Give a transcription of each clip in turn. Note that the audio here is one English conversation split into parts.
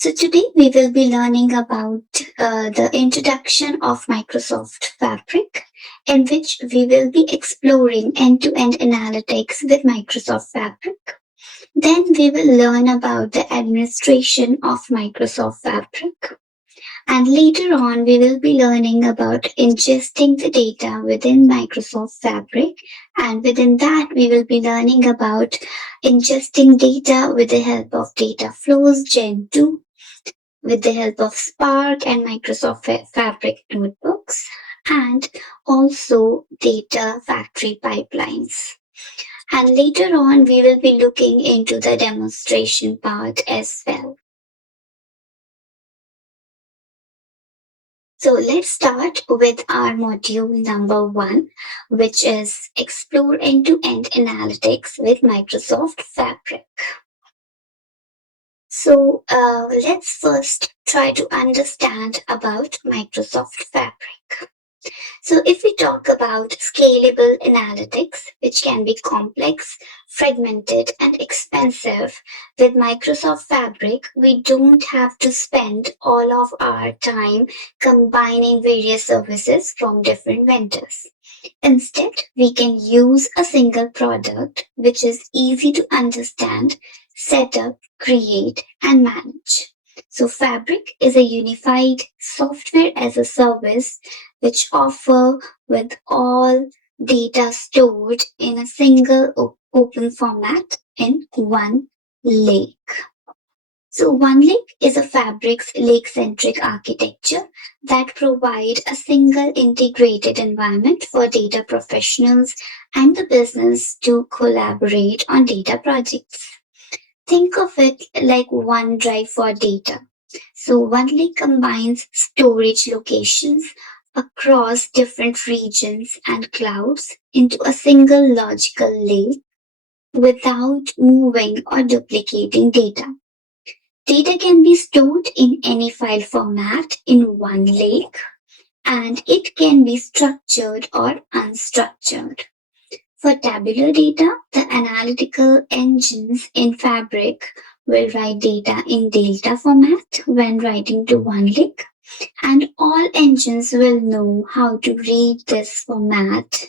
So today we will be learning about the introduction of Microsoft Fabric, in which we will be exploring end-to-end analytics with Microsoft Fabric. Then we will learn about the administration of Microsoft Fabric. And later on, we will be learning about ingesting the data within Microsoft Fabric. And within that, we will be learning about ingesting data with the help of data flows Gen 2, with the help of Spark and Microsoft Fabric notebooks, and also data factory pipelines. And later on, we will be looking into the demonstration part as well. So let's start with our module number 1, which is Explore End-to-End Analytics with Microsoft Fabric. So let's first try to understand about Microsoft Fabric. So if we talk about scalable analytics, which can be complex, fragmented, and expensive, with Microsoft Fabric, we don't have to spend all of our time combining various services from different vendors. Instead, we can use a single product which is easy to understand, set up, create, and manage. So Fabric is a unified software as a service which offer with all data stored in a single open format in one lake. So OneLake is a Fabric's lake-centric architecture that provide a single integrated environment for data professionals and the business to collaborate on data projects. Think of it like OneDrive for data. So OneLake combines storage locations across different regions and clouds into a single logical lake without moving or duplicating data. Data can be stored in any file format in one lake, and it can be structured or unstructured. For tabular data, the analytical engines in Fabric will write data in delta format when writing to one lake, and all engines will know how to read this format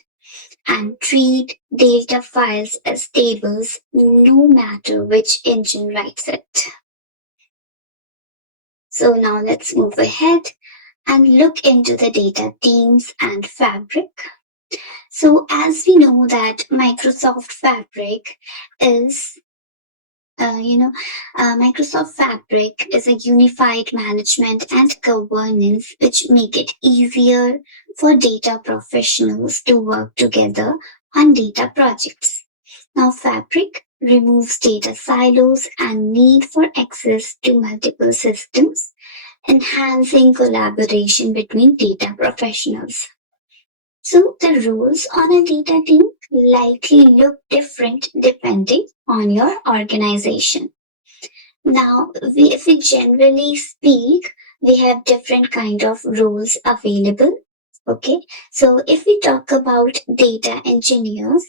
and treat delta files as tables no matter which engine writes it. So now let's move ahead and look into the data teams and Fabric. So as we know that Microsoft Fabric is Microsoft Fabric is a unified management and governance which make it easier for data professionals to work together on data projects. Now, Fabric removes data silos and need for access to multiple systems, enhancing collaboration between data professionals. So the roles on a data team likely look different depending on your organization. Now, if we generally speak, we have different kind of roles available. Okay, so if we talk about data engineers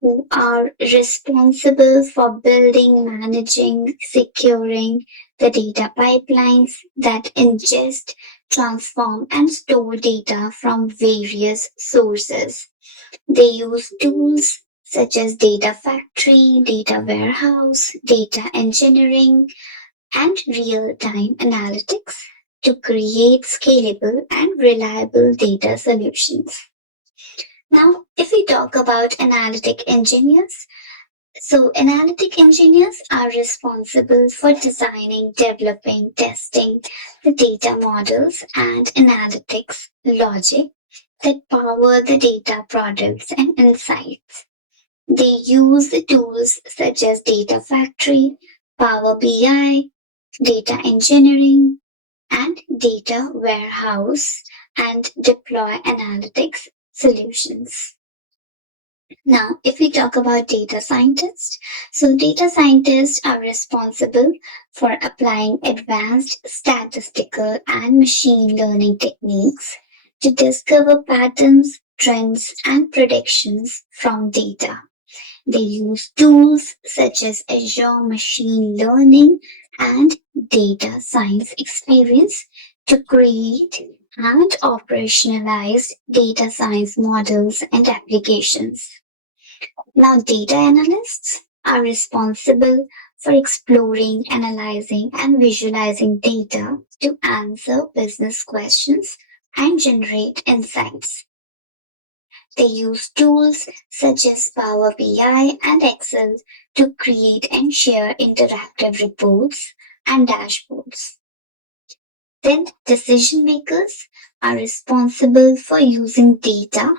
who are responsible for building, managing, securing the data pipelines that ingest, transform, and store data from various sources. They use tools such as data factory, data warehouse, data engineering, and real-time analytics to create scalable and reliable data solutions. Now, if we talk about analytic engineers, so analytic engineers are responsible for designing, developing, testing the data models and analytics logic that power the data products and insights. They use the tools such as Data Factory, Power BI, data engineering, and data warehouse and deploy analytics solutions. Now, if we talk about data scientists, so data scientists are responsible for applying advanced statistical and machine learning techniques to discover patterns, trends, and predictions from data. They use tools such as Azure Machine Learning and data science experience to create and operationalize data science models and applications. Now, data analysts are responsible for exploring, analyzing, and visualizing data to answer business questions and generate insights. They use tools such as Power BI and Excel to create and share interactive reports and dashboards. Then decision makers are responsible for using data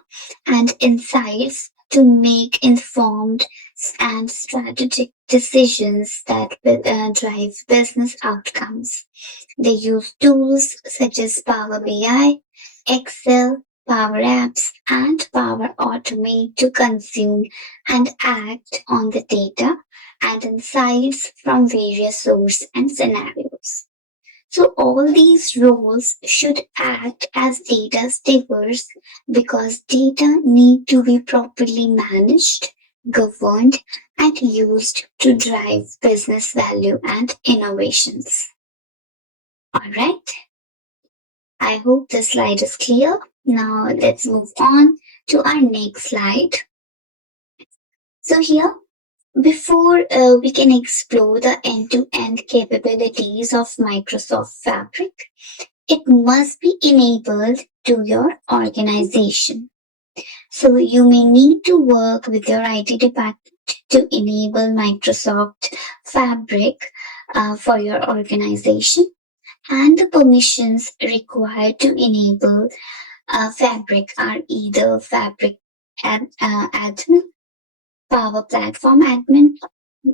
and insights to make informed and strategic decisions that drive business outcomes. They use tools such as Power BI, Excel, Power Apps, and Power Automate to consume and act on the data and insights from various sources and scenarios. So all these roles should act as data stewards because data need to be properly managed, governed, and used to drive business value and innovations. Alright, I hope this slide is clear. Now let's move on to our next slide. So here, before we can explore the end-to-end capabilities of Microsoft Fabric, it must be enabled to your organization. So you may need to work with your IT department to enable Microsoft Fabric for your organization, and the permissions required to enable Fabric are either Fabric admin, Power Platform admin,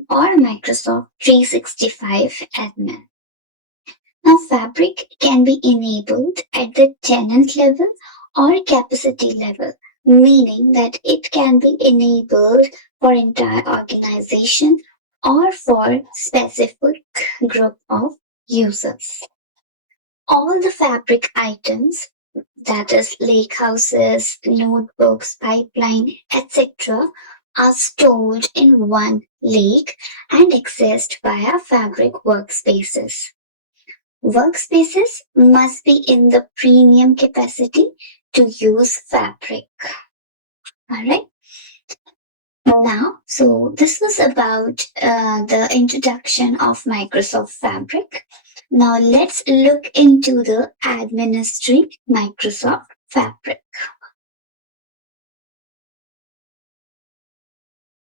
or Microsoft 365 admin. Now, Fabric can be enabled at the tenant level or capacity level, meaning that it can be enabled for entire organization or for specific group of users. All the Fabric items, that is lakehouses, notebooks, pipeline, etc., are stored in one lake and accessed via Fabric workspaces. Workspaces must be in the premium capacity to use Fabric. Alright. Now, so this was about the introduction of Microsoft Fabric. Now let's look into the administering Microsoft Fabric.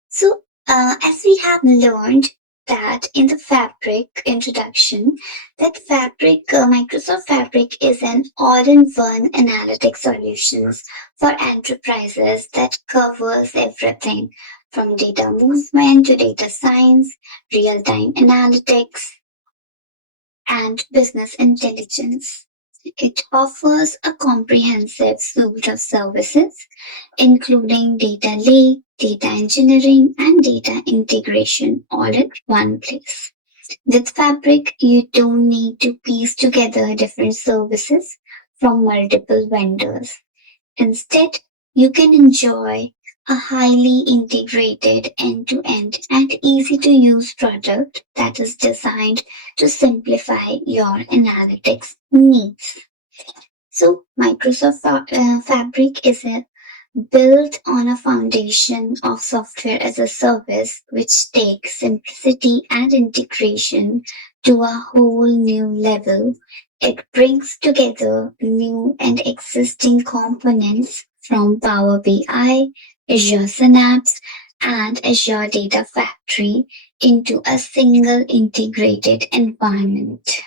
So, as we have learned that in the Fabric introduction, that Microsoft Fabric is an all-in-one analytic solutions for enterprises that covers everything from data movement to data science, real-time analytics, and business intelligence. It offers a comprehensive suite of services, including data lake, data engineering, and data integration all in one place. With Fabric, you don't need to piece together different services from multiple vendors. Instead, you can enjoy a highly integrated end-to-end and easy-to-use product that is designed to simplify your analytics needs. So Microsoft Fabric is built on a foundation of software as a service, which takes simplicity and integration to a whole new level. It brings together new and existing components from Power BI, Azure Synapse, and Azure Data Factory into a single integrated environment.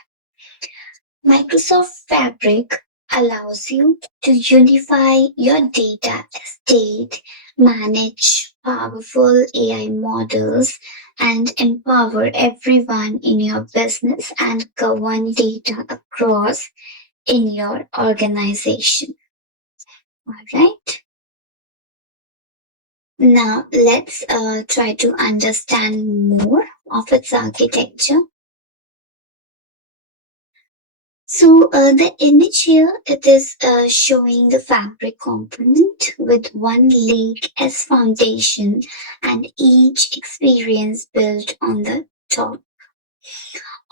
Microsoft Fabric allows you to unify your data estate, manage powerful AI models, and empower everyone in your business and govern data across in your organization. All right. Now let's try to understand more of its architecture. So the image here, it is showing the Fabric component with one lake as foundation and each experience built on the top.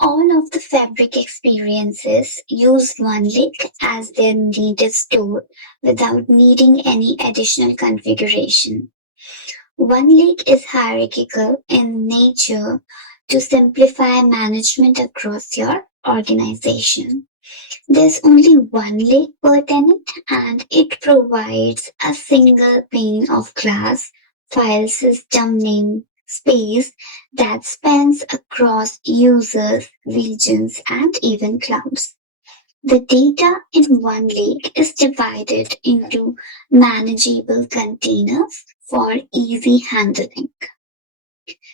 All of the Fabric experiences use OneLake as their native store without needing any additional configuration. OneLake is hierarchical in nature to simplify management across your organization. There's only one lake per tenant and it provides a single pane of glass file system name space that spans across users, regions, and even clouds. The data in one lake is divided into manageable containers for easy handling.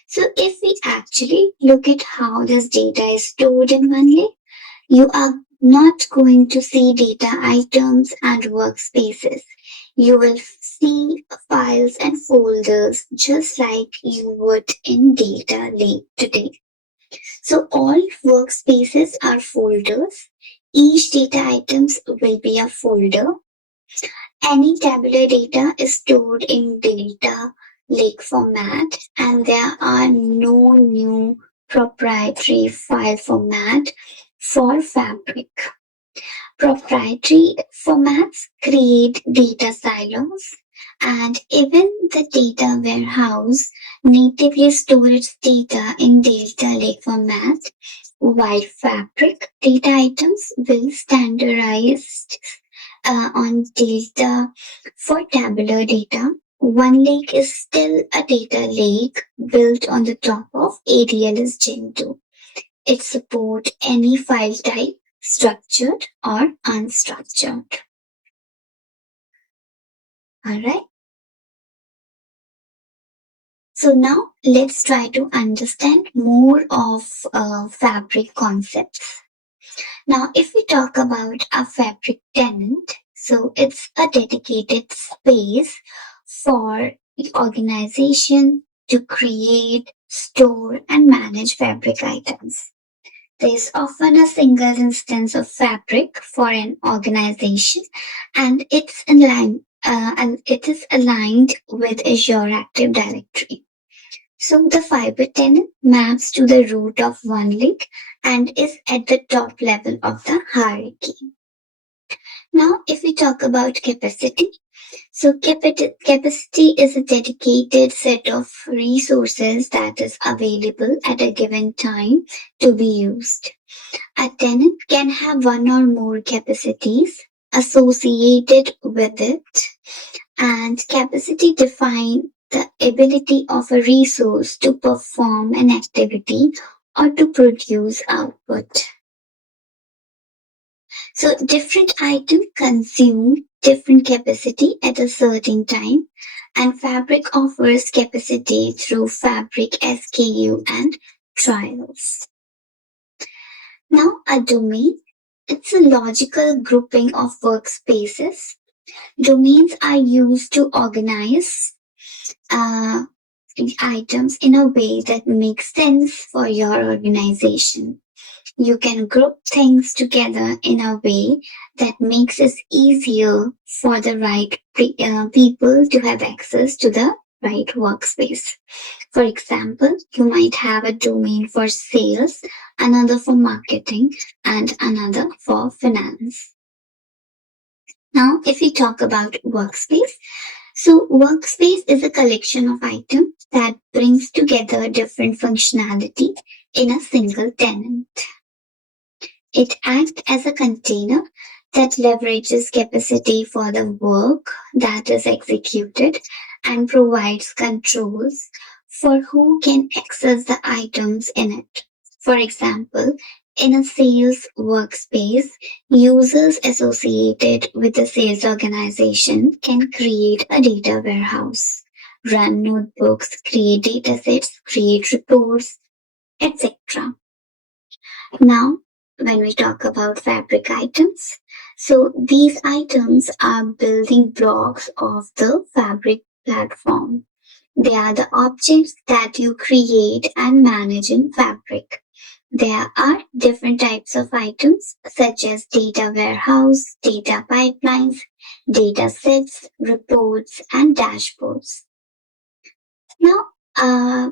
So if we actually look at how this data is stored in one lake, you are not going to see data items and workspaces. You will see files and folders just like you would in data lake today. So all workspaces are folders. Each data items will be a folder. Any tabular data is stored in data lake format and there are no new proprietary file format for Fabric. Proprietary formats create data silos, and even the data warehouse natively stores data in data lake format, while Fabric data items will standardize on data for tabular data. One lake is still a data lake built on the top of ADLS Gen 2. It supports any file type, structured or unstructured. Alright. So now let's try to understand more of Fabric concepts. Now, if we talk about a Fabric tenant, so it's a dedicated space for the organization to create, store, and manage Fabric items. There is often a single instance of Fabric for an organization, and it is aligned with Azure Active Directory. So the fiber tenant maps to the root of one link and is at the top level of the hierarchy. Now, if we talk about capacity, so capacity is a dedicated set of resources that is available at a given time to be used. A tenant can have one or more capacities associated with it, and capacity defines the ability of a resource to perform an activity or to produce output. So different items consume different capacity at a certain time, and Fabric offers capacity through Fabric SKU and trials. Now, a domain, it's a logical grouping of workspaces. Domains are used to organize uh, items in a way that makes sense for your organization. You can group things together in a way that makes it easier for the right people to have access to the right workspace. For example, you might have a domain for sales, another for marketing, and another for finance. Now, if we talk about workspace, so workspace is a collection of items that brings together different functionality in a single tenant. It acts as a container that leverages capacity for the work that is executed and provides controls for who can access the items in it. For example, in a sales workspace, users associated with the sales organization can create a data warehouse, run notebooks, create datasets, create reports, etc. Now, when we talk about Fabric items, so these items are building blocks of the Fabric platform. They are the objects that you create and manage in Fabric. There are different types of items such as data warehouse, data pipelines, data sets, reports, and dashboards. Now, Uh,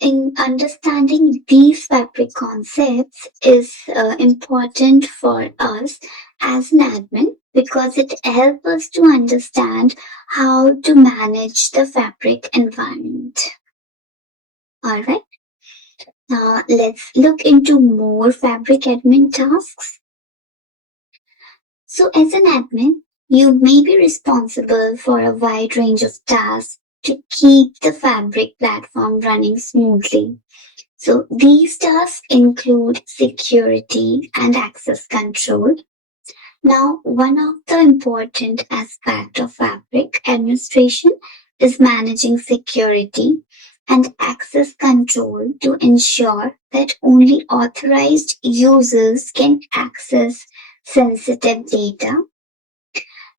in understanding these fabric concepts is important for us as an admin because it helps us to understand how to manage the fabric environment. All right. Now let's look into more fabric admin tasks. So as an admin, you may be responsible for a wide range of tasks to keep the fabric platform running smoothly. So these tasks include security and access control. Now, one of the important aspects of Fabric administration is managing security and access control to ensure that only authorized users can access sensitive data.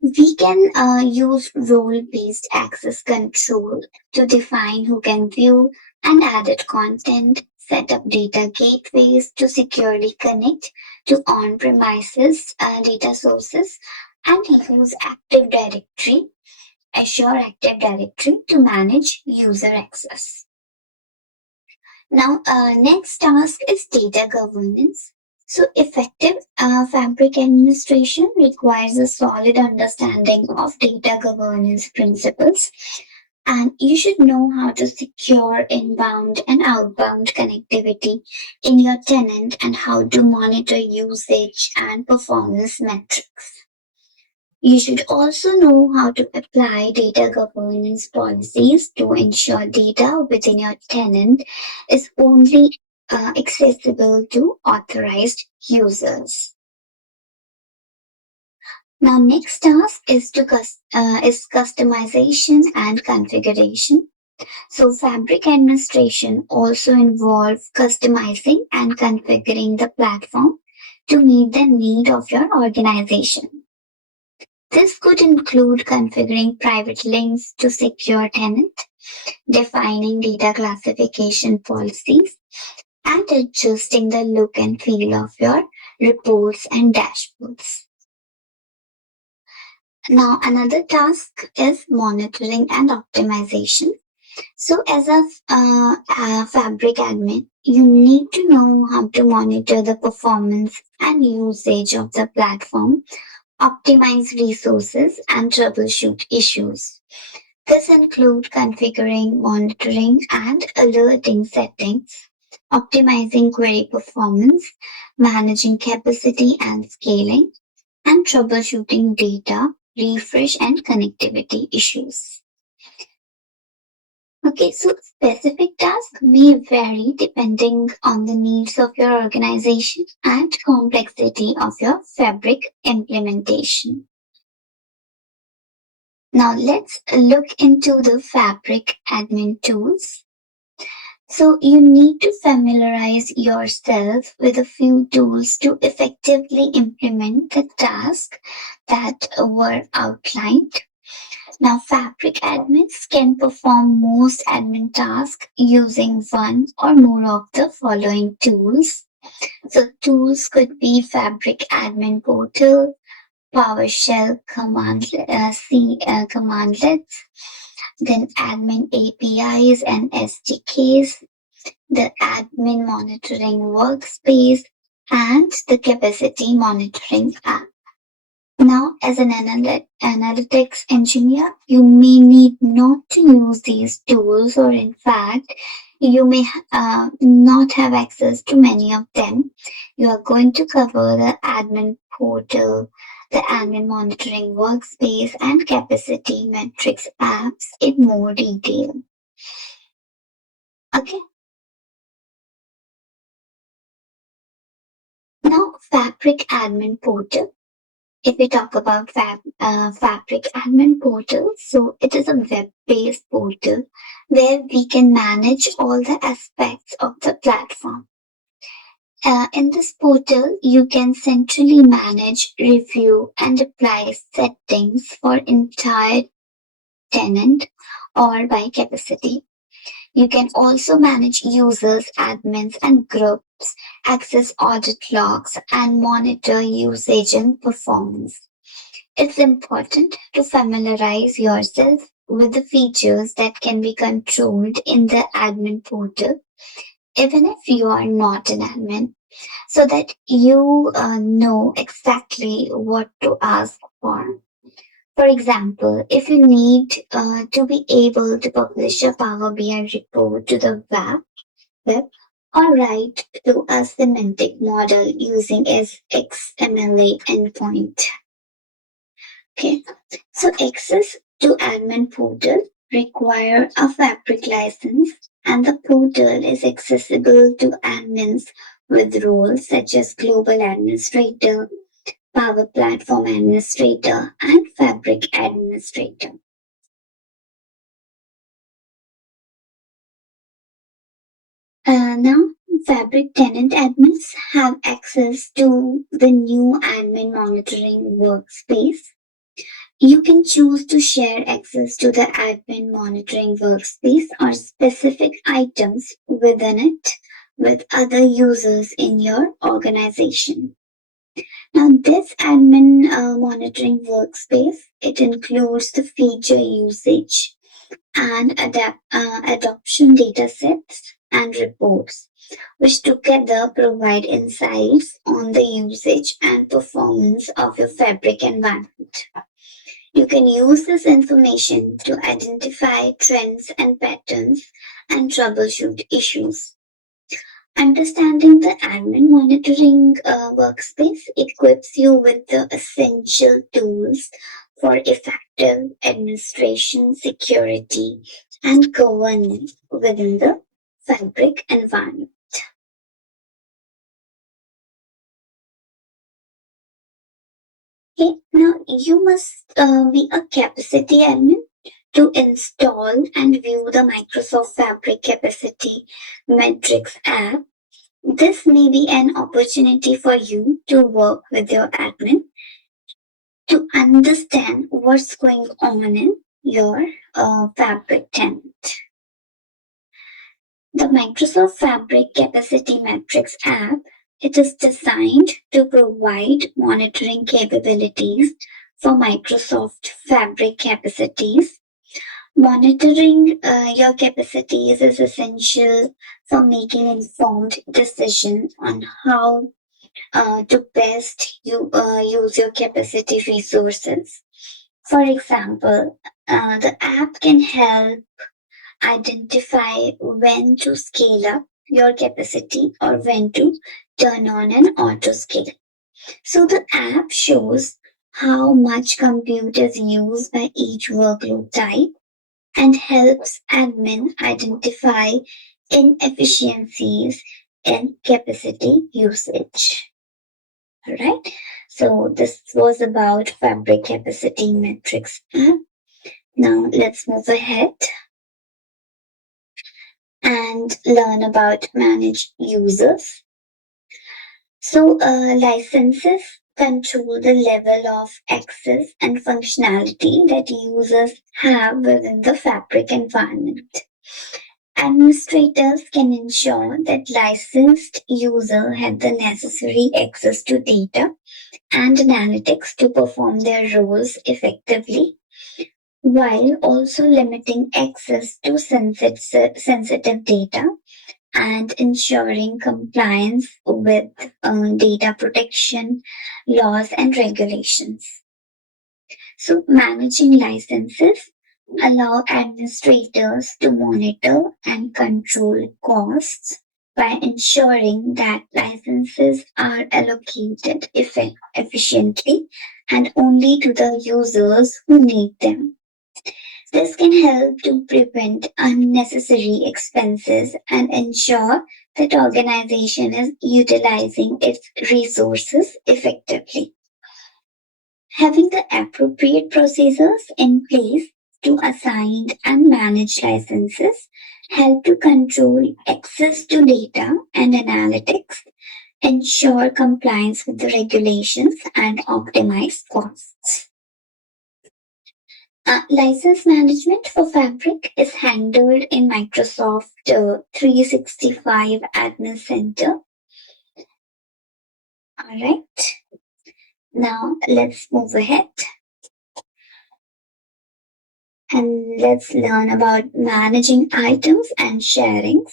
We can use role-based access control to define who can view and edit content, set up data gateways to securely connect to on-premises data sources, and use Active Directory, Azure Active Directory to manage user access. Now, next task is data governance. So, effective fabric administration requires a solid understanding of data governance principles, and you should know how to secure inbound and outbound connectivity in your tenant and how to monitor usage and performance metrics. You should also know how to apply data governance policies to ensure data within your tenant is only accessible to authorized users. Now, next task is is customization and configuration. So, Fabric administration also involves customizing and configuring the platform to meet the need of your organization. This could include configuring private links to secure tenant, defining data classification policies, and adjusting the look and feel of your reports and dashboards. Now, another task is monitoring and optimization. So, as a Fabric admin, you need to know how to monitor the performance and usage of the platform, optimize resources, and troubleshoot issues. This includes configuring, monitoring, and alerting settings, optimizing query performance, managing capacity and scaling, and troubleshooting data, refresh, and connectivity issues. Okay, so specific tasks may vary depending on the needs of your organization and complexity of your Fabric implementation. Now let's look into the Fabric admin tools. So you need to familiarize yourself with a few tools to effectively implement the task that were outlined. Now, Fabric admins can perform most admin tasks using one or more of the following tools. So, tools could be Fabric Admin Portal, PowerShell commandlets, then admin APIs and SDKs, the admin monitoring workspace, and the capacity monitoring app. Now, as an analytics engineer, you may need not to use these tools, or in fact, you may not have access to many of them. You are going to cover the admin portal, the admin monitoring workspace, and capacity metrics apps in more detail. Okay. Now, Fabric Admin Portal. If we talk about Fabric Admin Portal, so it is a web-based portal where we can manage all the aspects of the platform. In this portal, you can centrally manage, review, and apply settings for entire tenant or by capacity. You can also manage users, admins, and groups, access audit logs, and monitor usage and performance. It's important to familiarize yourself with the features that can be controlled in the admin portal, even if you are not an admin, so that you know exactly what to ask for. For example, if you need to be able to publish a Power BI report to the web or write to a semantic model using its XMLA endpoint. Okay, so access to admin portal require a Fabric license, and the portal is accessible to admins with roles such as Global Administrator, Power Platform Administrator, and Fabric Administrator. Now, Fabric tenant admins have access to the new admin monitoring workspace. You can choose to share access to the admin monitoring workspace or specific items within it with other users in your organization. Now, this admin monitoring workspace, it includes the feature usage and adoption datasets and reports, which together provide insights on the usage and performance of your Fabric environment. You can use this information to identify trends and patterns and troubleshoot issues. Understanding the admin monitoring workspace equips you with the essential tools for effective administration, security, and governance within the Fabric environment. Okay, now you must be a capacity admin to install and view the Microsoft Fabric Capacity Metrics app. This may be an opportunity for you to work with your admin to understand what's going on in your Fabric tenant. The Microsoft Fabric Capacity Metrics app, it is designed to provide monitoring capabilities for Microsoft Fabric capacities. Monitoring your capacities is essential for making informed decisions on how to best use your capacity resources. For example, the app can help identify when to scale up your capacity or when to turn on an auto scale. So the app shows how much compute is used by each workload type and helps admin identify inefficiencies in capacity usage. All right. So this was about Fabric Capacity Metrics app. Now let's move ahead and learn about manage users. So licenses control the level of access and functionality that users have within the Fabric environment. Administrators can ensure that licensed users have the necessary access to data and analytics to perform their roles effectively, while also limiting access to sensitive data and ensuring compliance with data protection laws and regulations. So, managing licenses allow administrators to monitor and control costs by ensuring that licenses are allocated efficiently and only to the users who need them. This can help to prevent unnecessary expenses and ensure that organization is utilizing its resources effectively. Having the appropriate procedures in place to assign and manage licenses help to control access to data and analytics, ensure compliance with the regulations, and optimize costs. License management for Fabric is handled in Microsoft 365 Admin Center. All right, now let's move ahead. And let's learn about managing items and sharings.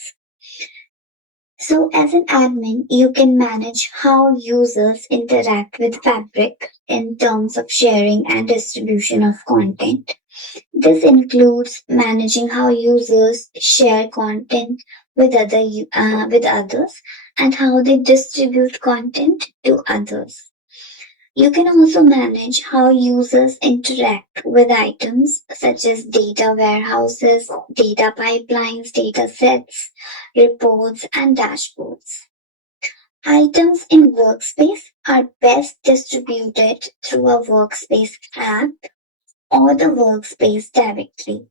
So, as an admin, you can manage how users interact with Fabric in terms of sharing and distribution of content. This includes managing how users share content with others and how they distribute content to others. You can also manage how users interact with items such as data warehouses, data pipelines, data sets, reports, and dashboards. Items in Workspace are best distributed through a Workspace app or the Workspace directly.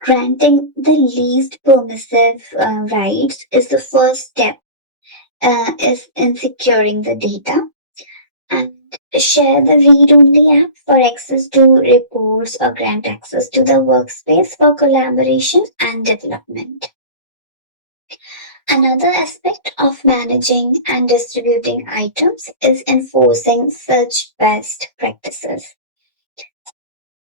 Granting the least permissive rights is the first step is in securing the data. And share the read-only app for access to reports or grant access to the workspace for collaboration and development. Another aspect of managing and distributing items is enforcing such best practices.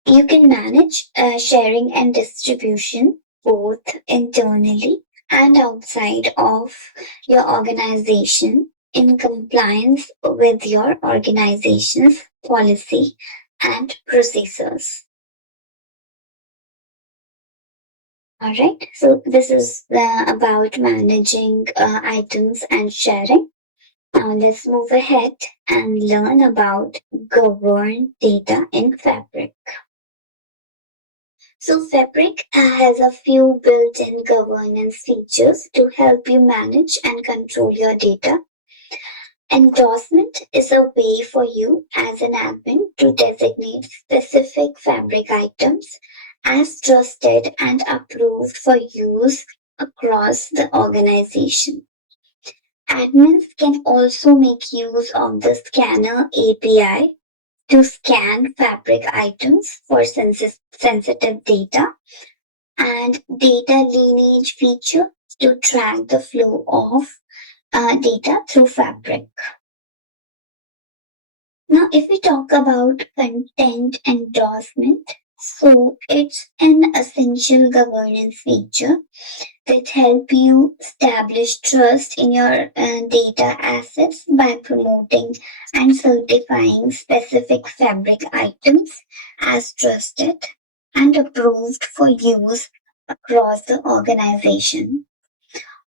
You can manage sharing and distribution both internally and outside of your organization in compliance with your organization's policy and procedures. All right, so this is about managing items and sharing. Now let's move ahead and learn about governed data in Fabric. So Fabric has a few built-in governance features to help you manage and control your data. Endorsement is a way for you as an admin to designate specific Fabric items as trusted and approved for use across the organization. Admins can also make use of the Scanner API to scan Fabric items for sensitive data and data lineage feature to track the flow of data through Fabric. Now, if we talk about content endorsement, so it's an essential governance feature that help you establish trust in your data assets by promoting and certifying specific Fabric items as trusted and approved for use across the organization.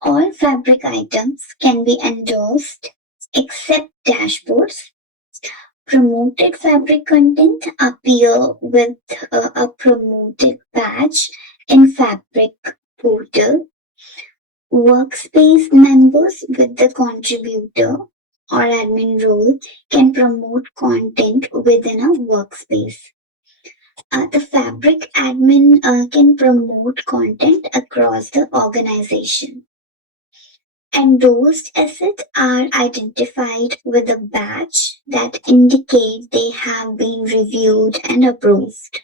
All Fabric items can be endorsed except dashboards. Promoted Fabric content appear with a promoted badge in Fabric portal. Workspace members with the contributor or admin role can promote content within a workspace. The Fabric admin can promote content across the organization. Endorsed assets are identified with a badge that indicate they have been reviewed and approved.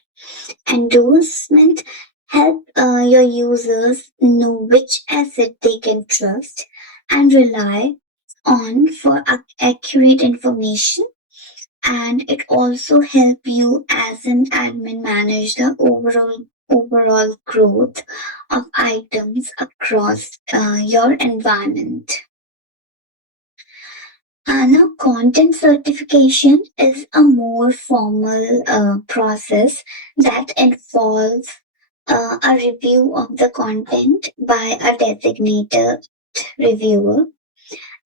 Endorsement help your users know which asset they can trust and rely on for accurate information, and it also help you as an admin manage the overall growth of items across your environment. Now, content certification is a more formal process that involves a review of the content by a designated reviewer,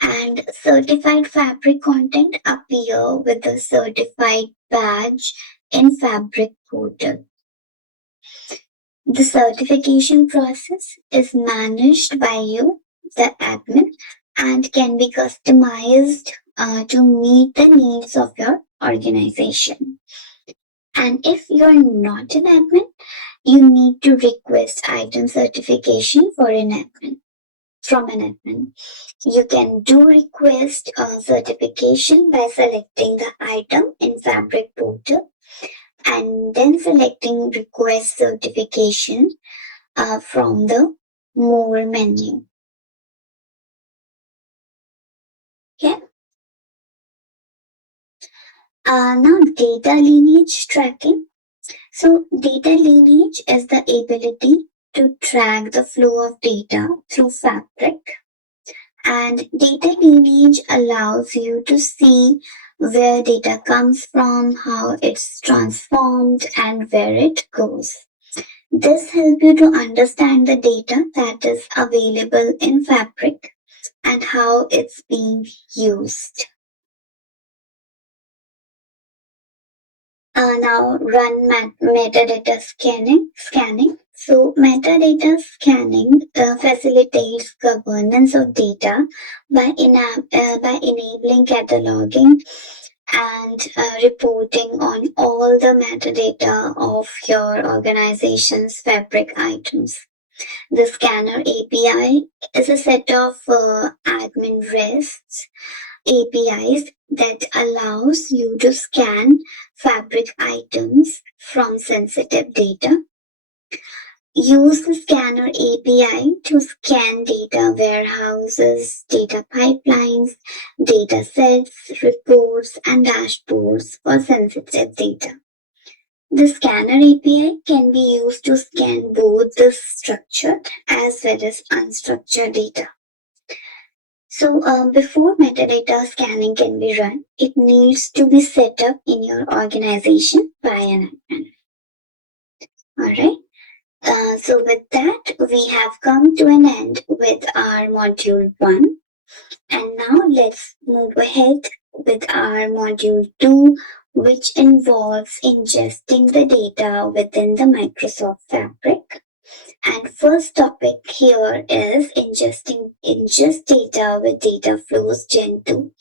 and certified Fabric content appear with the certified badge in Fabric portal. The certification process is managed by you, the admin, and can be customized to meet the needs of your organization. And if you're not an admin, you need to request item certification for an admin from an admin. You can do request certification by selecting the item in Fabric portal and then selecting request certification from the more menu. Okay. Now data lineage tracking. So data lineage is the ability to track the flow of data through Fabric, and data lineage allows you to see where data comes from, how it's transformed, and where it goes. This helps you to understand the data that is available in Fabric and how it's being used. Now run metadata scanning. So metadata scanning facilitates governance of data by enabling cataloging and reporting on all the metadata of your organization's Fabric items. The Scanner API is a set of admin RESTs APIs that allows you to scan Fabric items from sensitive data. Use the Scanner API to scan data warehouses, data pipelines, data sets, reports, and dashboards for sensitive data. The Scanner API can be used to scan both the structured as well as unstructured data. So before metadata scanning can be run, it needs to be set up in your organization by an admin. Alright. So with that, we have come to an end with our module 1. And now let's move ahead with our module 2, which involves ingesting the data within the Microsoft Fabric. And first topic here is ingest data with data flows Gen 2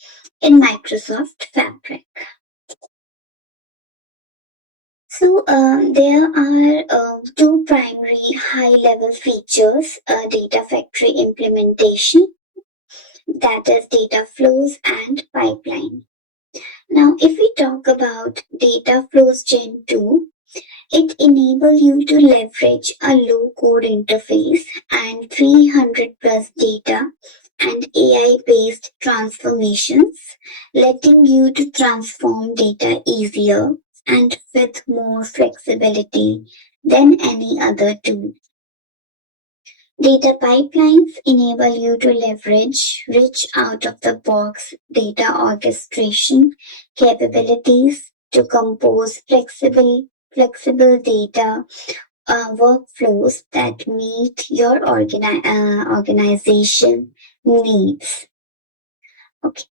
in Microsoft Fabric. So there are two primary high-level features, data factory implementation, that is data flows and pipeline. Now, if we talk about data flows Gen 2, it enables you to leverage a low-code interface and 300 plus data and AI-based transformations, letting you to transform data easier and with more flexibility than any other tool. Data pipelines enable you to leverage rich out-of-the-box data orchestration capabilities to compose flexible data workflows that meet your organization needs. Okay.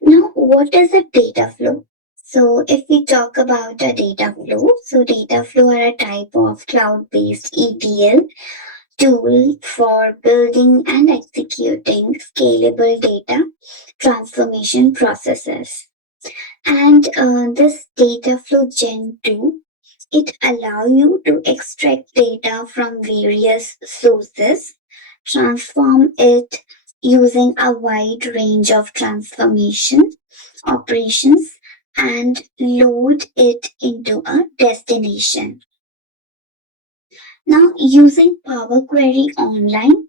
Now, what is a data flow? So, if we talk about a data flow, so data flow are a type of cloud-based ETL tool for building and executing scalable data transformation processes. And this data flow Gen 2, it allows you to extract data from various sources, transform it using a wide range of transformation operations, and load it into a destination. Now, using Power Query Online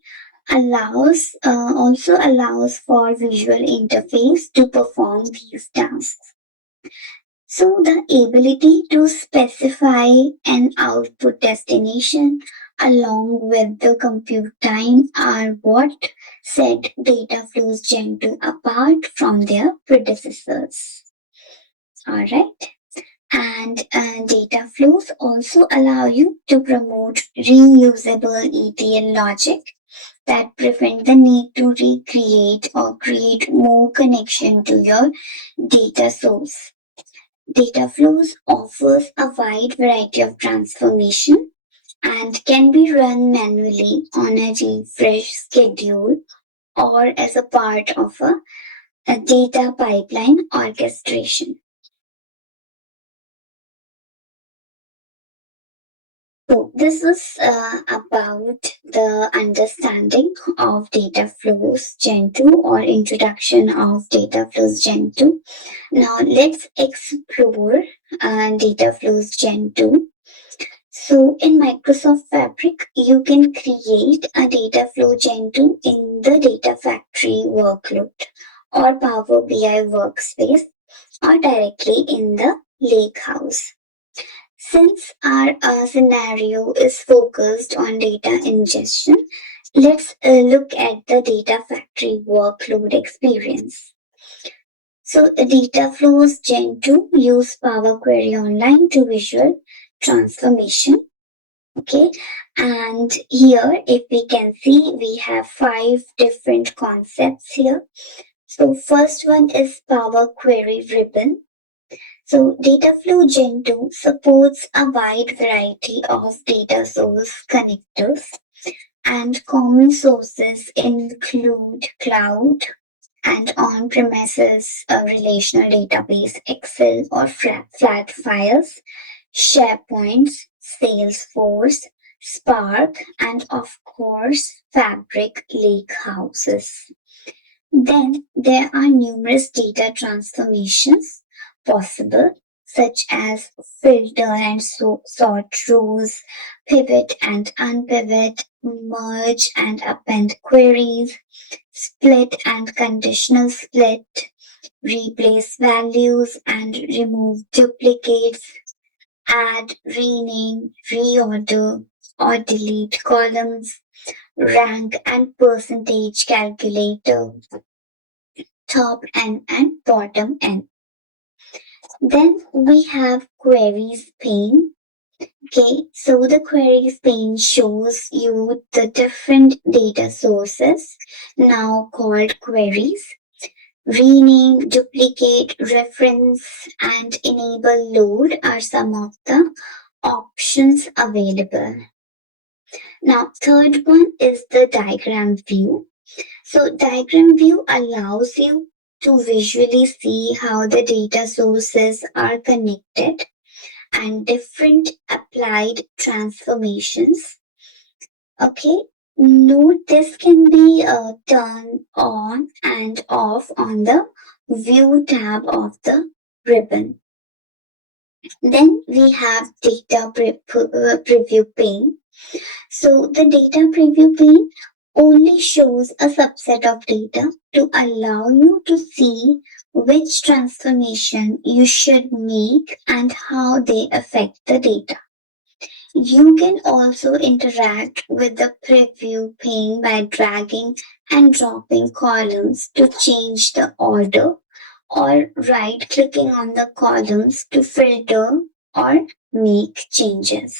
also allows for visual interface to perform these tasks. So the ability to specify an output destination along with the compute time are what set data flows Gen 2 apart from their predecessors. Alright. And data flows also allow you to promote reusable ETL logic that prevent the need to recreate or create more connection to your data source. Data flows offers a wide variety of transformation and can be run manually on a refresh schedule or as a part of a data pipeline orchestration. So this is about the understanding of data flows Gen 2 or introduction of data flows Gen 2. Now let's explore data flows Gen 2. So in Microsoft Fabric, you can create a data flow Gen 2 in the Data Factory workload or Power BI workspace or directly in the Lakehouse. Since our scenario is focused on data ingestion, let's look at the data factory workload experience. So data flows Gen 2 use Power Query Online to visual transformation. Okay, and here if we can see, we have 5 different concepts here. So first one is Power Query Ribbon. So Dataflow Gen 2 supports a wide variety of data source connectors, and common sources include cloud and on-premises relational database, Excel or flat files, SharePoint, Salesforce, Spark, and of course, Fabric lakehouses. Then there are numerous data transformations possible, such as filter and sort rows, pivot and unpivot, merge and append queries, split and conditional split, replace values and remove duplicates, add, rename, reorder, or delete columns, rank and percentage calculator, top N and bottom N. Then we have queries pane. Okay, so the queries pane shows you the different data sources, now called queries. Rename, duplicate, reference, and enable load are some of the options available. Now, third one is the diagram view. So diagram view allows you to visually see how the data sources are connected and different applied transformations. Okay, note this can be turned on and off on the view tab of the ribbon. Then we have data preview pane. So the data preview pane only shows a subset of data to allow you to see which transformation you should make and how they affect the data. You can also interact with the preview pane by dragging and dropping columns to change the order, or right clicking on the columns to filter or make changes.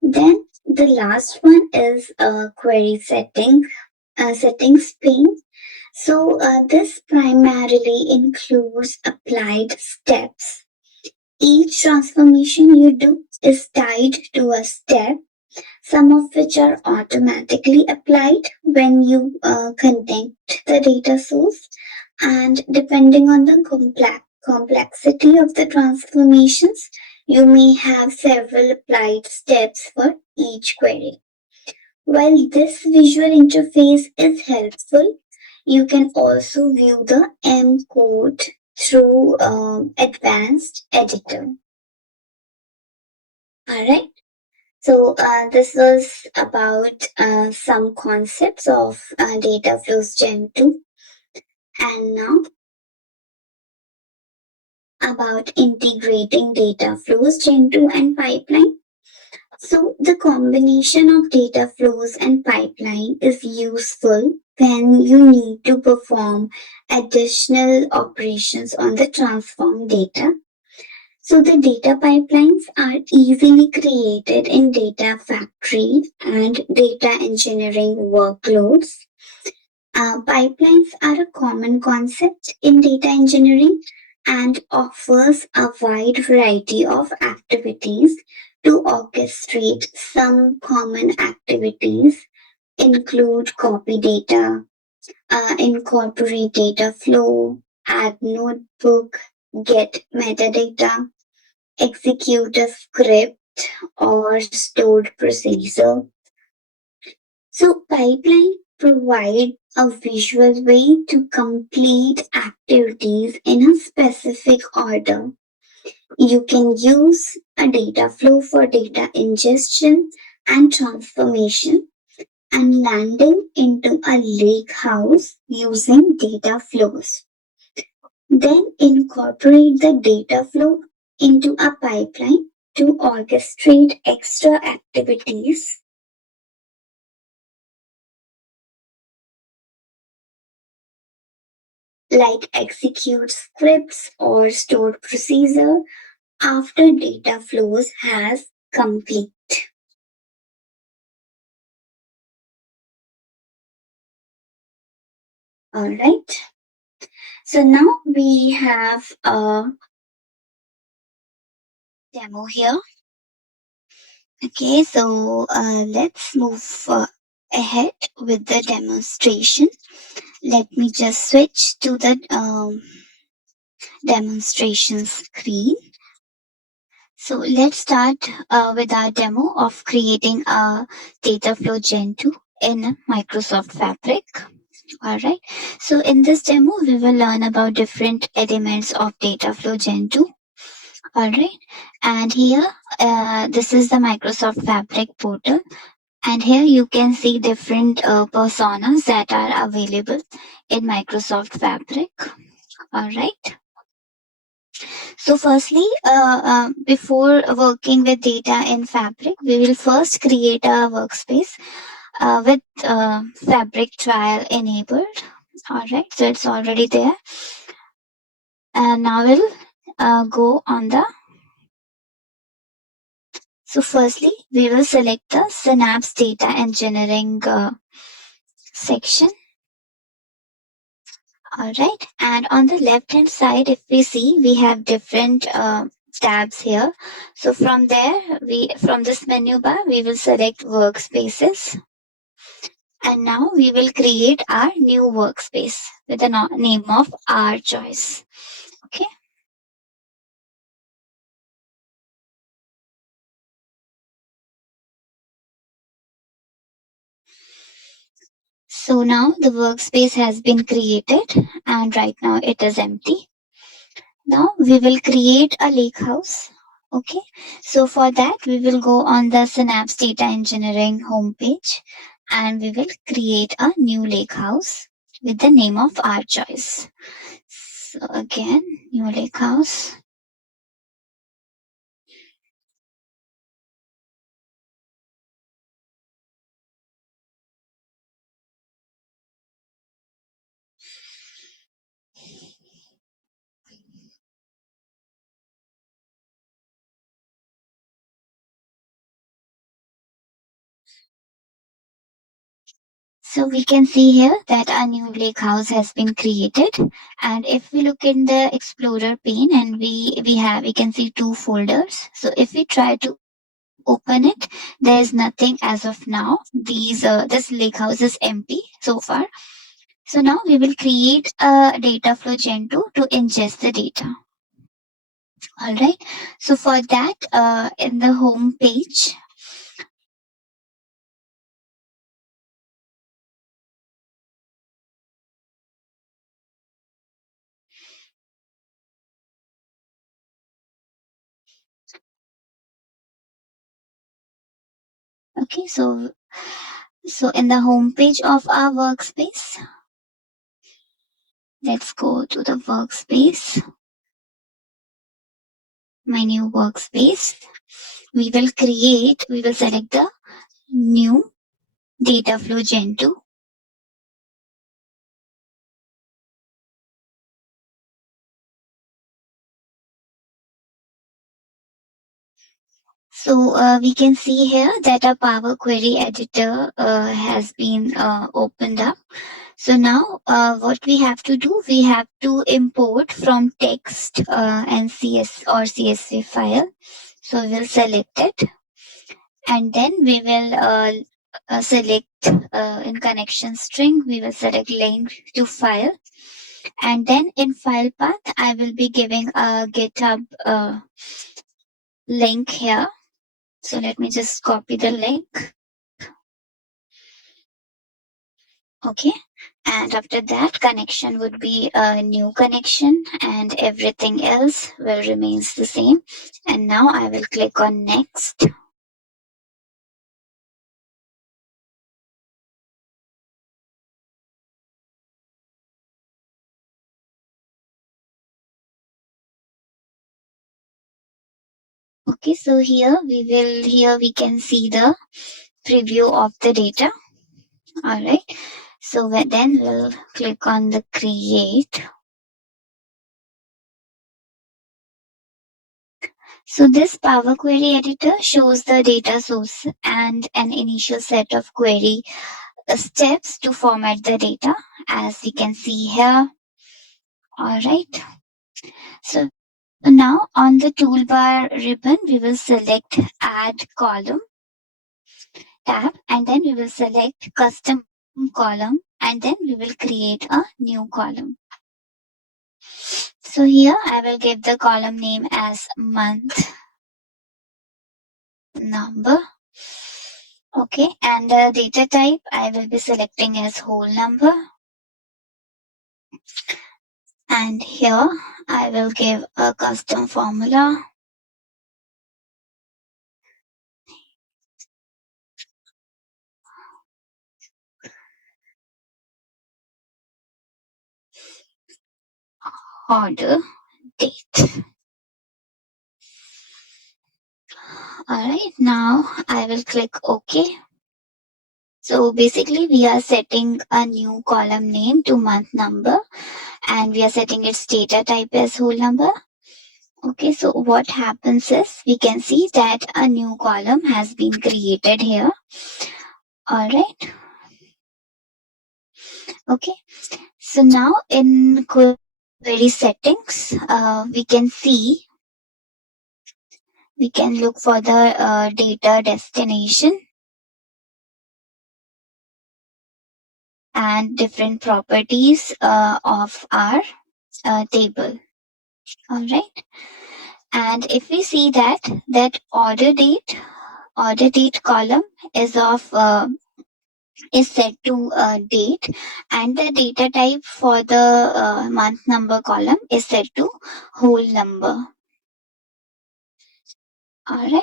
Then the last one is a query settings pane. So this primarily includes applied steps. Each transformation you do is tied to a step, some of which are automatically applied when you connect the data source, and depending on the complexity of the transformations, you may have several applied steps for each query. While this visual interface is helpful, you can also view the M code through advanced editor. Alright, so this was about some concepts of data flows Gen 2, and now about integrating data flows Gen 2 and pipeline. So the combination of data flows and pipeline is useful when you need to perform additional operations on the transformed data. So the data pipelines are easily created in data factory and data engineering workloads. Pipelines are a common concept in data engineering and offers a wide variety of activities to orchestrate. Some common activities include copy data, incorporate data flow, add notebook, get metadata, execute a script or stored procedure. So pipeline provide a visual way to complete activities in a specific order. You can use a data flow for data ingestion and transformation, and landing into a lake house using data flows. Then incorporate the data flow into a pipeline to orchestrate extra activities like execute scripts or stored procedure after data flows has complete. All right. So now we have a demo here. Okay, so let's move ahead with the demonstration. Let me just switch to the demonstration screen. So let's start with our demo of creating a data flow Gen 2 in Microsoft Fabric. All right. So in this demo, we will learn about different elements of data flow Gen 2. All right. And here, this is the Microsoft Fabric portal. And here you can see different personas that are available in Microsoft Fabric. All right. So firstly, before working with data in Fabric, we will first create a workspace with Fabric trial enabled. All right, so it's already there. And now we'll go on the. So firstly, we will select the Synapse Data Engineering section. All right, and on the left hand side, if we see, we have different tabs here. So from there, from this menu bar, we will select workspaces. And now we will create our new workspace with the name of our choice. Okay. So now the workspace has been created and right now it is empty. Now we will create a lake house. Okay. So for that, we will go on the Synapse Data Engineering homepage and we will create a new lake house with the name of our choice. So again, new lake house. So we can see here that our new lake house has been created. And if we look in the Explorer pane and we can see two folders. So if we try to open it, there is nothing as of now. This lake house is empty so far. So now we will create a data flow Gen 2 to ingest the data. All right. So for that, in the home page, okay, so in the home page of our workspace, let's go to the workspace, my new workspace. We will select the new data flow Gen 2. So we can see here that our Power Query editor has been opened up. So now what we have to do, we have to import from text and CSV file. So we'll select it and then we will select in connection string, we will select link to file. And then in file path, I will be giving a GitHub link here. So let me just copy the link. Okay. And after that, connection would be a new connection and everything else will remains the same. And now I will click on next. Okay, so here we can see the preview of the data. All right. So then we'll click on the create. So this Power Query editor shows the data source and an initial set of query steps to format the data, as we can see here. All right. So now on the toolbar ribbon, we will select add column tab, and then we will select custom column, and then we will create a new column. So here I will give the column name as month number. Okay, and the data type I will be selecting as whole number. And here I will give a custom formula. Order date. Alright, now I will click OK. So basically we are setting a new column name to month number, and we are setting its data type as whole number. Okay, so what happens is we can see that a new column has been created here. Alright. Okay, so now in query settings, we can look for the data destination and different properties of our table. All right. And if we see that order date column is set to date, and the data type for the month number column is set to whole number. All right.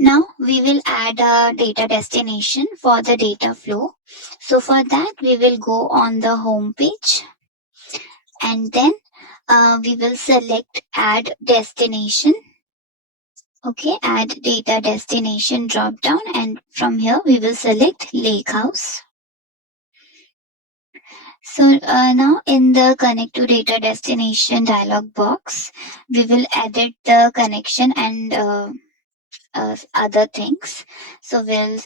Now we will add a data destination for the data flow. So for that, we will go on the home page, and then we will select add destination. Okay, add data destination drop down, and from here we will select lake house. So now in the connect to data destination dialog box, we will edit the connection and other things. So we'll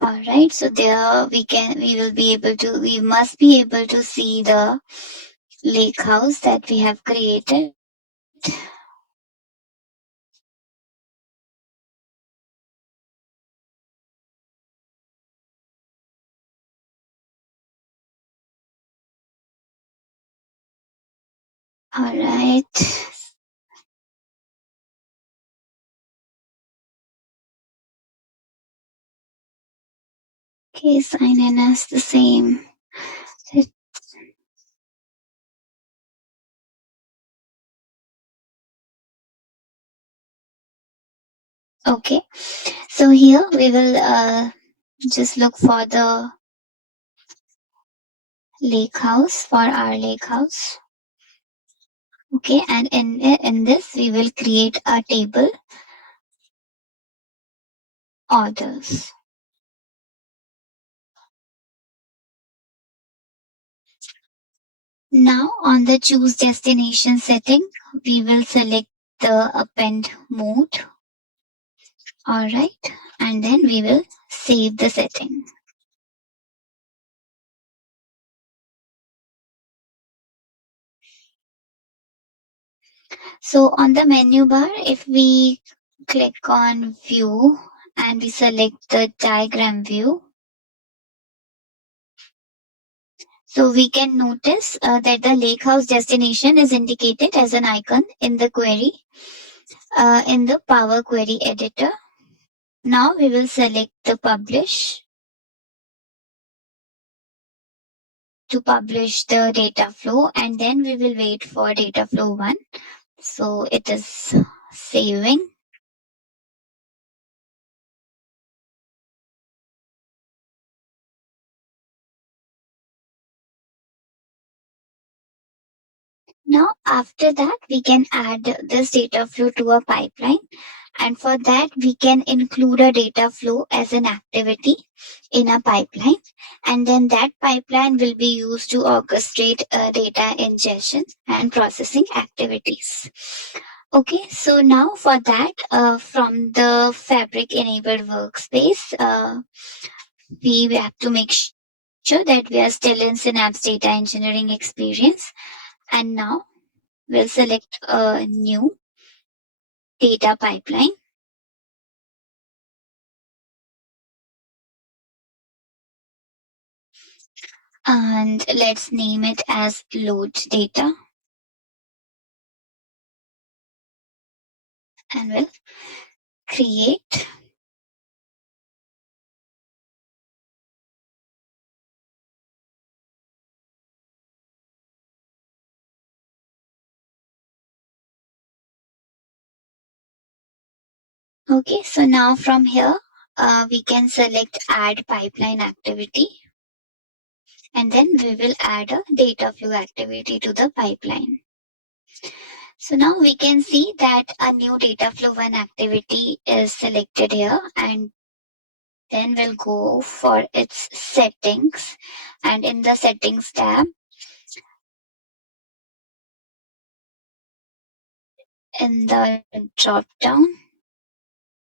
all right. So there we must be able to see the lake house that we have created. All right. Okay, sign in as the same. Okay, so here we will just look for the lake house for our lake house. Okay, and in this we will create a table orders. Now on the choose destination setting, we will select the append mode. All right, and then we will save the setting. So on the menu bar, if we click on view and we select the diagram view, so we can notice that the lake house destination is indicated as an icon in the query, in the Power Query editor. Now we will select the publish to publish the data flow, and then we will wait for data flow 1. So it is saving. Now, after that, we can add this data flow to a pipeline. And for that, we can include a data flow as an activity in a pipeline. And then that pipeline will be used to orchestrate data ingestion and processing activities. Okay, so now for that, from the Fabric enabled workspace, we have to make sure that we are still in Synapse data engineering experience. And now we'll select a new data pipeline. And let's name it as load data. And we'll create. Okay, so now from here, we can select add pipeline activity. And then we will add a data flow activity to the pipeline. So now we can see that a new data flow one activity is selected here, and then we'll go for its settings, and in the settings tab, in the drop down,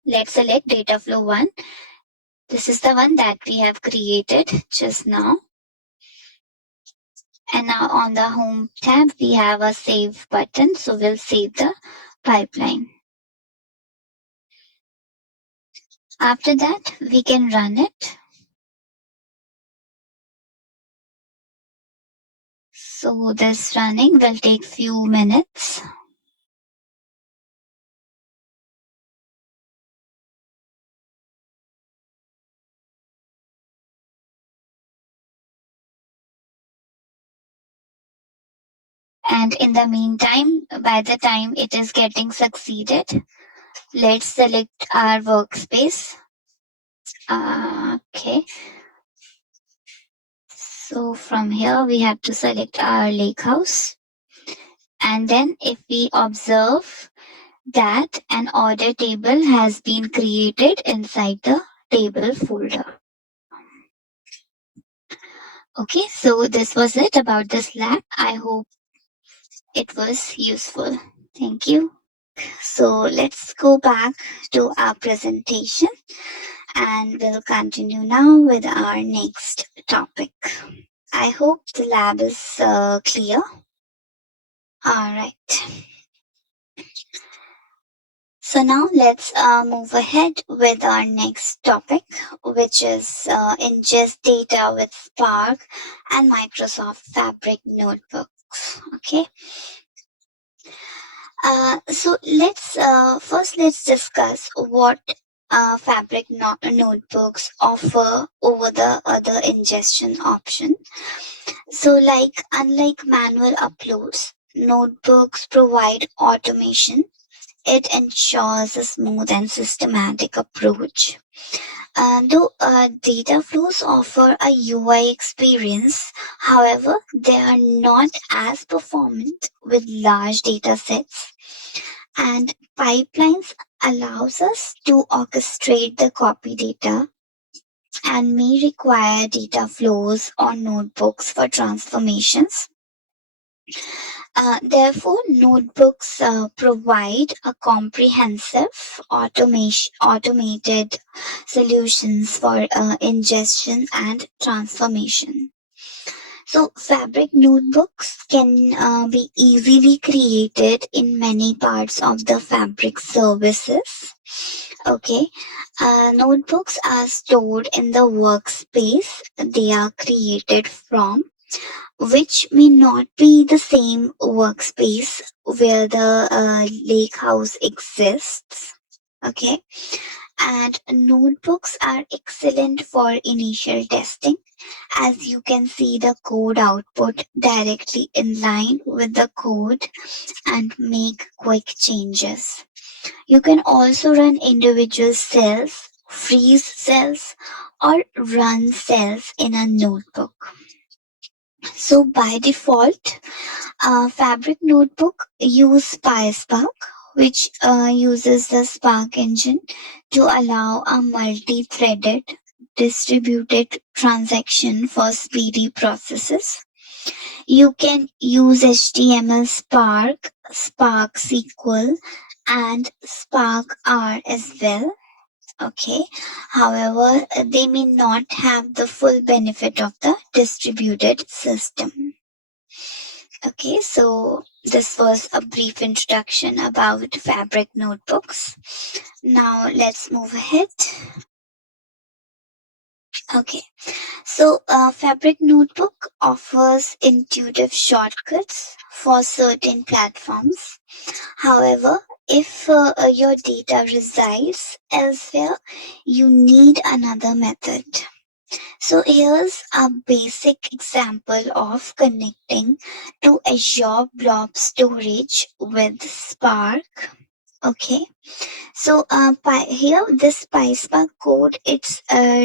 let's select data flow one. This is the one that we have created just now. And now on the home tab, we have a save button. So we'll save the pipeline. After that, we can run it. So this running will take few minutes. And in the meantime, by the time it is getting succeeded, let's select our workspace. Okay. So from here, we have to select our lakehouse. And then if we observe that an order table has been created inside the table folder. Okay, so this was it about this lab. I hope it was useful. Thank you. So let's go back to our presentation and we'll continue now with our next topic. I hope the lab is clear. All right. So now let's move ahead with our next topic, which is ingest data with Spark and Microsoft Fabric notebooks. Okay. So let's discuss what Fabric notebooks offer over the other ingestion option. So, unlike manual uploads, notebooks provide automation. It ensures a smooth and systematic approach. Though data flows offer a UI experience, however, they are not as performant with large data sets. And pipelines allows us to orchestrate the copy data and may require data flows on notebooks for transformations. Therefore, notebooks provide a comprehensive automated solutions for ingestion and transformation. So, Fabric notebooks can be easily created in many parts of the Fabric services. Okay, notebooks are stored in the workspace they are created from, which may not be the same workspace where the lake house exists. Okay, and notebooks are excellent for initial testing, as you can see the code output directly in line with the code and make quick changes. You can also run individual cells, freeze cells, or run cells in a notebook. So by default, Fabric Notebook use PySpark, which uses the Spark engine to allow a multi-threaded distributed transaction for speedy processes. You can use HTML Spark, Spark SQL, and Spark R as well. Okay. However, they may not have the full benefit of the distributed system. Okay, so this was a brief introduction about Fabric notebooks. Now let's move ahead. Okay, so Fabric Notebook offers intuitive shortcuts for certain platforms. However, if your data resides elsewhere, you need another method. So here's a basic example of connecting to Azure Blob Storage with Spark. Okay, so here this PySpark code it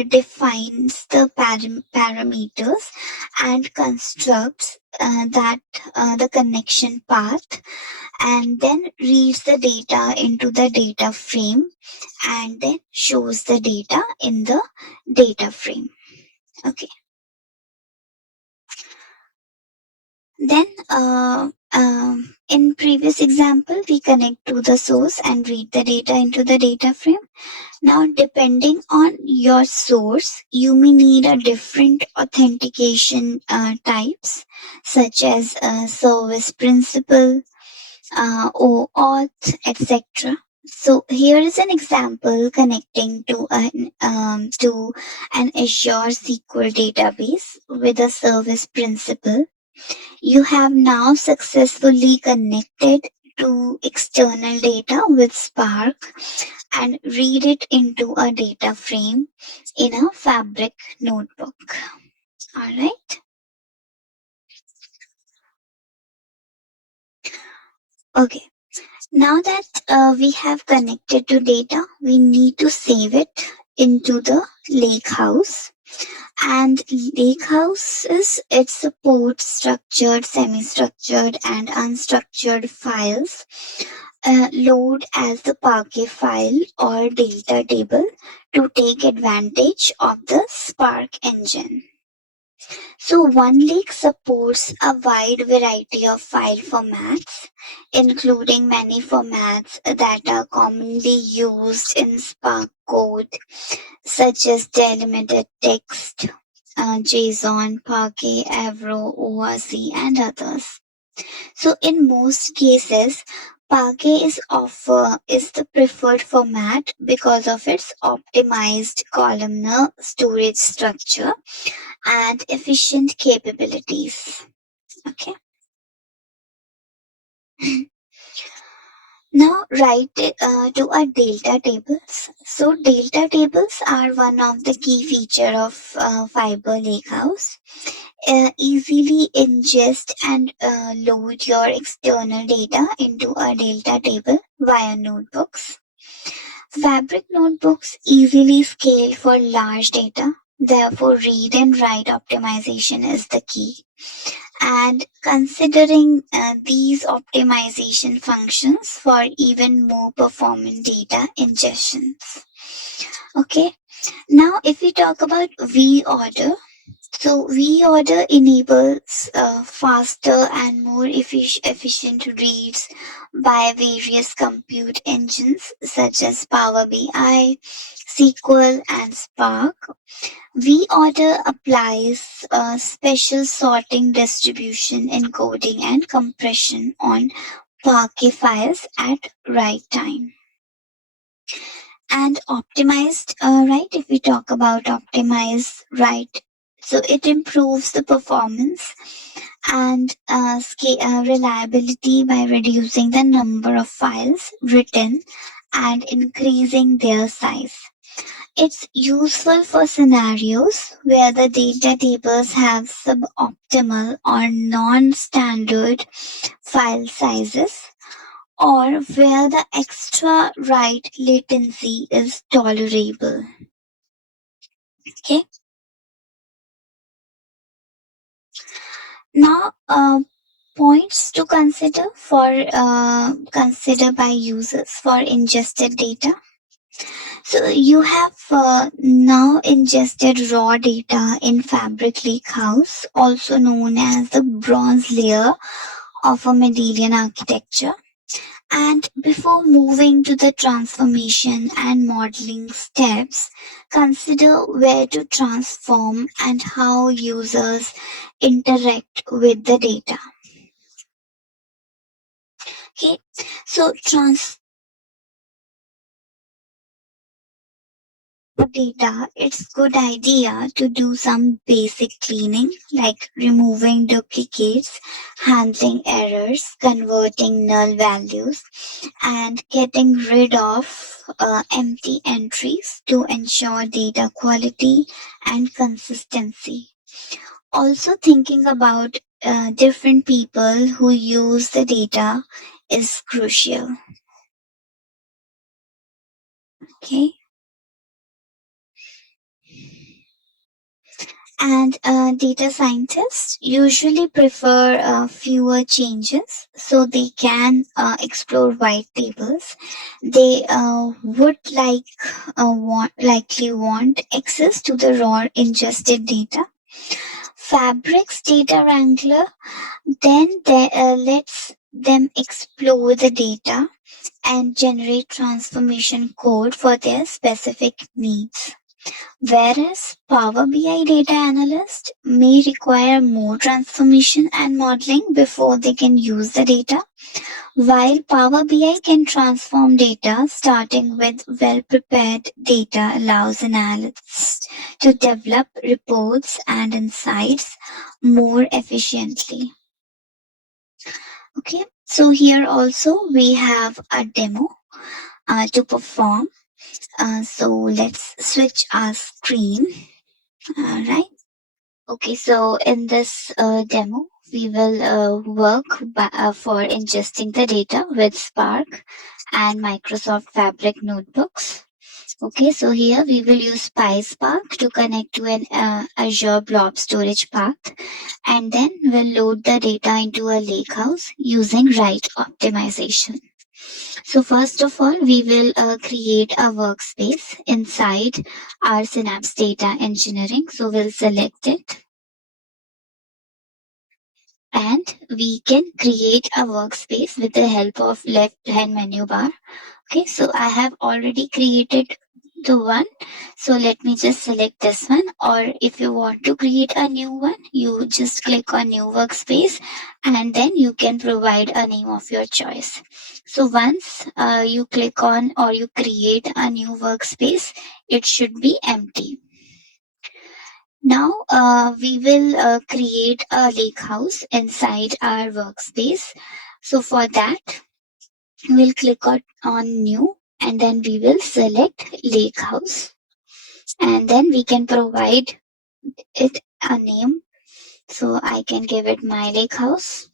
defines the parameters and constructs the connection path, and then reads the data into the data frame and then shows the data in the data frame. Okay. Then, in previous example, we connect to the source and read the data into the data frame. Now, depending on your source, you may need a different authentication types, such as service principal, OAuth, etc. So here is an example connecting to an Azure SQL database with a service principal. You have now successfully connected to external data with Spark and read it into a data frame in a Fabric notebook. Alright. Okay. Now that we have connected to data, we need to save it into the lakehouse. And lakehouse it supports structured, semi-structured, and unstructured files load as the Parquet file or data table to take advantage of the Spark engine. So OneLake supports a wide variety of file formats, including many formats that are commonly used in Spark code, such as delimited text, JSON, Parquet, Avro, ORC, and others. So in most cases, Parquet is the preferred format because of its optimized columnar storage structure and efficient capabilities. Okay. Now to our delta tables. So delta tables are one of the key feature of Fiber Lakehouse. Easily ingest and load your external data into a delta table via notebooks. Fabric notebooks easily scale for large data. Therefore, read and write optimization is the key. And considering these optimization functions for even more performant data ingestions. Okay, now if we talk about V-order, so V-order enables faster and more efficient reads by various compute engines such as Power BI, SQL, and Spark. V-order applies special sorting, distribution, encoding, and compression on Parquet files at write time. And optimized right, if we talk about optimized right, so it improves the performance and reliability by reducing the number of files written and increasing their size. It's useful for scenarios where the data tables have suboptimal or non-standard file sizes, or where the extra write latency is tolerable. Okay. Now, points to consider by users for ingested data. So you have now ingested raw data in Fabric Lakehouse, also known as the bronze layer of a Mendelian architecture. And before moving to the transformation and modeling steps, consider where to transform and how users interact with the data. Okay, so data, it's good idea to do some basic cleaning like removing duplicates, handling errors, converting null values, and getting rid of empty entries to ensure data quality and consistency. Also, thinking about different people who use the data is crucial. Okay. And data scientists usually prefer fewer changes so they can explore white tables. They would likely want access to the raw ingested data. Fabric's data wrangler then lets them explore the data and generate transformation code for their specific needs. Whereas Power BI data analysts may require more transformation and modeling before they can use the data, while Power BI can transform data starting with well prepared data allows analysts to develop reports and insights more efficiently. Okay, so here also we have a demo to perform. So let's switch our screen. All right. Okay, so in this demo, we will for ingesting the data with Spark and Microsoft Fabric notebooks. Okay, so here we will use PySpark to connect to an Azure Blob storage path, and then we'll load the data into a lakehouse using write optimization. So first of all, we will create a workspace inside our Synapse Data Engineering. So we'll select it and we can create a workspace with the help of left hand menu bar. Okay, so I have already created the one. So let me just select this one, or if you want to create a new one, you just click on new workspace and then you can provide a name of your choice. So once you click on or you create a new workspace, it should be empty. Now we will create a lake house inside our workspace. So for that, we'll click on new and then we will select lake house and then we can provide it a name. So I can give it my lake house.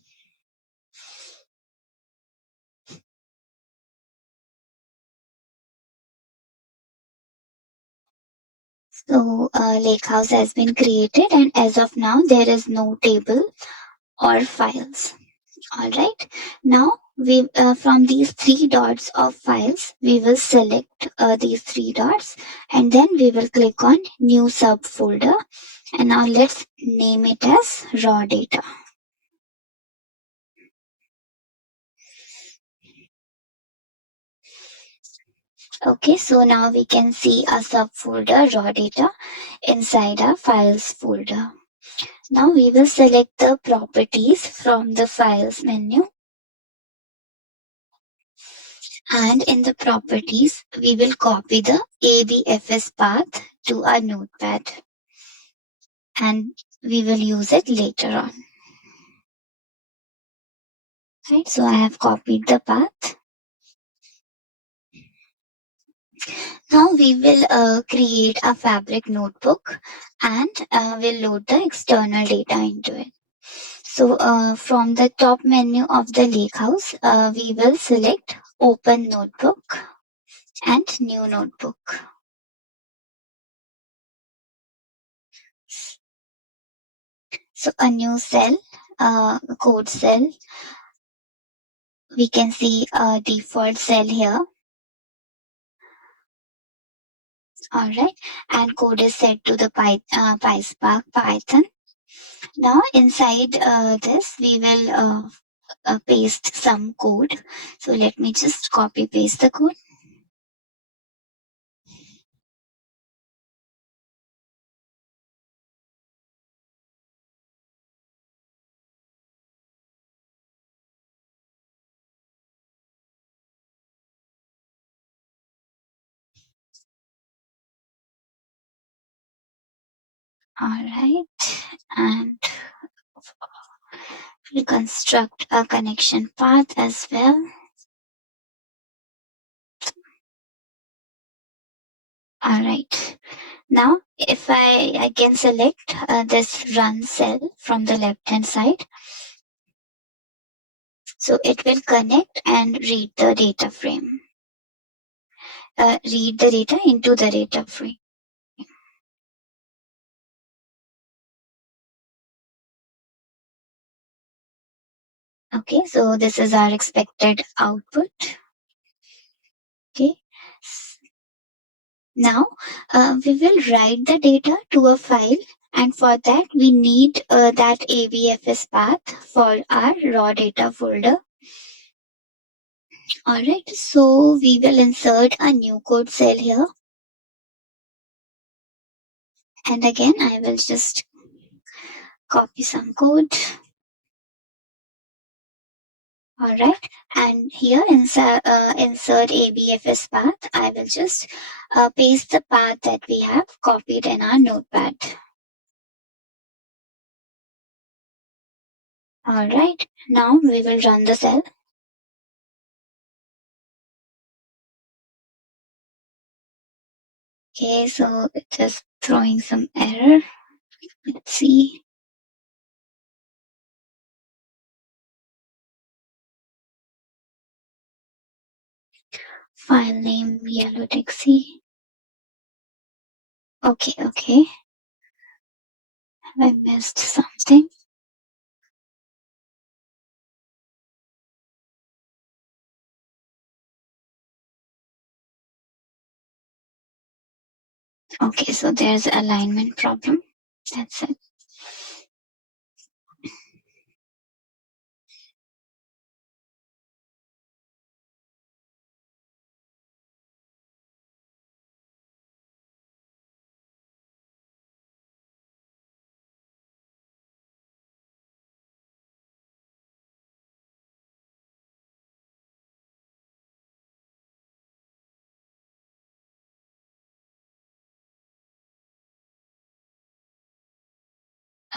So lake house has been created and as of now there is no table or files. All right. Now we from these three dots of files, we will select these three dots and then we will click on new subfolder. And now let's name it as raw data. Okay, so now we can see a subfolder raw data inside our files folder. Now we will select the properties from the files menu. And in the properties, we will copy the ABFS path to our notepad. And we will use it later on. Right, so I have copied the path. Now we will create a Fabric notebook and we'll load the external data into it. So from the top menu of the lakehouse, we will select Open Notebook and New Notebook. So a new cell code cell. We can see a default cell here. All right, and code is set to the PySpark Python. Now inside this, we will paste some code. So let me just copy paste the code. All right, and we construct a connection path as well. All right. Now, if I can select this run cell from the left hand side, so it will connect and read the data frame. Read the data into the data frame. Okay, so this is our expected output. Okay. Now, we will write the data to a file, and for that, we need that AVFS path for our raw data folder. Alright, so we will insert a new code cell here. And again, I will just copy some code. Alright, and here insert ABFS path. I will just paste the path that we have copied in our notepad. Alright, now we will run the cell. Okay, so it is throwing some error. Let's see. File name yellow taxi. Okay. Have I missed something? Okay, so there's alignment problem. That's it.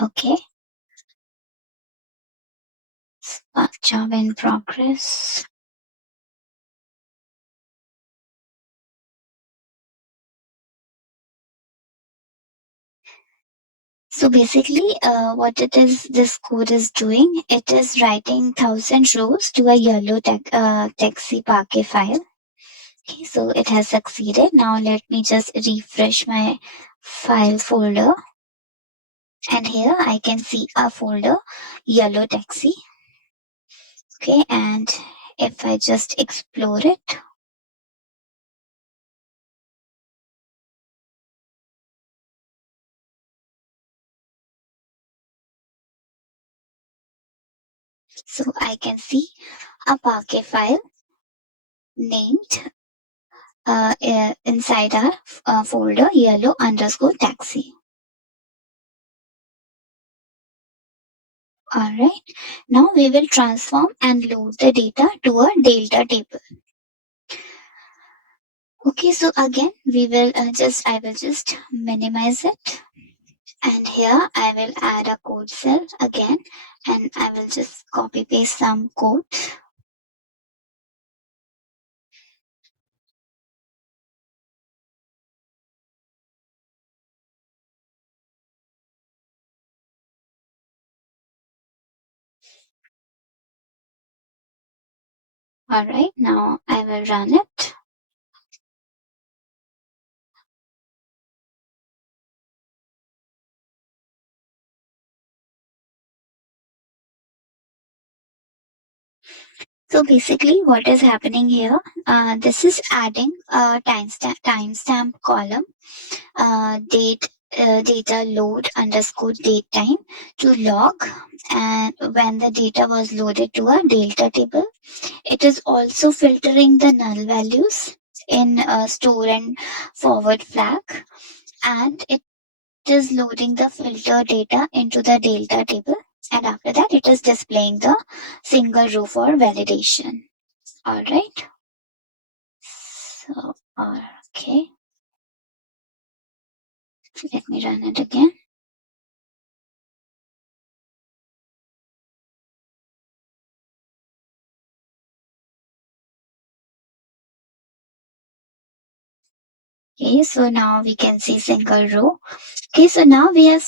Okay. Job in progress. So basically, what it is, this code is doing, it is writing 1,000 rows to a yellow taxi parquet file. Okay, so it has succeeded. Now let me just refresh my file folder. And here I can see a folder, yellow taxi. Okay, and if I just explore it, so I can see a parquet file named inside our folder yellow underscore taxi. Alright, now we will transform and load the data to a delta table. Okay, so again, we will I will just minimize it. And here I will add a code cell again, and I will just copy paste some code. Alright, now I will run it. So basically what is happening here, this is adding a timestamp column, data load underscore date time to log, and when the data was loaded to a delta table. It is also filtering the null values in store and forward flag, and it is loading the filter data into the delta table, and after that it is displaying the single row for validation. All right. So, okay, let me run it again. Okay, so now we can see single row. Okay, so now we have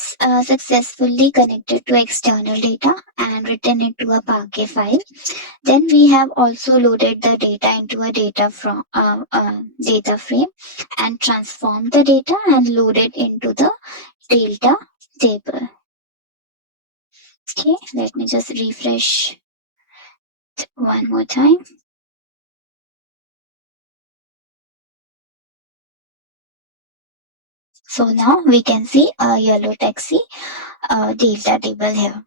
successfully connected to external data and written it to a Parquet file. Then we have also loaded the data into a data frame and transformed the data and loaded into the delta table. Okay, let me just refresh it one more time. So now we can see a yellow taxi delta table here.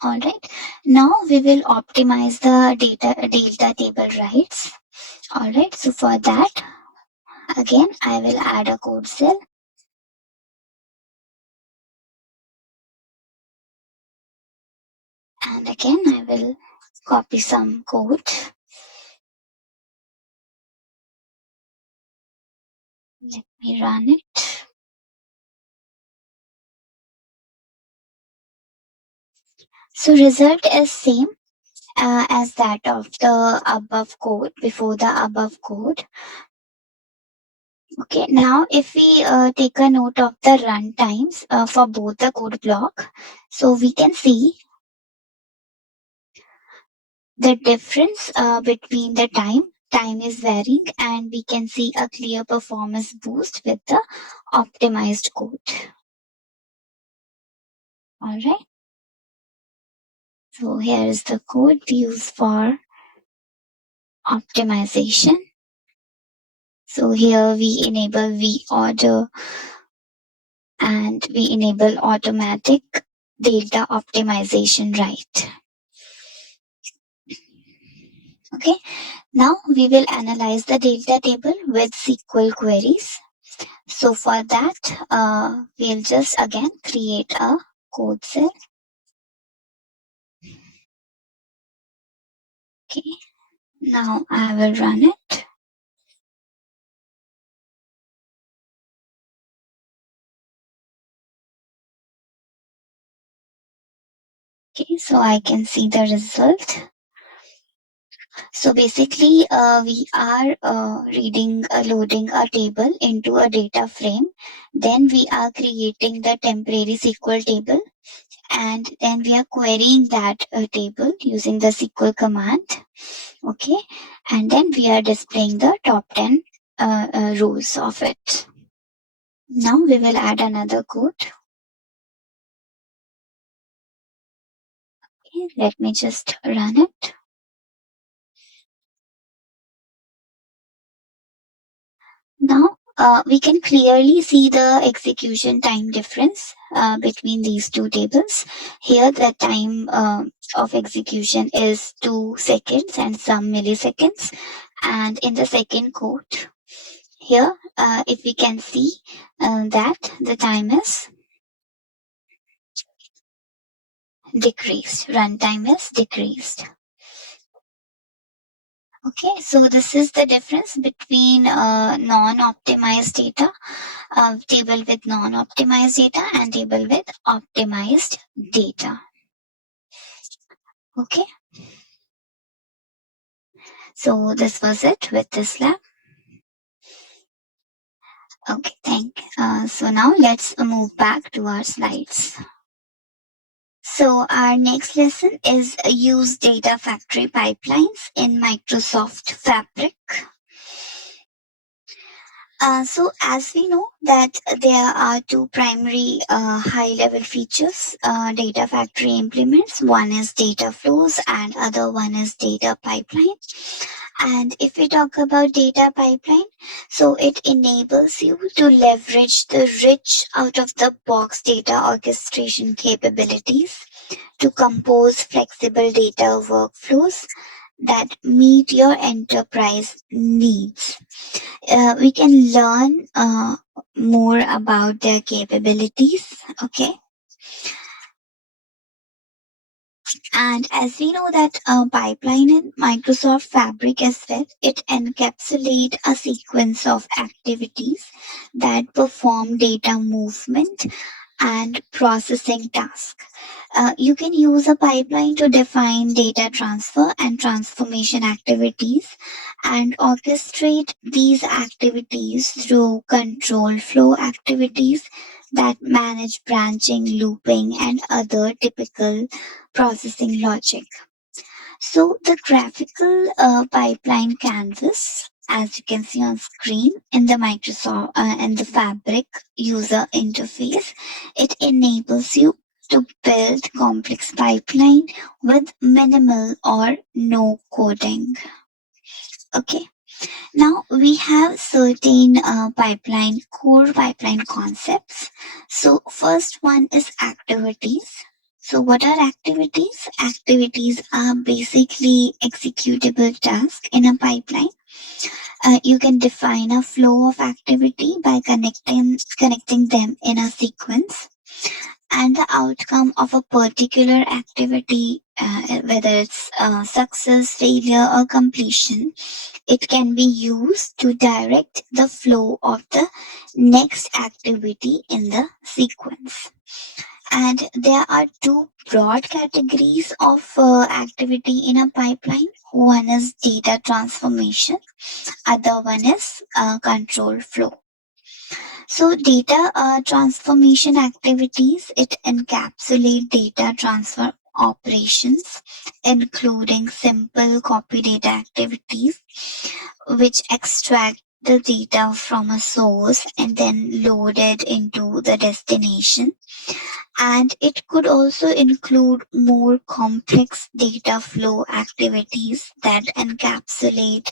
All right. Now we will optimize the delta table rights. All right. So for that, again, I will add a code cell. And again, I will copy some code. Let me run it. So result is same as that of the above code, before the above code. Okay, now if we take a note of the run times for both the code block, so we can see the difference between the time is varying, and we can see a clear performance boost with the optimized code. All right. So here is the code used for optimization. So here we enable V-order and we enable automatic data optimization right. Okay, now we will analyze the data table with SQL queries. So for that, we'll just again create a code cell. Okay, now I will run it. Okay, so I can see the result. So basically, we are loading a table into a data frame. Then we are creating the temporary SQL table, and then we are querying that table using the SQL command. Okay, and then we are displaying the top 10 rows of it. Now we will add another code. Okay, let me just run it. Now we can clearly see the execution time difference between these two tables. Here the time of execution is 2 seconds and some milliseconds. And in the second code, here if we can see that the time is decreased, runtime is decreased. Okay, so this is the difference between non-optimized data, table with non-optimized data and table with optimized data. Okay, so this was it with this lab. Okay, so now let's move back to our slides. So our next lesson is use data factory pipelines in Microsoft Fabric. So as we know that there are two primary high-level features data factory implements. One is data flows and other one is data pipeline. And if we talk about data pipeline, so it enables you to leverage the rich out of the box data orchestration capabilities to compose flexible data workflows that meet your enterprise needs. We can learn more about their capabilities. Okay. And as we know that pipeline in Microsoft Fabric as well, it encapsulates a sequence of activities that perform data movement and processing tasks. You can use a pipeline to define data transfer and transformation activities and orchestrate these activities through control flow activities that manage branching, looping, and other typical processing logic. So the graphical pipeline canvas, as you can see on screen in the Microsoft and the Fabric user interface, it enables you to build complex pipeline with minimal or no coding. Okay. Now we have certain core pipeline concepts. So first one is activities. So what are activities? Activities are basically executable tasks in a pipeline. You can define a flow of activity by connecting them in a sequence, and the outcome of a particular activity, whether it's success, failure, or completion, it can be used to direct the flow of the next activity in the sequence. And there are two broad categories of activity in a pipeline. One is data transformation, other one is control flow. So data transformation activities, it encapsulate data transfer operations, including simple copy data activities, which extract the data from a source and then load it into the destination. And it could also include more complex data flow activities that encapsulate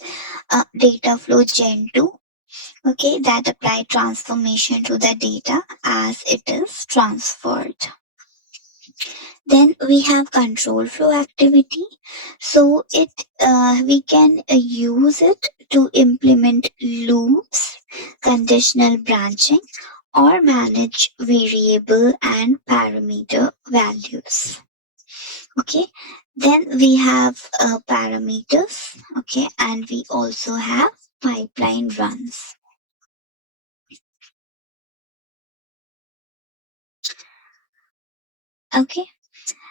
data flow Gen 2, okay, that apply transformation to the data as it is transferred. Then we have control flow activity. So we can use it to implement loops, conditional branching, or manage variable and parameter values. Okay. Then we have parameters. Okay. And we also have pipeline runs. Okay.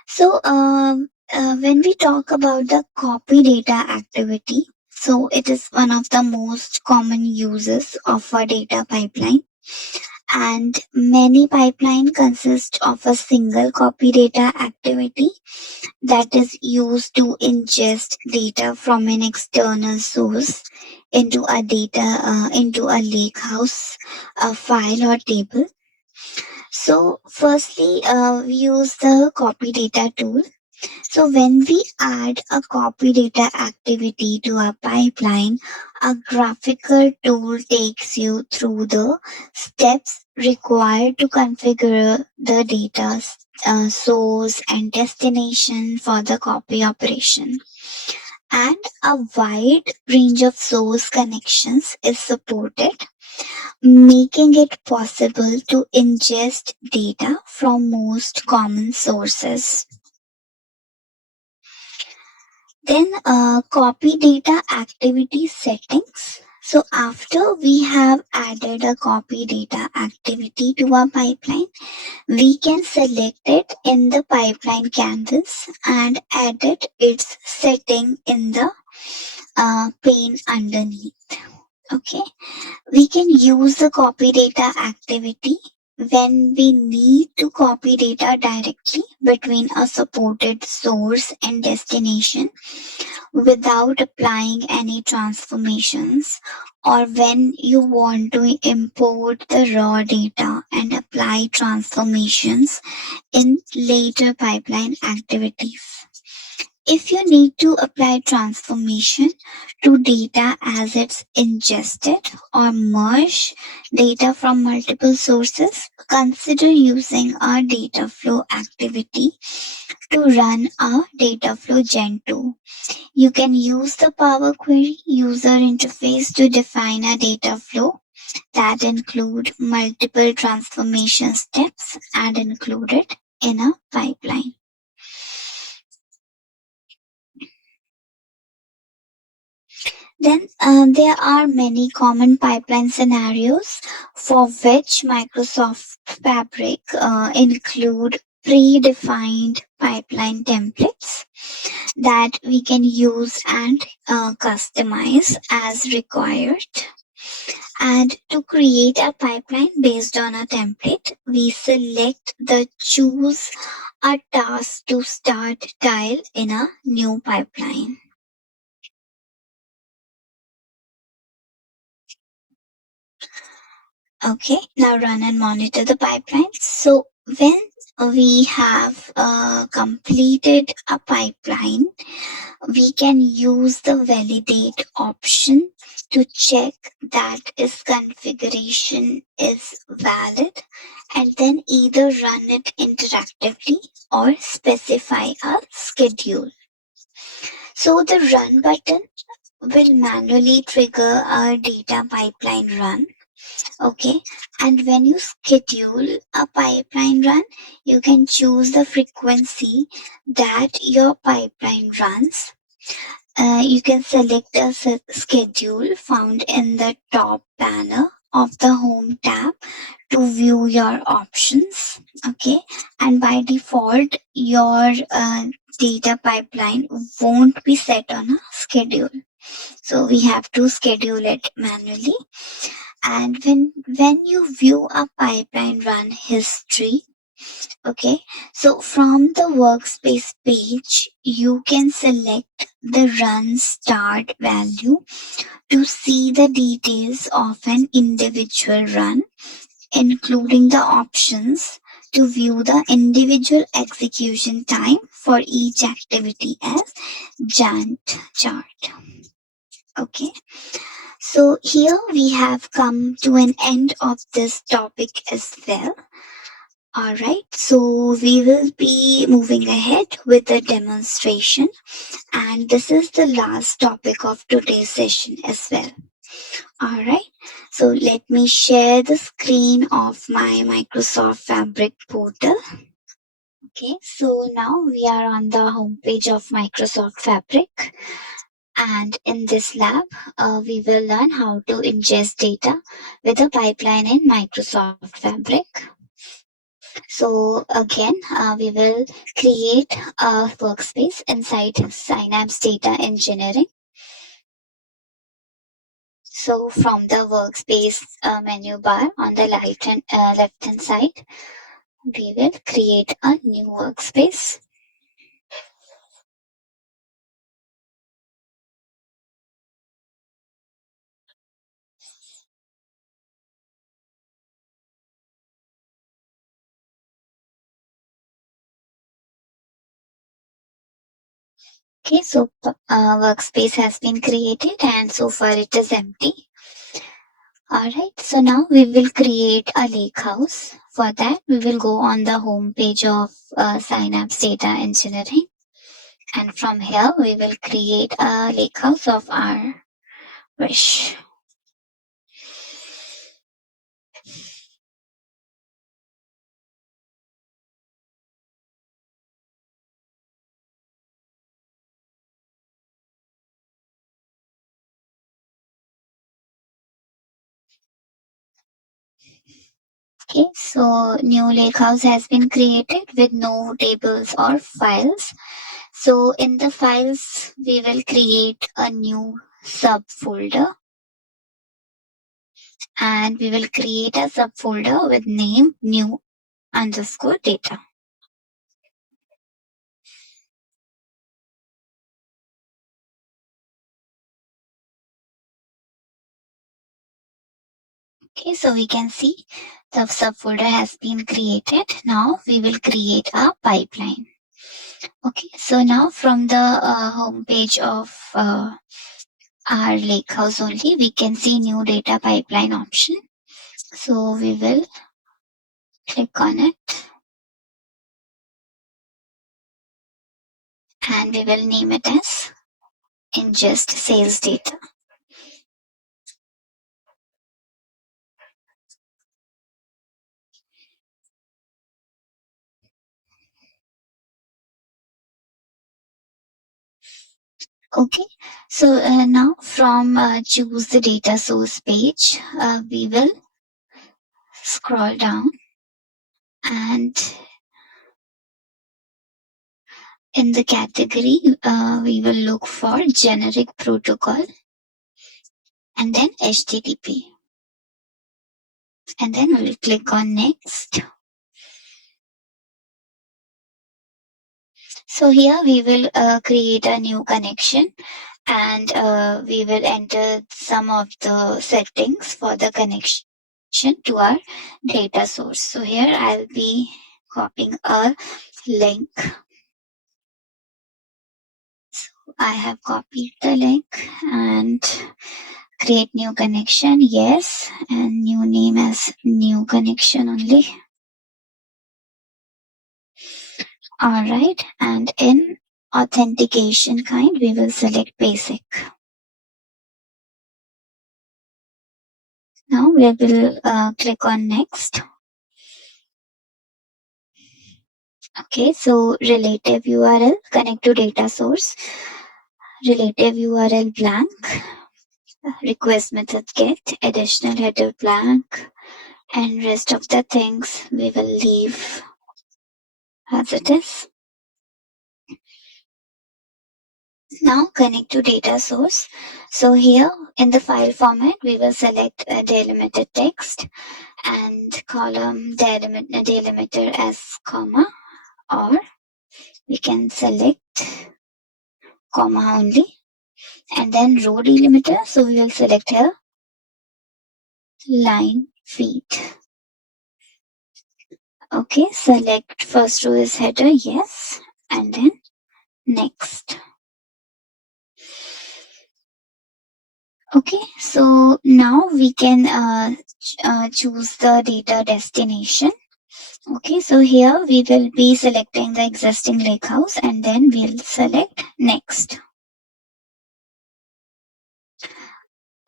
So, when we talk about the copy data activity, so it is one of the most common uses of a data pipeline, and many pipeline consist of a single copy data activity that is used to ingest data from an external source into a lakehouse, a file or table. So, firstly, we use the copy data tool. So when we add a copy data activity to a pipeline, a graphical tool takes you through the steps required to configure the data source and destination for the copy operation. And a wide range of source connections is supported, making it possible to ingest data from most common sources. Then copy data activity settings. So after we have added a copy data activity to our pipeline, we can select it in the pipeline canvas and edit its setting in the pane underneath. Okay. We can use the copy data activity when we need to copy data directly between a supported source and destination without applying any transformations, or when you want to import the raw data and apply transformations in later pipeline activities. If you need to apply transformation to data as it's ingested or merge data from multiple sources, consider using our data flow activity to run a data flow gen 2. You can use the Power Query user interface to define a data flow that include multiple transformation steps and include it in a pipeline. Then there are many common pipeline scenarios for which Microsoft Fabric include predefined pipeline templates that we can use and customize as required. And to create a pipeline based on a template, we select the choose a task to start tile in a new pipeline. Okay, now run and monitor the pipeline. So when we have completed a pipeline, we can use the validate option to check that its configuration is valid and then either run it interactively or specify a schedule. So the run button will manually trigger a data pipeline run. Okay, and when you schedule a pipeline run, you can choose the frequency that your pipeline runs. You can select a schedule found in the top banner of the home tab to view your options. Okay, and by default, your data pipeline won't be set on a schedule. So we have to schedule it manually. And when you view a pipeline run history, okay, so from the workspace page, you can select the run start value to see the details of an individual run, including the options to view the individual execution time for each activity as Gantt chart. Okay. So here we have come to an end of this topic as well. Alright, so we will be moving ahead with the demonstration, and this is the last topic of today's session as well. Alright, so let me share the screen of my Microsoft Fabric portal. Okay, so now we are on the homepage of Microsoft Fabric. And in this lab, we will learn how to ingest data with a pipeline in Microsoft Fabric. So again, we will create a workspace inside Synapse Data Engineering. So from the workspace menu bar on the left hand side, we will create a new workspace. Okay, so workspace has been created and so far it is empty. Alright, so now we will create a lakehouse. For that, we will go on the home page of Synapse Data Engineering. And from here, we will create a lakehouse of our wish. Okay, so new lakehouse has been created with no tables or files. So in the files, we will create a new subfolder. And we will create a subfolder with name new underscore data. Okay, so we can see the subfolder has been created. Now we will create a pipeline. Okay, so now from the home page of our lakehouse only, we can see new data pipeline option. So we will click on it and we will name it as ingest sales data. Okay, so now from choose the data source page, we will scroll down and in the category, we will look for generic protocol and then HTTP. And then we'll click on next. So here we will create a new connection and we will enter some of the settings for the connection to our data source. So here I'll be copying a link. So I have copied the link and create new connection. Yes, and new name as new connection only. All right, and in authentication kind, we will select basic. Now we will click on next. Okay, so relative URL, connect to data source, relative URL blank, request method get, additional header blank, and rest of the things we will leave as it is. Now connect to data source. So here in the file format, we will select a delimited text and column delimiter as comma, or we can select comma only, and then row delimiter. So we will select here line feet. Okay, select first row is header, yes, and then next. Okay, so now we can choose the data destination. Okay, so here we will be selecting the existing lakehouse and then we'll select next.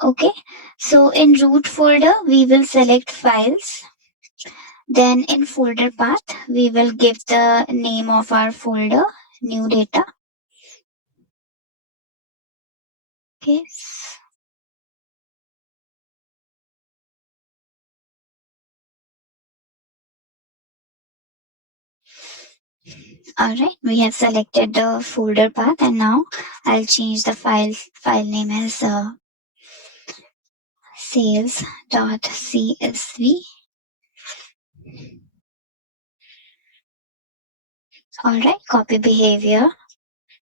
Okay, so in root folder, we will select files. Then in folder path, we will give the name of our folder, new data. Okay. All right, we have selected the folder path and now I'll change the file name as sales.csv. All right, copy behavior,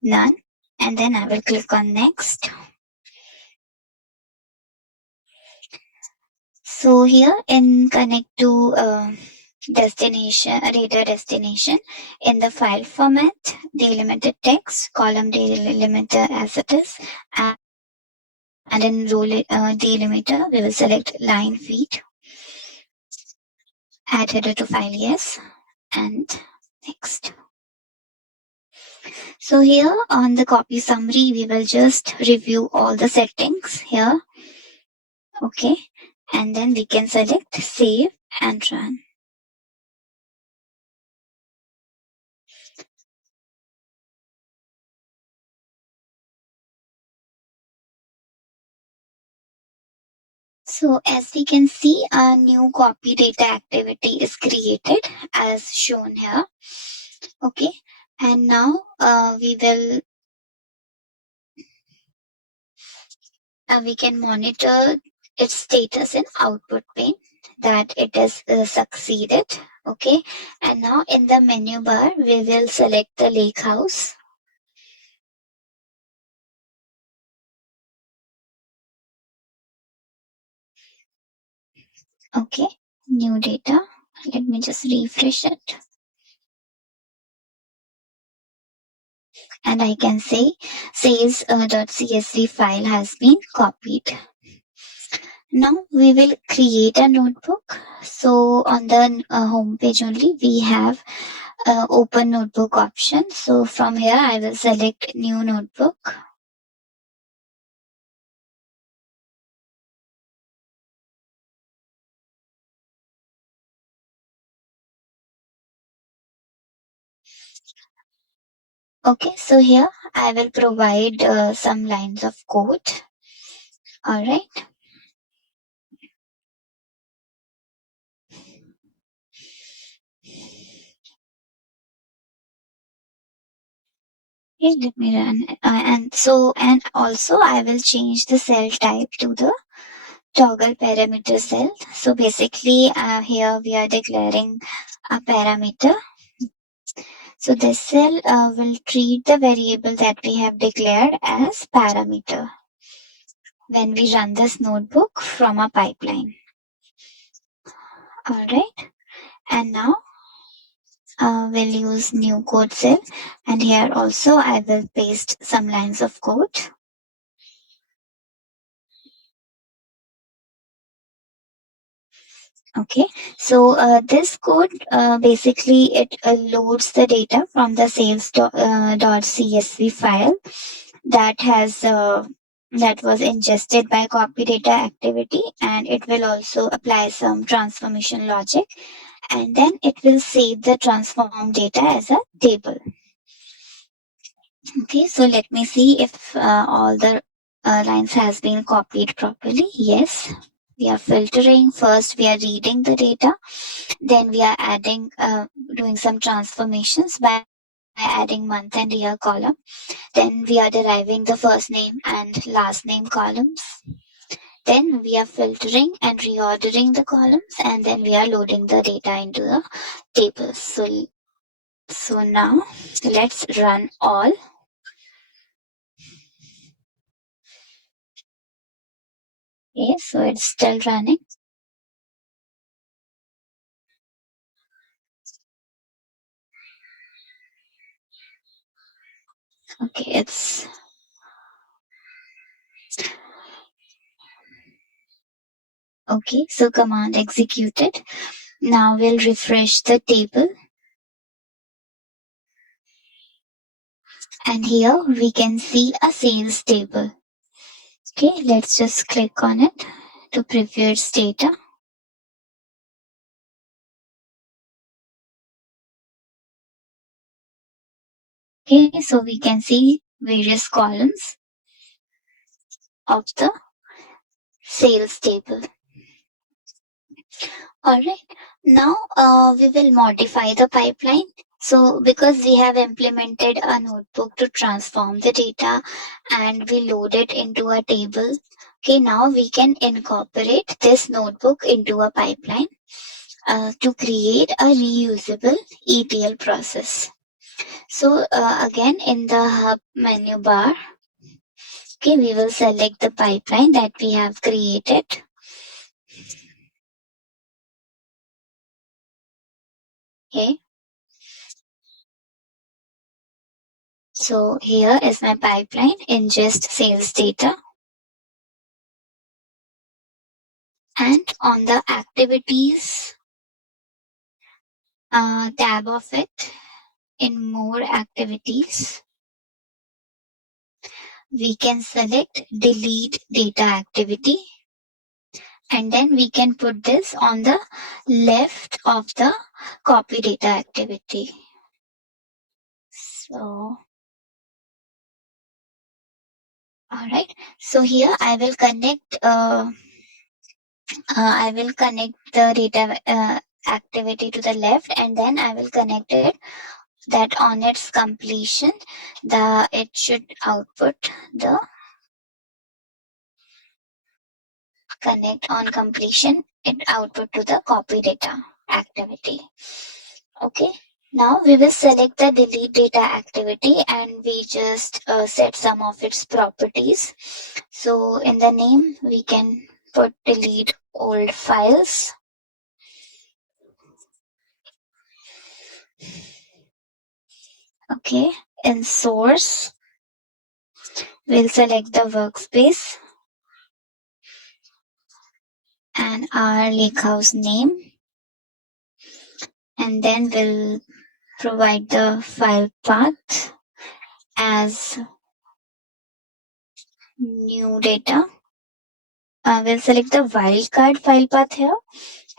none. And then I will click on next. So here in connect to destination, data destination, in the file format, delimited text, column delimiter as it is, and in row delimiter, we will select line feet, add header to file, yes, and next. So here on the copy summary, we will just review all the settings here. Okay, and then we can select save and run. So as we can see, a new copy data activity is created as shown here. Okay, and now we can monitor its status in output pane that it has succeeded. Okay, and now in the menu bar, we will select the lake house. Okay, new data. Let me just refresh it. And I can say sales.csv file has been copied. Now we will create a notebook. So on the home page only, we have open notebook option. So from here, I will select new notebook. Okay, so here I will provide some lines of code. All right. Okay, let me run. And also I will change the cell type to the toggle parameter cell. So basically, here we are declaring a parameter. So this cell will treat the variable that we have declared as parameter when we run this notebook from a pipeline. All right. And now we'll use new code cell. And here also I will paste some lines of code. Okay, so this code basically it loads the data from the sales.csv file that has that was ingested by copy data activity, and it will also apply some transformation logic, and then it will save the transformed data as a table. Okay, so let me see if all the lines has been copied properly. Yes, we are filtering. First, we are reading the data. Then we are adding, doing some transformations by adding month and year column. Then we are deriving the first name and last name columns. Then we are filtering and reordering the columns, and then we are loading the data into the tables. So now let's run all. Okay, so it's still running. Okay, it's okay. So command executed. Now we'll refresh the table. And here we can see a sales table. Okay, let's just click on it to preview its data. Okay, so we can see various columns of the sales table. Alright, now we will modify the pipeline. So because we have implemented a notebook to transform the data and we load it into a table, okay, now we can incorporate this notebook into a pipeline to create a reusable ETL process. So again, in the hub menu bar, okay, we will select the pipeline that we have created. Okay. So here is my pipeline, ingest sales data. And on the activities tab of it, in more activities, we can select delete data activity. And then we can put this on the left of the copy data activity. So, all right. So here I will connect the data activity to the left, and then I will connect it that on its completion, it should output the connect on completion, it output to the copy data activity. Okay. Now we will select the delete data activity and we just set some of its properties. So in the name, we can put delete old files. Okay, in source, we'll select the workspace and our lakehouse name, and then we'll provide the file path as new data. We'll select the wildcard file path here,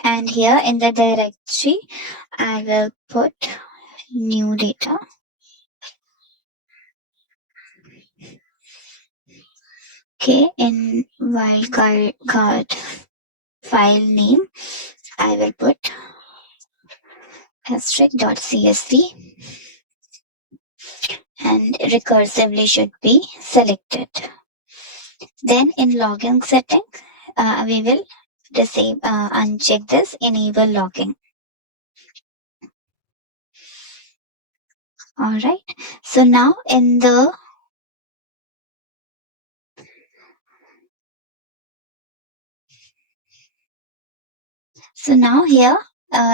and here in the directory, I will put new data. Okay, in wildcard file name, I will put asterisk.csv and recursively should be selected. Then in logging setting, we will uncheck this enable logging. All right. So now in the here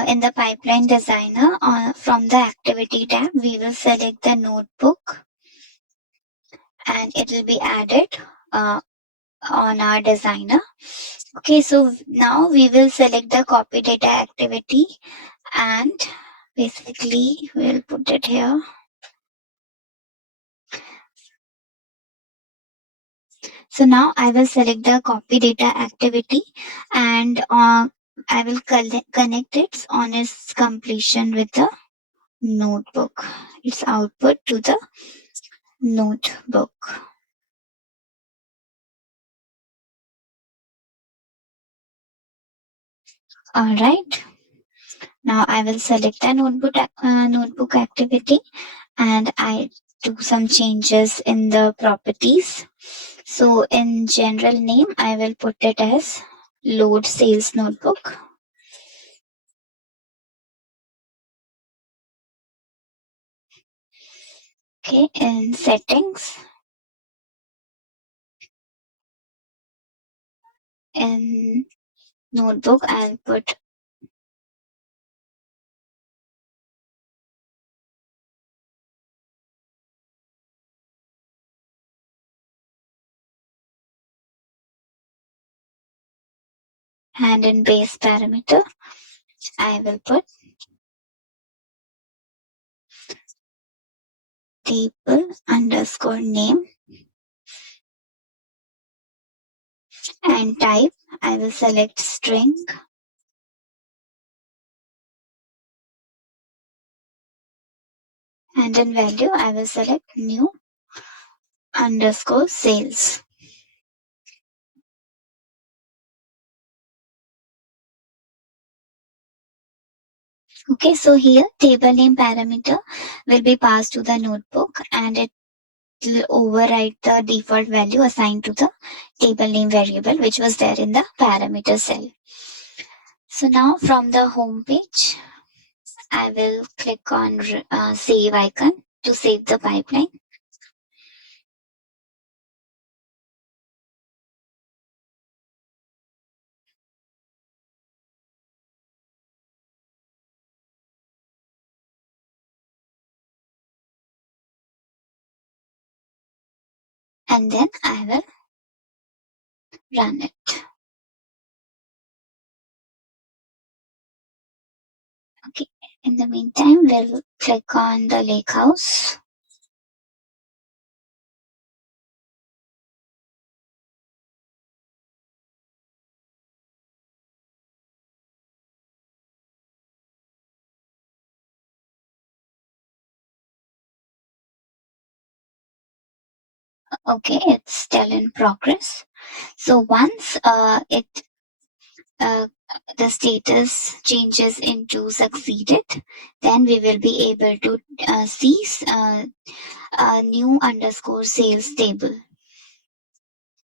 in the pipeline designer from the activity tab, we will select the notebook and it will be added on our designer. Okay, so now we will select the copy data activity and basically we'll put it here. So now I will select the copy data activity and I will connect it on its completion with the notebook. Its output to the notebook. All right. Now I will select the notebook activity and I do some changes in the properties. So in general name, I will put it as load sales notebook. Okay, in settings, in notebook, I'll put and in base parameter, I will put table underscore name and type, I will select string and in value, I will select new underscore sales. Okay, so here table name parameter will be passed to the notebook and it will override the default value assigned to the table name variable which was there in the parameter cell. So now from the home page, I will click on save icon to save the pipeline. And then I will run it. Okay. In the meantime, we'll click on the lakehouse. Okay, it's still in progress. So once the status changes into succeeded, then we will be able to see a new underscore sales table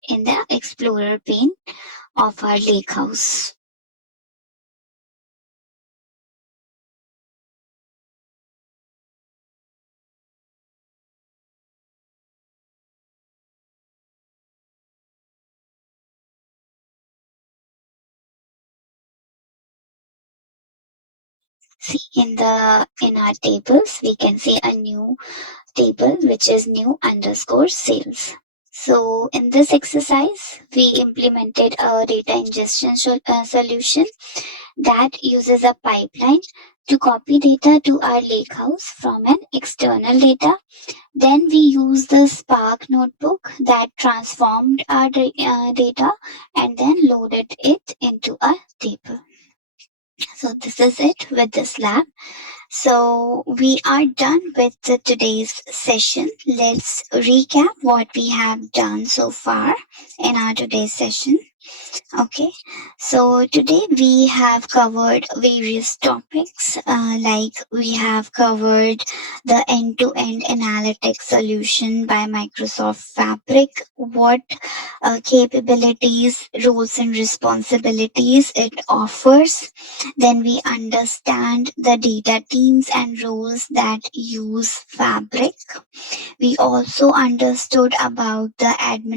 in the Explorer pane of our lakehouse. See in our tables, we can see a new table, which is new underscore sales. So in this exercise, we implemented a data ingestion solution that uses a pipeline to copy data to our lakehouse from an external data. Then we use the Spark notebook that transformed our data and then loaded it into a table. So this is it with this lab. So we are done with today's session. Let's recap what we have done so far in our today's session. Okay, so today we have covered various topics, like we have covered the end-to-end analytics solution by Microsoft Fabric, what capabilities, roles, and responsibilities it offers. Then we understand the data teams and roles that use Fabric. We also understood about the admin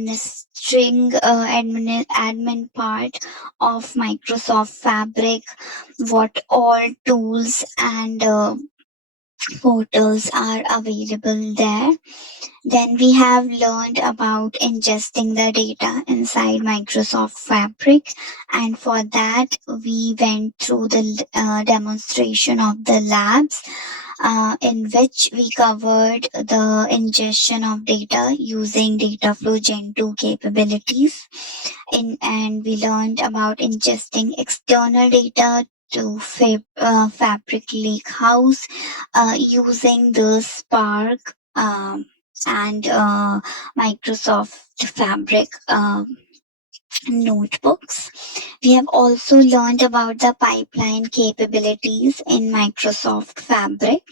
part of Microsoft Fabric, what all tools and portals are available there. Then we have learned about ingesting the data inside Microsoft Fabric, and for that we went through the demonstration of the labs, in which we covered the ingestion of data using Dataflow Gen 2 capabilities. And we learned about ingesting external data to Fabric Lakehouse using the Spark and Microsoft Fabric notebooks. We have also learned about the pipeline capabilities in Microsoft Fabric.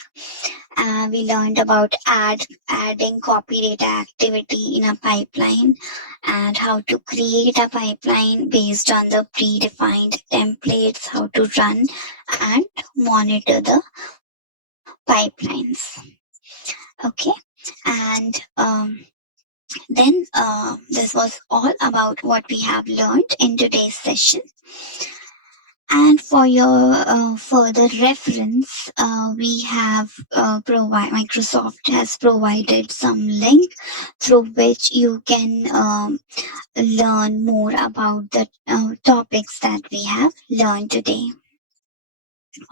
We learned about adding copy data activity in a pipeline and how to create a pipeline based on the predefined templates, how to run and monitor the pipelines. Okay, and then this was all about what we have learned in today's session. And for your further reference, we have Microsoft has provided some link through which you can learn more about the topics that we have learned today.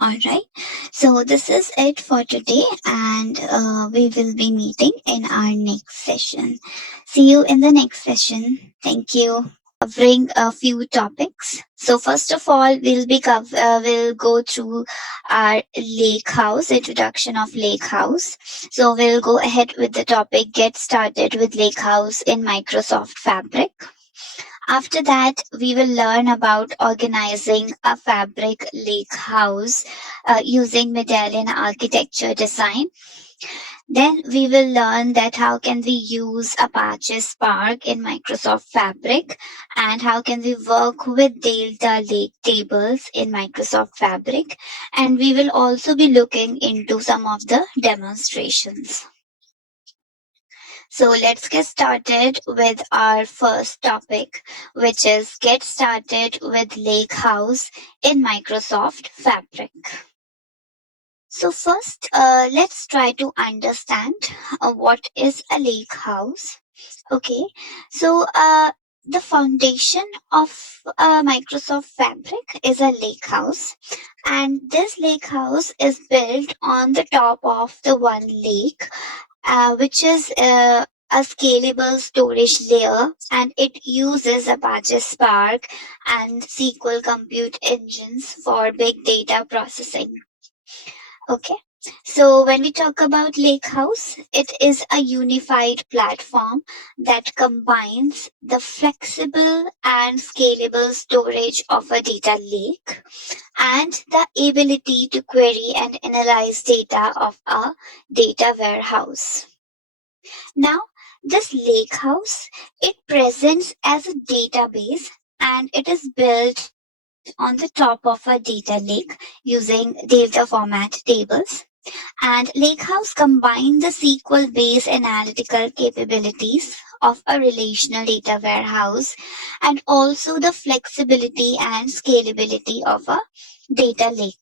Alright, so this is it for today, and we will be meeting in our next session. See you in the next session. Thank you. Covering a few topics. So first of all, we'll go through our lake house, introduction of lake house. So we'll go ahead with the topic, get started with lake house in Microsoft Fabric. After that, we will learn about organizing a Fabric lake house using medallion architecture design. Then we will learn that how can we use Apache Spark in Microsoft Fabric, and how can we work with data lake tables in Microsoft Fabric. And we will also be looking into some of the demonstrations. So let's get started with our first topic, which is get started with Lakehouse in Microsoft Fabric. So first, let's try to understand what is a lakehouse. Okay, so the foundation of Microsoft Fabric is a lakehouse, and this lakehouse is built on the top of the one lake, which is a scalable storage layer, and it uses Apache Spark and SQL compute engines for big data processing. Okay. So when we talk about Lakehouse, it is a unified platform that combines the flexible and scalable storage of a data lake and the ability to query and analyze data of a data warehouse. Now, this lakehouse, it presents as a database, and it is built on the top of a data lake using data format tables. And Lakehouse combines the SQL-based analytical capabilities of a relational data warehouse and also the flexibility and scalability of a data lake.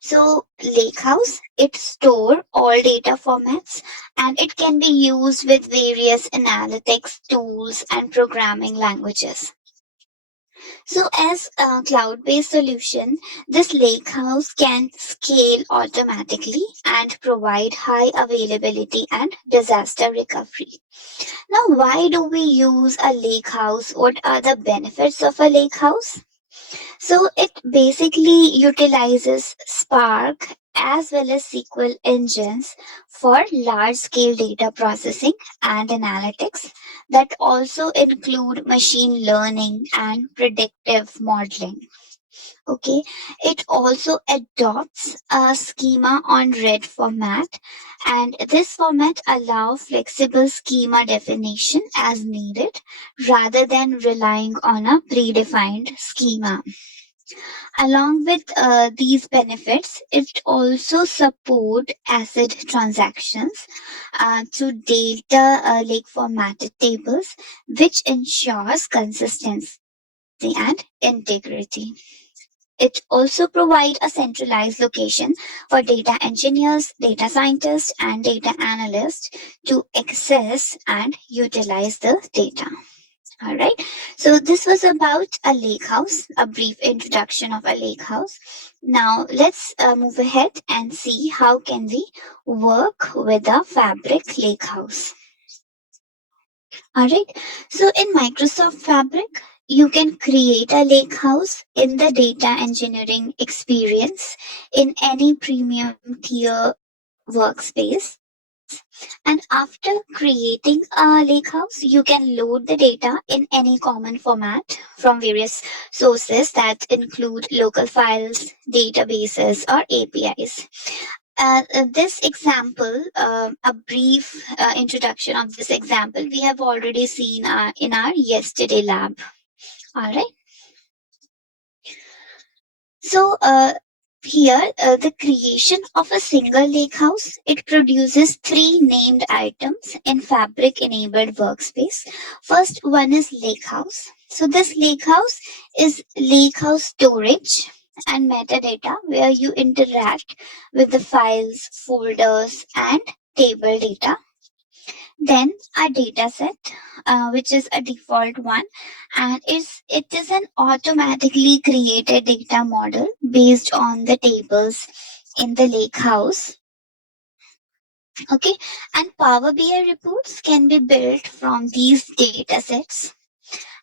So Lakehouse, it store all data formats and it can be used with various analytics tools and programming languages. So as a cloud-based solution, this Lakehouse can scale automatically and provide high availability and disaster recovery. Now, why do we use a Lakehouse? What are the benefits of a Lakehouse? So it basically utilizes Spark as well as SQL engines for large scale data processing and analytics that also include machine learning and predictive modeling. Okay, it also adopts a schema on red format, and this format allows flexible schema definition as needed rather than relying on a predefined schema. Along with these benefits, it also support ACID transactions to data lake formatted tables, which ensures consistency and integrity. It also provides a centralized location for data engineers, data scientists, and data analysts to access and utilize the data. All right. So this was about a lake house, a brief introduction of a lake house. Now let's move ahead and see how can we work with a fabric lake house. All right. So in Microsoft Fabric, you can create a lake house in the data engineering experience in any premium tier workspace. And after creating a lakehouse, you can load the data in any common format from various sources that include local files, databases, or APIs. This example, a brief introduction of this example, we have already seen in our yesterday lab. All right. So here, the creation of a single lake house, it produces three named items in Fabric enabled workspace. First one is lake house. So this lake house is lake house storage and metadata where you interact with the files, folders, and table data. Then a data set, which is a default one, and it is an automatically created data model based on the tables in the lake house. Okay, and Power BI reports can be built from these data sets.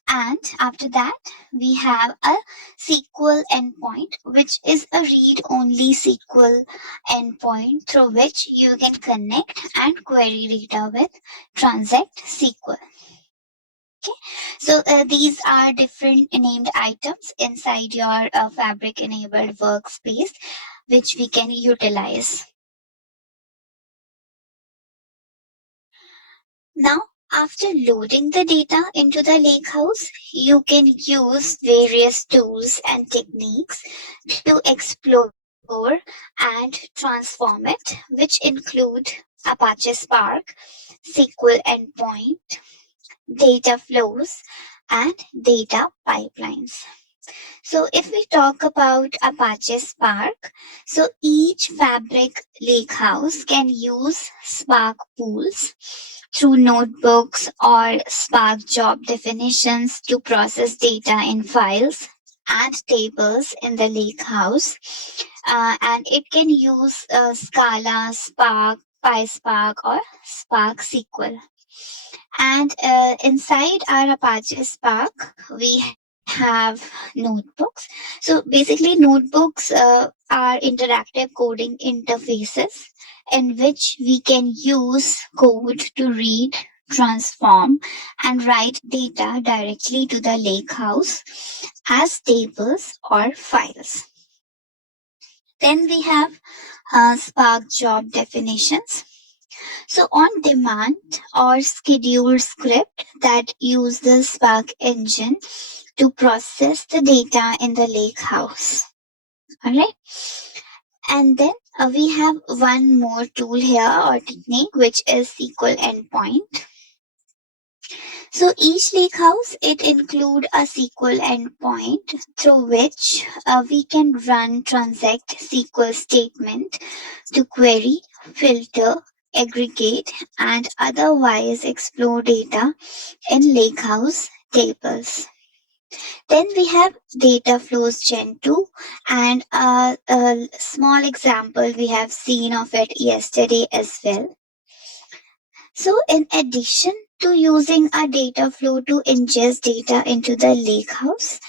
And after that, we have a SQL endpoint, which is a read-only SQL endpoint through which you can connect and query data with Transact SQL. Okay, so these are different named items inside your Fabric-enabled workspace, which we can utilize. Now, after loading the data into the lakehouse, you can use various tools and techniques to explore and transform it, which include Apache Spark, SQL endpoint, data flows, and data pipelines. So if we talk about Apache Spark, so each Fabric lakehouse can use Spark pools through notebooks or Spark job definitions to process data in files and tables in the lakehouse. And it can use Scala, Spark, PySpark, or Spark SQL. And inside our Apache Spark, we have notebooks. So basically, notebooks are interactive coding interfaces in which we can use code to read, transform, and write data directly to the lakehouse as tables or files. Then we have Spark job definitions. So on demand or scheduled script that use the Spark engine to process the data in the lake house. All right. And then we have one more tool here or technique, which is SQL endpoint. So each lakehouse, it include a SQL endpoint through which we can run transact SQL statement to query, filter, aggregate, and otherwise explore data in lakehouse tables. Then we have data flows Gen 2, and a small example we have seen of it yesterday as well. So in addition to using a data flow to ingest data into the lakehouse,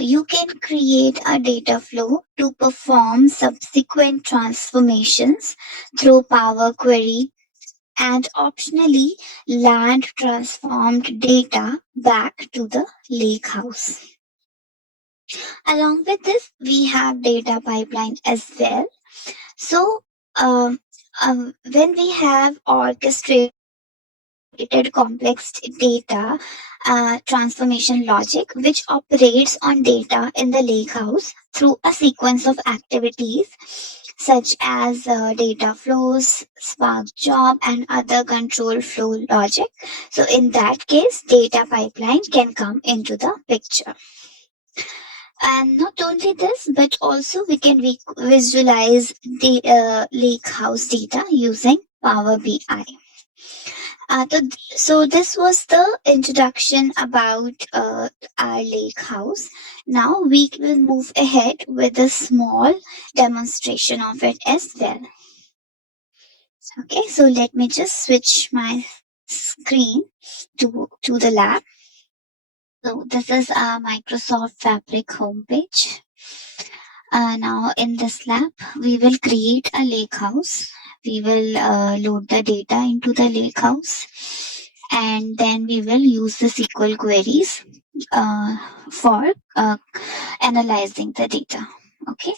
you can create a data flow to perform subsequent transformations through Power Query and optionally land transformed data back to the lakehouse. Along with this, we have data pipeline as well. So, when we have orchestrated complex data transformation logic, which operates on data in the lakehouse through a sequence of activities such as data flows, Spark job, and other control flow logic. So, in that case, data pipeline can come into the picture. And not only this, but also we can visualize the lake house data using Power BI. So this was the introduction about our lake house. Now we will move ahead with a small demonstration of it as well. Okay, so let me just switch my screen to the lab. So this is our Microsoft Fabric homepage. Now in this lab, we will create a lake house. We will load the data into the lake house, and then we will use the SQL queries for analyzing the data. Okay.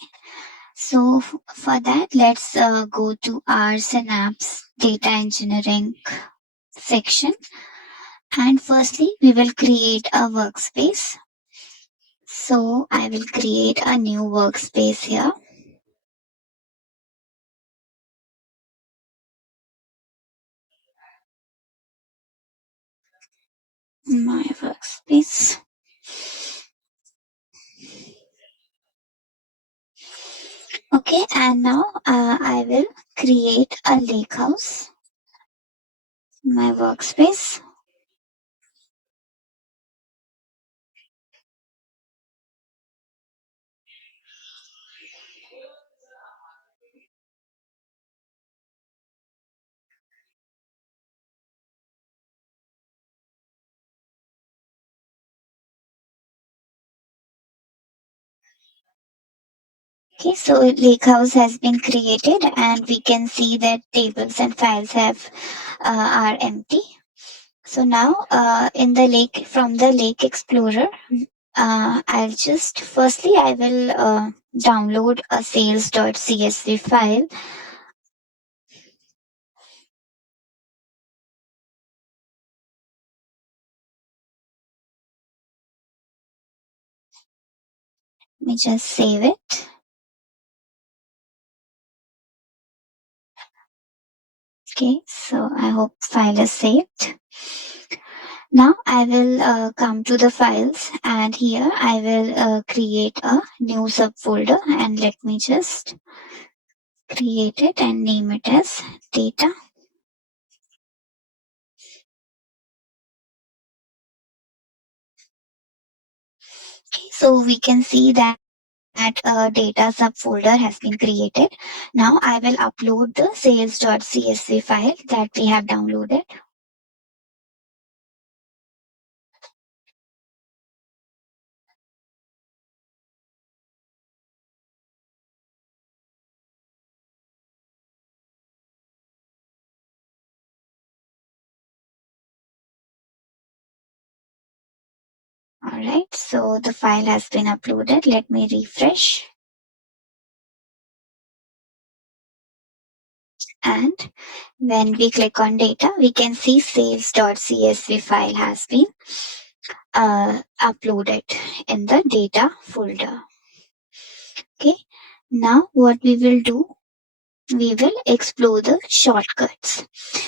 So for that, let's go to our Synapse data engineering section. And firstly, we will create a workspace. So I will create a new workspace here. My workspace. Okay, and now I will create a lake house. My workspace. Okay, so lakehouse has been created, and we can see that tables and files have are empty. So now, in the lake from the Lake Explorer, I'll just firstly I will download a sales.csv file. Let me just save it. Okay, so I hope file is saved. Now I will come to the files, and here I will create a new subfolder, and let me just create it and name it as data. Okay, so we can see that data subfolder has been created. Now I will upload the sales.csv file that we have downloaded. Alright, so the file has been uploaded. Let me refresh. And when we click on data, we can see sales.csv file has been uploaded in the data folder. Okay, now what we will do, we will explore the shortcuts.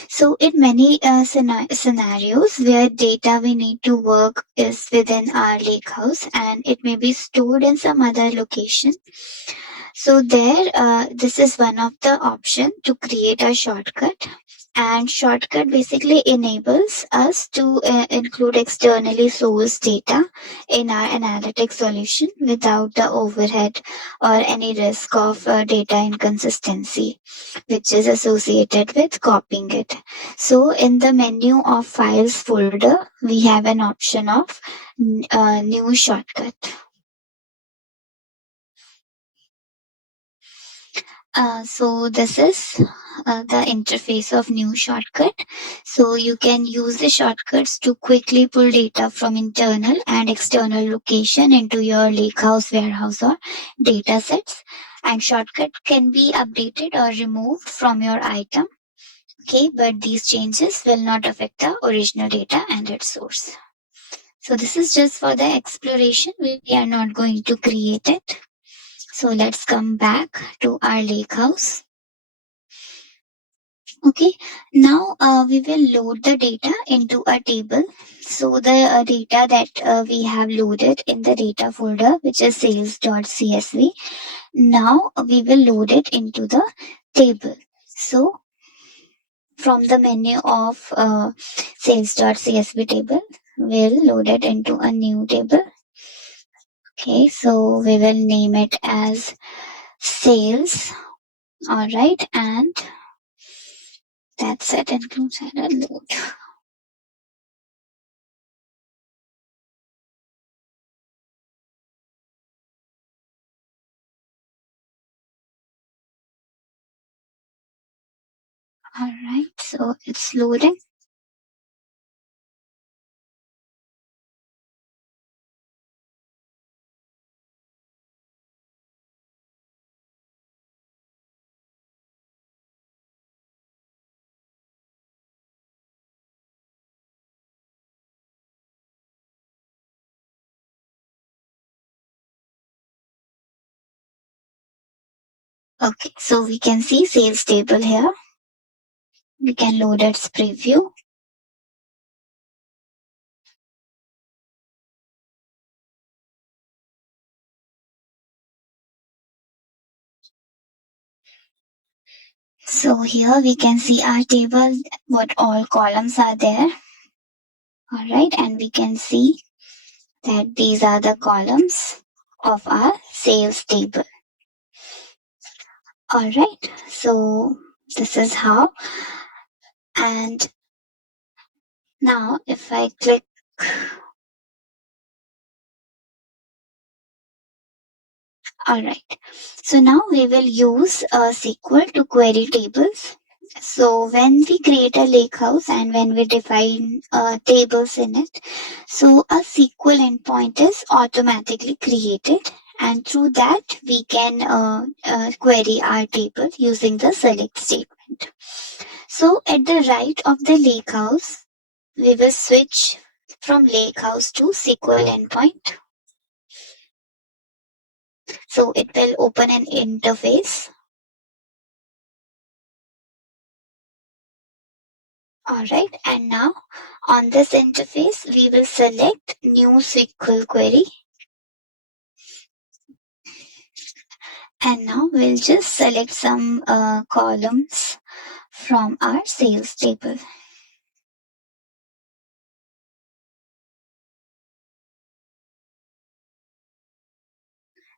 So in many scenarios where data we need to work is within our lakehouse and it may be stored in some other location. So there, this is one of the option to create a shortcut. And shortcut basically enables us to include externally sourced data in our analytic solution without the overhead or any risk of data inconsistency, which is associated with copying it. So in the menu of files folder, we have an option of new shortcut. So this is the interface of new shortcut. So you can use the shortcuts to quickly pull data from internal and external location into your lakehouse, warehouse, or data sets. And shortcut can be updated or removed from your item. Okay, but these changes will not affect the original data and its source. So this is just for the exploration. We are not going to create it. So let's come back to our lakehouse. Okay, now we will load the data into a table. So the data that we have loaded in the data folder, which is sales.csv, now we will load it into the table. So from the menu of sales.csv table, we'll load it into a new table. Okay, so we will name it as sales. All right, and that's it. Includes header load. All right, so it's loading. Okay, so we can see sales table here. We can load its preview. So here we can see our table, what all columns are there. All right, and we can see that these are the columns of our sales table. All right, so this is how. And now if I click, all right, so now we will use a SQL to query tables. So when we create a lakehouse and when we define tables in it, so a SQL endpoint is automatically created, and through that we can query our table using the select statement. So at the right of the lakehouse, we will switch from lakehouse to SQL endpoint. So it will open an interface. All right, and now on this interface, we will select new SQL query. And now we'll just select some columns from our sales table.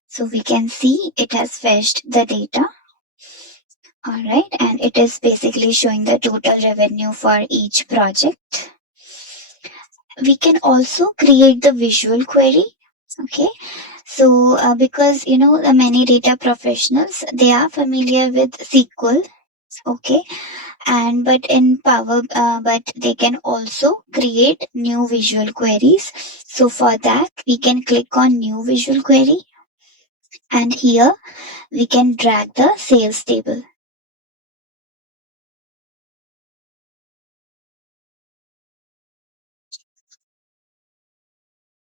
So we can see it has fetched the data. All right, and it is basically showing the total revenue for each project. We can also create the visual query. Okay, so because many data professionals, they are familiar with SQL. Okay, and but in power but they can also create new visual queries. So for that we can click on new visual query, and here we can drag the sales table.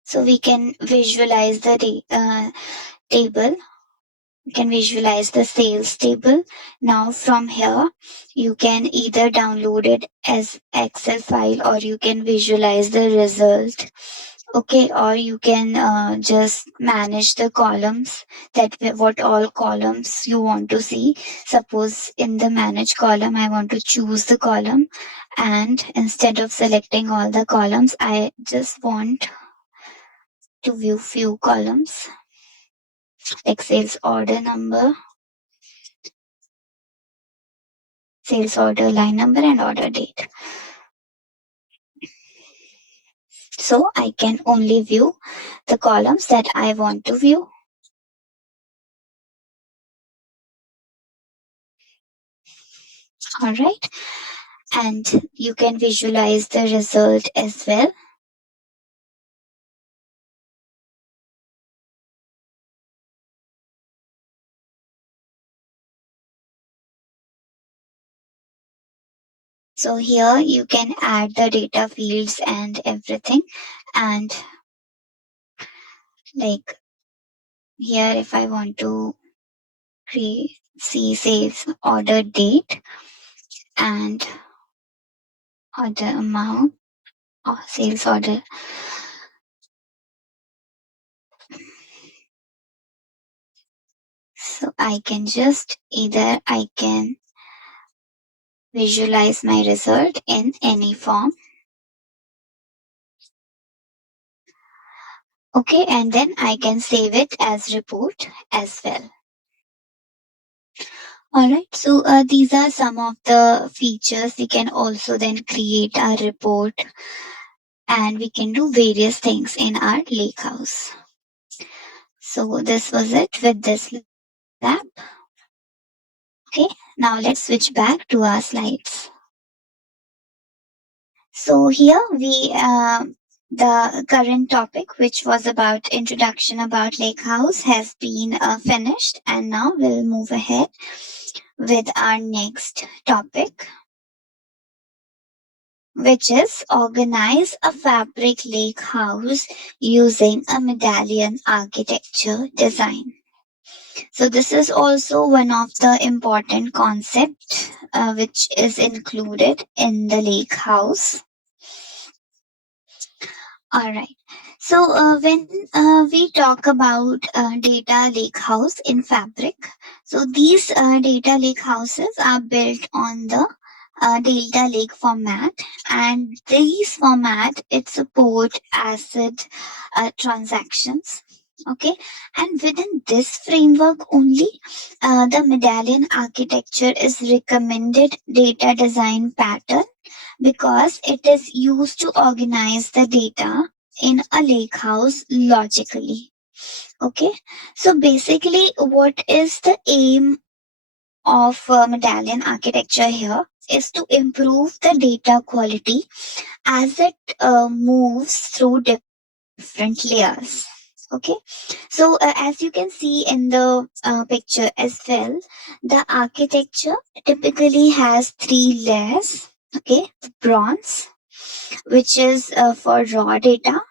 So we can visualize the table. You can visualize the sales table. Now from here, you can either download it as Excel file or you can visualize the result. Okay, or you can just manage the columns, that what all columns you want to see. Suppose in the manage column, I want to choose the column, and instead of selecting all the columns, I just want to view few columns like sales order number, sales order line number, and order date. So I can only view the columns that I want to view. All right. And you can visualize the result as well. So here you can add the data fields and everything. And like here, if I want to create, see sales order date and order amount or sales order. So I can just either I can visualize my result in any form. Okay, and then I can save it as report as well. Alright, so these are some of the features. We can also then create a report and we can do various things in our lakehouse. So this was it with this lab. Okay, now let's switch back to our slides. So here the current topic, which was about introduction about lakehouse, has been finished, and now we'll move ahead with our next topic, which is organize a fabric lake house using a medallion architecture design. So this is also one of the important concepts which is included in the lake house. All right. So when we talk about data lake house in Fabric, so these data lake houses are built on the Delta Lake format, and these format it support ACID transactions. Okay, and within this framework only, the medallion architecture is recommended data design pattern because it is used to organize the data in a lakehouse logically. Okay, so basically, what is the aim of medallion architecture here is to improve the data quality as it moves through different layers. Okay, so as you can see in the picture as well, the architecture typically has three layers. Okay, bronze, which is for raw data,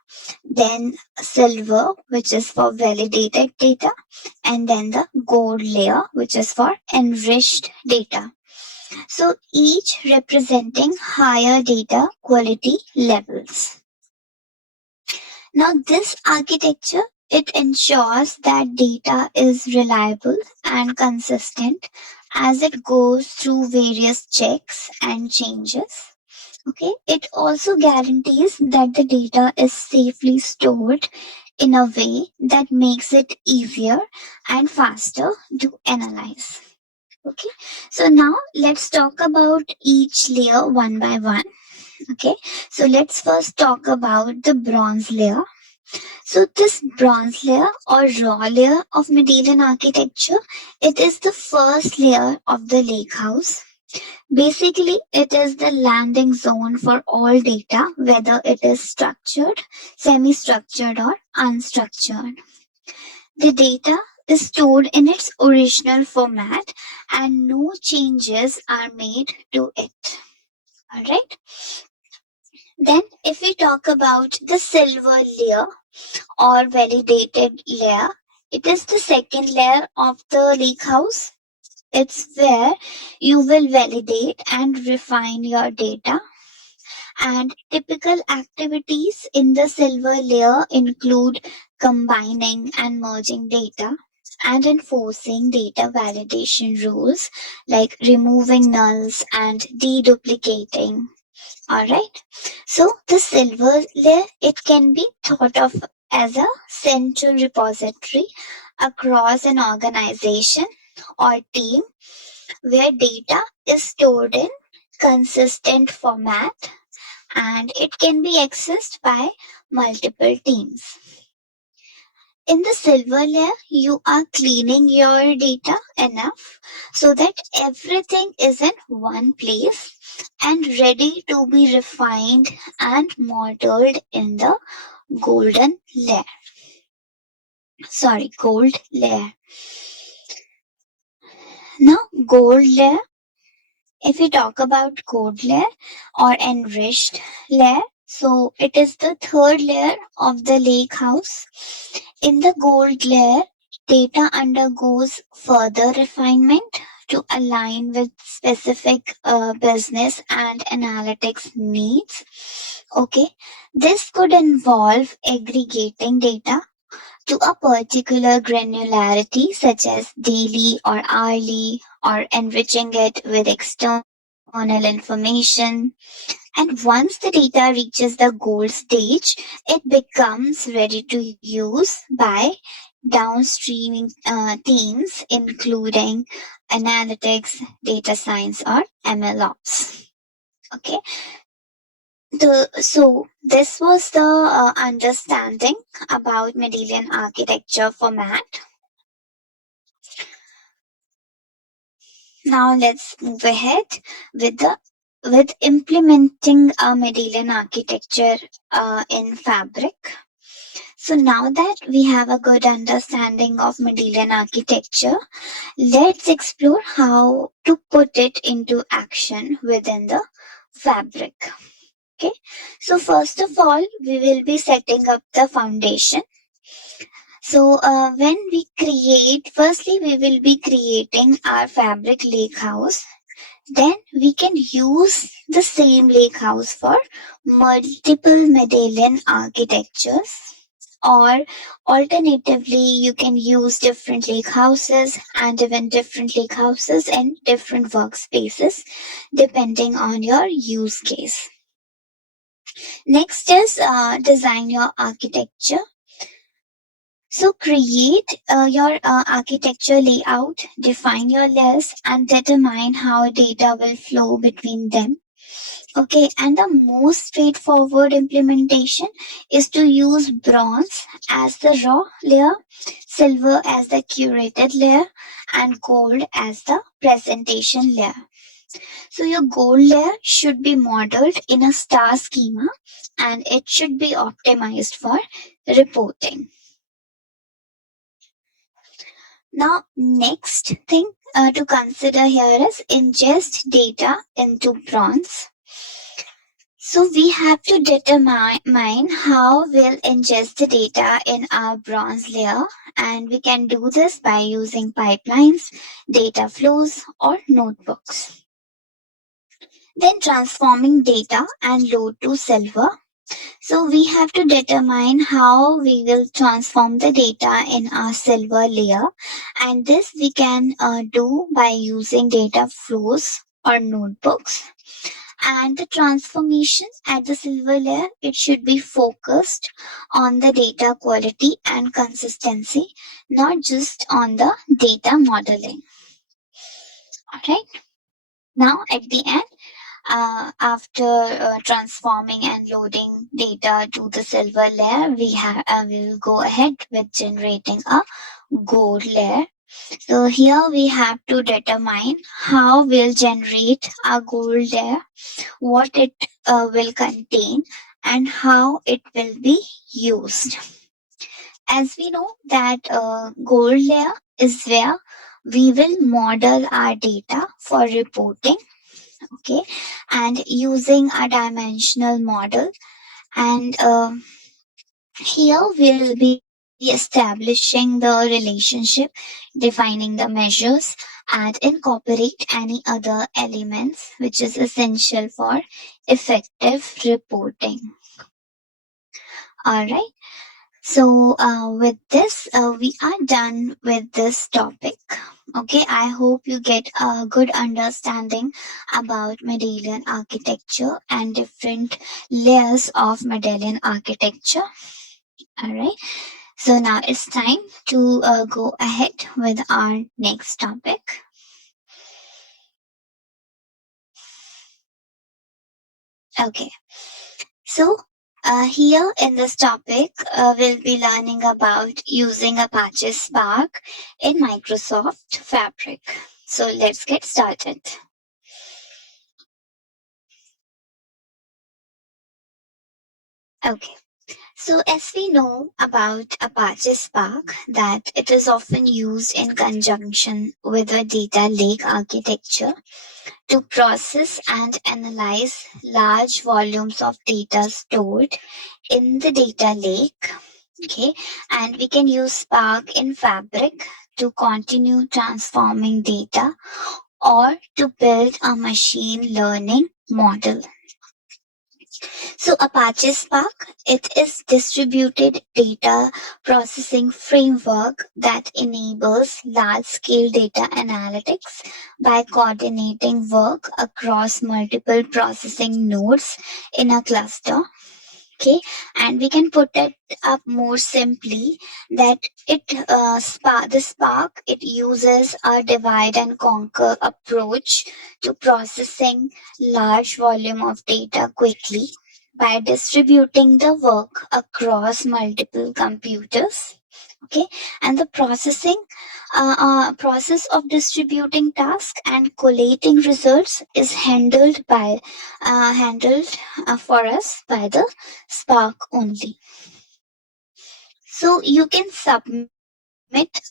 then silver, which is for validated data, and then the gold layer, which is for enriched data. So each representing higher data quality levels. Now this architecture, it ensures that data is reliable and consistent as it goes through various checks and changes. Okay, it also guarantees that the data is safely stored in a way that makes it easier and faster to analyze. Okay, so now let's talk about each layer one by one. Okay, so let's first talk about the bronze layer. So this bronze layer or raw layer of medieval architecture, it is the first layer of the lake house. Basically, it is the landing zone for all data, whether it is structured, semi-structured, or unstructured. The data is stored in its original format and no changes are made to it. Alright. Then, if we talk about the silver layer or validated layer, It is the second layer of the lake house. It's where you will validate and refine your data. And typical activities in the silver layer include combining and merging data and enforcing data validation rules like removing nulls and deduplicating. Alright. So the silver layer, it can be thought of as a central repository across an organization or team where data is stored in consistent format and it can be accessed by multiple teams. In the silver layer, you are cleaning your data enough so that everything is in one place and ready to be refined and modeled in the golden layer. Gold layer. Now, gold layer, if we talk about gold layer or enriched layer, so it is the third layer of the lake house. In the gold layer, data undergoes further refinement to align with specific business and analytics needs. Okay, this could involve aggregating data to a particular granularity, such as daily or hourly, or enriching it with external information. And once the data reaches the gold stage, it becomes ready to use by downstreaming teams, including analytics, data science, or ML ops. Okay, so this was the understanding about Mendelian architecture format. Now let's move ahead with the with implementing a Mendelian architecture in Fabric. So now that we have a good understanding of Mendelian architecture, let's explore how to put it into action within the Fabric. Okay. So first of all, we will be setting up the foundation. So when we firstly we will be creating our Fabric lake house. Then we can use the same lake house for multiple medallion architectures, or alternatively you can use different lake houses and even different lake houses and different workspaces depending on your use case. Next is design your architecture. So create your architecture layout, define your layers, and determine how data will flow between them. Okay, and the most straightforward implementation is to use bronze as the raw layer, silver as the curated layer, and gold as the presentation layer. So your gold layer should be modeled in a star schema and it should be optimized for reporting. Now, next thing to consider here is ingest data into bronze. So we have to determine how we'll ingest the data in our bronze layer, and we can do this by using pipelines, data flows, or notebooks. Then transforming data and load to silver. So we have to determine how we will transform the data in our silver layer, and this we can do by using data flows or notebooks. And the transformation at the silver layer, it should be focused on the data quality and consistency, not just on the data modeling. All right. Now at the end, after transforming and loading data to the silver layer, we will go ahead with generating a gold layer. So here we have to determine how we'll generate a gold layer, what it will contain, and how it will be used. As we know that gold layer is where we will model our data for reporting, okay, and using a dimensional model. And here we'll be establishing the relationship, defining the measures, and incorporate any other elements which is essential for effective reporting. All right. So, with this, we are done with this topic. Okay, I hope you get a good understanding about Mendelian architecture and different layers of Mendelian architecture. All right, so now it's time to go ahead with our next topic. Okay, so here in this topic, we'll be learning about using Apache Spark in Microsoft Fabric. So let's get started. Okay. So as we know about Apache Spark, that it is often used in conjunction with a data lake architecture to process and analyze large volumes of data stored in the data lake. Okay, and we can use Spark in Fabric to continue transforming data or to build a machine learning model. So Apache Spark, it is distributed data processing framework that enables large-scale data analytics by coordinating work across multiple processing nodes in a cluster. Okay, and we can put it up more simply that the Spark, it uses a divide and conquer approach to processing large volume of data quickly by distributing the work across multiple computers. Okay, and the process of distributing tasks and collating results is handled for us by the Spark only. So you can submit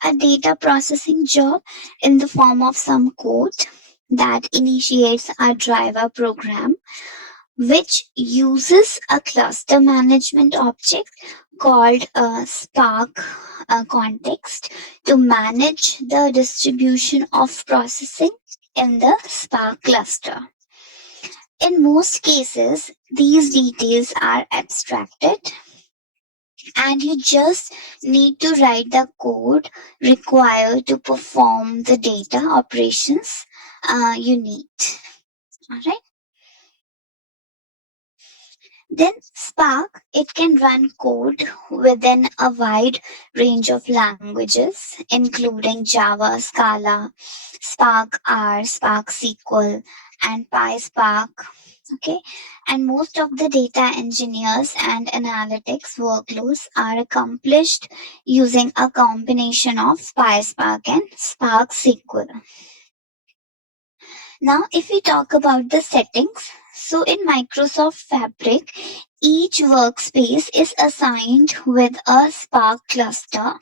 a data processing job in the form of some code that initiates a driver program which uses a cluster management object called a Spark context to manage the distribution of processing in the Spark cluster. In most cases, these details are abstracted and you just need to write the code required to perform the data operations you need. All right. Then Spark, it can run code within a wide range of languages, including Java, Scala, Spark R, Spark SQL, and PySpark. Okay, and most of the data engineers and analytics workloads are accomplished using a combination of PySpark and Spark SQL. Now, if we talk about the settings, so in Microsoft Fabric, each workspace is assigned with a Spark cluster,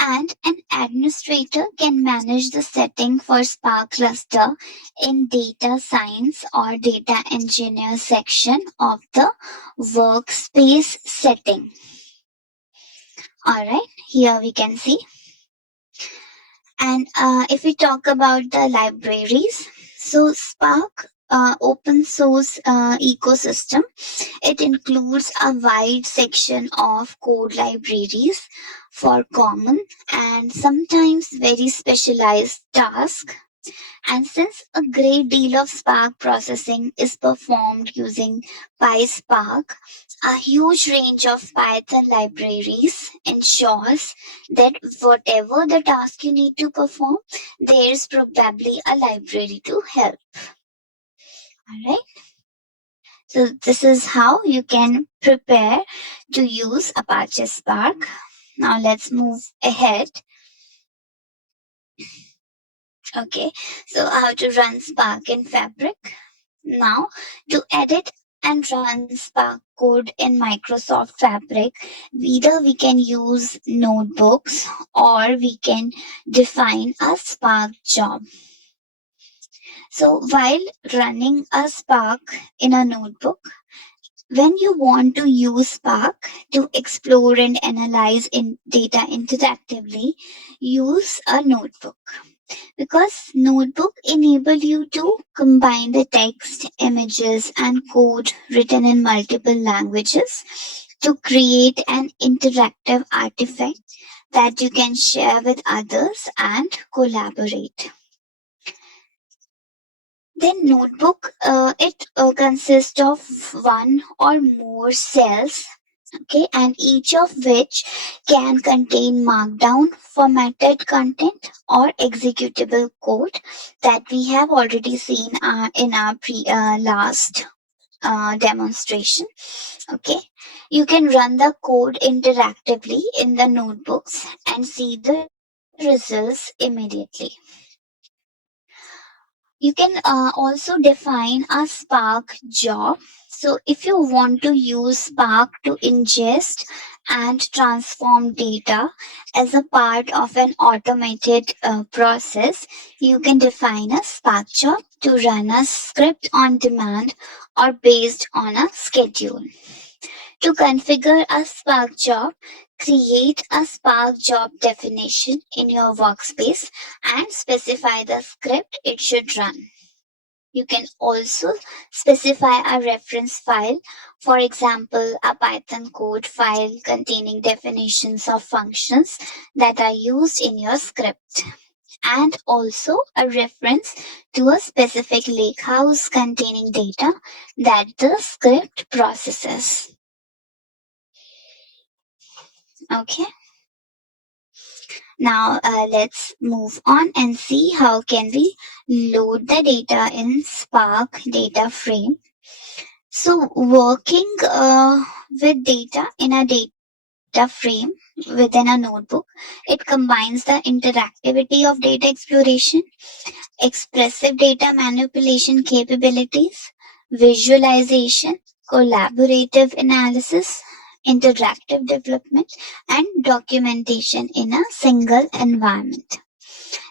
and an administrator can manage the setting for Spark cluster in data science or data engineer section of the workspace setting. All right, here we can see. And if we talk about the libraries, so Spark open source ecosystem, it includes a wide section of code libraries for common and sometimes very specialized tasks. And since a great deal of Spark processing is performed using PySpark, a huge range of Python libraries ensures that whatever the task you need to perform, there's probably a library to help. Alright, so this is how you can prepare to use Apache Spark. Now let's move ahead. Okay, so how to run Spark in Fabric. Now, to edit and run Spark code in Microsoft Fabric, either we can use notebooks or we can define a Spark job. So while running a Spark in a notebook, When you want to use Spark to explore and analyze data interactively, use a notebook, because notebook enable you to combine the text, images and code written in multiple languages to create an interactive artifact that you can share with others and collaborate. Then notebook, it consists of one or more cells, okay, and each of which can contain markdown formatted content or executable code that we have already seen in our last demonstration. Okay, you can run the code interactively in the notebooks and see the results immediately. You can also define a Spark job. So if you want to use Spark to ingest and transform data as a part of an automated process, you can define a Spark job to run a script on demand or based on a schedule. To configure a Spark job, create a Spark job definition in your workspace and specify the script it should run. You can also specify a reference file, for example, a Python code file containing definitions of functions that are used in your script, and also a reference to a specific lakehouse containing data that the script processes. Okay. Now let's move on and see how can we load the data in Spark data frame. So working with data in a data frame within a notebook, it combines the interactivity of data exploration, expressive data manipulation capabilities, visualization, collaborative analysis, interactive development, and documentation in a single environment.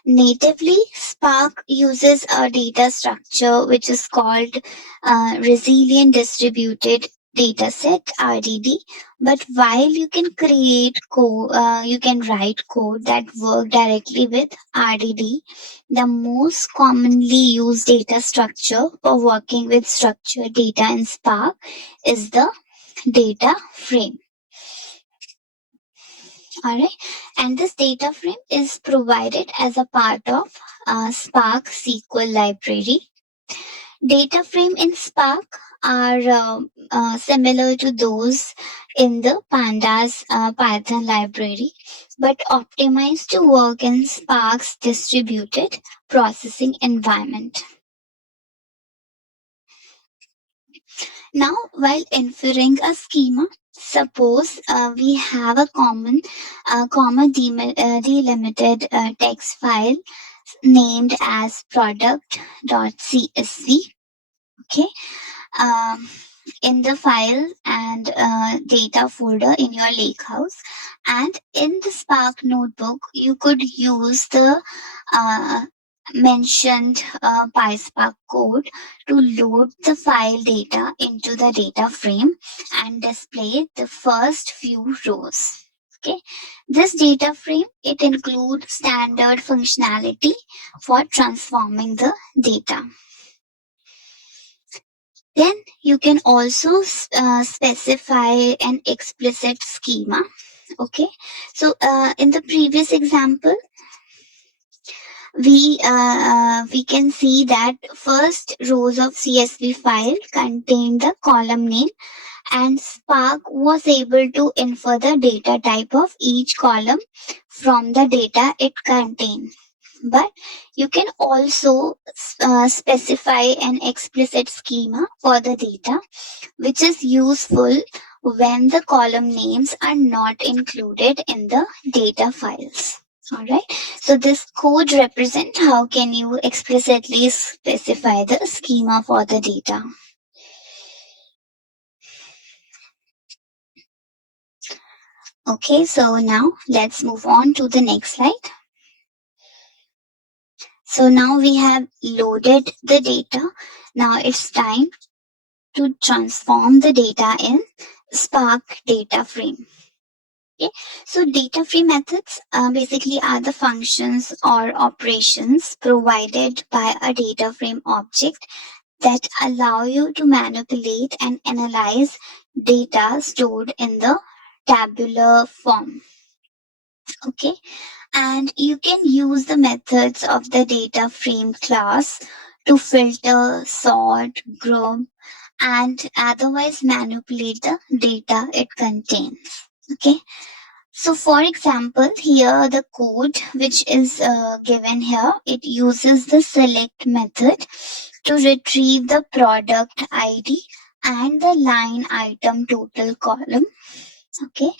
Natively, Spark uses a data structure which is called Resilient Distributed Dataset (RDD). But while you can you can write code that work directly with RDD, the most commonly used data structure for working with structured data in Spark is the data frame. Alright, and this data frame is provided as a part of Spark SQL library. Data frame in Spark are similar to those in the Pandas Python library, but optimized to work in Spark's distributed processing environment. Now, while inferring a schema, suppose we have a delimited text file named as product.csv. Okay, um, in the file and data folder in your lakehouse, and in the Spark notebook, you could use the uh, mentioned PySpark code to load the file data into the data frame and display the first few rows. Okay, this data frame, it includes standard functionality for transforming the data. Then you can also specify an explicit schema. Okay, so in the previous example, we can see that first rows of CSV file contain the column name, and Spark was able to infer the data type of each column from the data it contains. But you can also specify an explicit schema for the data, which is useful when the column names are not included in the data files. Alright, so this code represents how can you explicitly specify the schema for the data. Okay, so now let's move on to the next slide. So now we have loaded the data. Now it's time to transform the data in Spark data frame. Okay. So data frame methods basically are the functions or operations provided by a data frame object that allow you to manipulate and analyze data stored in the tabular form. Okay. And you can use the methods of the data frame class to filter, sort, group, and otherwise manipulate the data it contains. Okay. So, for example, here the code which is given here, it uses the select method to retrieve the product ID and the line item total column. Okay,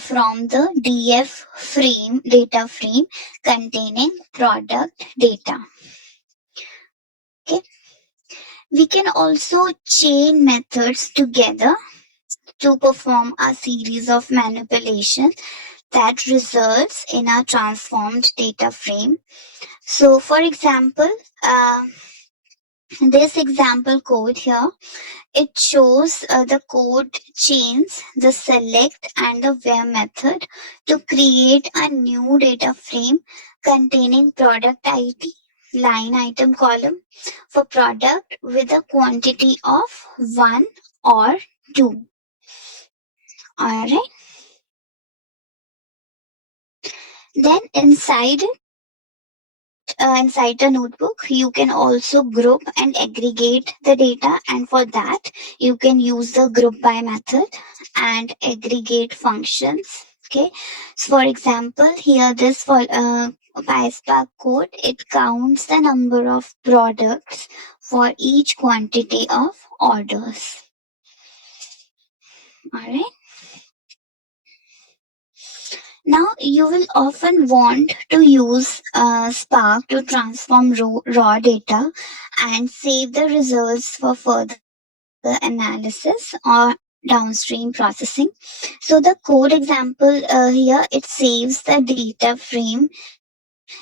from the DF frame data frame containing product data. Okay, we can also chain methods together to perform a series of manipulations that results in a transformed data frame. So, for example, this example code here, it shows the code chains the select and the where method to create a new data frame containing product ID, line item column for product with a quantity of 1 or 2. Alright. Then inside the notebook, you can also group and aggregate the data, and for that you can use the group by method and aggregate functions. Okay, so for example, here this for PySpark code, it counts the number of products for each quantity of orders. All right. Now, you will often want to use Spark to transform raw data and save the results for further analysis or downstream processing. So, the code example here, it saves the data frame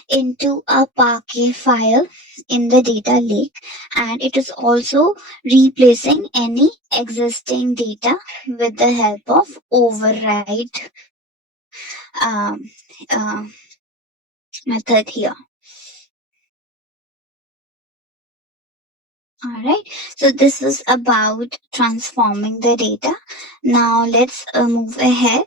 into a Parquet file in the data lake, and it is also replacing any existing data with the help of override um, uh, method here. Alright, so this was about transforming the data. Now let's move ahead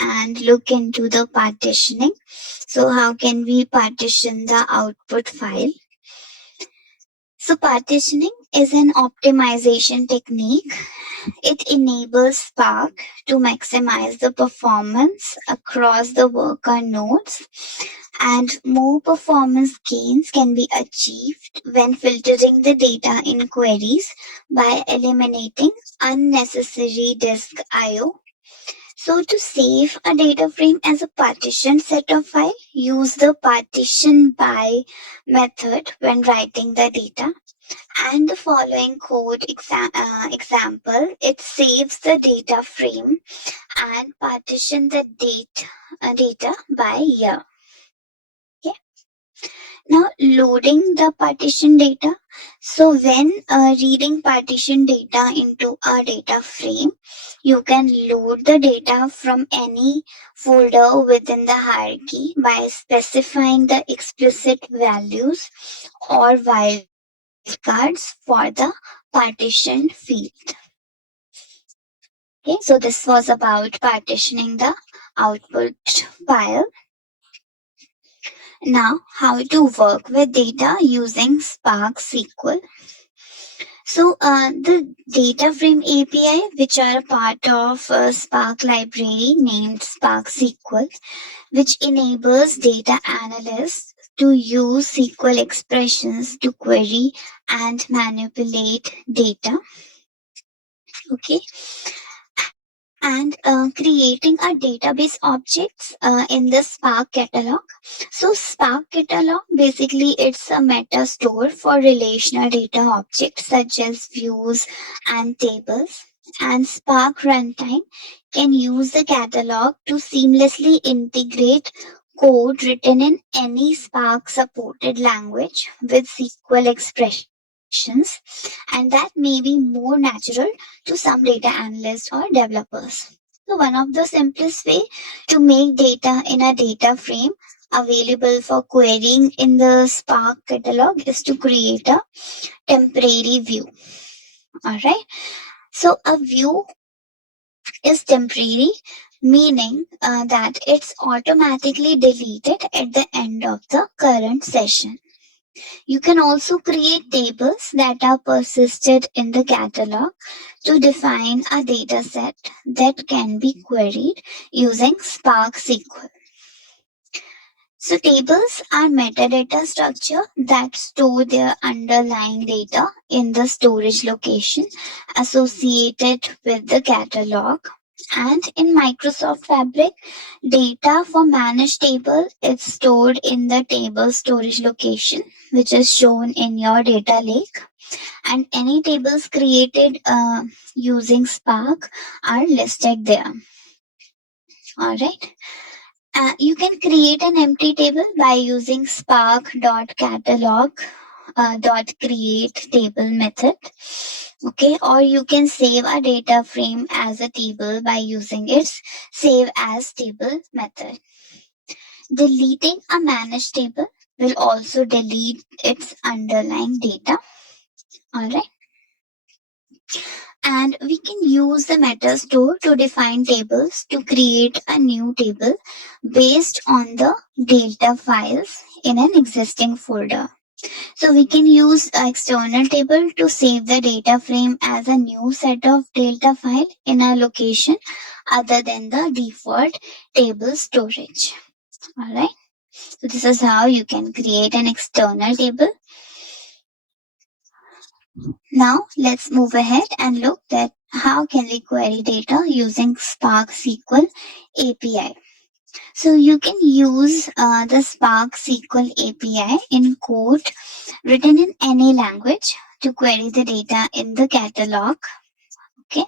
and look into the partitioning. So how can we partition the output file? So partitioning is an optimization technique. It enables Spark to maximize the performance across the worker nodes, and more performance gains can be achieved when filtering the data in queries by eliminating unnecessary disk I/O. So to save a data frame as a partitioned set of file, use the partition by method when writing the data. And the following code example, it saves the data frame and partition the data by year. Okay. Now loading the partition data. So when reading partition data into a data frame, you can load the data from any folder within the hierarchy by specifying the explicit values or wildcards for the partition field. Okay, so this was about partitioning the output file. Now, how to work with data using Spark SQL. So, the data frame API, which are a part of a Spark library named Spark SQL, which enables data analysts to use SQL expressions to query and manipulate data. Okay, and creating a database objects in the Spark catalog. So Spark catalog, basically it's a meta store for relational data objects such as views and tables. And Spark runtime can use the catalog to seamlessly integrate code written in any Spark supported language with SQL expressions. functions, and that may be more natural to some data analysts or developers. So one of the simplest way to make data in a data frame available for querying in the Spark catalog is to create a temporary view. All right. So a view is temporary, meaning that it's automatically deleted at the end of the current session. You can also create tables that are persisted in the catalog to define a data set that can be queried using Spark SQL. So tables are metadata structure that store their underlying data in the storage location associated with the catalog. And in Microsoft Fabric, data for managed table is stored in the table storage location, which is shown in your data lake. And any tables created using Spark are listed there. All right. You can create an empty table by using spark.catalog create table method. Okay, or you can save a data frame as a table by using its save as table method. Deleting a managed table will also delete its underlying data. All right. And we can use the meta store to define tables to create a new table based on the data files in an existing folder. So we can use an external table to save the data frame as a new set of data file in a location other than the default table storage. Alright. So this is how you can create an external table. Now let's move ahead and look at how can we query data using Spark SQL API. So you can use the Spark SQL API in code written in any language to query the data in the catalog. Okay.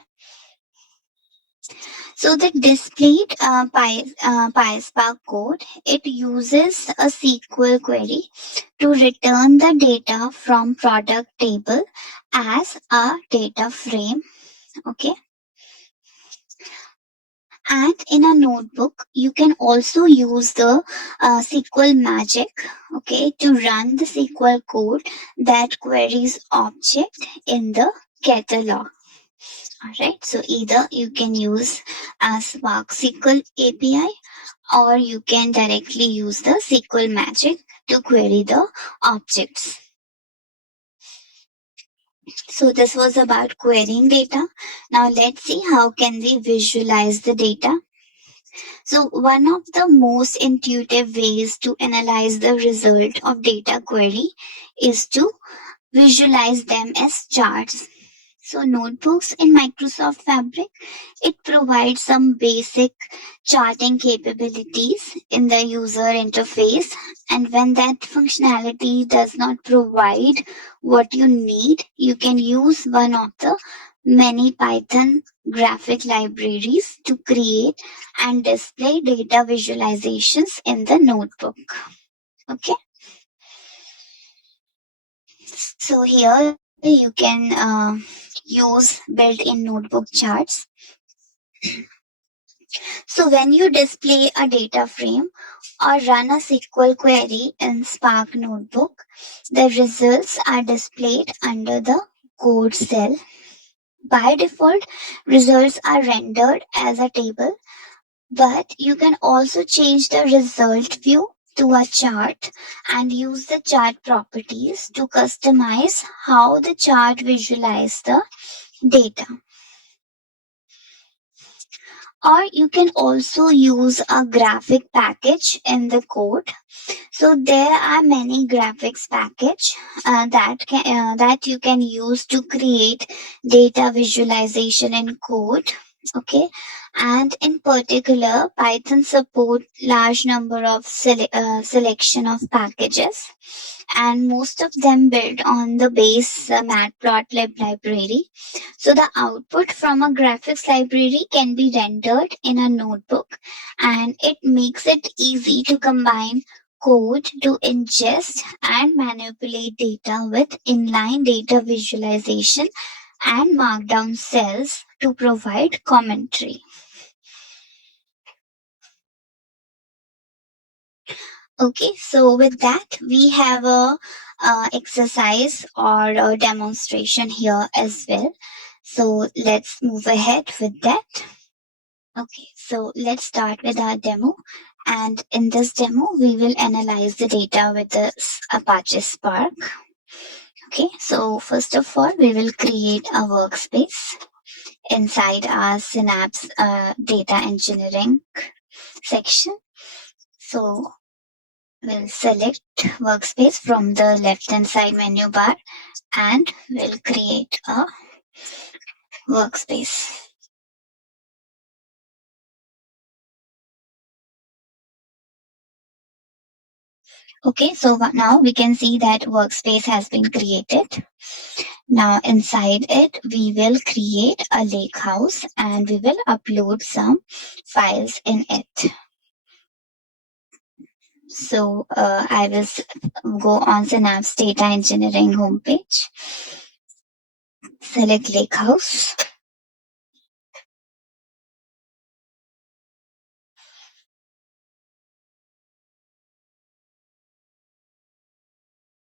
So the displayed PySpark code, it uses a SQL query to return the data from product table as a data frame. Okay. And in a notebook, you can also use the SQL magic, okay, to run the SQL code that queries object in the catalog. All right. So either you can use a Spark SQL API or you can directly use the SQL magic to query the objects. So this was about querying data. Now let's see how can we visualize the data. So one of the most intuitive ways to analyze the result of data query is to visualize them as charts. So notebooks in Microsoft Fabric, it provides some basic charting capabilities in the user interface. And when that functionality does not provide what you need, you can use one of the many Python graphic libraries to create and display data visualizations in the notebook. Okay. So here you can use built-in notebook charts. So when you display a data frame or run a SQL query in Spark Notebook, the results are displayed under the code cell. By default, results are rendered as a table, but you can also change the result view to a chart and use the chart properties to customize how the chart visualizes the data. Or you can also use a graphic package in the code. So there are many graphics package that you can use to create data visualization in code. Okay, and in particular, Python support large number of selection of packages, and most of them built on the base matplotlib library. So the output from a graphics library can be rendered in a notebook, and it makes it easy to combine code to ingest and manipulate data with inline data visualization and markdown cells to provide commentary. Okay, so with that, we have a exercise or a demonstration here as well. So let's move ahead with that. Okay, so let's start with our demo. And in this demo, we will analyze the data with the Apache Spark. Okay, so first of all, we will create a workspace inside our Synapse data engineering section. So we'll select workspace from the left hand side menu bar and we'll create a workspace. Okay, so now we can see that workspace has been created. Now inside it, we will create a lake house and we will upload some files in it. So I will go on Synapse Data Engineering homepage, select Lakehouse,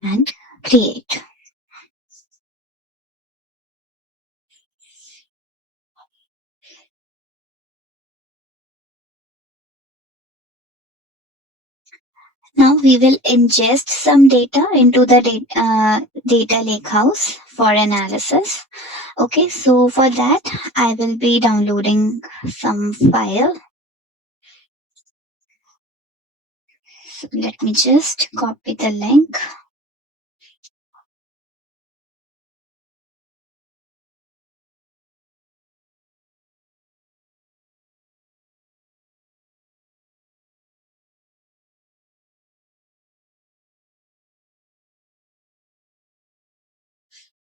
and create. Now we will ingest some data into the data lakehouse for analysis. Okay, so for that, I will be downloading some file. So let me just copy the link.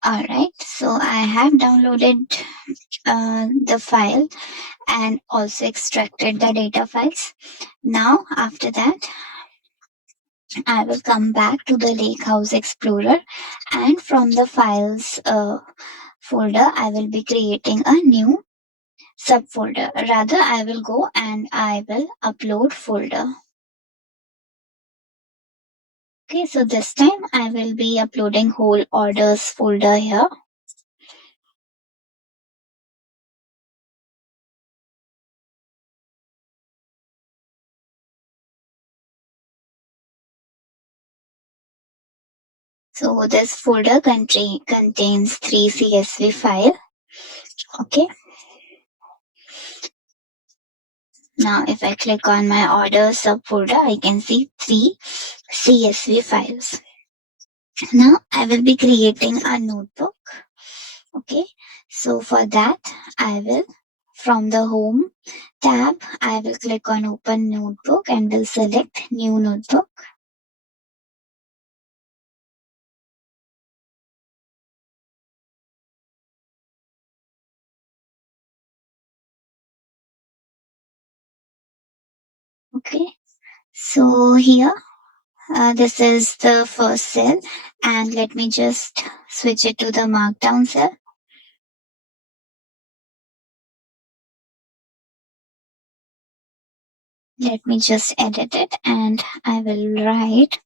All right, so I have downloaded the file and also extracted the data files. Now, after that, I will come back to the Lakehouse Explorer and from the files folder, I will be creating a new subfolder. Rather, I will go and I will upload folder. Okay, so this time I will be uploading whole orders folder here. So this folder contains 3 CSV file. Okay. Now if I click on my orders subfolder, I can see 3 CSV files. Now I will be creating a notebook. Okay. So for that, I will from the home tab, I will click on open notebook and will select new notebook. Okay, so here this is the first cell and let me just switch it to the markdown cell. Let me just edit it and I will write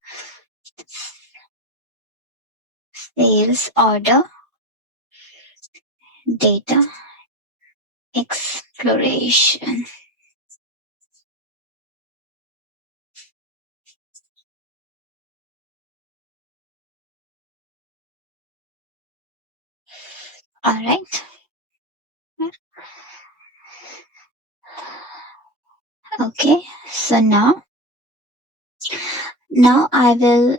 sales order data exploration. All right. Okay, so now I will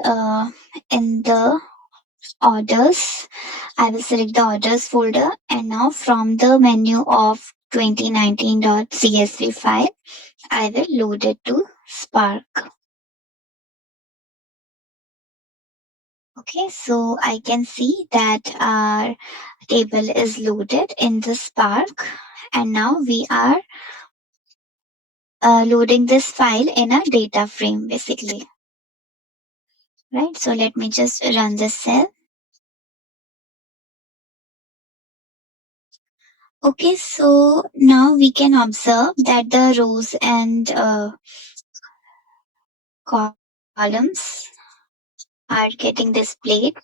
in the orders, I will select the orders folder and now from the menu of 2019.csv file, I will load it to Spark. Okay, so I can see that our table is loaded in the Spark and now we are loading this file in a data frame basically. right? So let me just run this cell. Okay, so now we can observe that the rows and columns are getting displayed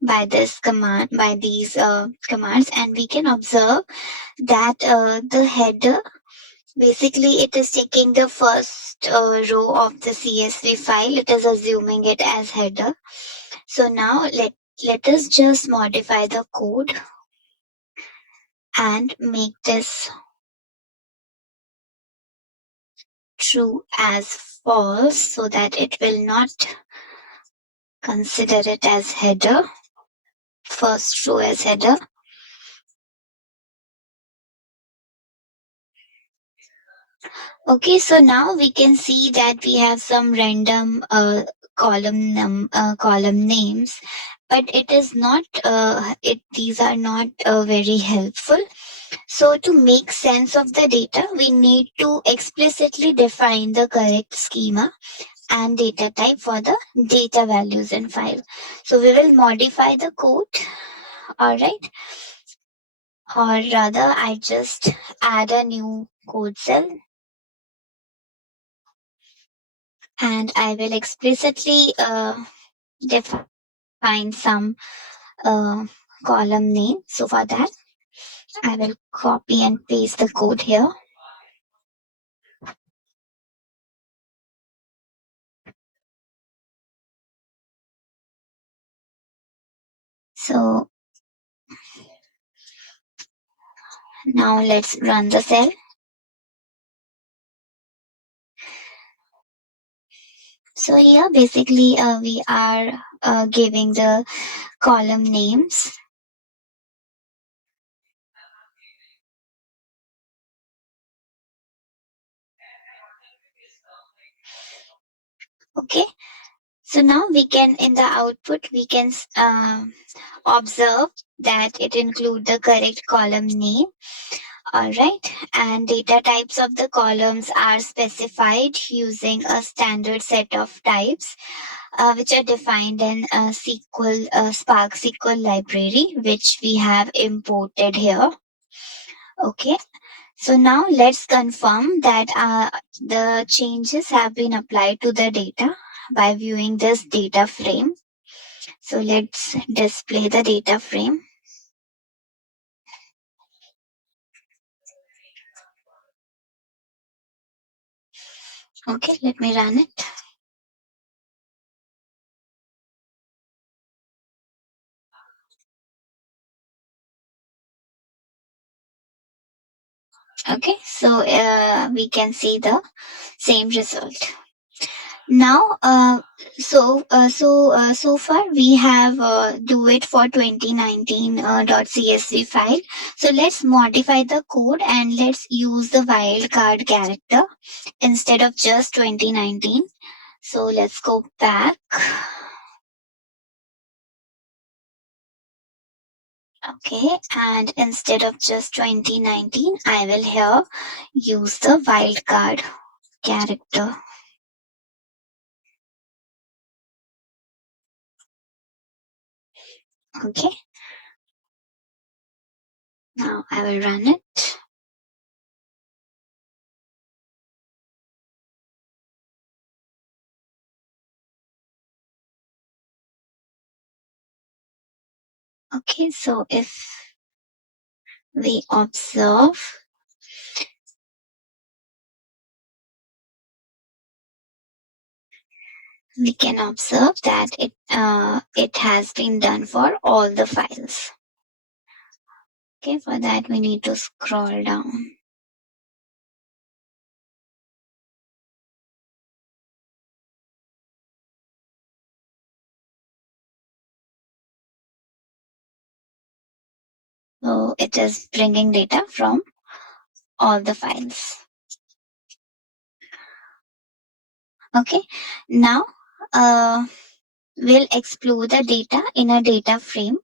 by this command, by these commands, and we can observe that the header, basically it is taking the first row of the CSV file, it is assuming it as header. So now let us just modify the code and make this true as false so that it will not consider it as header, first row as header. Okay, so now we can see that we have some random column names, but it is not these are not very helpful. So to make sense of the data, we need to explicitly define the correct schema and data type for the data values in file. So we will modify the code, all right, or rather I just add a new code cell and I will explicitly define some uh, column name. So for that, I will copy and paste the code here. So now let's run the cell. So here basically we are giving the column names. Okay. So now we can, in the output, we can observe that it include the correct column name. All right. And data types of the columns are specified using a standard set of types, which are defined in a SQL, Spark SQL library, which we have imported here. Okay. So now let's confirm that the changes have been applied to the data by viewing this data frame. So let's display the data frame. Okay, let me run it. Okay, so we can see the same result. Now, so far we have do it for 2019 .csv file. So let's modify the code and let's use the wildcard character instead of just 2019. So let's go back. Okay, and instead of just 2019, I will here use the wildcard character. Okay, now I will run it. Okay, so if we observe, we can observe that it has been done for all the files. Okay, for that we need to scroll down. So it is bringing data from all the files. Okay, now we'll explore the data in a data frame.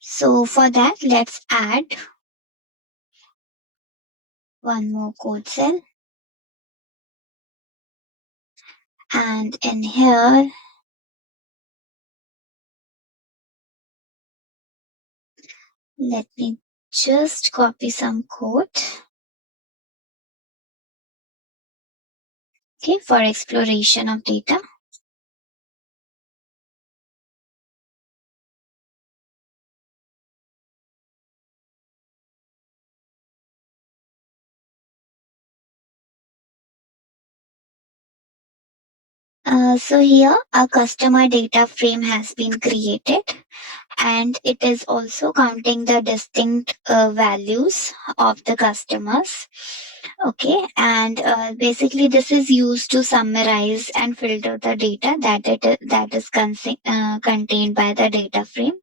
So for that, let's add one more code cell. And in here, Let me just copy some code. Okay, for exploration of data. So here a customer data frame has been created, and it is also counting the distinct values of the customers. Okay, and basically this is used to summarize and filter the data that is contained by the data frame.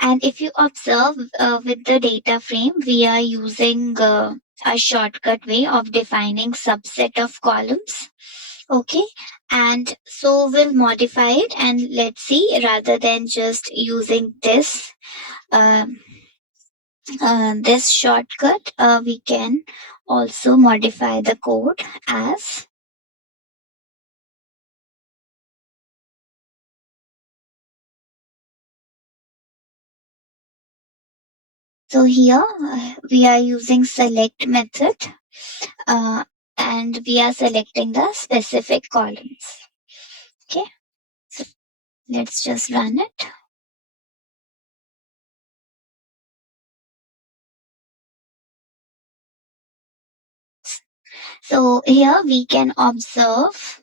And if you observe with the data frame, we are using a shortcut way of defining subset of columns. Okay, and so we'll modify it, and let's see, rather than just using um, this shortcut, we can also modify the code as. So here we are using select method, uh, and we are selecting the specific columns. Okay, so let's just run it. So here we can observe.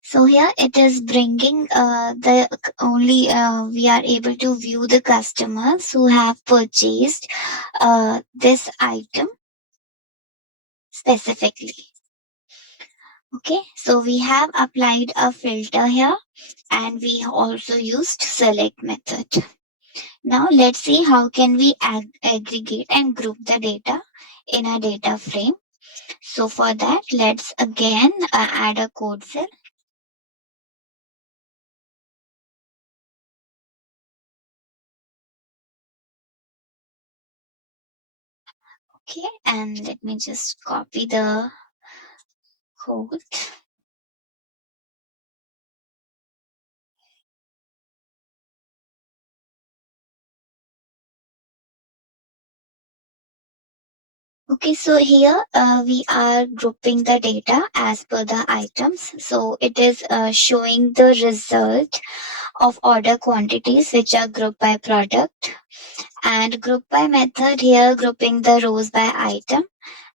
So here it is bringing the only we are able to view the customers who have purchased this item specifically. Okay, so we have applied a filter here, and we also used select method. Now let's see how can we aggregate and group the data in a data frame. So for that, let's again add a code cell. Okay, and let me just copy the code. Okay, so here we are grouping the data as per the items. So it is showing the result of order quantities which are grouped by product, and group by method here grouping the rows by item,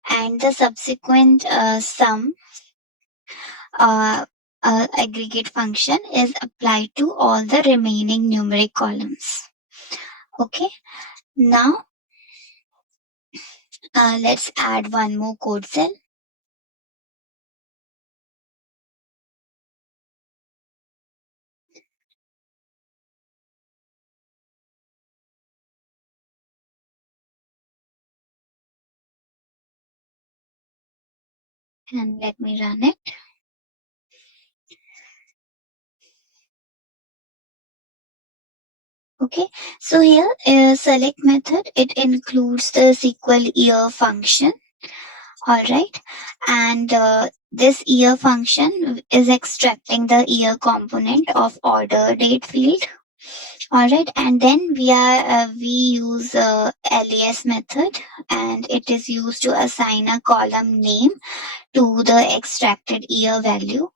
and the subsequent sum aggregate function is applied to all the remaining numeric columns. Okay, now let's add one more code cell. And let me run it. Okay, so here select method, it includes the SQL year function. All right, and this year function is extracting the year component of order date field. All right, and then we use LES method, and it is used to assign a column name to the extracted year value.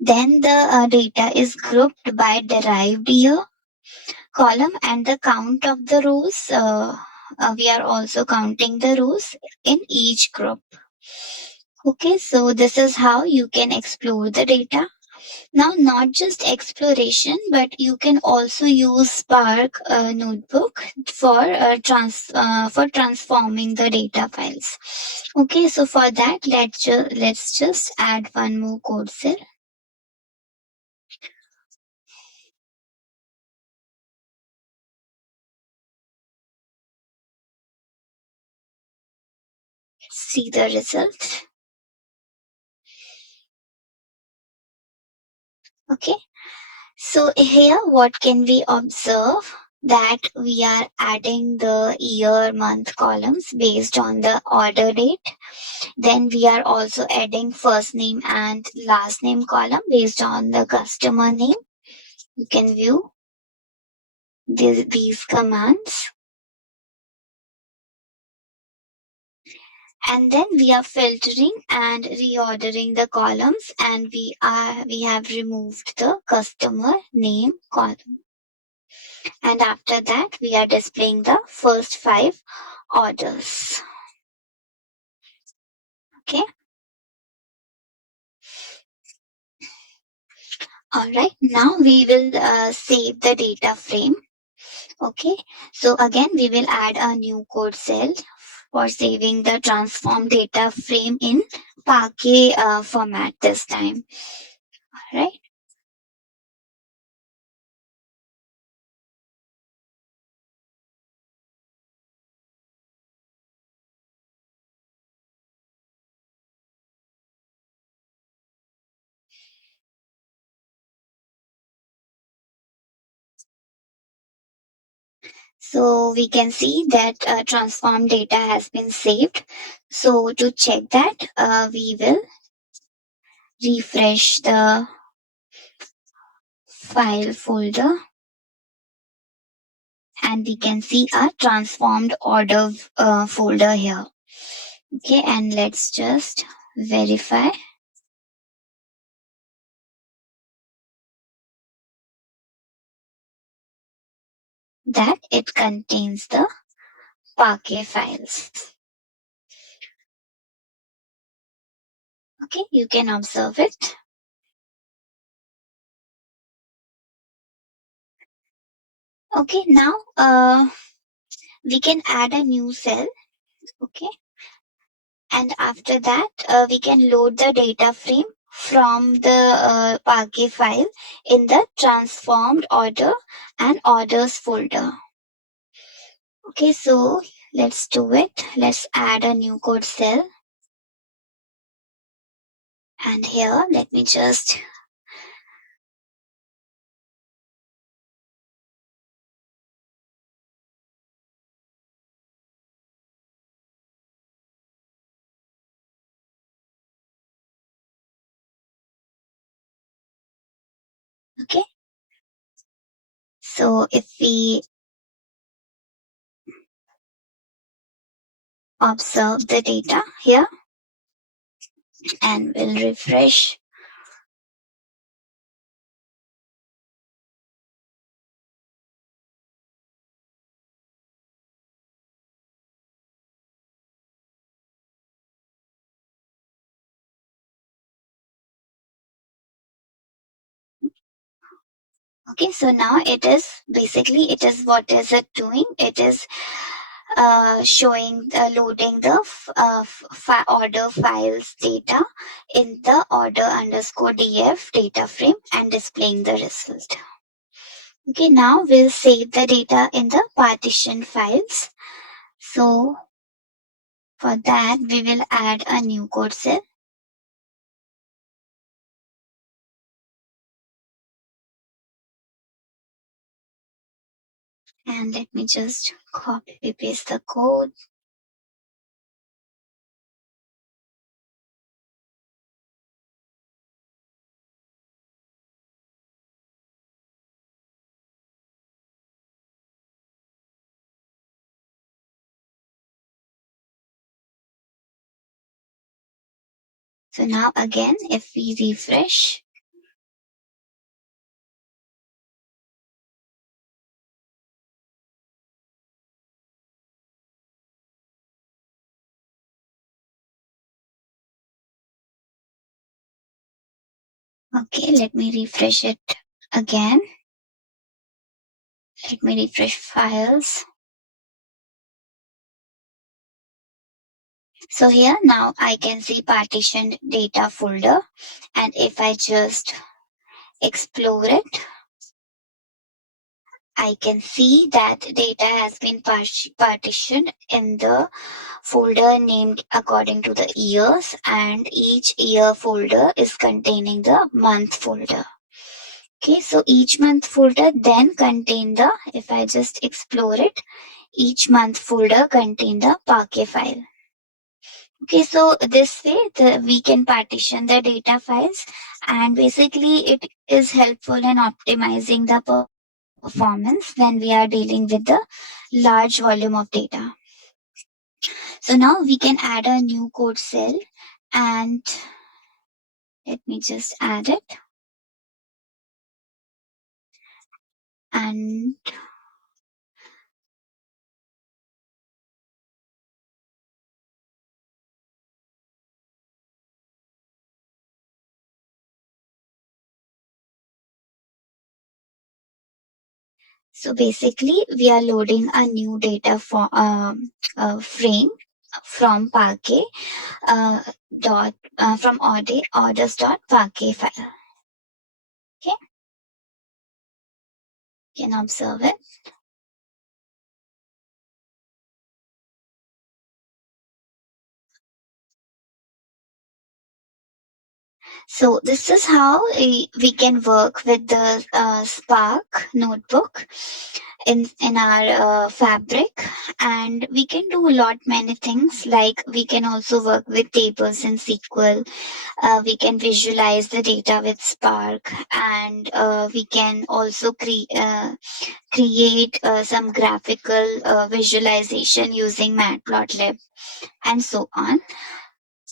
Then the data is grouped by derived year column, and the count of the rows. We are also counting the rows in each group. Okay, so this is how you can explore the data. Now, not just exploration, but you can also use Spark Notebook for transforming the data files. Okay, so for that, let's just add one more code cell. See the result. Okay, so here what can we observe? that we are adding the year month columns based on the order date. Then we are also adding first name and last name column based on the customer name. You can view these commands. And then we are filtering and reordering the columns, and we have removed the customer name column. And after that we are displaying the first 5 orders. Okay. All right. Now we will save the data frame. Okay. So again, we will add a new code cell for saving the transform data frame in Parquet format this time. All right. So we can see that transform data has been saved. So to check that, we will refresh the file folder, and we can see a transformed order folder here. Okay, and let's just verify that it contains the Parquet files. Okay, you can observe it. Okay, now we can add a new cell. Okay, and after that we can load the data frame from the Parquet file in the transformed order and orders folder. Okay, so let's do it. Let's add a new code cell. And here, let me just okay. So if we observe the data here and we'll refresh. Okay, so now it is basically it is what is it doing? It is showing loading the order files data in the order underscore df data frame and displaying the result. Okay, now we'll save the data in the partition files. So for that, we will add a new code cell. And let me just copy paste the code. So now again, if we refresh, okay, let me refresh it again. Let me refresh files. So here now I can see partitioned data folder, and if I just explore it, I can see that data has been partitioned in the folder named according to the years, and each year folder is containing the month folder. Okay, so each month folder then contain the, if I just explore it, each month folder contain the Parquet file. Okay, so this way we can partition the data files, and basically it is helpful in optimizing the performance when we are dealing with the large volume of data. So now we can add a new code cell, and let me just add it. And so basically we are loading a new data for frame from Parquet dot from orders dot Parquet file. Okay, you can observe it. So this is how we can work with the Spark notebook in our Fabric, and we can do a lot many things, like we can also work with tables in SQL. We can visualize the data with Spark, and we can also create some graphical visualization using Matplotlib, and so on.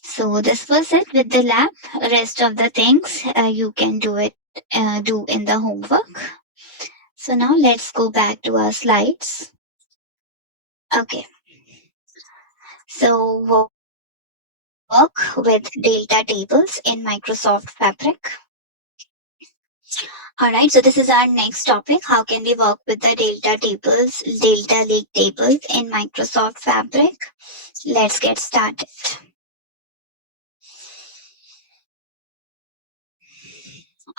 So this was it with the lab. Rest of the things you can do in the homework. So now let's go back to our slides. Okay. So work with data tables in Microsoft Fabric. All right. So this is our next topic. How can we work with the data lake tables in Microsoft Fabric? Let's get started.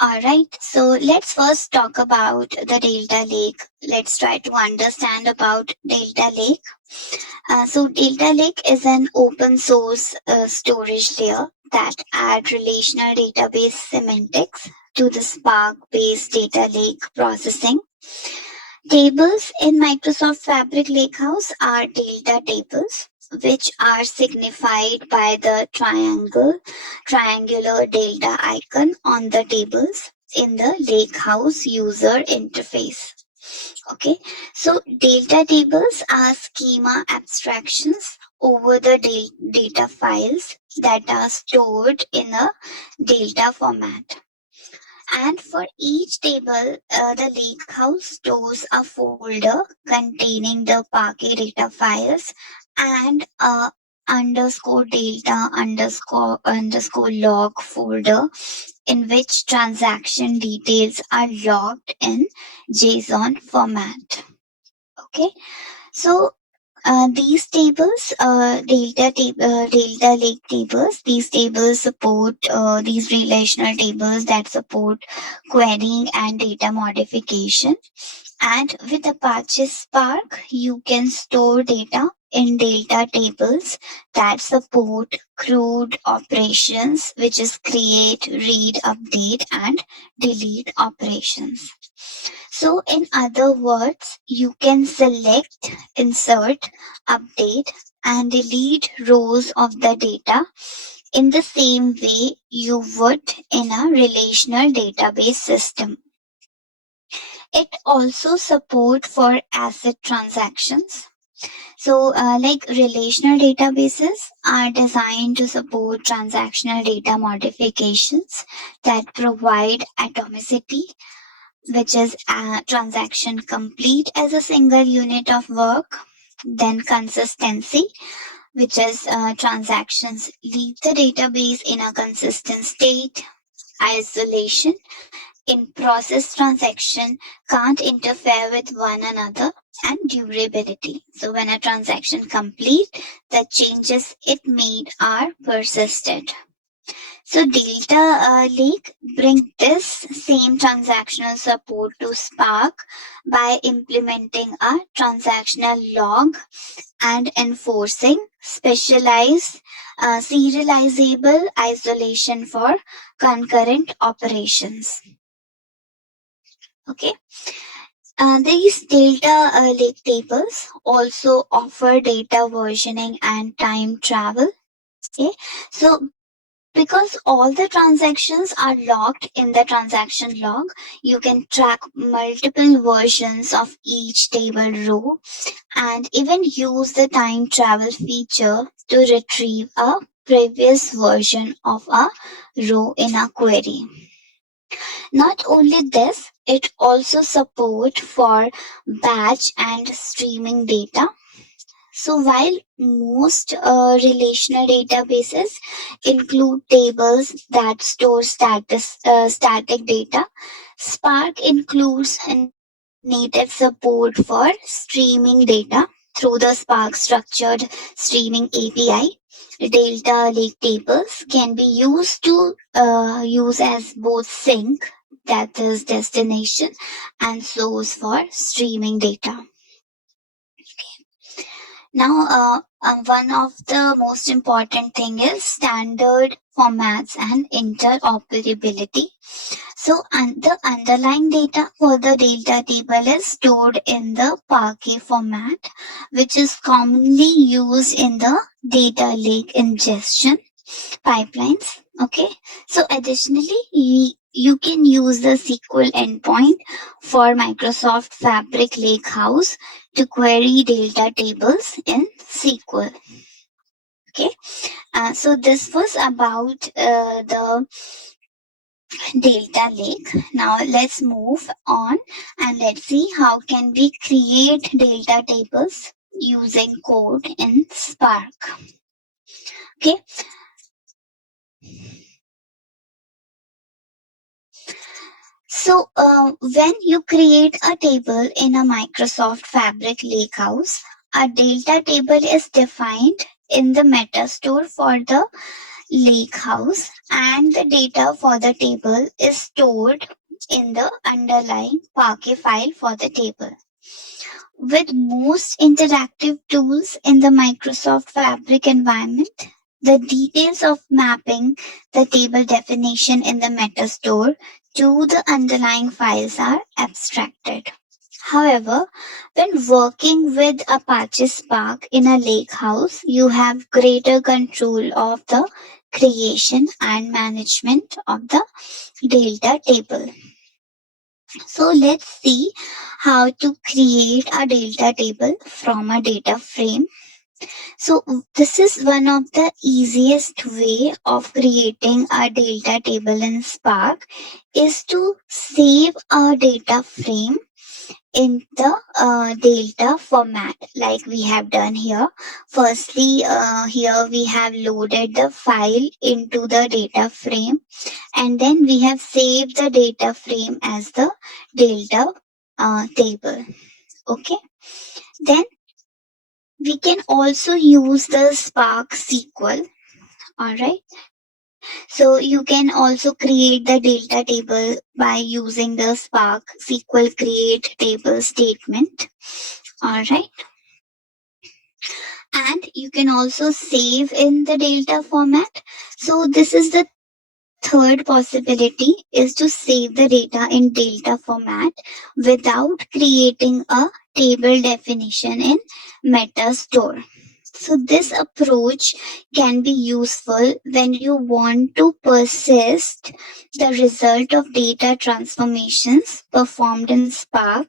All right, so let's first talk about the Delta Lake. Let's try to understand about Delta Lake. So Delta Lake is an open source storage layer that add relational database semantics to the Spark-based data lake processing. Tables in Microsoft Fabric Lakehouse are delta tables, which are signified by the triangular delta icon on the tables in the Lakehouse user interface. Okay, so delta tables are schema abstractions over the data files that are stored in a delta format. And for each table, the Lakehouse stores a folder containing the Parquet data files and a underscore delta underscore log folder in which transaction details are logged in JSON format. Okay, so these tables, delta lake tables, these tables support these relational tables that support querying and data modification. And with Apache Spark, you can store data in delta tables that support CRUD operations, which is create, read, update, and delete operations. So, in other words, you can select, insert, update, and delete rows of the data in the same way you would in a relational database system. It also support for ACID transactions. So, like relational databases are designed to support transactional data modifications that provide atomicity, which is a transaction complete as a single unit of work. Then consistency, which is transactions leave the database in a consistent state. Isolation, in process transaction can't interfere with one another. And durability, so when a transaction complete, the changes it made are persisted. So Delta Lake bring this same transactional support to Spark by implementing a transactional log and enforcing specialized serializable isolation for concurrent operations. Okay. These data lake tables also offer data versioning and time travel. Okay. So because all the transactions are logged in the transaction log, you can track multiple versions of each table row and even use the time travel feature to retrieve a previous version of a row in a query. Not only this, it also support for batch and streaming data. So while most relational databases include tables that store static data, Spark includes native support for streaming data through the Spark structured streaming API. Delta Lake tables can be used to use as both sink, that is destination, and source for streaming data. Now, one of the most important thing is standard formats and interoperability. So, the underlying data for the delta table is stored in the Parquet format, which is commonly used in the data lake ingestion pipelines. Okay. So, additionally, you can use the SQL endpoint for Microsoft Fabric Lakehouse to query delta tables in SQL. Okay. So, this was about the data lake. Now let's move on and let's see how can we create data tables using code in Spark. Okay. So when you create a table in a Microsoft Fabric Lakehouse, a delta table is defined in the meta store for the lakehouse, and the data for the table is stored in the underlying Parquet file for the table. With most interactive tools in the Microsoft Fabric environment, the details of mapping the table definition in the metastore to the underlying files are abstracted. However, when working with Apache Spark in a lakehouse, you have greater control of the creation and management of the delta table. So let's see how to create a delta table from a data frame. So this is one of the easiest way of creating a delta table in Spark is to save a data frame in the delta format like we have done here. Firstly, here we have loaded the file into the data frame, and then we have saved the data frame as the delta table. Okay. Then we can also use the Spark SQL. All right. So you can also create the delta table by using the Spark SQL create table statement. All right. And you can also save in the delta format. So this is the third possibility, is to save the data in delta format without creating a table definition in metastore. So this approach can be useful when you want to persist the result of data transformations performed in Spark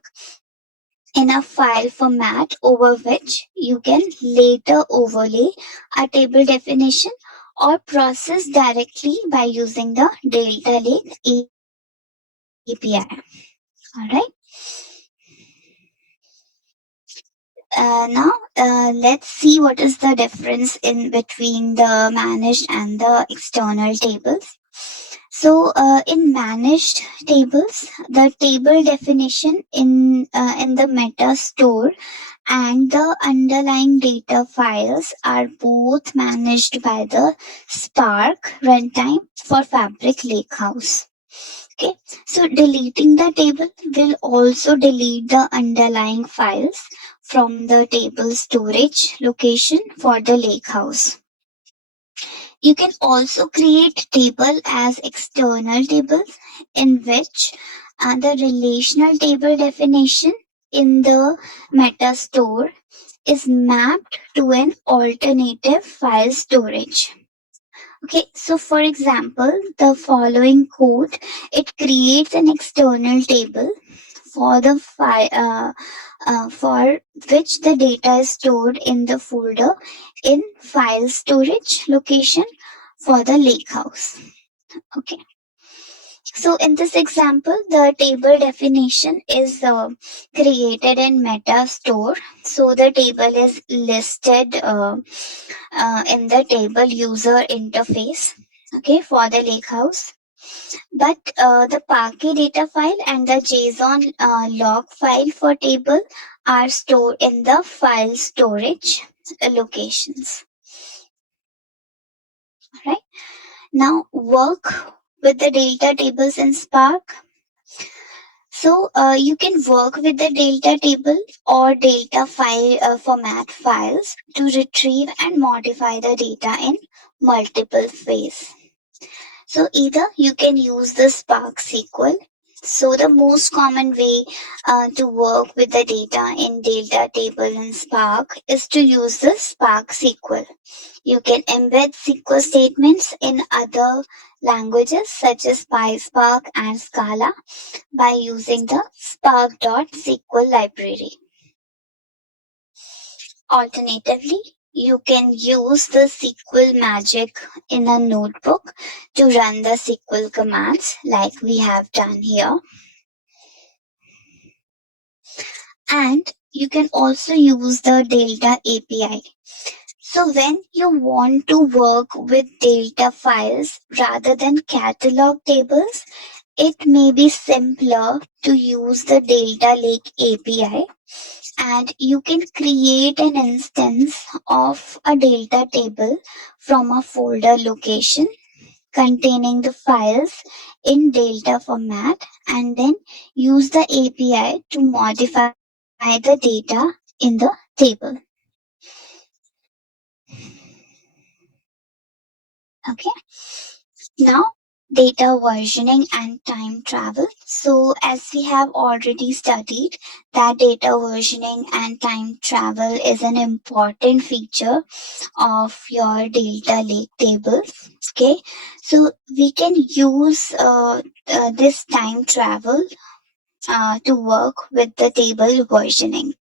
in a file format over which you can later overlay a table definition or process directly by using the Delta Lake API. Alright. Now let's see what is the difference in between the managed and the external tables. So in managed tables, the table definition in the meta store and the underlying data files are both managed by the Spark runtime for Fabric Lakehouse. Okay, so deleting the table will also delete the underlying files from the table storage location for the lakehouse. You can also create table as external tables in which And the relational table definition in the meta store is mapped to an alternative file storage. Okay, so for example, the following code, it creates an external table for the file for which the data is stored in the folder in file storage location for the lakehouse. Okay, so in this example, the table definition is created in meta store. So the table is listed in the table user interface, okay, for the lakehouse. But the Parquet data file and the JSON log file for table are stored in the file storage locations. Right? Now work with the data tables in Spark. So you can work with the data table or data file format files to retrieve and modify the data in multiple ways. So either you can use the Spark SQL. So the most common way to work with the data in data table in Spark is to use the Spark SQL. You can embed SQL statements in other languages such as PySpark and Scala by using the spark.sql library. Alternatively, you can use the SQL magic in a notebook to run the SQL commands like we have done here. And you can also use the Delta API. So when you want to work with Delta files rather than catalog tables, it may be simpler to use the Delta Lake API, and you can create an instance of a Delta table from a folder location containing the files in Delta format, and then use the API to modify the data in the table. Okay. Now, data versioning and time travel. So, as we have already studied, that data versioning and time travel is an important feature of your data lake tables. Okay, so we can use this time travel to work with the table versioning.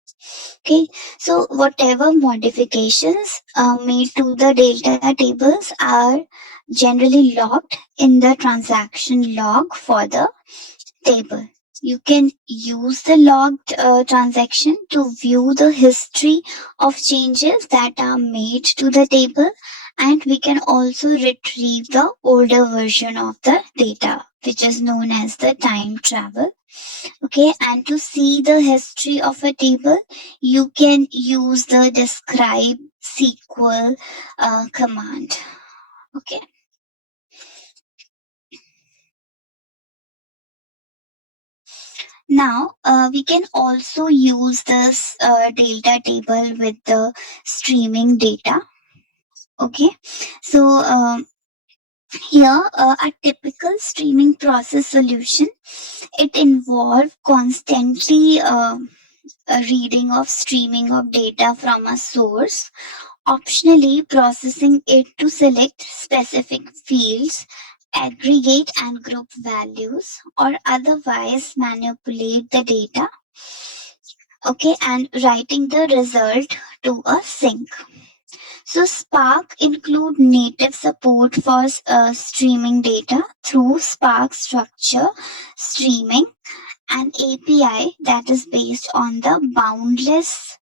Okay, so whatever modifications made to the data tables are generally logged in the transaction log for the table. You can use the logged transaction to view the history of changes that are made to the table, and we can also retrieve the older version of the data, which is known as the time travel. Okay, and to see the history of a table, you can use the describe SQL command. Okay. Now, we can also use this delta table with the streaming data. Okay, so here a typical streaming process solution, it involves constantly a reading of streaming of data from a source, optionally processing it to select specific fields, aggregate and group values, or otherwise manipulate the data, okay, and writing the result to a sink. So Spark include native support for streaming data through Spark Structure Streaming, an API that is based on the boundless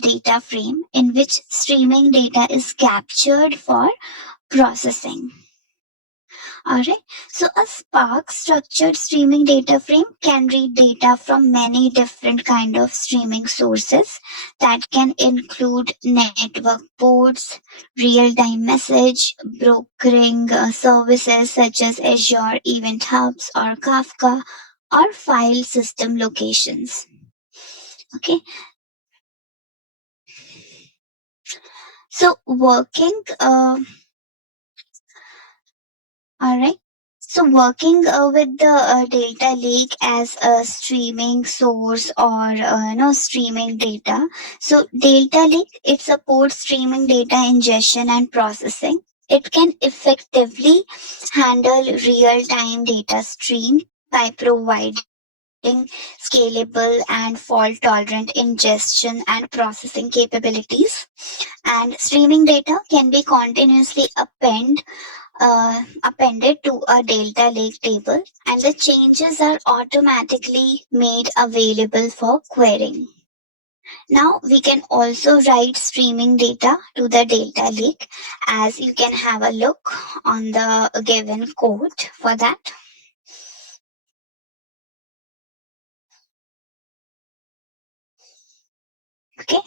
data frame in which streaming data is captured for processing. Alright, so a Spark structured streaming data frame can read data from many different kind of streaming sources that can include network ports, real-time message, brokering services such as Azure Event Hubs or Kafka, or file system locations. Okay, so working, all right. So working with the data lake as a streaming source or streaming data. So data lake, it supports streaming data ingestion and processing. It can effectively handle real-time data stream by providing scalable and fault-tolerant ingestion and processing capabilities. And streaming data can be continuously appended to a Delta Lake table, and the changes are automatically made available for querying. Now we can also write streaming data to the Delta Lake, as you can have a look on the given code for that. Okay.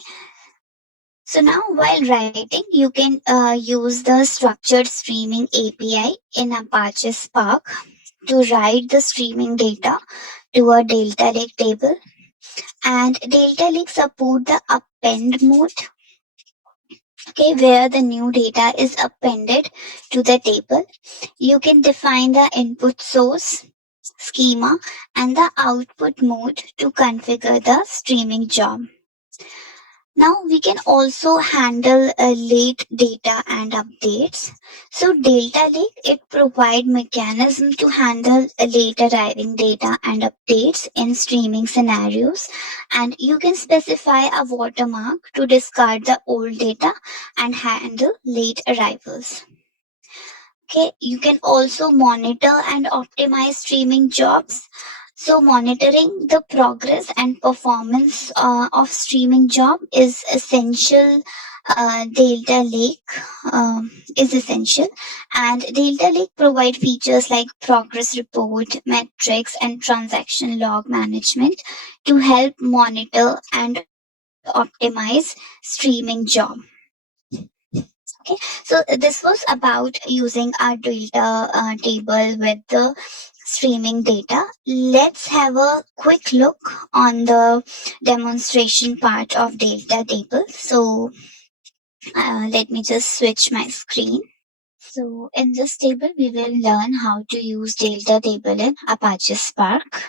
So now while writing, you can use the structured streaming API in Apache Spark to write the streaming data to a Delta Lake table. And Delta Lake support the append mode, okay, where the new data is appended to the table. You can define the input source, schema, and the output mode to configure the streaming job. Now we can also handle late data and updates. So Delta Lake, it provide mechanism to handle late arriving data and updates in streaming scenarios. And you can specify a watermark to discard the old data and handle late arrivals. Okay, you can also monitor and optimize streaming jobs. So monitoring the progress and performance of streaming job is essential. Delta Lake is essential, and Delta Lake provide features like progress report, metrics, and transaction log management to help monitor and optimize streaming job. Okay, so this was about using our data table with the streaming data. Let's have a quick look on the demonstration part of data table. So let me just switch my screen. So in this table, we will learn how to use data table in Apache Spark.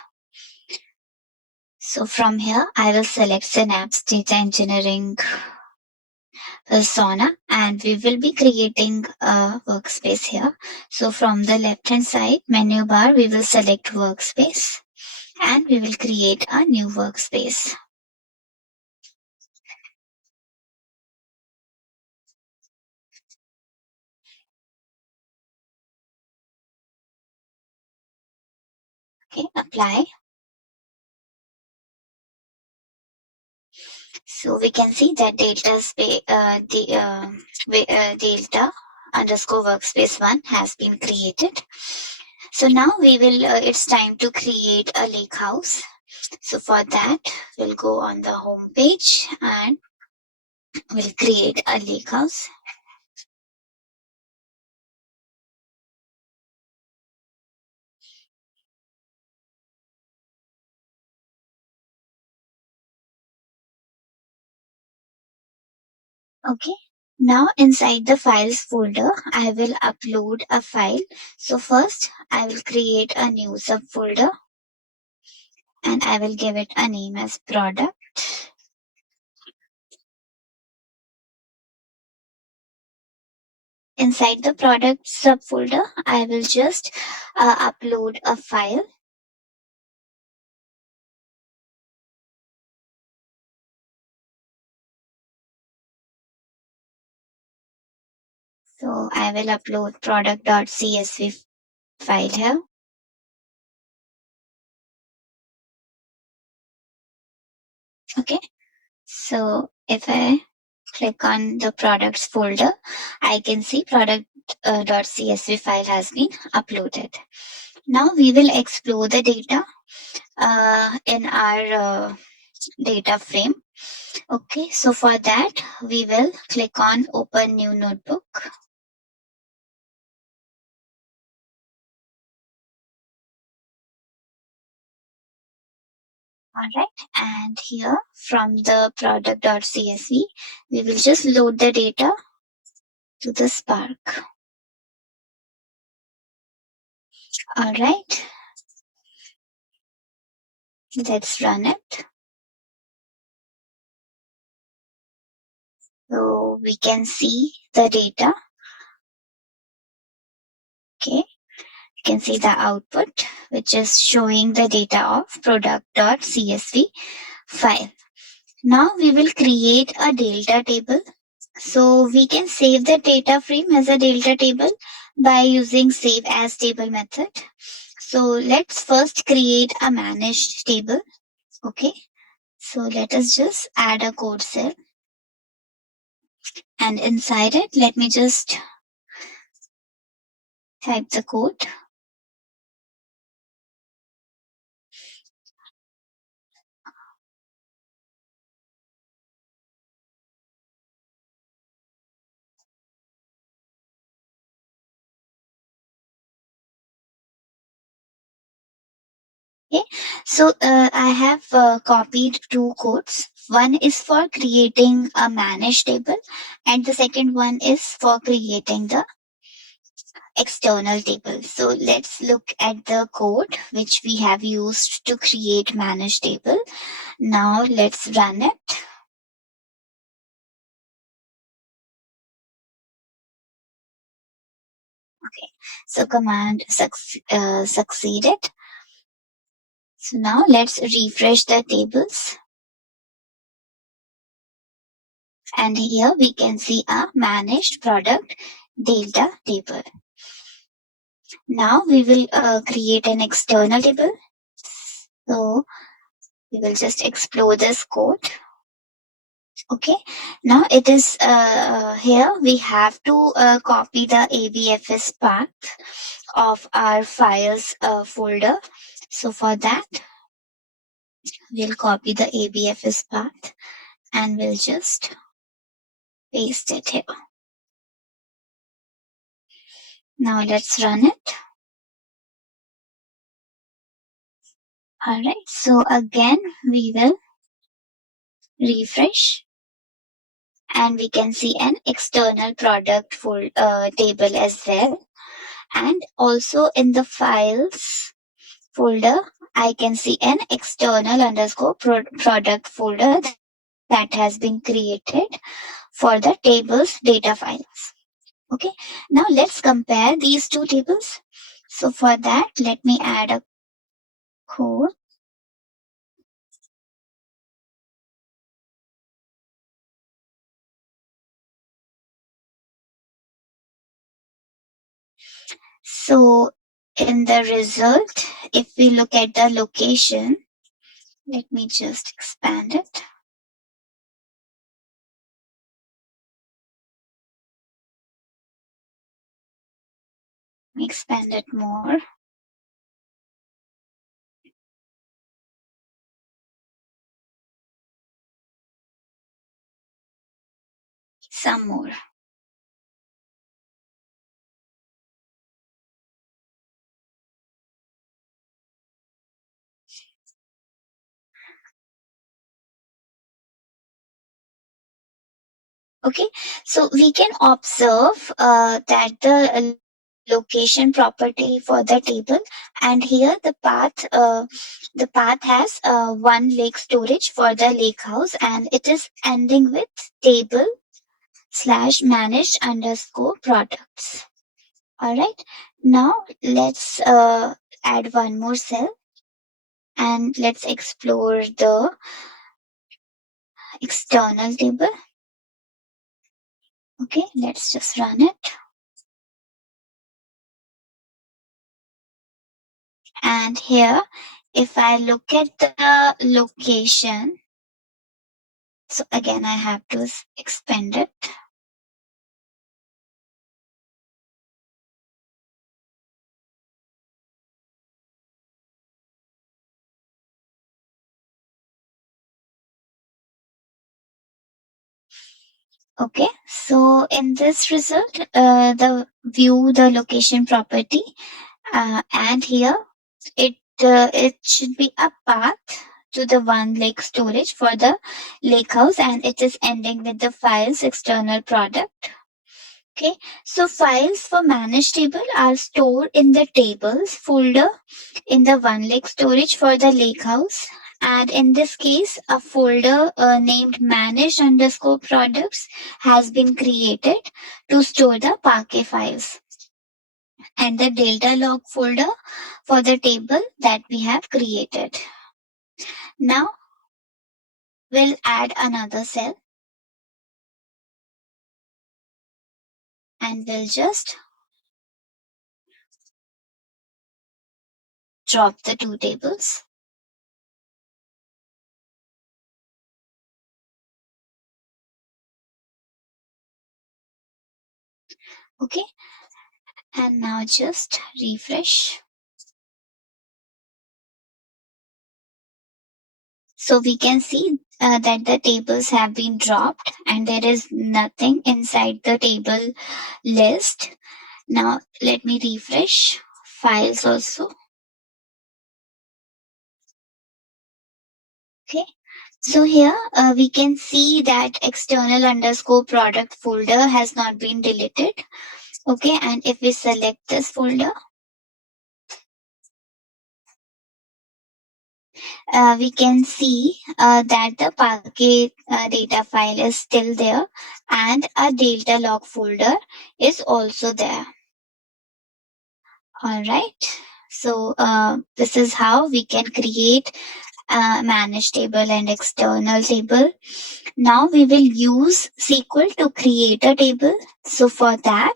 So from here, I will select Synapse Data Engineering persona, and we will be creating a workspace here. So from the left hand side menu bar, we will select workspace and we will create a new workspace. Okay, apply. So we can see that delta underscore workspace one has been created. So now it's time to create a lake house. So for that, we'll go on the home page and we'll create a lake house. Okay. Now inside the files folder, I will upload a file. So first I will create a new subfolder and I will give it a name as product. Inside the product subfolder, I will just upload a file. So I will upload product.csv file here. Okay. So if I click on the products folder, I can see product.csv file has been uploaded. Now we will explore the data in our data frame. Okay, so for that, we will click on open new notebook. All right, and here from the product.csv, we will just load the data to the Spark. All right, let's run it. So we can see the data. Okay, you can see the output, which is showing the data of product.csv file. Now we will create a delta table. So we can save the data frame as a delta table by using save as table method. So let's first create a managed table. Okay. So let us just add a code cell, and inside it, let me just type the code. Okay. So I have copied two codes. One is for creating a managed table, and the second one is for creating the external table. So let's look at the code which we have used to create managed table. Now let's run it. Okay, so command succeeded. So now let's refresh the tables. And here we can see a managed product data table. Now we will create an external table. So we will just explore this code. Okay, now it is here we have to copy the abfs path of our files folder. So for that, we'll copy the abfs path and we'll just paste it here. Now let's run it. All right, so again we will refresh, and we can see an external product table as well. And also in the files folder, I can see an external underscore product folder that has been created for the tables data files. Okay, now let's compare these two tables. So for that, let me add a code. So in the result, if we look at the location, let me just expand it. Expand it more. Some more. Okay, so we can observe that the location property for the table, and here the path has one lake storage for the lake house, and it is ending with table slash managed underscore products. All right, now let's add one more cell, and let's explore the external table. Okay, let's just run it. And here, if I look at the location, so again, I have to expand it. Okay, so in this result, the view the location property, and here it should be a path to the one lake storage for the lake house, and it is ending with the files external product. Okay, so files for managed table are stored in the tables folder in the one lake storage for the lakehouse. And in this case, a folder named managed underscore products has been created to store the Parquet files. And the delta log folder for the table that we have created. Now we'll add another cell and we'll just drop the two tables. Okay, and now just refresh. So we can see that the tables have been dropped and there is nothing inside the table list. Now let me refresh files also. Okay. So here we can see that external underscore product folder has not been deleted. Okay. And if we select this folder, we can see that the Parquet data file is still there and a delta log folder is also there. All right. So this is how we can create a managed table and external table. Now we will use SQL to create a table. So for that,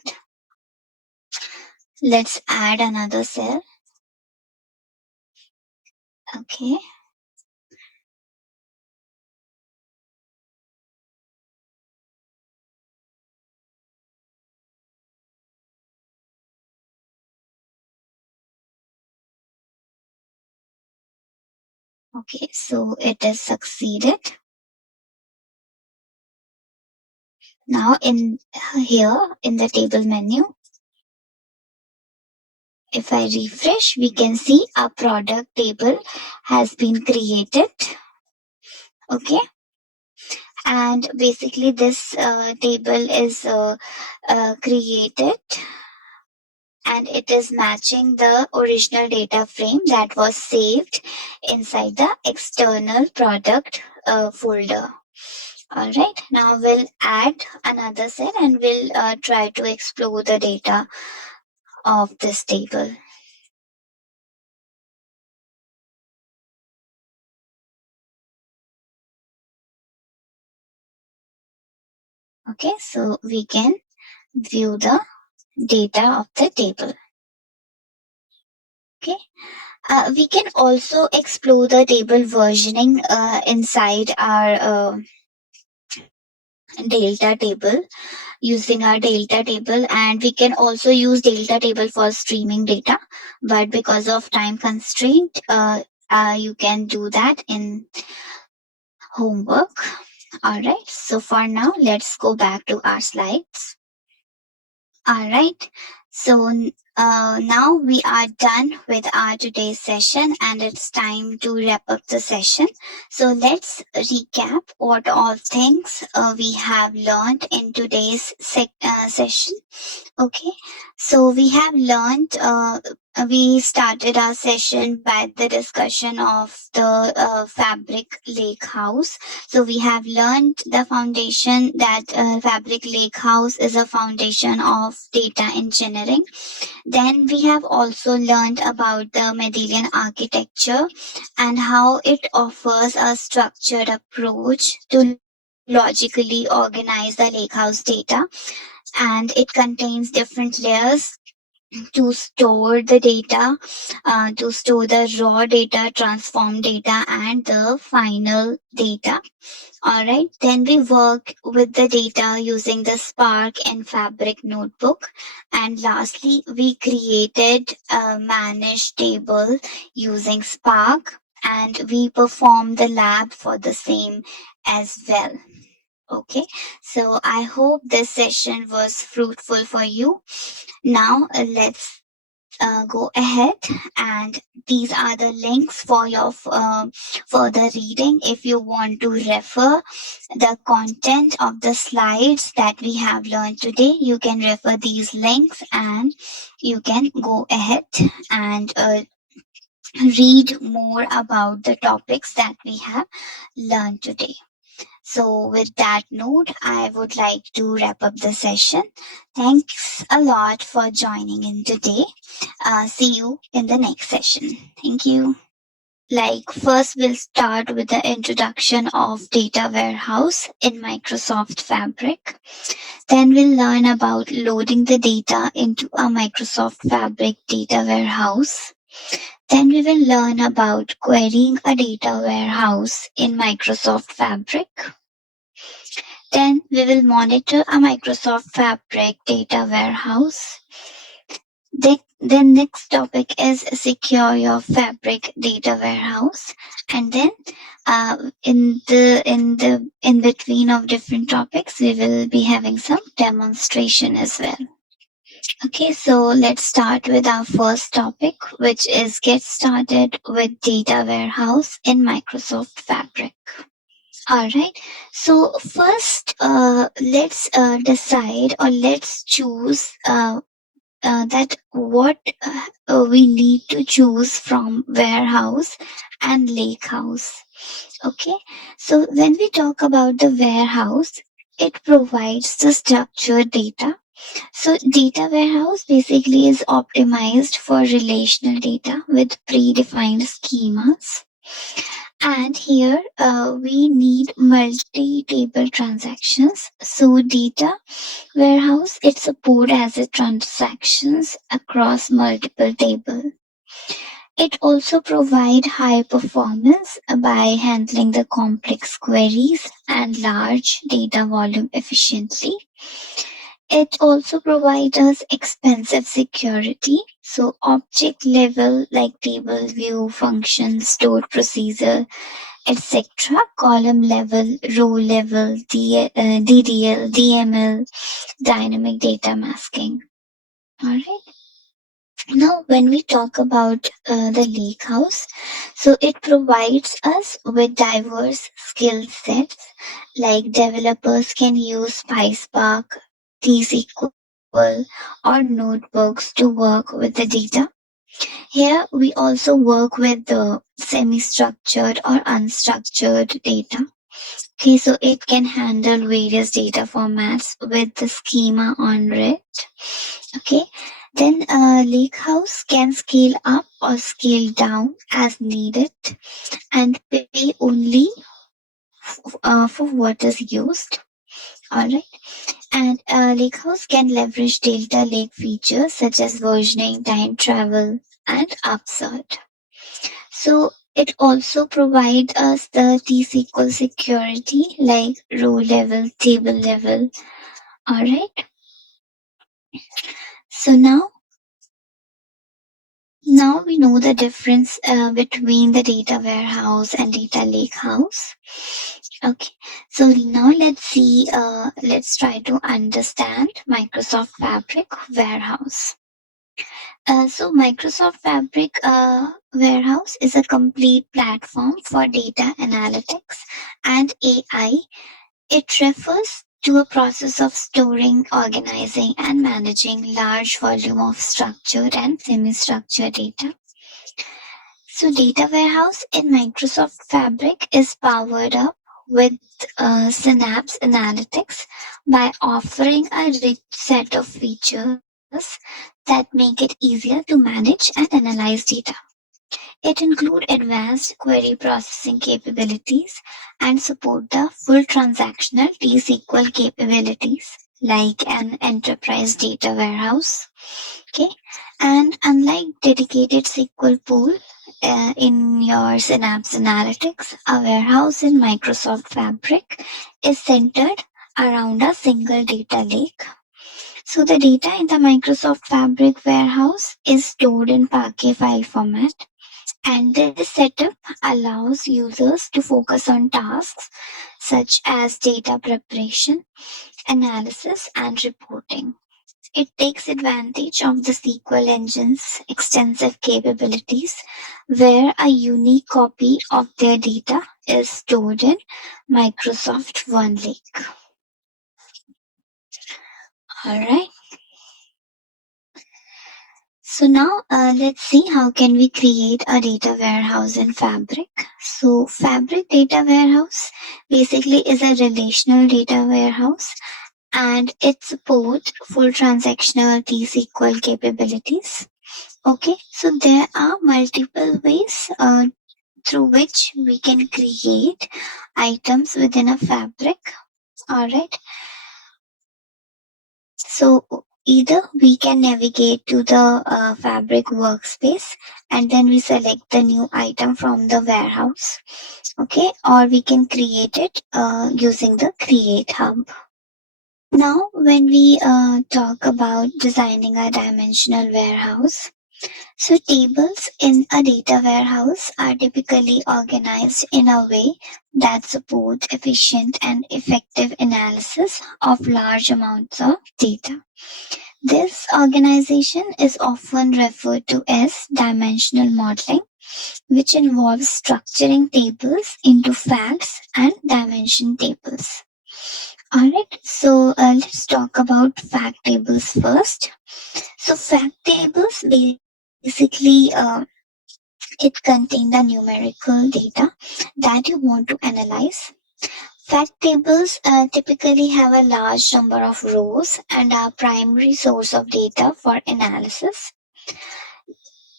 let's add another cell. Okay. Okay. So it is succeeded. Now in here in the table menu, if I refresh, we can see a product table has been created. Okay. And basically this table is created and it is matching the original data frame that was saved inside the external product folder. All right, now we'll add another cell and we'll try to explore the data of this table. Okay, so we can view the data of the table. Okay, we can also explore the table versioning inside our delta table using our delta table, and we can also use delta table for streaming data, but because of time constraint you can do that in homework. All right, so for now let's go back to our slides. All right. So now we are done with our today's session and it's time to wrap up the session. So let's recap what all things we have learned in today's session. Okay, so we have learned, we started our session by the discussion of the Fabric Lake House. So we have learned the foundation that Fabric Lake House is a foundation of data engineering. Then we have also learned about the Mendelian architecture and how it offers a structured approach to logically organize the lakehouse data, and it contains different layers to store the data, to store the raw data, transform data, and the final data. All right, then we work with the data using the Spark and Fabric notebook. And lastly, we created a managed table using Spark and we performed the lab for the same as well. Okay, so I hope this session was fruitful for you. Now let's go ahead, and these are the links for your further reading. If you want to refer the content of the slides that we have learned today, you can refer these links, and you can go ahead and read more about the topics that we have learned today. So, with that note, I would like to wrap up the session. Thanks a lot for joining in today. See you in the next session. Thank you. First, we'll start with the introduction of data warehouse in Microsoft Fabric. Then we'll learn about loading the data into a Microsoft Fabric data warehouse. Then we will learn about querying a data warehouse in Microsoft Fabric. Then we will monitor a Microsoft Fabric data warehouse. The next topic is secure your Fabric data warehouse, and then in between of different topics, we will be having some demonstration as well. Okay, so let's start with our first topic, which is get started with data warehouse in Microsoft Fabric. All right. So first, let's decide, or let's choose that what we need to choose from warehouse and lakehouse. Okay. So when we talk about the warehouse, it provides the structured data. So data warehouse basically is optimized for relational data with predefined schemas. And here we need multi-table transactions. So data warehouse, it support as a transactions across multiple tables. It also provide high performance by handling the complex queries and large data volume efficiently. It also provides us expensive security. So object level like table view, function, stored procedure, etc. Column level, row level, DDL, DML, dynamic data masking. Alright. Now, when we talk about the lakehouse, so it provides us with diverse skill sets, like developers can use PySpark, T-SQL, or notebooks to work with the data. Here, we also work with the semi-structured or unstructured data. Okay, so it can handle various data formats with the schema on it. Okay, then Lakehouse can scale up or scale down as needed and pay only for what is used. Alright, and Lakehouse can leverage data lake features such as versioning, time travel, and upsert. So it also provides us the T-SQL security like row level, table level. Alright. So now we know the difference between the data warehouse and data lakehouse. Okay. So now let's try to understand Microsoft Fabric warehouse. So Microsoft Fabric Warehouse is a complete platform for data analytics and AI. It refers to a process of storing, organizing, and managing large volume of structured and semi-structured data. So data warehouse in Microsoft Fabric is powered up with Synapse Analytics by offering a rich set of features that make it easier to manage and analyze data. It includes advanced query processing capabilities and support the full transactional T-SQL capabilities like an enterprise data warehouse. Okay, and unlike dedicated SQL pool in your Synapse Analytics, a warehouse in Microsoft Fabric is centered around a single data lake. So the data in the Microsoft Fabric warehouse is stored in Parquet file format, and this setup allows users to focus on tasks such as data preparation, analysis, and reporting. It takes advantage of the SQL engine's extensive capabilities, where a unique copy of their data is stored in Microsoft OneLake. Alright. So now let's see how can we create a data warehouse in Fabric. So Fabric data warehouse basically is a relational data warehouse, and it supports full transactional T-SQL capabilities. Okay, so there are multiple ways through which we can create items within a Fabric. Alright, so either we can navigate to the Fabric workspace and then we select the new item from the warehouse. Okay, or we can create it using the Create Hub. Now, when we talk about designing a dimensional warehouse, so tables in a data warehouse are typically organized in a way that supports efficient and effective analysis of large amounts of data. This organization is often referred to as dimensional modeling, which involves structuring tables into facts and dimension tables. Alright, so let's talk about fact tables first. So fact tables basically it contain the numerical data that you want to analyze. Fact tables typically have a large number of rows and are primary source of data for analysis.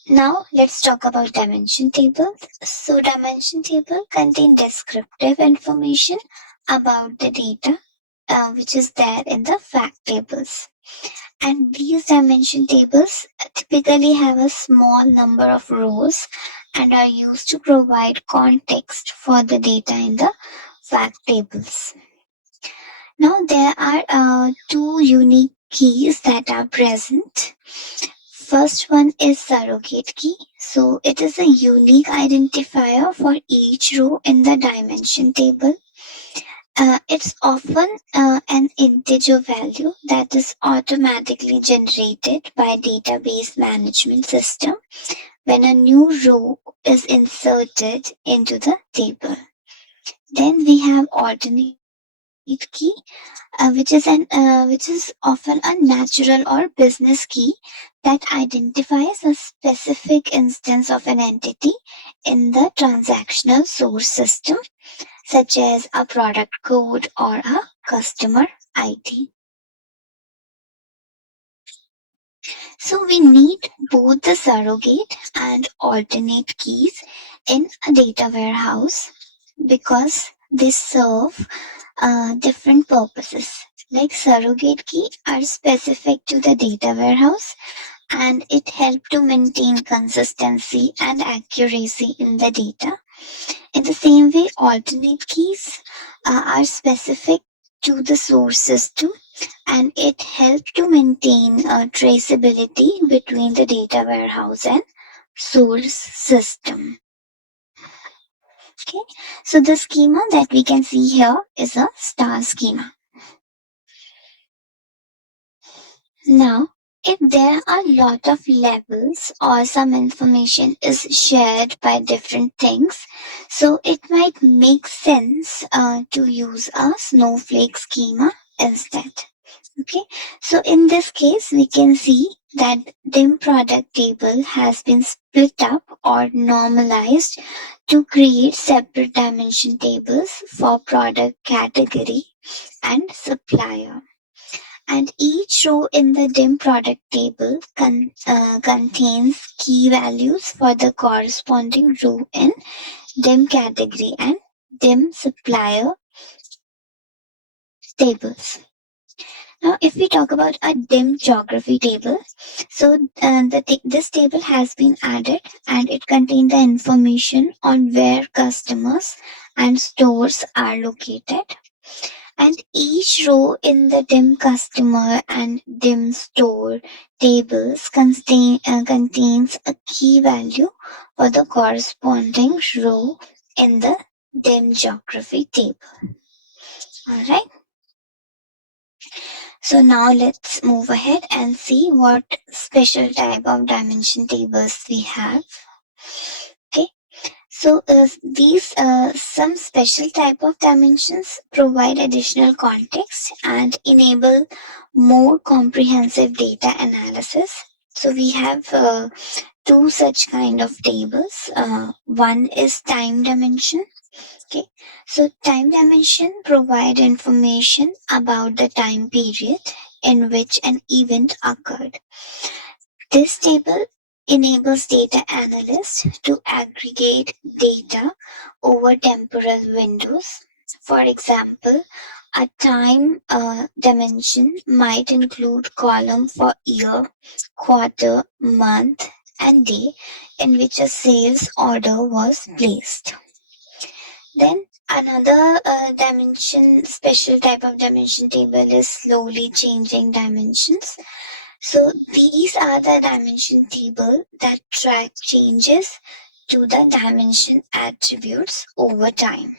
Now let's talk about dimension tables. So dimension table contain descriptive information about the data which is there in the fact tables. And these dimension tables typically have a small number of rows and are used to provide context for the data in the fact tables. Now there are two unique keys that are present. First one is surrogate key. So it is a unique identifier for each row in the dimension table. It's often an integer value that is automatically generated by database management system when a new row is inserted into the table. Then we have alternate key, which is often a natural or business key that identifies a specific instance of an entity in the transactional source system, such as a product code or a customer ID. So we need both the surrogate and alternate keys in a data warehouse because they serve different purposes. Like surrogate key are specific to the data warehouse and it helps to maintain consistency and accuracy in the data. In the same way, alternate keys are specific to the source system and it helps to maintain traceability between the data warehouse and source system. Okay, so the schema that we can see here is a star schema. Now, if there are a lot of levels or some information is shared by different things, so it might make sense to use a snowflake schema instead. Okay, so in this case, we can see that dim product table has been split up or normalized to create separate dimension tables for product category and supplier. And each row in the dim product table contains key values for the corresponding row in dim category and dim supplier tables. Now, if we talk about a dim geography table, so this table has been added and it contains the information on where customers and stores are located. And each row in the dim customer and dim store tables contains a key value for the corresponding row in the dim geography table. Alright. So now let's move ahead and see what special type of dimension tables we have. Okay. So these some special type of dimensions provide additional context and enable more comprehensive data analysis. So we have two such kind of tables. One is time dimension. Okay, so time dimension provide information about the time period in which an event occurred. This table enables data analysts to aggregate data over temporal windows. For example, a time dimension might include column for year, quarter, month, and day in which a sales order was placed. Then another special type of dimension table is slowly changing dimensions. So these are the dimension table that track changes to the dimension attributes over time.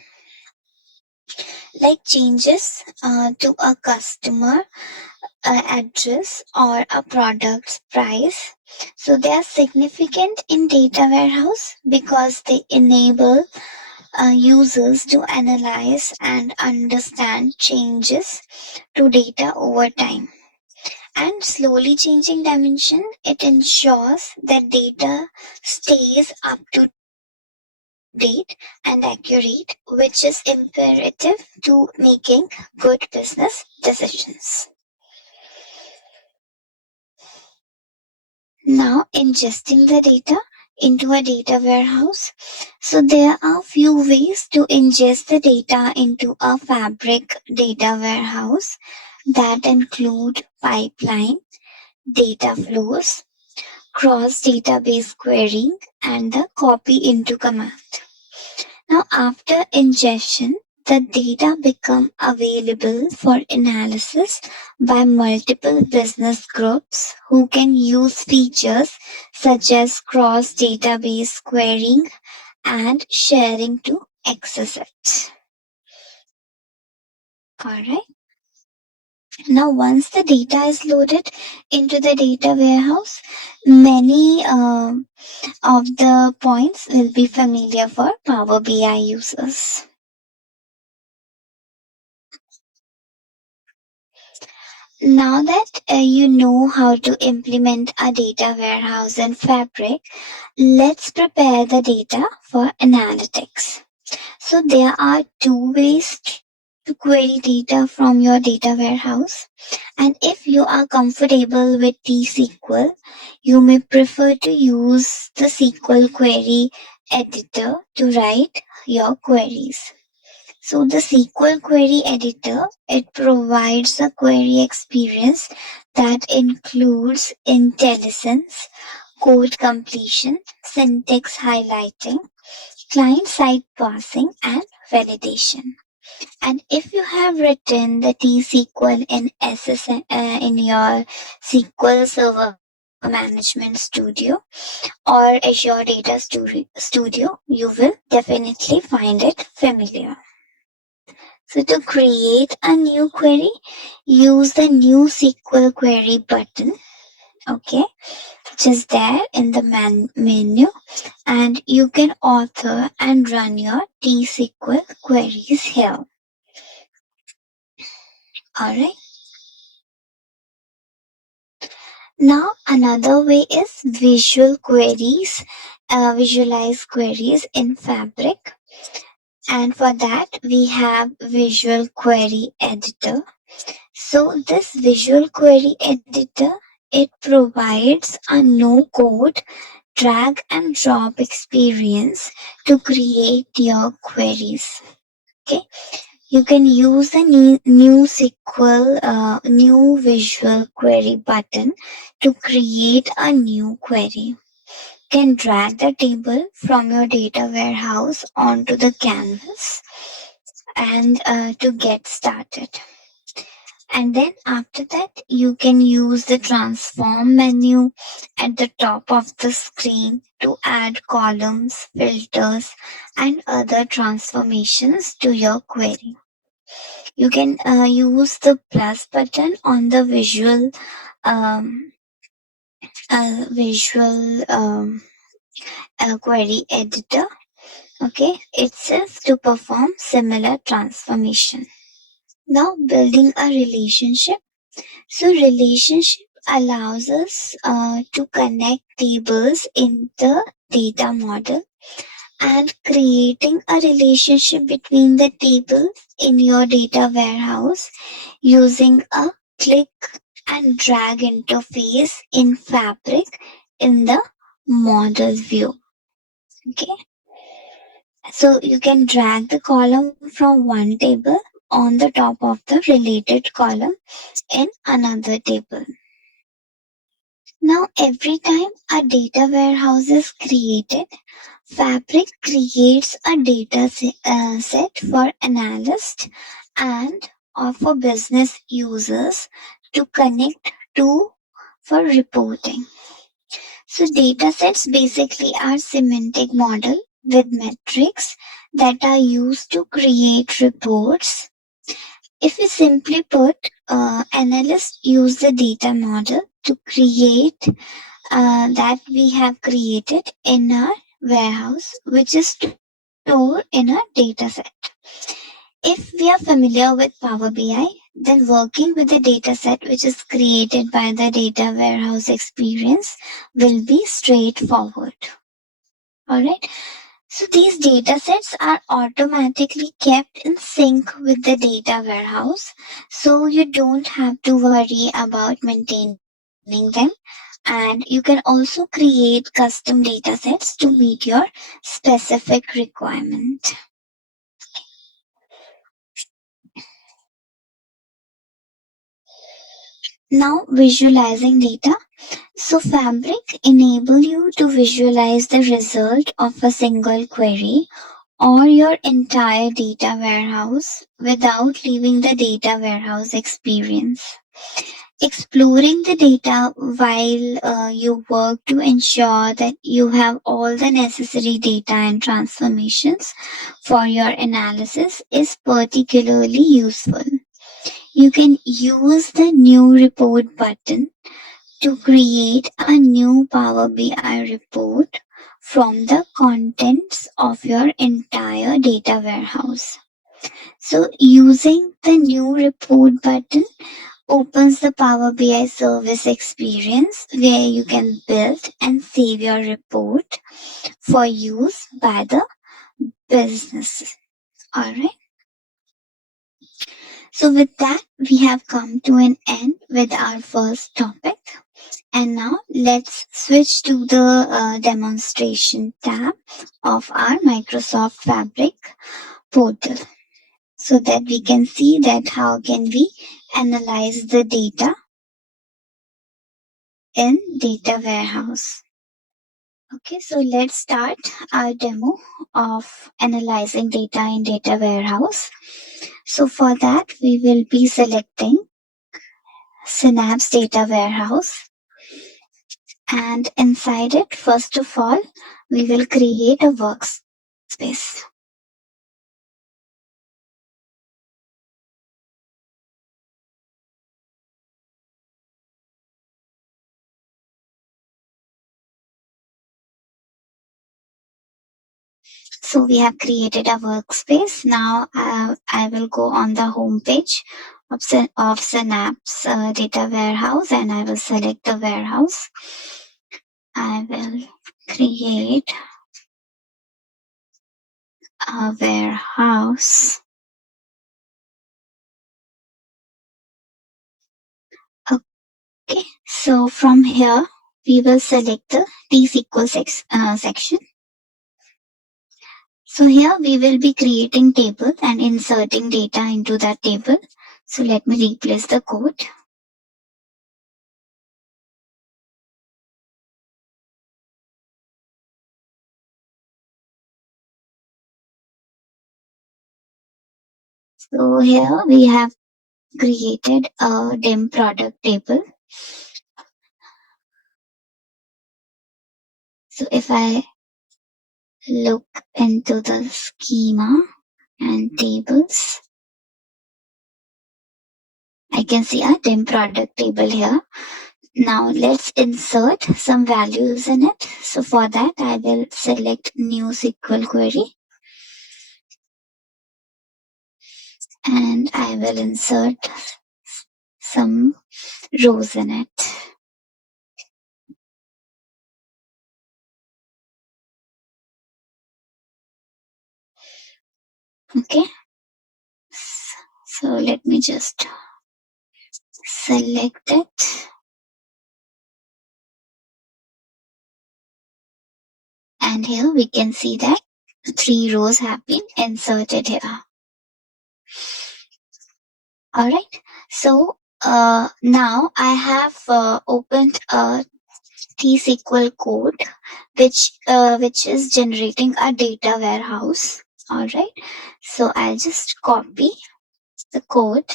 Like changes to a customer address or a product's price. So they are significant in data warehouse because they enable users to analyze and understand changes to data over time. And slowly changing dimension, it ensures that data stays up to date and accurate, which is imperative to making good business decisions. Now, ingesting the data into a data warehouse. So there are few ways to ingest the data into a Fabric data warehouse that include pipeline, data flows, cross database querying, and the copy into command. Now, after ingestion, the data become available for analysis by multiple business groups who can use features such as cross database querying and sharing to access it. Alright. Now, once the data is loaded into the data warehouse, many of the points will be familiar for Power BI users. Now that you know how to implement a data warehouse in Fabric, let's prepare the data for analytics. So there are two ways to query data from your data warehouse. And if you are comfortable with T-SQL, you may prefer to use the SQL query editor to write your queries. So the SQL query editor, it provides a query experience that includes intelligence, code completion, syntax highlighting, client-side parsing, and validation. And if you have written the T-SQL in in your SQL Server Management Studio or Azure Data Studio, you will definitely find it familiar. So to create a new query, use the new SQL query button, okay, which is there in the menu, and you can author and run your T-SQL queries here. Alright. Now another way is visualize queries in Fabric. And for that, we have Visual Query Editor. So this Visual Query Editor, it provides a no-code drag and drop experience to create your queries. Okay, you can use the new Visual Query button to create a new query. Can drag the table from your data warehouse onto the canvas and to get started. And then after that, you can use the transform menu at the top of the screen to add columns, filters, and other transformations to your query. You can use the plus button on the um, visual query editor. Okay, itself to perform similar transformation. Now building a relationship. So relationship allows us to connect tables in the data model and creating a relationship between the tables in your data warehouse using a click and drag interface in Fabric in the model view. Okay, so you can drag the column from one table on the top of the related column in another table. Now, every time a data warehouse is created, Fabric creates a set for analysts and or for business users to connect to for reporting. So data sets basically are semantic model with metrics that are used to create reports. If we simply put, analysts use the data model to create that we have created in our warehouse, which is stored in a data set. If we are familiar with Power BI, then working with the data set which is created by the data warehouse experience will be straightforward. Alright. So these data sets are automatically kept in sync with the data warehouse. So you don't have to worry about maintaining them. And you can also create custom data sets to meet your specific requirement. Now visualizing data. So Fabric enable you to visualize the result of a single query or your entire data warehouse without leaving the data warehouse experience. Exploring the data while you work to ensure that you have all the necessary data and transformations for your analysis is particularly useful. You can use the new report button to create a new Power BI report from the contents of your entire data warehouse. So using the new report button opens the Power BI service experience where you can build and save your report for use by the business. Alright. So with that, we have come to an end with our first topic. And now let's switch to the demonstration tab of our Microsoft Fabric portal so that we can see that how can we analyze the data in data warehouse. Okay, so let's start our demo of analyzing data in data warehouse. So for that, we will be selecting Synapse Data Warehouse. And inside it, first of all, we will create a workspace. So we have created a workspace. Now I will go on the home page of Synapse Data Warehouse and I will select the warehouse. I will create a warehouse. Okay, so from here we will select the T-SQL section. So here we will be creating table and inserting data into that table. So let me replace the code. So here we have created a dim product table. So if I look into the schema and tables, I can see a dim product table here. Now let's insert some values in it. So for that, I will select new SQL query and I will insert some rows in it. Okay. So let me just select it. And here we can see that 3 rows have been inserted here. All right. So now I have opened a T-SQL code, which is generating a data warehouse. All right. So I'll just copy the code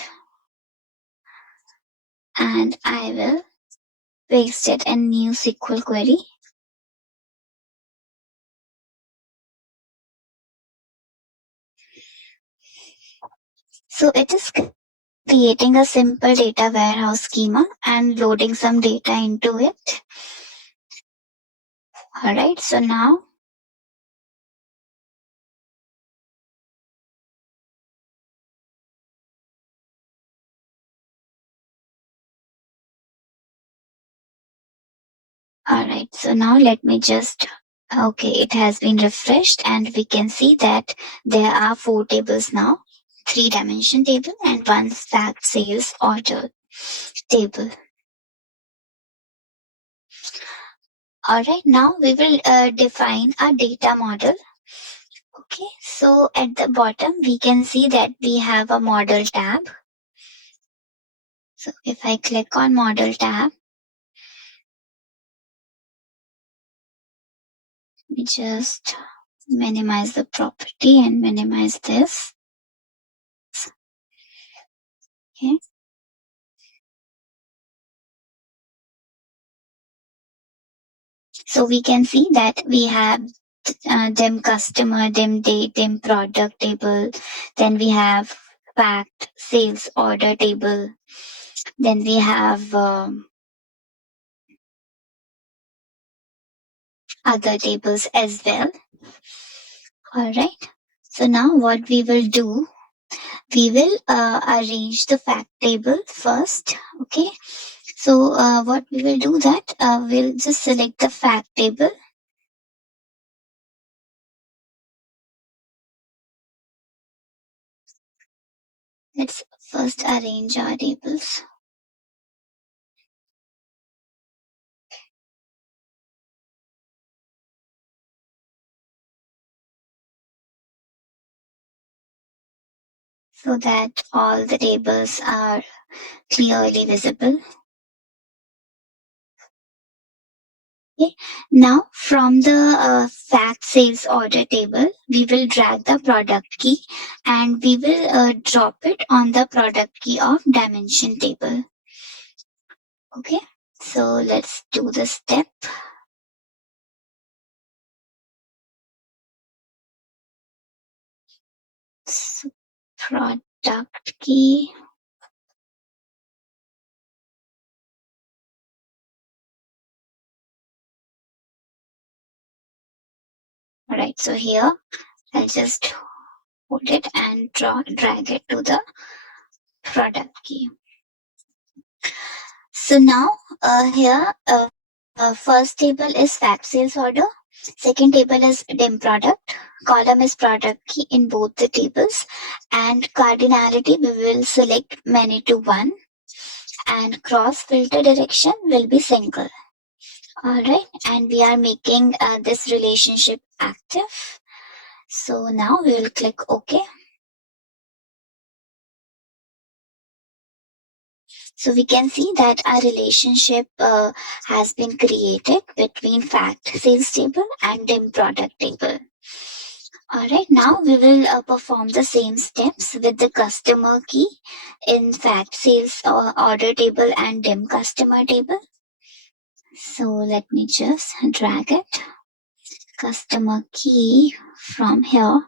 and I will paste it in new SQL query. So it is creating a simple data warehouse schema and loading some data into it. All right. So now all right, so now let me just, okay, it has been refreshed and we can see that there are 4 tables now, 3 dimension table and 1 fact sales order table. All right, now we will define a data model. Okay, so at the bottom we can see that we have a model tab. So if I click on model tab, we just minimize the property and minimize this. Okay. So we can see that we have dim customer, dim date, dim product table. Then we have fact sales order table. Then we have other tables as well. All right. So now what we will do, we will arrange the fact table first. Okay. So what we will do that, we'll just select the fact table. Let's first arrange our tables. So that all the tables are clearly visible. Okay. Now from the fact sales order table, we will drag the product key and we will drop it on the product key of dimension table. Okay, so let's do the step. So product key. All right, so here I'll just hold it and drag it to the product key. So now here first table is fact sales order, second table is dim product, column is product key in both the tables, and cardinality we will select many to 1 and cross filter direction will be single. All right, and we are making this relationship active. So now we will click OK. So we can see that our relationship has been created between fact sales table and dim product table. All right, now we will perform the same steps with the customer key in fact sales order table and dim customer table. So let me just drag it, customer key from here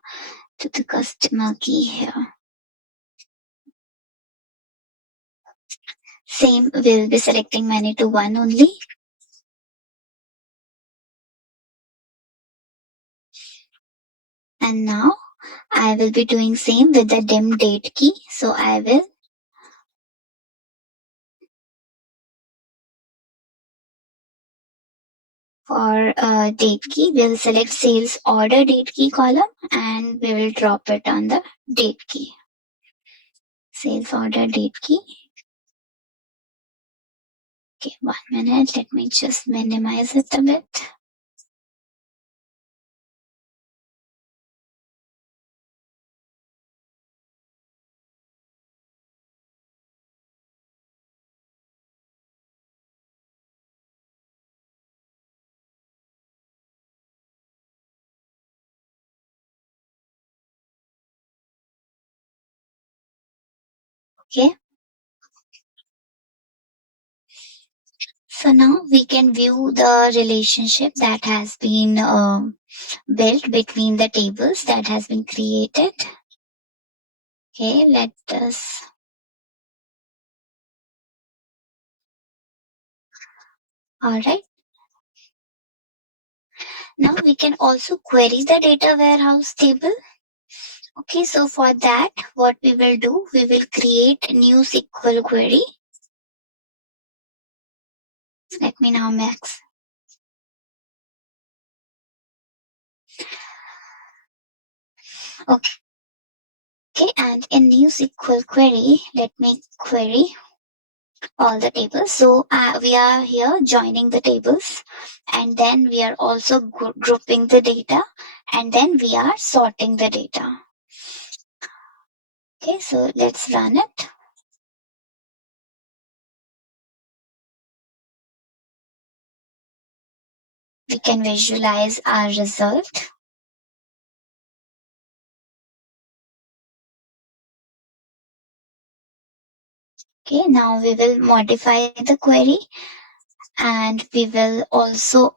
to the customer key here. Same, we'll be selecting many to one only. And now I will be doing same with the dim date key. So I will for date key, we'll select sales order date key column and we will drop it on the date key. Sales order date key. Okay, 1 minute. Let me just minimize it a bit. Okay. So now we can view the relationship that has been built between the tables that has been created. Okay, let us. All right. Now we can also query the data warehouse table. Okay, so for that, what we will do, we will create a new SQL query. Let me now max. Okay, and in new SQL query, let me query all the tables. So we are here joining the tables, and then we are also grouping the data, and then we are sorting the data. Okay, so let's run it. We can visualize our result. Okay, now we will modify the query and we will also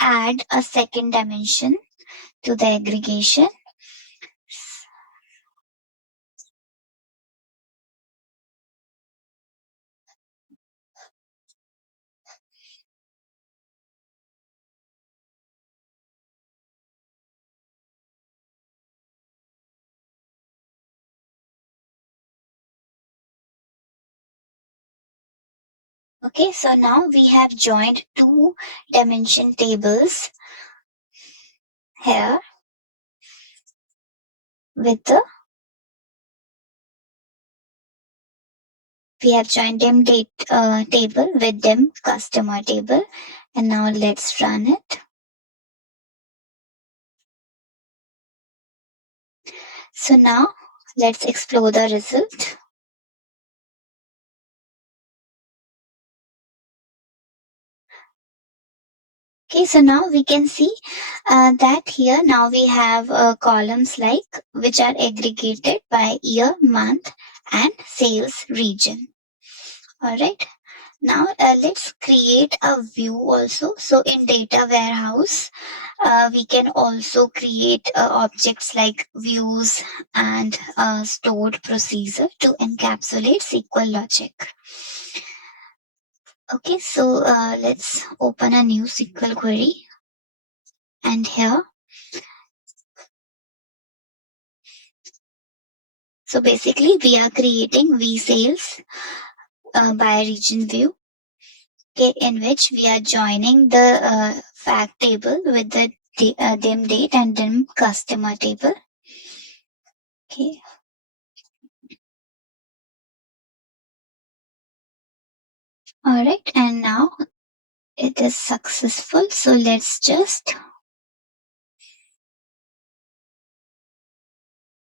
add a second dimension to the aggregation. Okay, so now we have joined two dimension tables here with the we have joined them date table with them customer table, and now let's run it. So now let's explore the result. Okay, so now we can see that here now we have columns like which are aggregated by year, month, and sales region. All right. Now let's create a view also. So in data warehouse, we can also create objects like views and stored procedure to encapsulate SQL logic. Okay, so let's open a new SQL query. And here, so basically we are creating vSales by region view. Okay, in which we are joining the fact table with the dim date and dim customer table. Okay. All right, and now it is successful. So let's just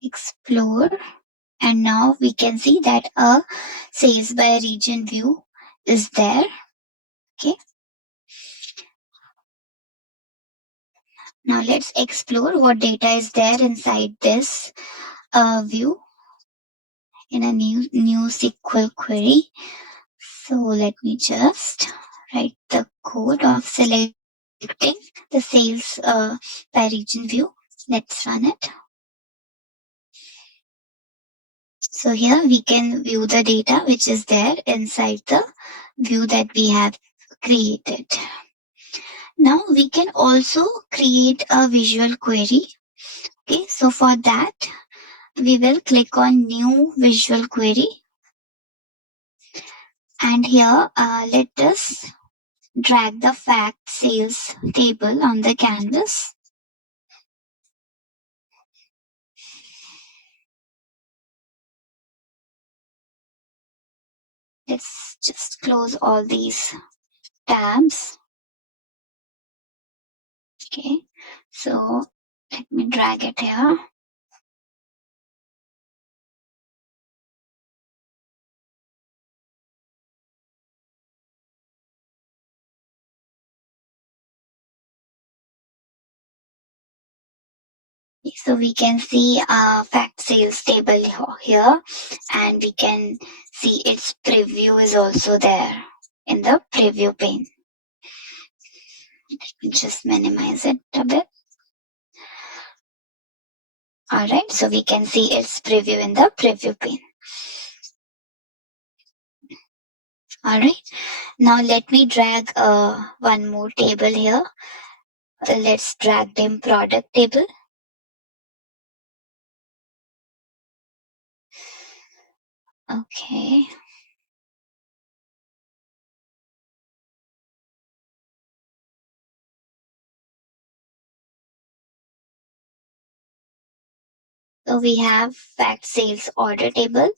explore. And now we can see that a sales by region view is there. Okay. Now let's explore what data is there inside this view in a new SQL query. So let me just write the code of selecting the sales by region view. Let's run it. So here we can view the data which is there inside the view that we have created. Now we can also create a visual query. Okay, so for that we will click on new visual query, and here let us drag the fact sales table on the canvas. Let's just close all these tabs. Okay, so let me drag it here. So we can see fact sales table here, and we can see its preview is also there in the preview pane. Let me just minimize it a bit. Alright, so we can see its preview in the preview pane. Alright, now let me drag one more table here. Let's drag them product table. Okay. So we have fact sales order table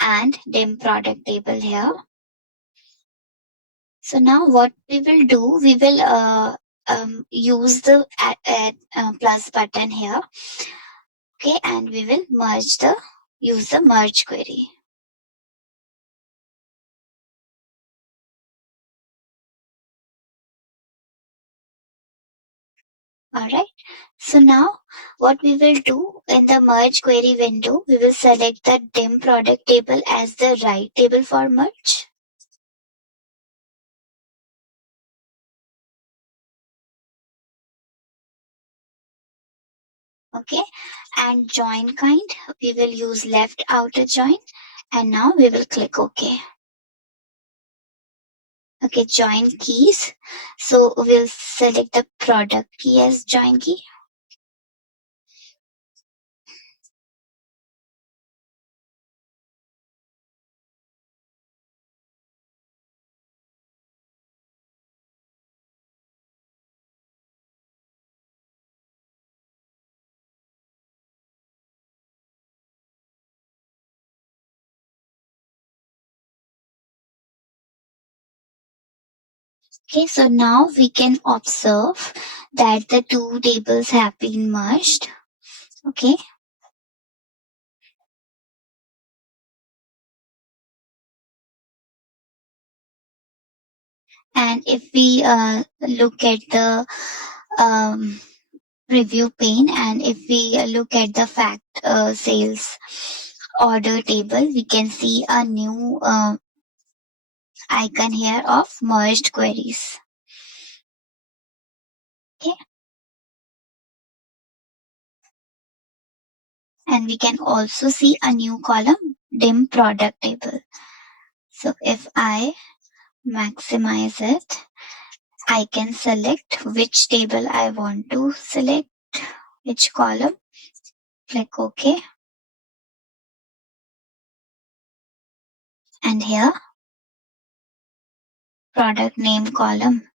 and dim product table here. So now what we will do, we will use the add plus button here. Okay, and we will use the merge query. Alright, so now what we will do in the merge query window, we will select the dim product table as the right table for merge. Okay, and join kind, we will use left outer join, and now we will click OK. Okay, join keys. So we'll select the product key as join key. Okay, so now we can observe that the two tables have been merged. Okay. And if we look at the review pane, and if we look at the fact sales order table, we can see a new icon here of merged queries. Okay. And we can also see a new column, dim product table. So if I maximize it, I can select which table I want to select, which column, click OK. And here, product name column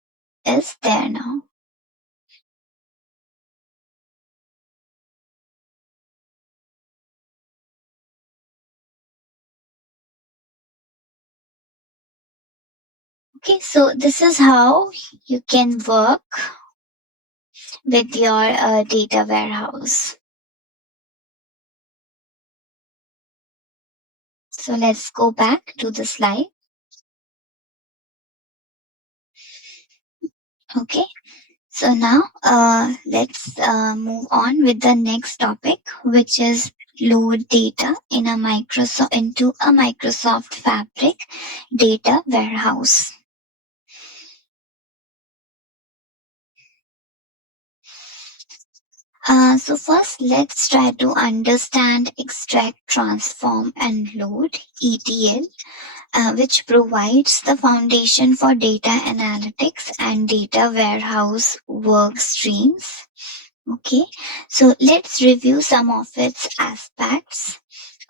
is there now. Okay, so this is how you can work with your data warehouse. So let's go back to the slide. Okay, so now let's move on with the next topic, which is load data in into a Microsoft Fabric data warehouse. So first, let's try to understand extract, transform, and load (ETL), which provides the foundation for data analytics and data warehouse work streams. Okay, so let's review some of its aspects.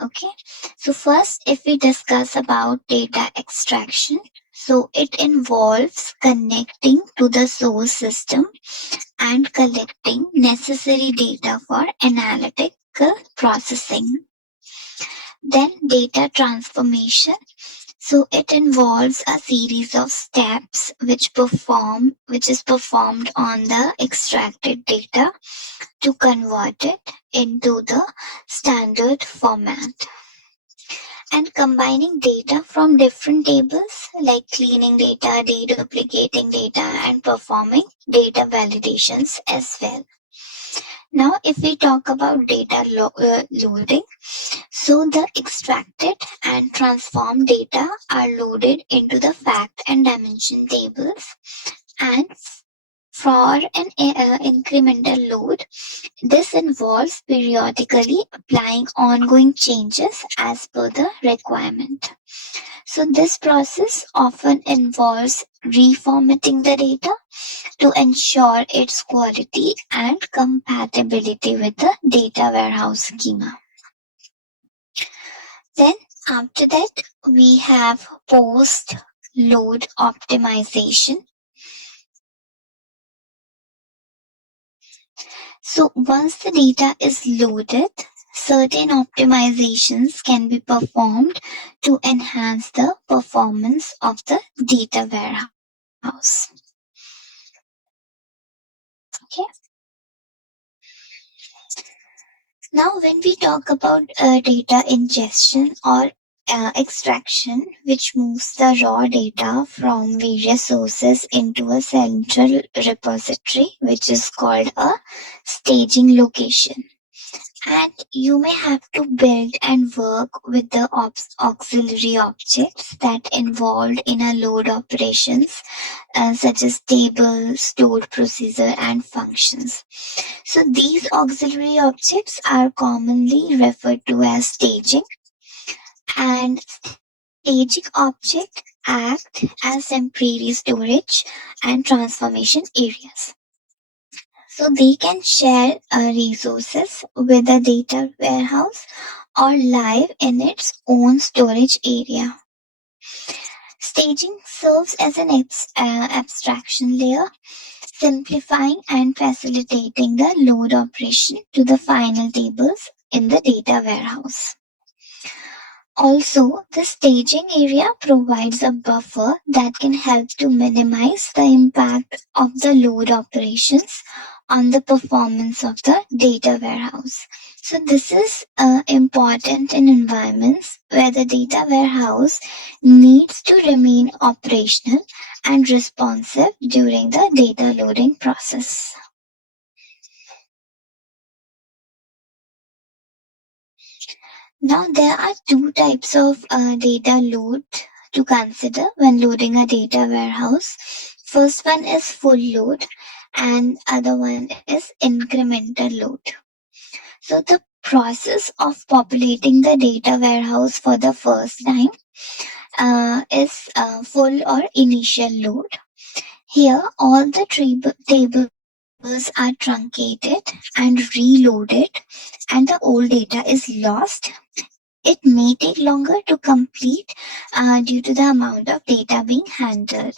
Okay, so first, if we discuss about data extraction, so it involves connecting to the source system and collecting necessary data for analytical processing. Then data transformation. So it involves a series of steps which is performed on the extracted data to convert it into the standard format. And combining data from different tables like cleaning data, deduplicating data, and performing data validations as well. Now, if we talk about data loading, so the extracted and transformed data are loaded into the fact and dimension tables, and for an incremental load, this involves periodically applying ongoing changes as per the requirement. So this process often involves reformatting the data to ensure its quality and compatibility with the data warehouse schema. Then after that, we have post load optimization. So once the data is loaded, certain optimizations can be performed to enhance the performance of the data warehouse. Okay. Now, when we talk about data ingestion or extraction, which moves the raw data from various sources into a central repository, which is called a staging location. And you may have to build and work with the auxiliary objects that involved in a load operations, such as table, stored procedure, and functions. So these auxiliary objects are commonly referred to as staging, and staging objects act as temporary storage and transformation areas. So they can share resources with the data warehouse or live in its own storage area. Staging serves as an abstraction layer, simplifying and facilitating the load operation to the final tables in the data warehouse. Also, the staging area provides a buffer that can help to minimize the impact of the load operations on the performance of the data warehouse. So this is important in environments where the data warehouse needs to remain operational and responsive during the data loading process. Now, there are two types of data load to consider when loading a data warehouse. First one is full load, and other one is incremental load. So the process of populating the data warehouse for the first time is full or initial load. Here, all the tables are truncated and reloaded, and the old data is lost. It may take longer to complete due to the amount of data being handled,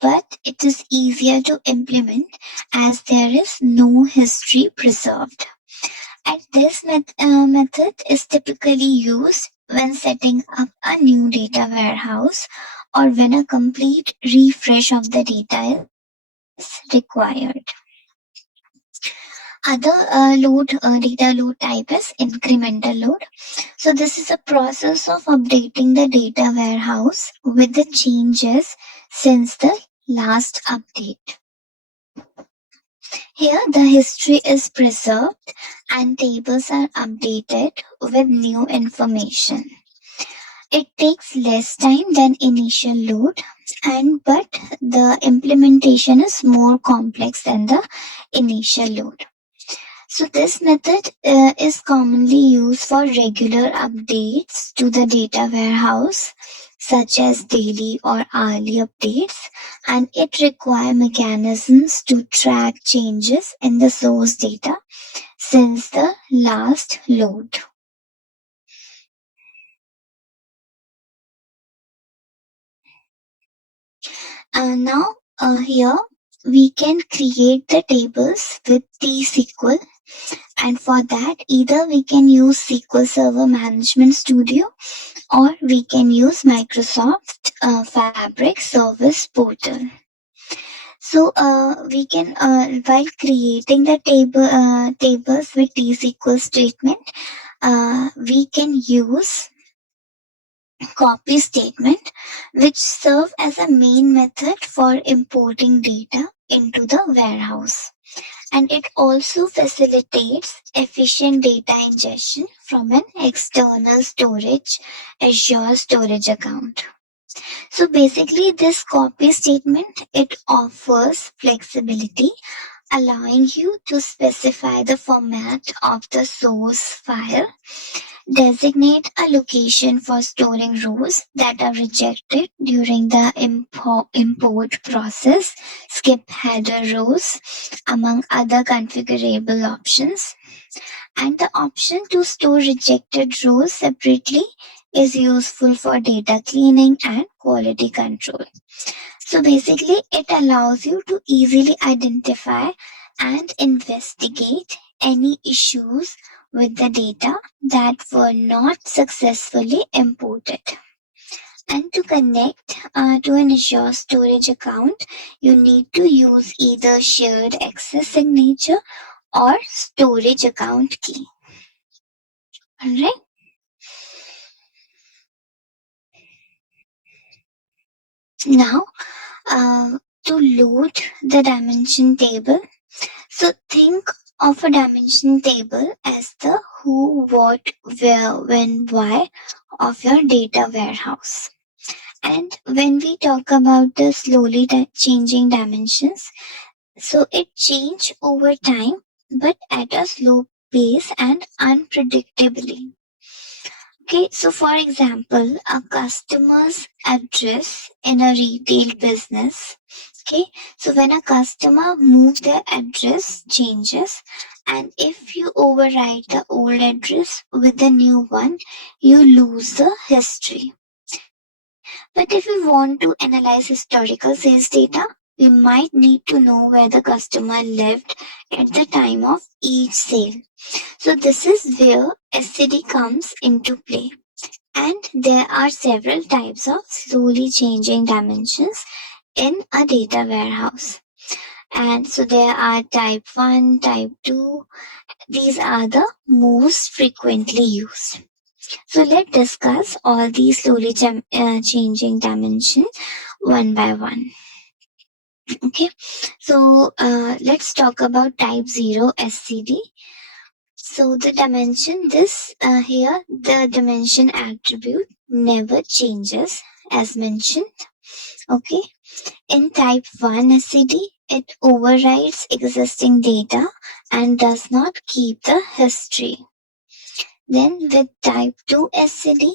but it is easier to implement as there is no history preserved. And this method is typically used when setting up a new data warehouse or when a complete refresh of the data is required. Other data load type is incremental load. So this is a process of updating the data warehouse with the changes since the last update. Here the history is preserved and tables are updated with new information. It takes less time than initial load, but the implementation is more complex than the initial load. So this method is commonly used for regular updates to the data warehouse, such as daily or hourly updates, and it requires mechanisms to track changes in the source data since the last load. Now here we can create the tables with T-SQL, and for that either we can use SQL Server Management Studio or we can use Microsoft Fabric Service Portal. So we can while creating the tables with T-SQL statement, we can use copy statement, which serve as a main method for importing data into the warehouse. And it also facilitates efficient data ingestion from an external storage, Azure storage account. So basically this copy statement, it offers flexibility, allowing you to specify the format of the source file, designate a location for storing rows that are rejected during the import process, skip header rows, among other configurable options. And the option to store rejected rows separately is useful for data cleaning and quality control. So basically, it allows you to easily identify and investigate any issues with the data that were not successfully imported. And to connect to an Azure storage account, you need to use either shared access signature or storage account key. Alright. Now, to load the dimension table, so think of a dimension table as the who, what, where, when, why of your data warehouse. And when we talk about the slowly changing dimensions, so it change over time, but at a slow pace and unpredictably. Okay, so for example, a customer's address in a retail business. Okay, so when a customer moves their address changes, and if you overwrite the old address with the new one, you lose the history. But if we want to analyze historical sales data, we might need to know where the customer lived at the time of each sale. So this is where SCD comes into play. And there are several types of slowly changing dimensions in a data warehouse. And so there are type 1, type 2. These are the most frequently used. So let's discuss all these slowly changing dimensions one by one. Okay, so let's talk about type 0 SCD. So the dimension, here, the dimension attribute never changes as mentioned. Okay, in type 1 SCD, it overrides existing data and does not keep the history. Then with type 2 SCD,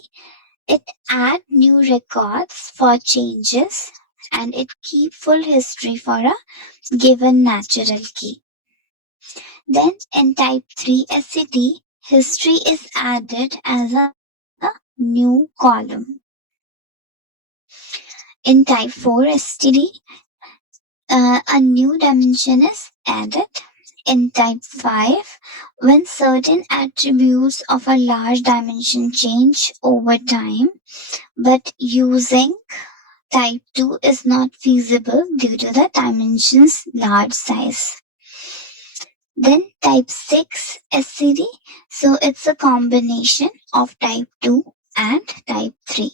it adds new records for changes and it keeps full history for a given natural key. Then in type 3 SCD, history is added as a new column. In type 4 STD, a new dimension is added. In type 5, when certain attributes of a large dimension change over time, but using type 2 is not feasible due to the dimension's large size. Then type 6 SCD, so it's a combination of type 2 and type 3.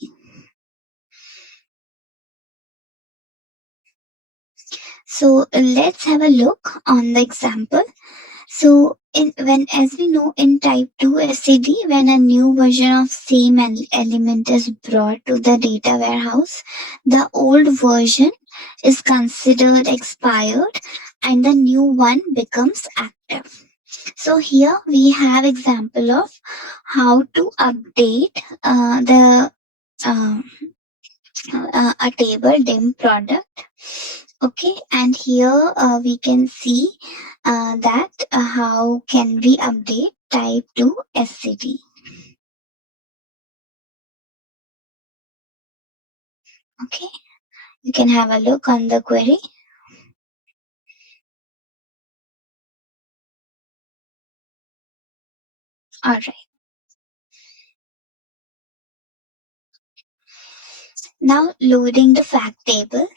So let's have a look on the example. So as we know in type 2 SCD, when a new version of same element is brought to the data warehouse, the old version is considered expired and the new one becomes active. So here we have example of how to update the uh, a table dim product. Okay, and here we can see that how can we update type to SCD. Okay, you can have a look on the query. All right. Now loading the fact table.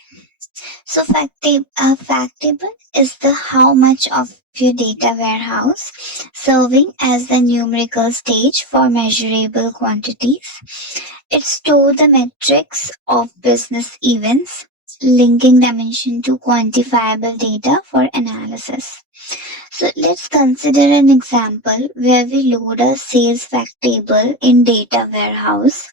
So fact table is the how much of your data warehouse serving as the numerical stage for measurable quantities. It stores the metrics of business events, linking dimension to quantifiable data for analysis. So let's consider an example where we load a sales fact table in data warehouse,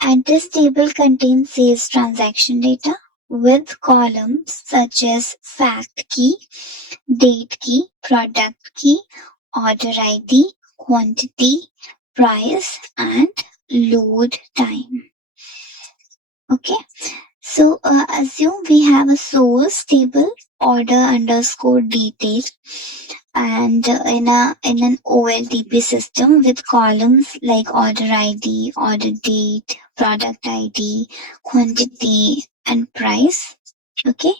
and this table contains sales transaction data with columns such as fact key, date key, product key, order ID, quantity, price, and load time. Okay, so assume we have a source table, order underscore detail, and in an OLTP system with columns like order ID, order date, product ID, quantity, and price. Okay,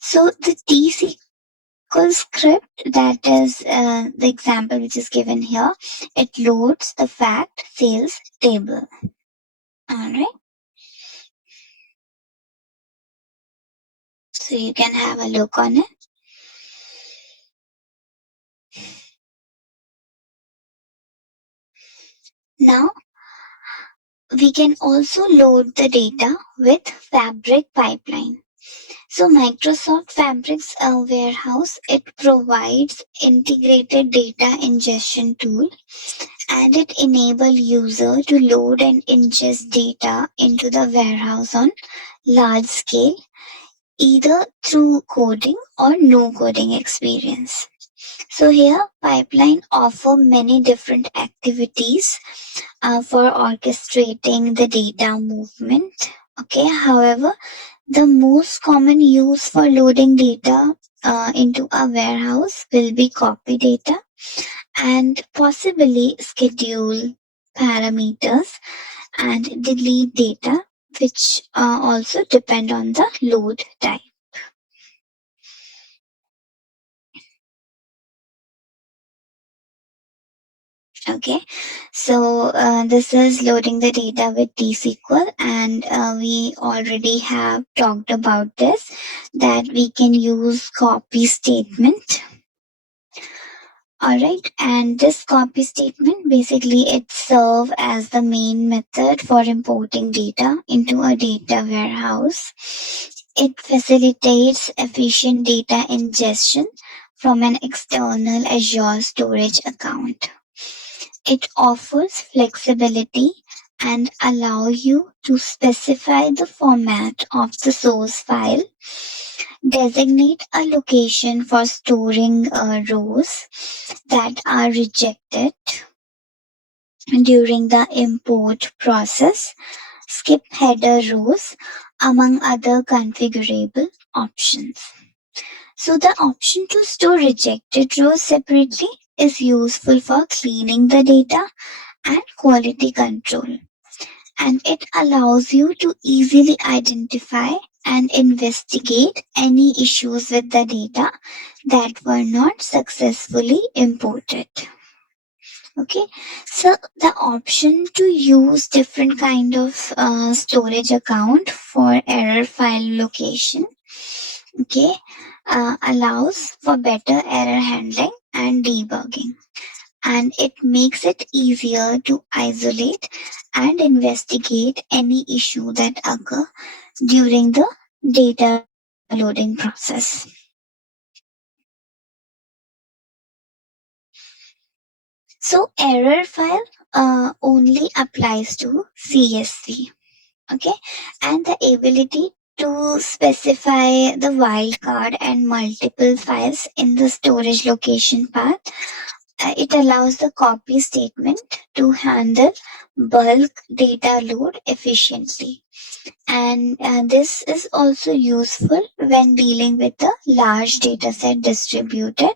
so the T-SQL script, that is the example which is given here, it loads the fact sales table. All right, so you can have a look on it. Now we can also load the data with Fabric pipeline. So Microsoft Fabric's warehouse, it provides integrated data ingestion tool, and it enable user to load and ingest data into the warehouse on large scale, either through coding or no coding experience. So here pipeline offer many different activities for orchestrating the data movement. Okay, however, the most common use for loading data into a warehouse will be copy data and possibly schedule parameters and delete data, which also depend on the load type. Okay, so this is loading the data with T-SQL, and we already have talked about this, that we can use copy statement. Alright, and this copy statement basically it serves as the main method for importing data into a data warehouse. It facilitates efficient data ingestion from an external Azure storage account. It offers flexibility and allow you to specify the format of the source file, designate a location for storing rows that are rejected during the import process, skip header rows, among other configurable options. So the option to store rejected rows separately is useful for cleaning the data and quality control, and it allows you to easily identify and investigate any issues with the data that were not successfully imported. Okay, so the option to use different kind of storage account for error file location, okay, allows for better error handling and debugging, and it makes it easier to isolate and investigate any issue that occur during the data loading process. So error file only applies to CSV, okay, and the ability to specify the wildcard and multiple files in the storage location path. It allows the copy statement to handle bulk data load efficiently. And this is also useful when dealing with a large data set distributed,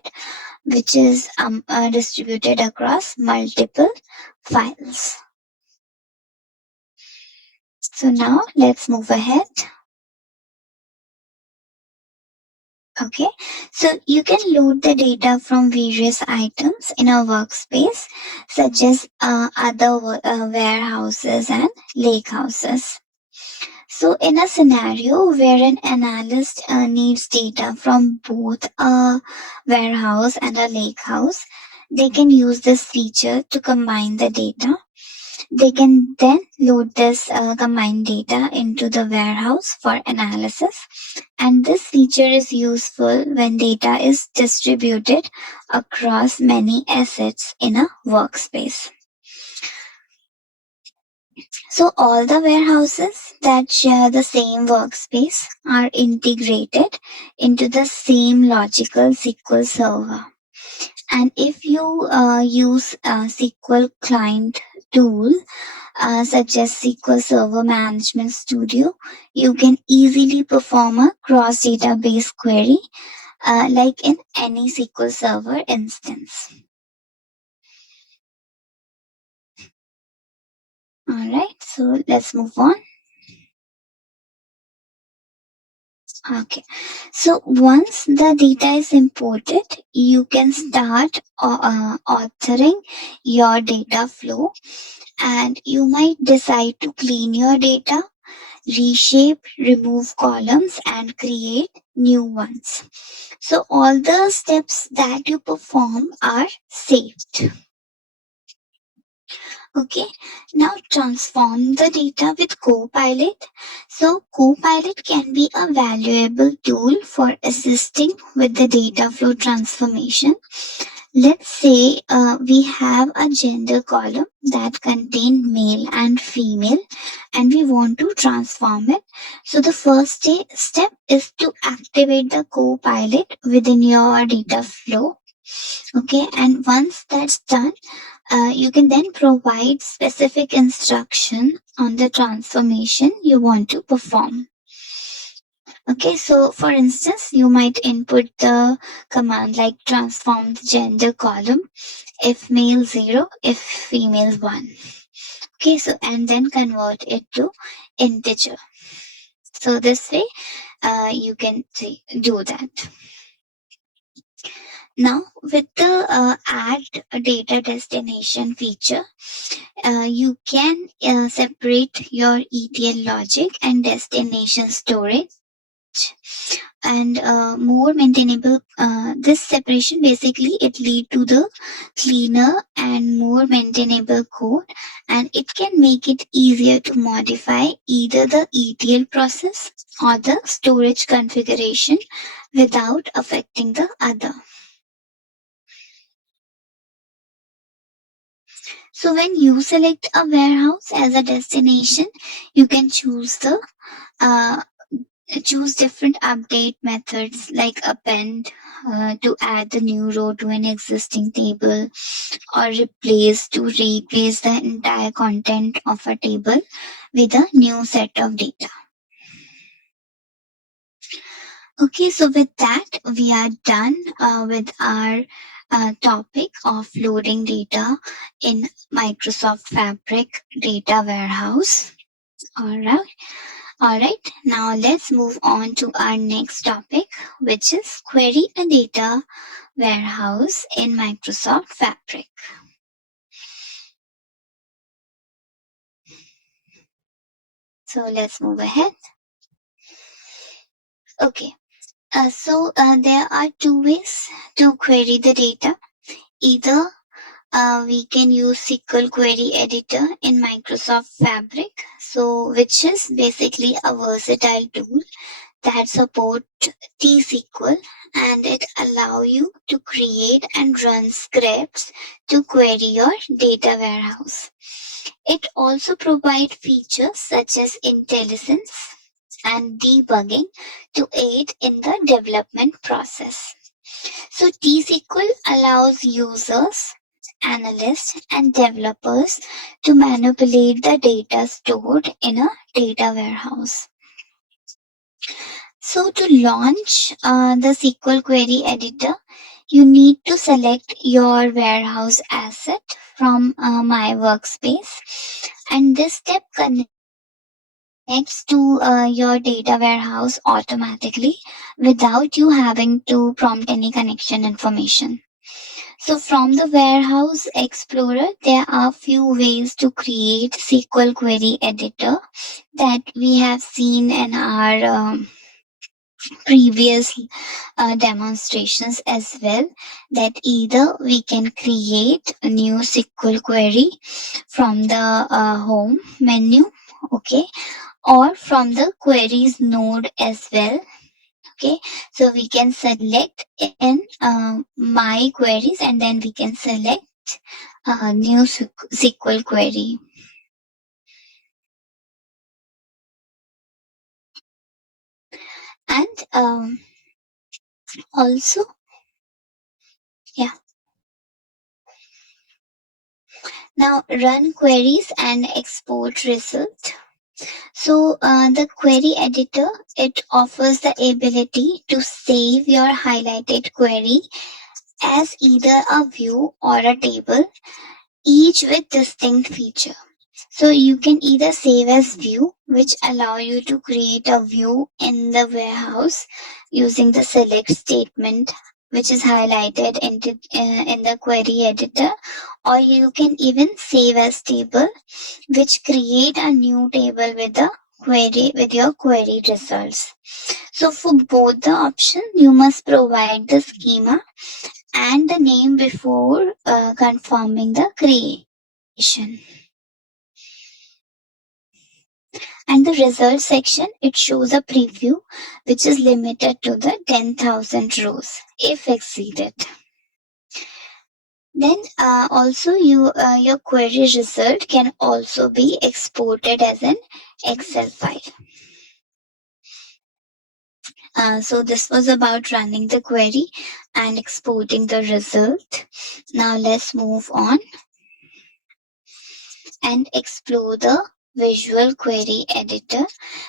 which is distributed across multiple files. So now let's move ahead. Okay, so you can load the data from various items in a workspace, such as other warehouses and lakehouses. So, in a scenario where an analyst needs data from both a warehouse and a lakehouse, they can use this feature to combine the data. They can then load this combined data into the warehouse for analysis. And this feature is useful when data is distributed across many assets in a workspace. So all the warehouses that share the same workspace are integrated into the same logical SQL server. And if you use a SQL client tool such as SQL Server Management Studio, you can easily perform a cross database query like in any SQL Server instance. Alright, so let's move on. Okay, so once the data is imported, you can start authoring your data flow, and you might decide to clean your data, reshape, remove columns, and create new ones. So all the steps that you perform are saved. Okay, now transform the data with Copilot. So Copilot can be a valuable tool for assisting with the data flow transformation. Let's say we have a gender column that contains male and female, and we want to transform it. So the first step is to activate the Copilot within your data flow. Okay, and once that's done, you can then provide specific instruction on the transformation you want to perform. Okay, so for instance, you might input the command like transform the gender column if male 0, if female 1. Okay, so and then convert it to integer. So this way, you can do that. Now, with the add data destination feature, you can separate your ETL logic and destination storage, and more maintainable. This separation basically it lead to the cleaner and more maintainable code, and it can make it easier to modify either the ETL process or the storage configuration without affecting the other. So when you select a warehouse as a destination, you can choose different update methods like append to add the new row to an existing table, or replace to replace the entire content of a table with a new set of data. Okay, so with that, we are done with our topic of loading data in Microsoft Fabric Data Warehouse. All right, now let's move on to our next topic, which is query a data warehouse in Microsoft Fabric. So let's move ahead. Okay, so there are two ways to query the data. Either we can use SQL Query Editor in Microsoft Fabric, so which is basically a versatile tool that support T-SQL, and it allow you to create and run scripts to query your data warehouse. It also provides features such as intelligence and debugging to aid in the development process. So T-SQL allows users, analysts, and developers to manipulate the data stored in a data warehouse. So to launch the SQL query editor, you need to select your warehouse asset from My Workspace, and this step connects to your data warehouse automatically without you having to prompt any connection information. So from the Warehouse Explorer, there are few ways to create SQL query editor that we have seen in our previous demonstrations as well, that either we can create a new SQL query from the home menu, okay, or from the queries node as well. Okay, so we can select in my queries and then we can select new SQL query. And also, yeah, now run queries and export result. So the query editor, it offers the ability to save your highlighted query as either a view or a table, each with distinct feature. So you can either save as view, which allow you to create a view in the warehouse using the select statement, which is highlighted in the query editor, or you can even save as table, which create a new table with the query with your query results. So for both the option, you must provide the schema and the name before confirming the creation. And the result section, it shows a preview which is limited to the 10,000 rows if exceeded. Then also your query result can also be exported as an Excel file. So this was about running the query and exporting the result. Now let's move on and explore the visual query editor.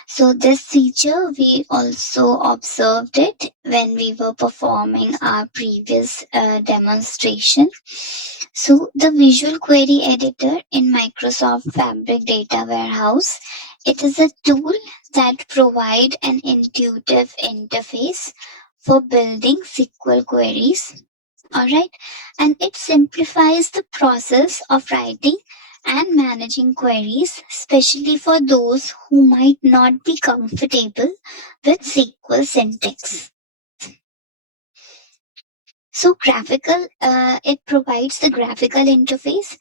So this feature we also observed it when we were performing our previous demonstration. So the visual query editor in Microsoft Fabric Data Warehouse, it is a tool that provide an intuitive interface for building SQL queries. Alright, and it simplifies the process of writing and managing queries, especially for those who might not be comfortable with SQL syntax. So it provides the graphical interface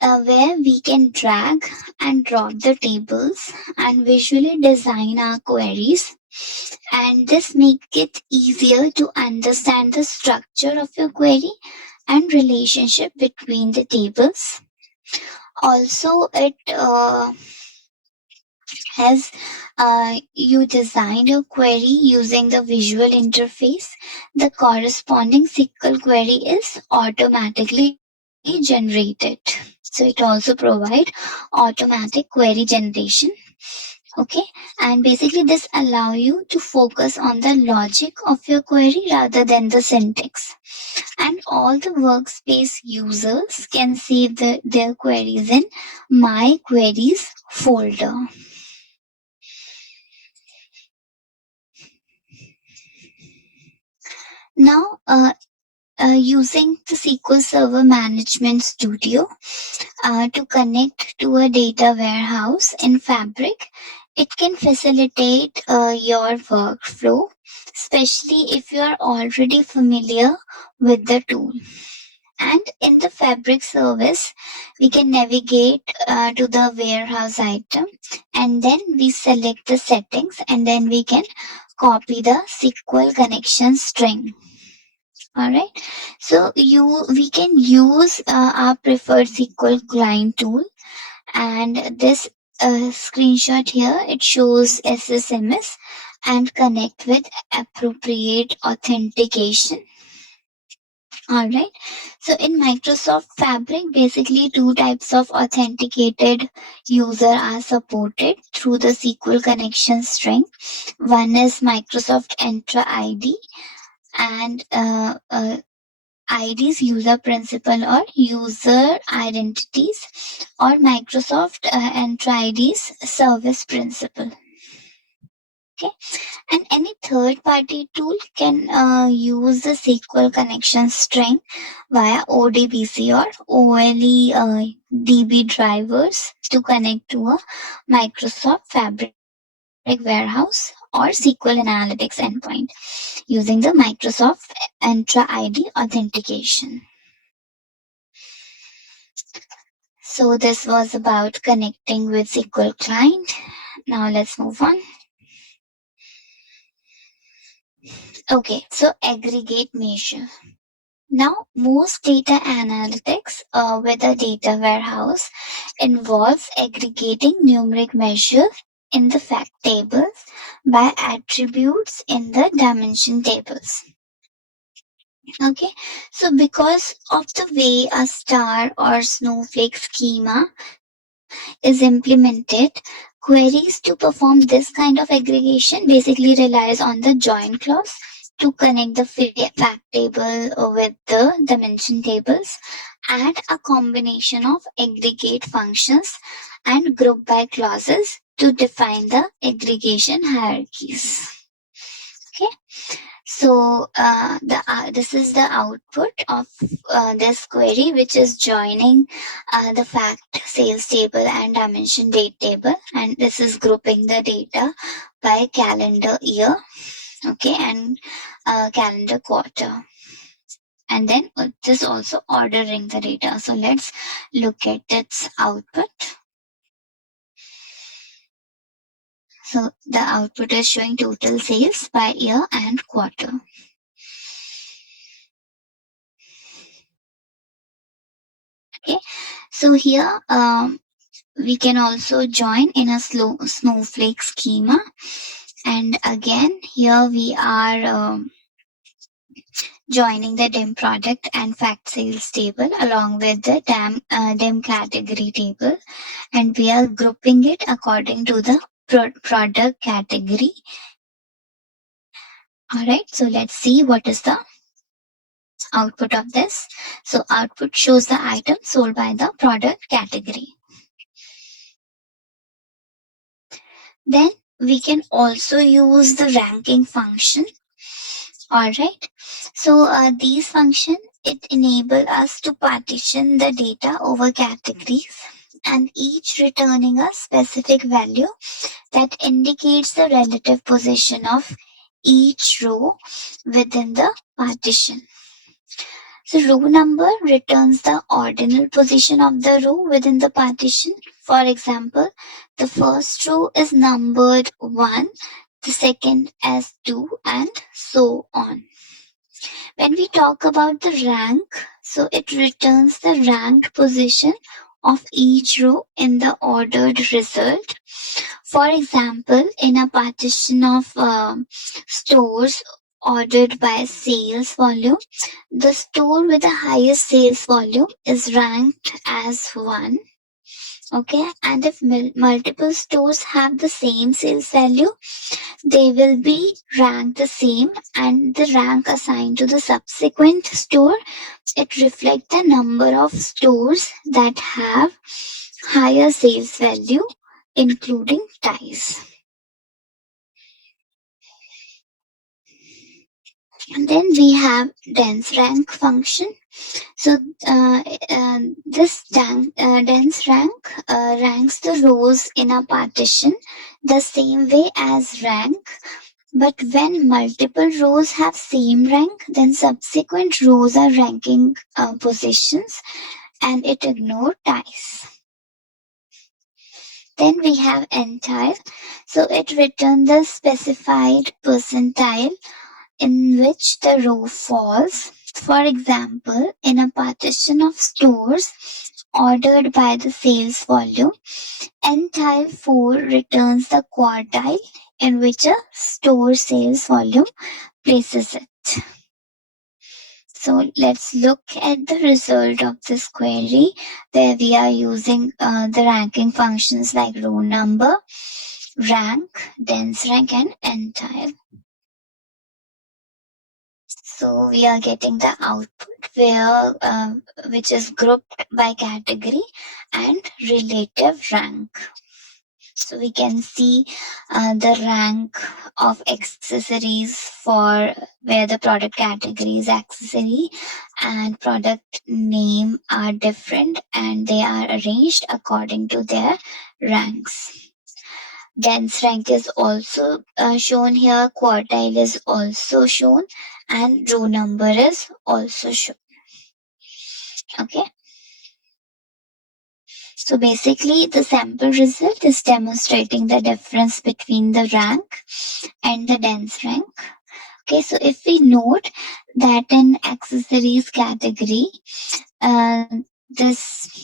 where we can drag and drop the tables and visually design our queries. And this makes it easier to understand the structure of your query and relationship between the tables. Also, it as you design your query using the visual interface, the corresponding SQL query is automatically generated. So it also provides automatic query generation. Okay, and basically this allow you to focus on the logic of your query rather than the syntax. And all the workspace users can save their queries in My Queries folder. Now, using the SQL Server Management Studio to connect to a data warehouse in Fabric, it can facilitate your workflow, especially if you are already familiar with the tool. And in the Fabric service, we can navigate to the warehouse item, and then we select the settings, and then we can copy the SQL connection string. Alright, so we can use our preferred SQL client tool, and this screenshot here, it shows SSMS and connect with appropriate authentication. Alright, so in Microsoft Fabric, basically two types of authenticated user are supported through the SQL connection string. One is Microsoft Entra ID and IDs, user principal or user identities, or Microsoft Entra IDs, service principal. Okay, and any third party tool can use the SQL connection string via ODBC or OLE DB drivers to connect to a Microsoft Fabric warehouse or SQL Analytics endpoint using the Microsoft Entra ID authentication. So this was about connecting with SQL client. Now let's move on. Okay, so aggregate measure. Now, most data analytics with a data warehouse involves aggregating numeric measures in the fact tables by attributes in the dimension tables. Okay, so because of the way a star or snowflake schema is implemented, queries to perform this kind of aggregation basically relies on the join clause to connect the fact table with the dimension tables, add a combination of aggregate functions and group by clauses to define the aggregation hierarchies. Okay. So this is the output of this query, which is joining the fact sales table and dimension date table, and this is grouping the data by calendar year, okay, and calendar quarter, and then this also ordering the data. So let's look at its output. So the output is showing total sales by year and quarter. Okay, so here we can also join in a snowflake schema, and again here we are joining the dim product and fact sales table along with the dim category table, and we are grouping it according to the product category. All right, so let's see what is the output of this. So output shows the item sold by the product category. Then we can also use the ranking function. All right. So these function, it enable us to partition the data over categories, and each returning a specific value that indicates the relative position of each row within the partition. So row number returns the ordinal position of the row within the partition. For example, the first row is numbered 1, the second as 2, and so on. When we talk about the rank, so it returns the ranked position of each row in the ordered result. For example, in a partition of stores ordered by sales volume, the store with the highest sales volume is ranked as 1. Okay, and if multiple stores have the same sales value, they will be ranked the same, and the rank assigned to the subsequent store, it reflects the number of stores that have higher sales value, including ties. And then we have dense rank function. So this dense rank ranks the rows in a partition the same way as rank. But when multiple rows have same rank, then subsequent rows are ranking positions, and it ignores ties. Then we have entire. So it returns the specified percentile in which the row falls. For example, in a partition of stores, ordered by the sales volume. Entile 4 returns the quartile in which a store sales volume places it. So let's look at the result of this query where we are using the ranking functions like row number, rank, dense rank, and entile. So we are getting the output where which is grouped by category and relative rank. So we can see the rank of accessories for where the product category is accessory and product name are different and they are arranged according to their ranks. Dense rank is also shown here, quartile is also shown, and row number is also shown. Okay. So basically, the sample result is demonstrating the difference between the rank and the dense rank. Okay, so if we note that in accessories category, this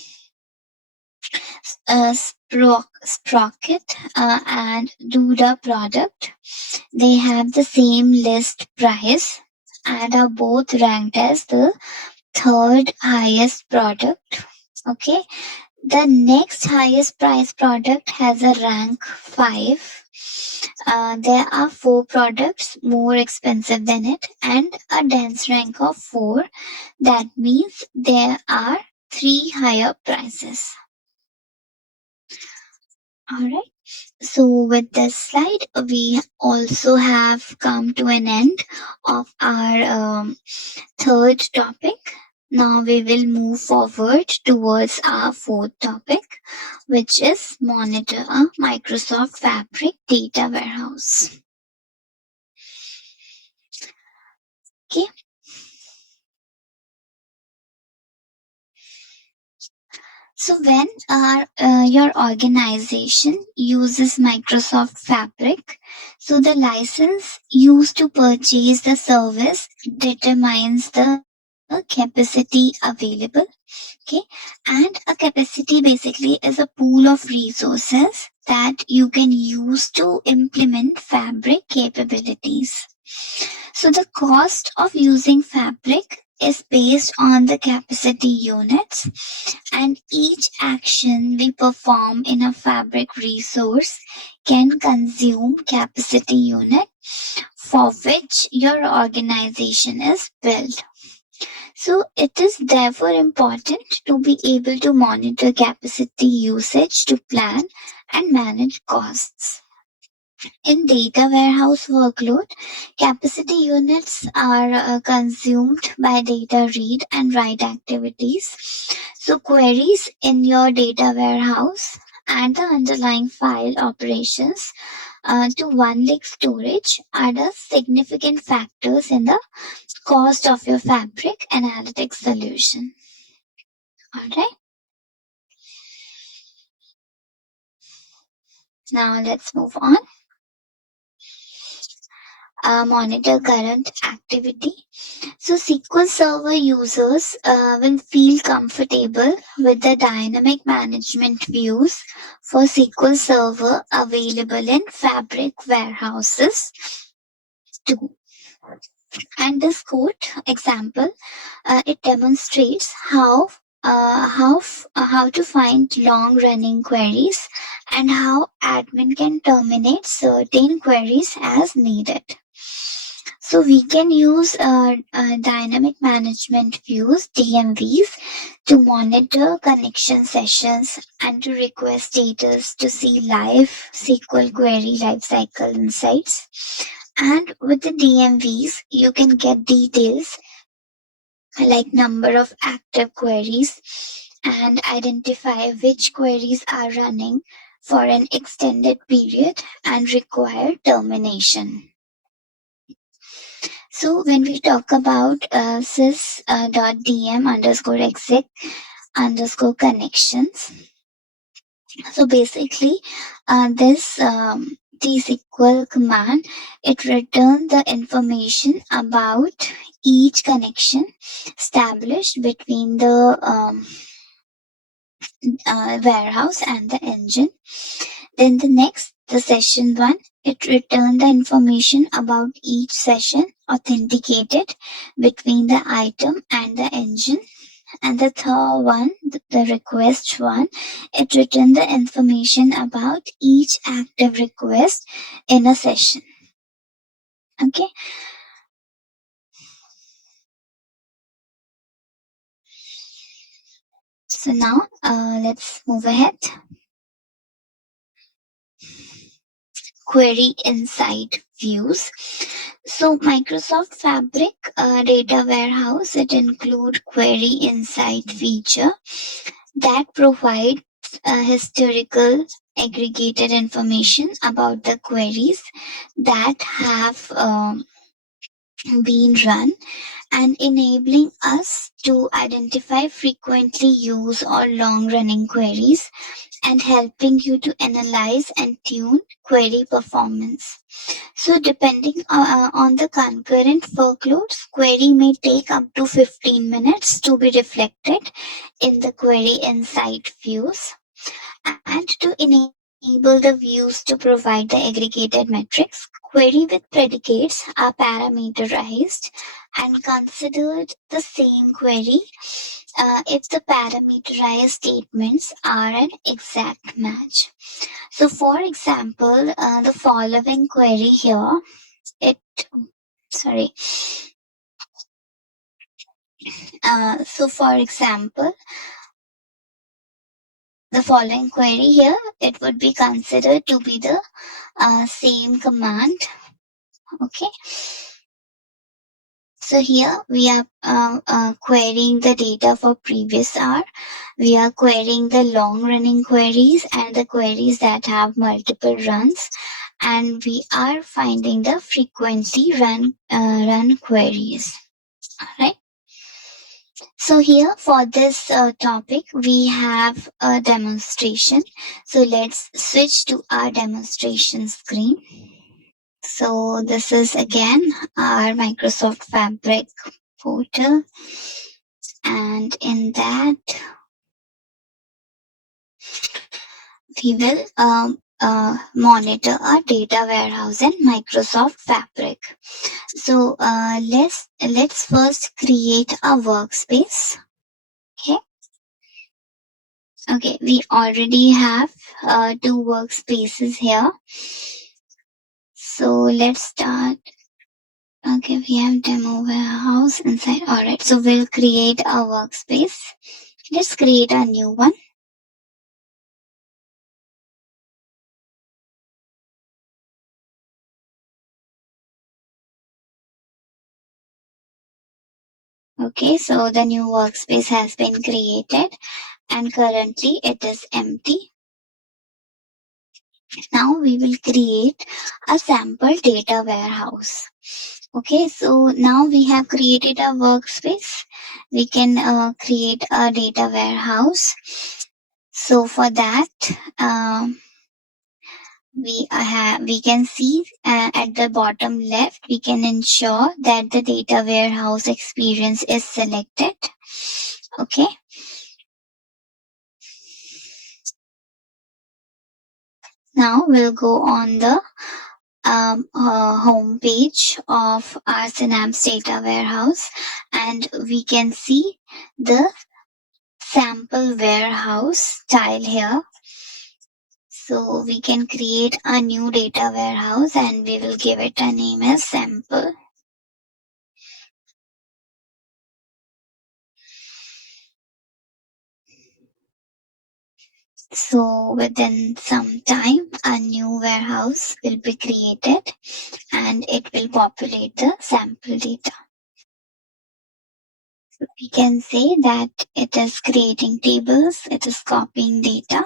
sprocket and Duda product, they have the same list price and are both ranked as the third highest product. Okay, the next highest price product has a rank 5. There are 4 products more expensive than it and a dense rank of 4. That means there are 3 higher prices. Alright. So with this slide, we also have come to an end of our third topic. Now we will move forward towards our fourth topic, which is monitor a Microsoft Fabric data warehouse. Okay. So when your organization uses Microsoft Fabric, so the license used to purchase the service determines the capacity available. Okay, and a capacity basically is a pool of resources that you can use to implement Fabric capabilities. So the cost of using Fabric is based on the capacity units, and each action we perform in a Fabric resource can consume capacity unit for which your organization is built. So it is therefore important to be able to monitor capacity usage to plan and manage costs. In data warehouse workload, capacity units are consumed by data read and write activities. So queries in your data warehouse and the underlying file operations to one-click storage are the significant factors in the cost of your Fabric analytics solution. Alright. Now let's move on. Monitor current activity. So SQL Server users will feel comfortable with the dynamic management views for SQL Server available in Fabric warehouses too. And this code example, it demonstrates how to find long running queries and how admin can terminate certain queries as needed. So we can use dynamic management views, DMVs, to monitor connection sessions and to request status to see live SQL query lifecycle insights. And with the DMVs, you can get details like number of active queries and identify which queries are running for an extended period and require termination. So when we talk about sys.dm underscore exec underscore connections, so basically this tsql command, it returns the information about each connection established between the warehouse and the engine. Then the session 1, it returned the information about each session authenticated between the item and the engine. And the third one, the request one, it returned the information about each active request in a session. Okay. So now let's move ahead. Query inside views. So Microsoft Fabric data warehouse, it include query insight feature that provides historical aggregated information about the queries that have been run, and enabling us to identify frequently used or long running queries, and helping you to analyze and tune query performance. So depending on the concurrent workloads, query may take up to 15 minutes to be reflected in the query insight views. And to enable the views to provide the aggregated metrics, query with predicates are parameterized and considered the same query if the parameterized statements are an exact match. So for example, the following query here, it, sorry, so for example, the following query here, it would be considered to be the same command. Okay. So here we are querying the data for previous hour. We are querying the long running queries and the queries that have multiple runs. And we are finding the frequently run queries. Alright. So here for this topic, we have a demonstration. So let's switch to our demonstration screen. So this is again our Microsoft Fabric portal, and in that we will monitor our data warehouse in Microsoft Fabric. So let's first create a workspace. Okay, we already have two workspaces here. So let's start. Okay, we have demo warehouse inside. Alright, so we'll create a workspace. Let's create a new one. Okay, so the new workspace has been created and currently it is empty. Now we will create a sample data warehouse. Okay, so now we have created a workspace. We can create a data warehouse. So for that, we can see at the bottom left, we can ensure that the data warehouse experience is selected. Okay. Now we'll go on the home page of our Synapse data warehouse, and we can see the sample warehouse tile here. So we can create a new data warehouse and we will give it a name as sample. So within some time, a new warehouse will be created and it will populate the sample data. So we can say that it is creating tables, it is copying data,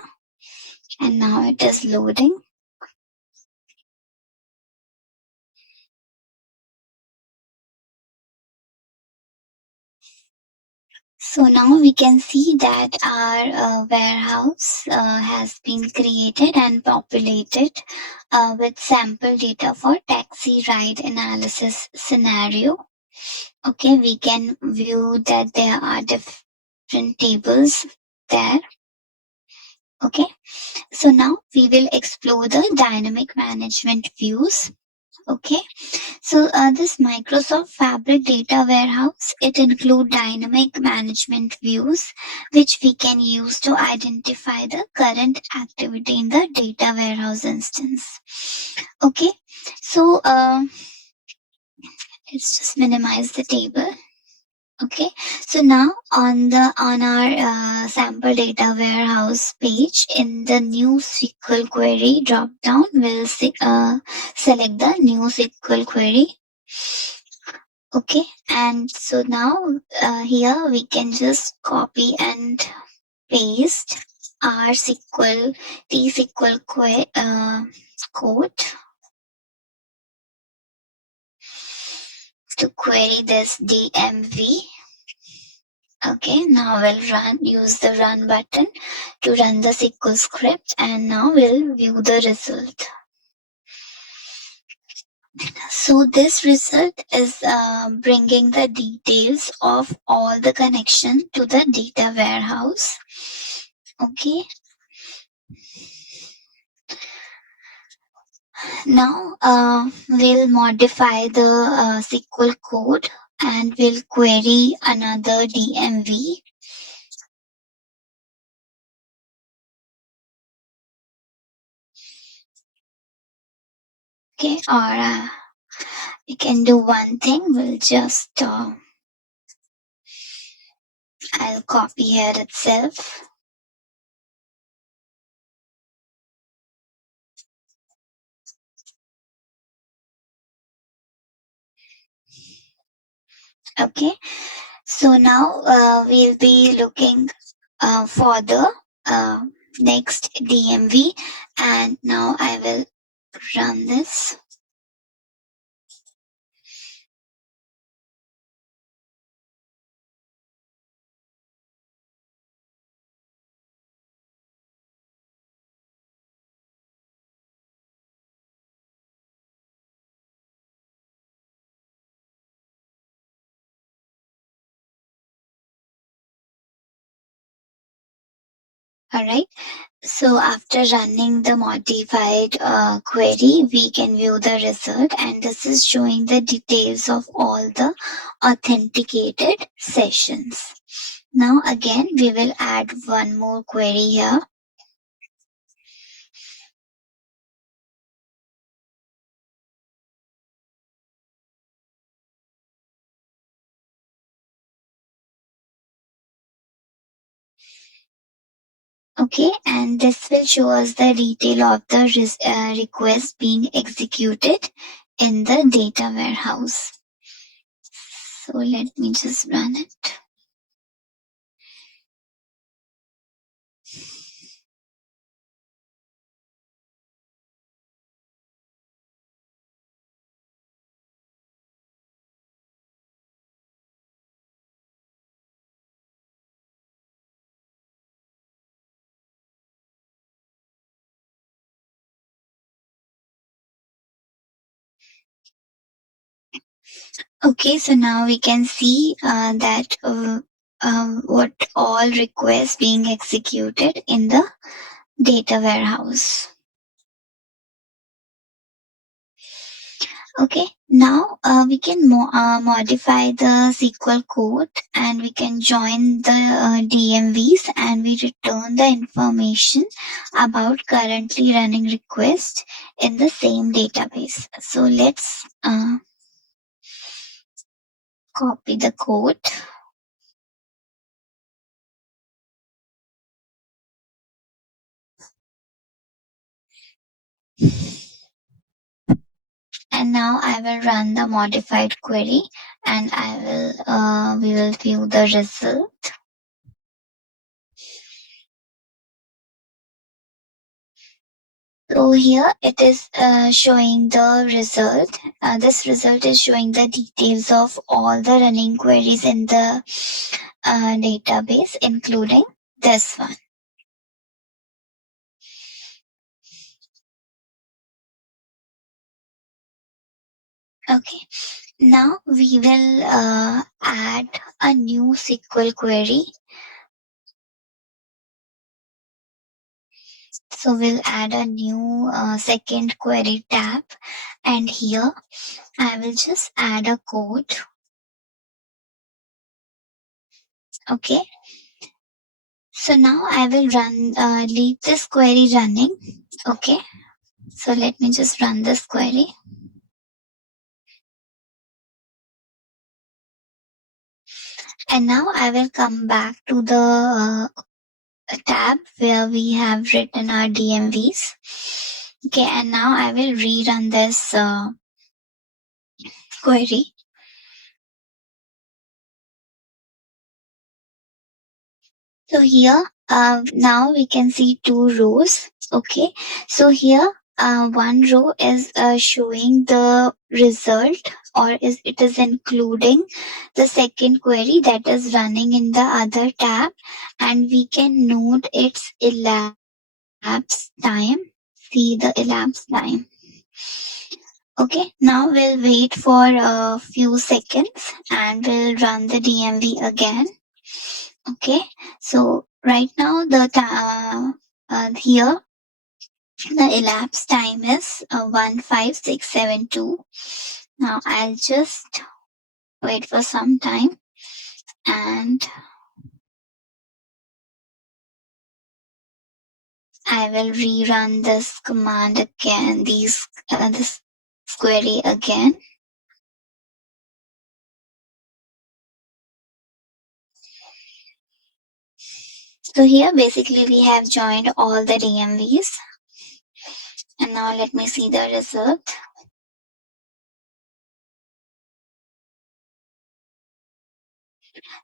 and now it is loading. So now we can see that our warehouse has been created and populated with sample data for taxi ride analysis scenario. Okay, we can view that there are different tables there. Okay, so now we will explore the dynamic management views. Okay, so this Microsoft Fabric data warehouse, it includes dynamic management views, which we can use to identify the current activity in the data warehouse instance. Okay, so let's just minimize the table. Okay, so now on our sample data warehouse page, in the new SQL query drop down, we'll select the new SQL query. Okay, and so now here we can just copy and paste our T-SQL code to query this DMV. Okay, now we'll use the run button to run the SQL script, and now we'll view the result. So this result is bringing the details of all the connection to the data warehouse. Okay. Now we'll modify the SQL code and we'll query another DMV. Okay, or we can do one thing. We'll just I'll copy here itself. Okay, so now we'll be looking for the next DMV, and now I will run this. All right. So after running the modified query, we can view the result, and this is showing the details of all the authenticated sessions. Now again, we will add one more query here. Okay, and this will show us the detail of the request being executed in the data warehouse. So let me just run it. Okay, so now we can see that what all requests being executed in the data warehouse. Okay, now we can modify the SQL code and we can join the DMVs and we return the information about currently running request in the same database. So let's copy the code. And now I will run the modified query and we will view the result. So here it is showing the result. This result is showing the details of all the running queries in the database, including this one. Okay, now we will add a new SQL query. So we'll add a new second query tab, and here I will just add a code. Okay. So now I will leave this query running. Okay. So let me just run this query. And now I will come back to the tab where we have written our DMVs. Okay, and now I will rerun this query. So here, now we can see two rows. Okay, so here, one row is showing the result, or it is including the second query that is running in the other tab, and we can note its elapsed time. See the elapsed time. Okay, now we'll wait for a few seconds and we'll run the DMV again. Okay, so right now here the elapsed time is 15672. Now I'll just wait for some time and I will rerun this command again, this query again. So here basically we have joined all the DMVs, and now let me see the result.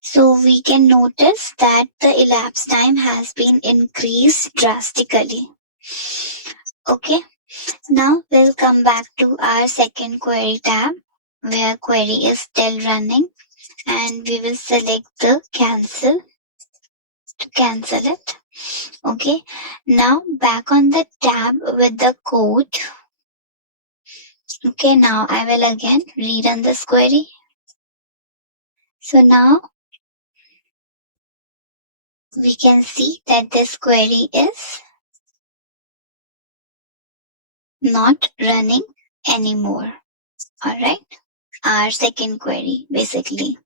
So we can notice that the elapsed time has been increased drastically. Okay, now we'll come back to our second query tab where query is still running, and we will select the cancel to cancel it. Okay, now back on the tab with the code. Okay, now I will again rerun this query. So now we can see that this query is not running anymore. All right, our second query basically.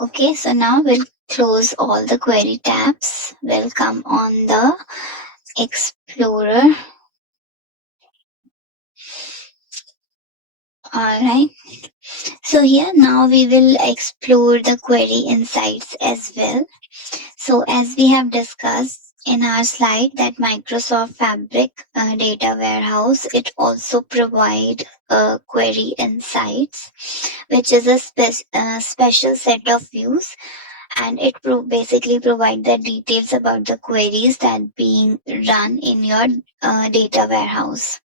Okay, so now we'll close all the query tabs. We'll come on the Explorer. All right. So here now we will explore the query insights as well. So as we have discussed in our slide that Microsoft Fabric data warehouse, it also provide query insights, which is a special set of views, and it basically provide the details about the queries that being run in your data warehouse.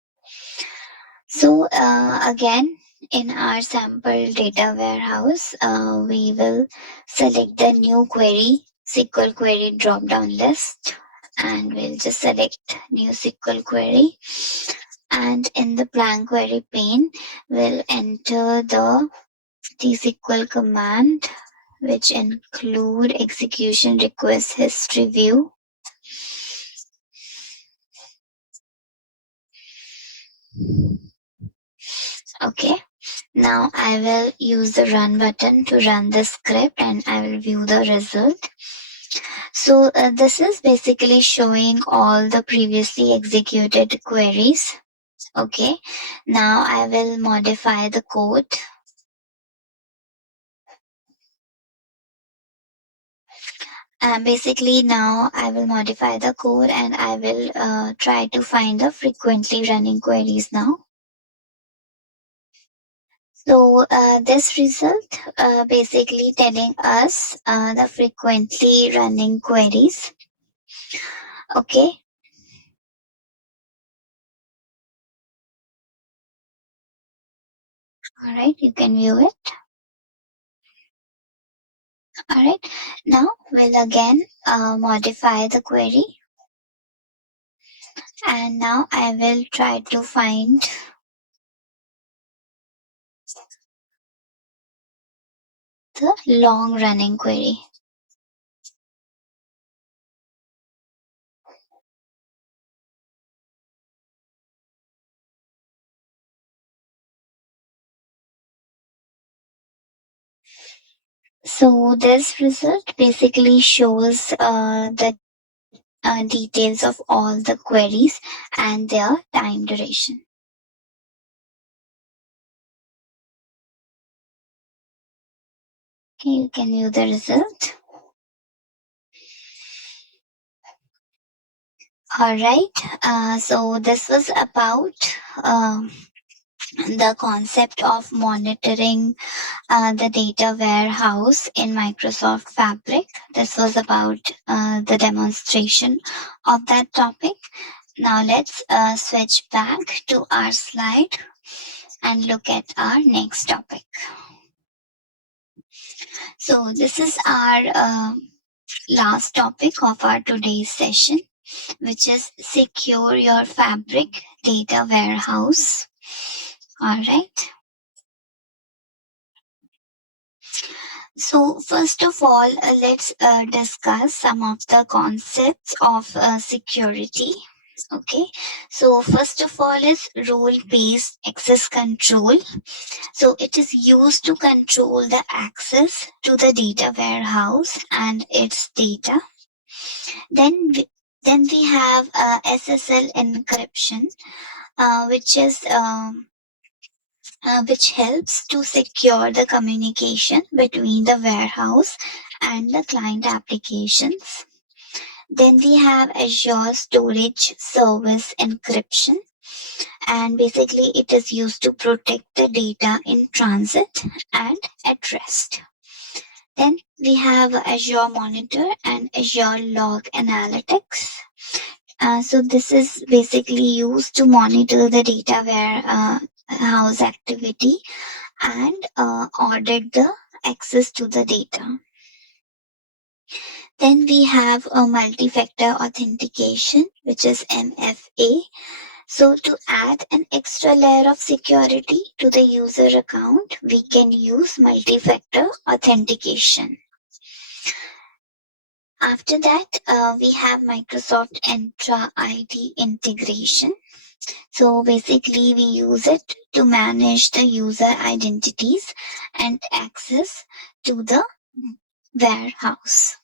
So again, in our sample data warehouse, we will select the new query, SQL query drop down list, and we'll just select new SQL query. And in the blank query pane, we'll enter the tsql command, which include execution request history view. Okay, now I will use the run button to run the script and I will view the result. So this is basically showing all the previously executed queries. Okay, now I will modify the code. Basically now I will modify the code and I will try to find the frequently running queries now. So this result basically telling us the frequently running queries. Okay. All right, you can view it. All right, now we'll again modify the query. And now I will try to find the long running query. So this result basically shows the details of all the queries and their time duration. Okay, you can view the result. All right. So this was about the concept of monitoring the data warehouse in Microsoft Fabric. This was about the demonstration of that topic. Now let's switch back to our slide and look at our next topic. So this is our last topic of our today's session, which is secure your Fabric data warehouse. All right. So first of all, let's discuss some of the concepts of security. Okay. So first of all is role-based access control. So it is used to control the access to the data warehouse and its data. Then we, then we have SSL encryption, which is which helps to secure the communication between the warehouse and the client applications. Then we have Azure Storage Service Encryption, and basically it is used to protect the data in transit and at rest. Then we have Azure Monitor and Azure Log Analytics. So this is basically used to monitor the data warehouse activity and audit the access to the data. Then we have a multi-factor authentication, which is MFA. So to add an extra layer of security to the user account, we can use multi-factor authentication. After that, we have Microsoft Entra ID integration. So basically, we use it to manage the user identities and access to the warehouse.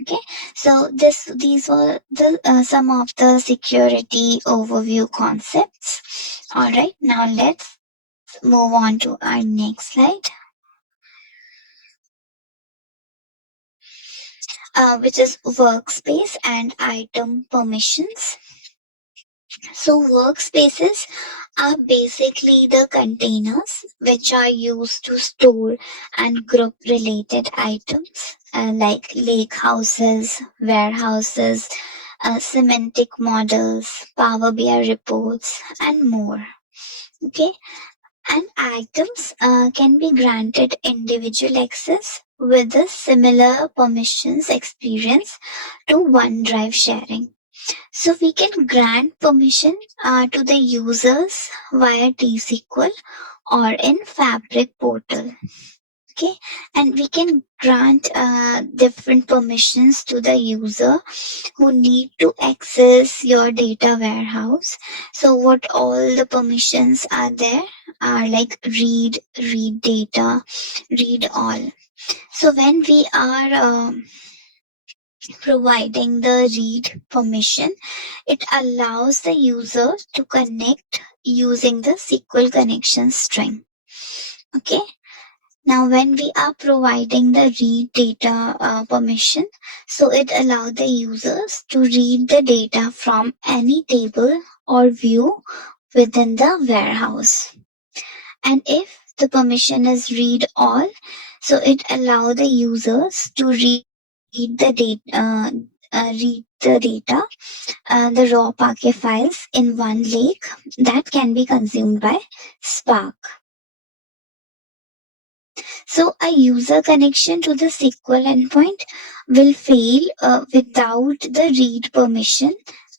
Okay, so these were the some of the security overview concepts. All right, now let's move on to our next slide, which is workspace and item permissions. So workspaces are basically the containers which are used to store and group related items like lake houses, warehouses, semantic models, Power BI reports, and more. Okay, and items can be granted individual access with the similar permissions experience to OneDrive sharing. So we can grant permission to the users via T-SQL or in Fabric portal. Okay, and we can grant different permissions to the user who need to access your data warehouse. So what all the permissions are there are like read data, read all. So when we are providing the read permission, it allows the user to connect using the SQL connection string. Okay. Now, when we are providing the read data permission, so it allows the users to read the data from any table or view within the warehouse. And if the permission is read all, so it allows the users to read the data, the raw Parquet files in one lake that can be consumed by Spark. So a user connection to the SQL endpoint will fail without the read permission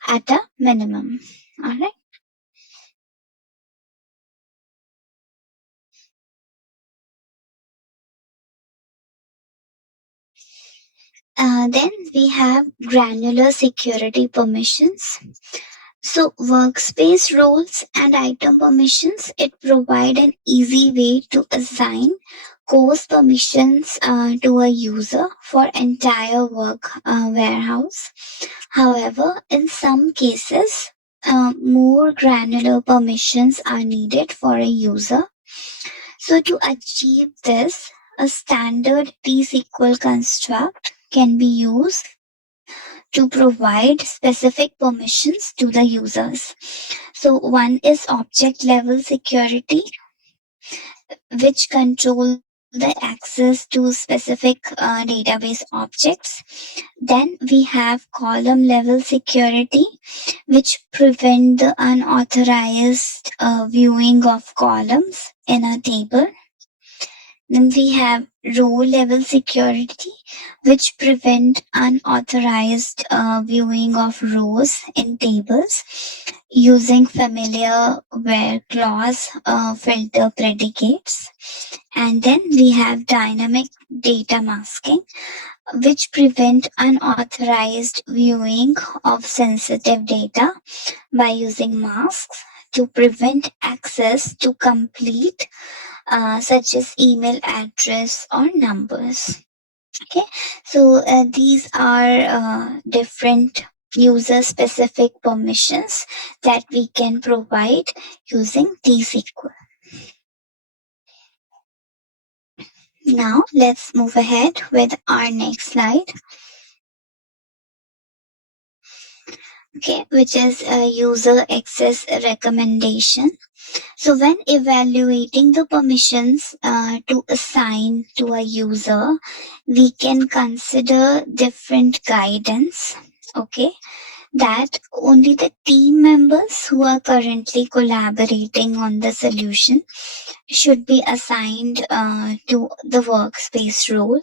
at a minimum. All right. Then we have granular security permissions. So workspace roles and item permissions, it provide an easy way to assign course permissions to a user for entire work warehouse. However, in some cases, more granular permissions are needed for a user. So to achieve this, a standard T-SQL construct can be used to provide specific permissions to the users. So one is object level security, which control the access to specific database objects. Then we have column level security, which prevent the unauthorized viewing of columns in a table. Then we have row level security, which prevent unauthorized viewing of rows in tables using familiar where clause filter predicates. And then we have dynamic data masking, which prevent unauthorized viewing of sensitive data by using masks to prevent access to complete such as email address or numbers. Okay, so these are different user specific permissions that we can provide using T-SQL. Now let's move ahead with our next slide. Okay, which is a user access recommendation. So when evaluating the permissions to assign to a user, we can consider different guidance. Okay, that only the team members who are currently collaborating on the solution should be assigned to the workspace role,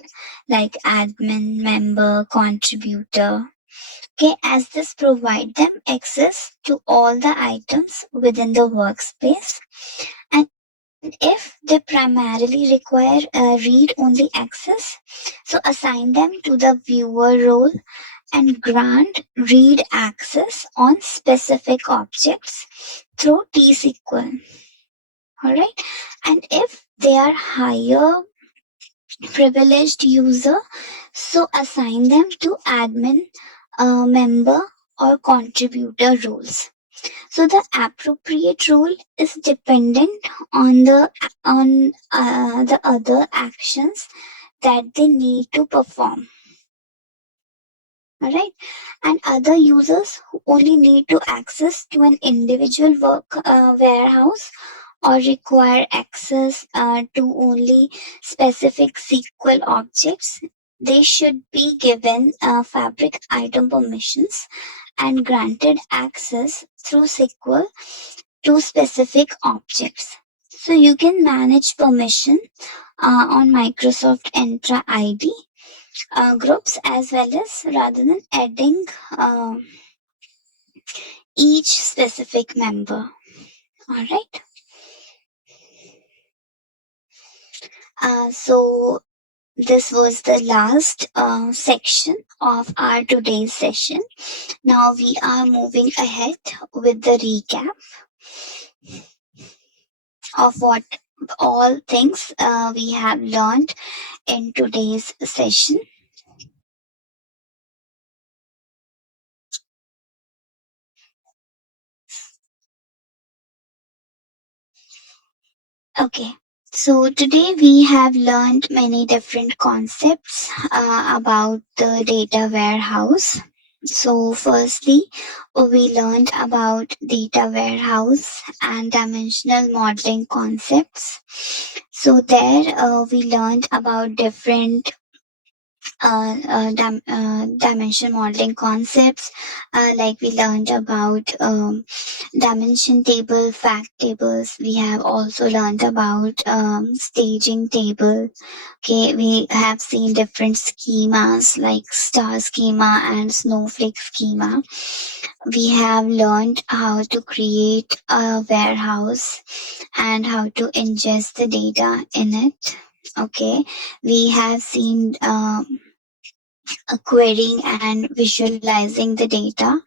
like admin, member, contributor. Okay, as this provide them access to all the items within the workspace. And if they primarily require read-only access, so assign them to the viewer role and grant read access on specific objects through T-SQL. Alright, and if they are higher privileged user, so assign them to admin, member, or contributor roles. So the appropriate role is dependent on the other actions that they need to perform. Alright, and other users who only need to access to an individual work warehouse or require access to only specific SQL objects, they should be given Fabric item permissions and granted access through SQL to specific objects. So you can manage permission on Microsoft Entra ID groups as well as rather than adding each specific member. All right. So this was the last section of our today's session. Now we are moving ahead with the recap of what all things we have learned in today's session. Okay. So today we have learned many different concepts about the data warehouse. So firstly, we learned about data warehouse and dimensional modeling concepts. So there we learned about different dimension modeling concepts, like we learned about dimension table, fact tables. We have also learned about staging table. Okay, we have seen different schemas like star schema and snowflake schema. We have learned how to create a warehouse and how to ingest the data in it. Okay, we have seen querying and visualizing the data.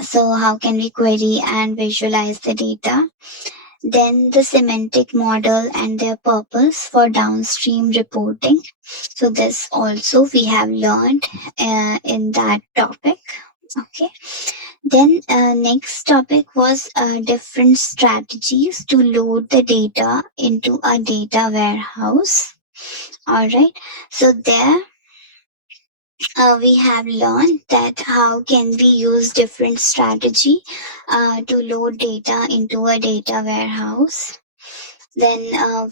So how can we query and visualize the data? Then the semantic model and their purpose for downstream reporting. So this also we have learned in that topic. Okay. Then next topic was different strategies to load the data into a data warehouse. All right. So there we have learned that how can we use different strategy to load data into a data warehouse. Then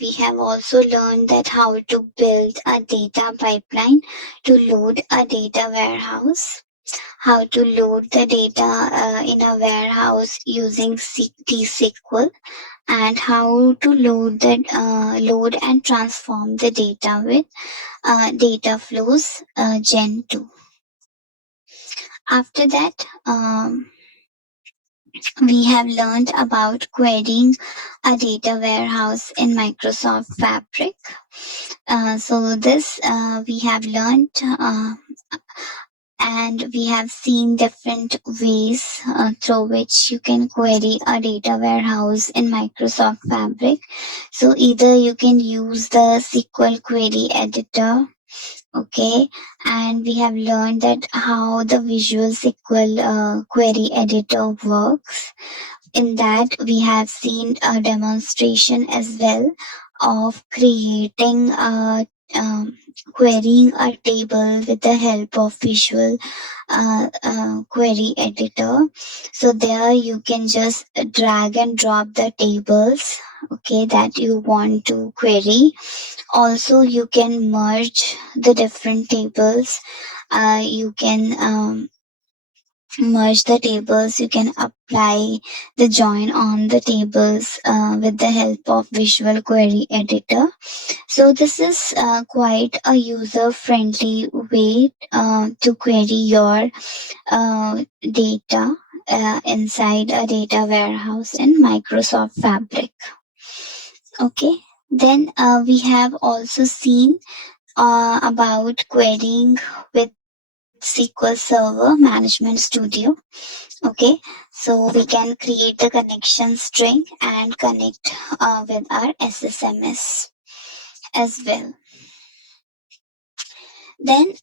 we have also learned that how to build a data pipeline to load a data warehouse, how to load the data in a warehouse using T-SQL, and how to load and transform the data with data flows Gen 2. After that, we have learned about querying a data warehouse in Microsoft Fabric. So this we have learned and we have seen different ways through which you can query a data warehouse in Microsoft Fabric. So either you can use the SQL query editor. Okay, and we have learned that how the Visual SQL query editor works. In that, we have seen a demonstration as well of creating querying a table with the help of Visual query editor. So there you can just drag and drop the tables, okay, that you want to query. Also, you can merge the different tables. You can merge the tables. You can apply the join on the tables with the help of Visual Query Editor. So this is quite a user-friendly way to query your data inside a data warehouse in Microsoft Fabric. Okay. Then we have also seen about querying with SQL Server Management Studio. Okay, so we can create the connection string and connect with our SSMS as well. Then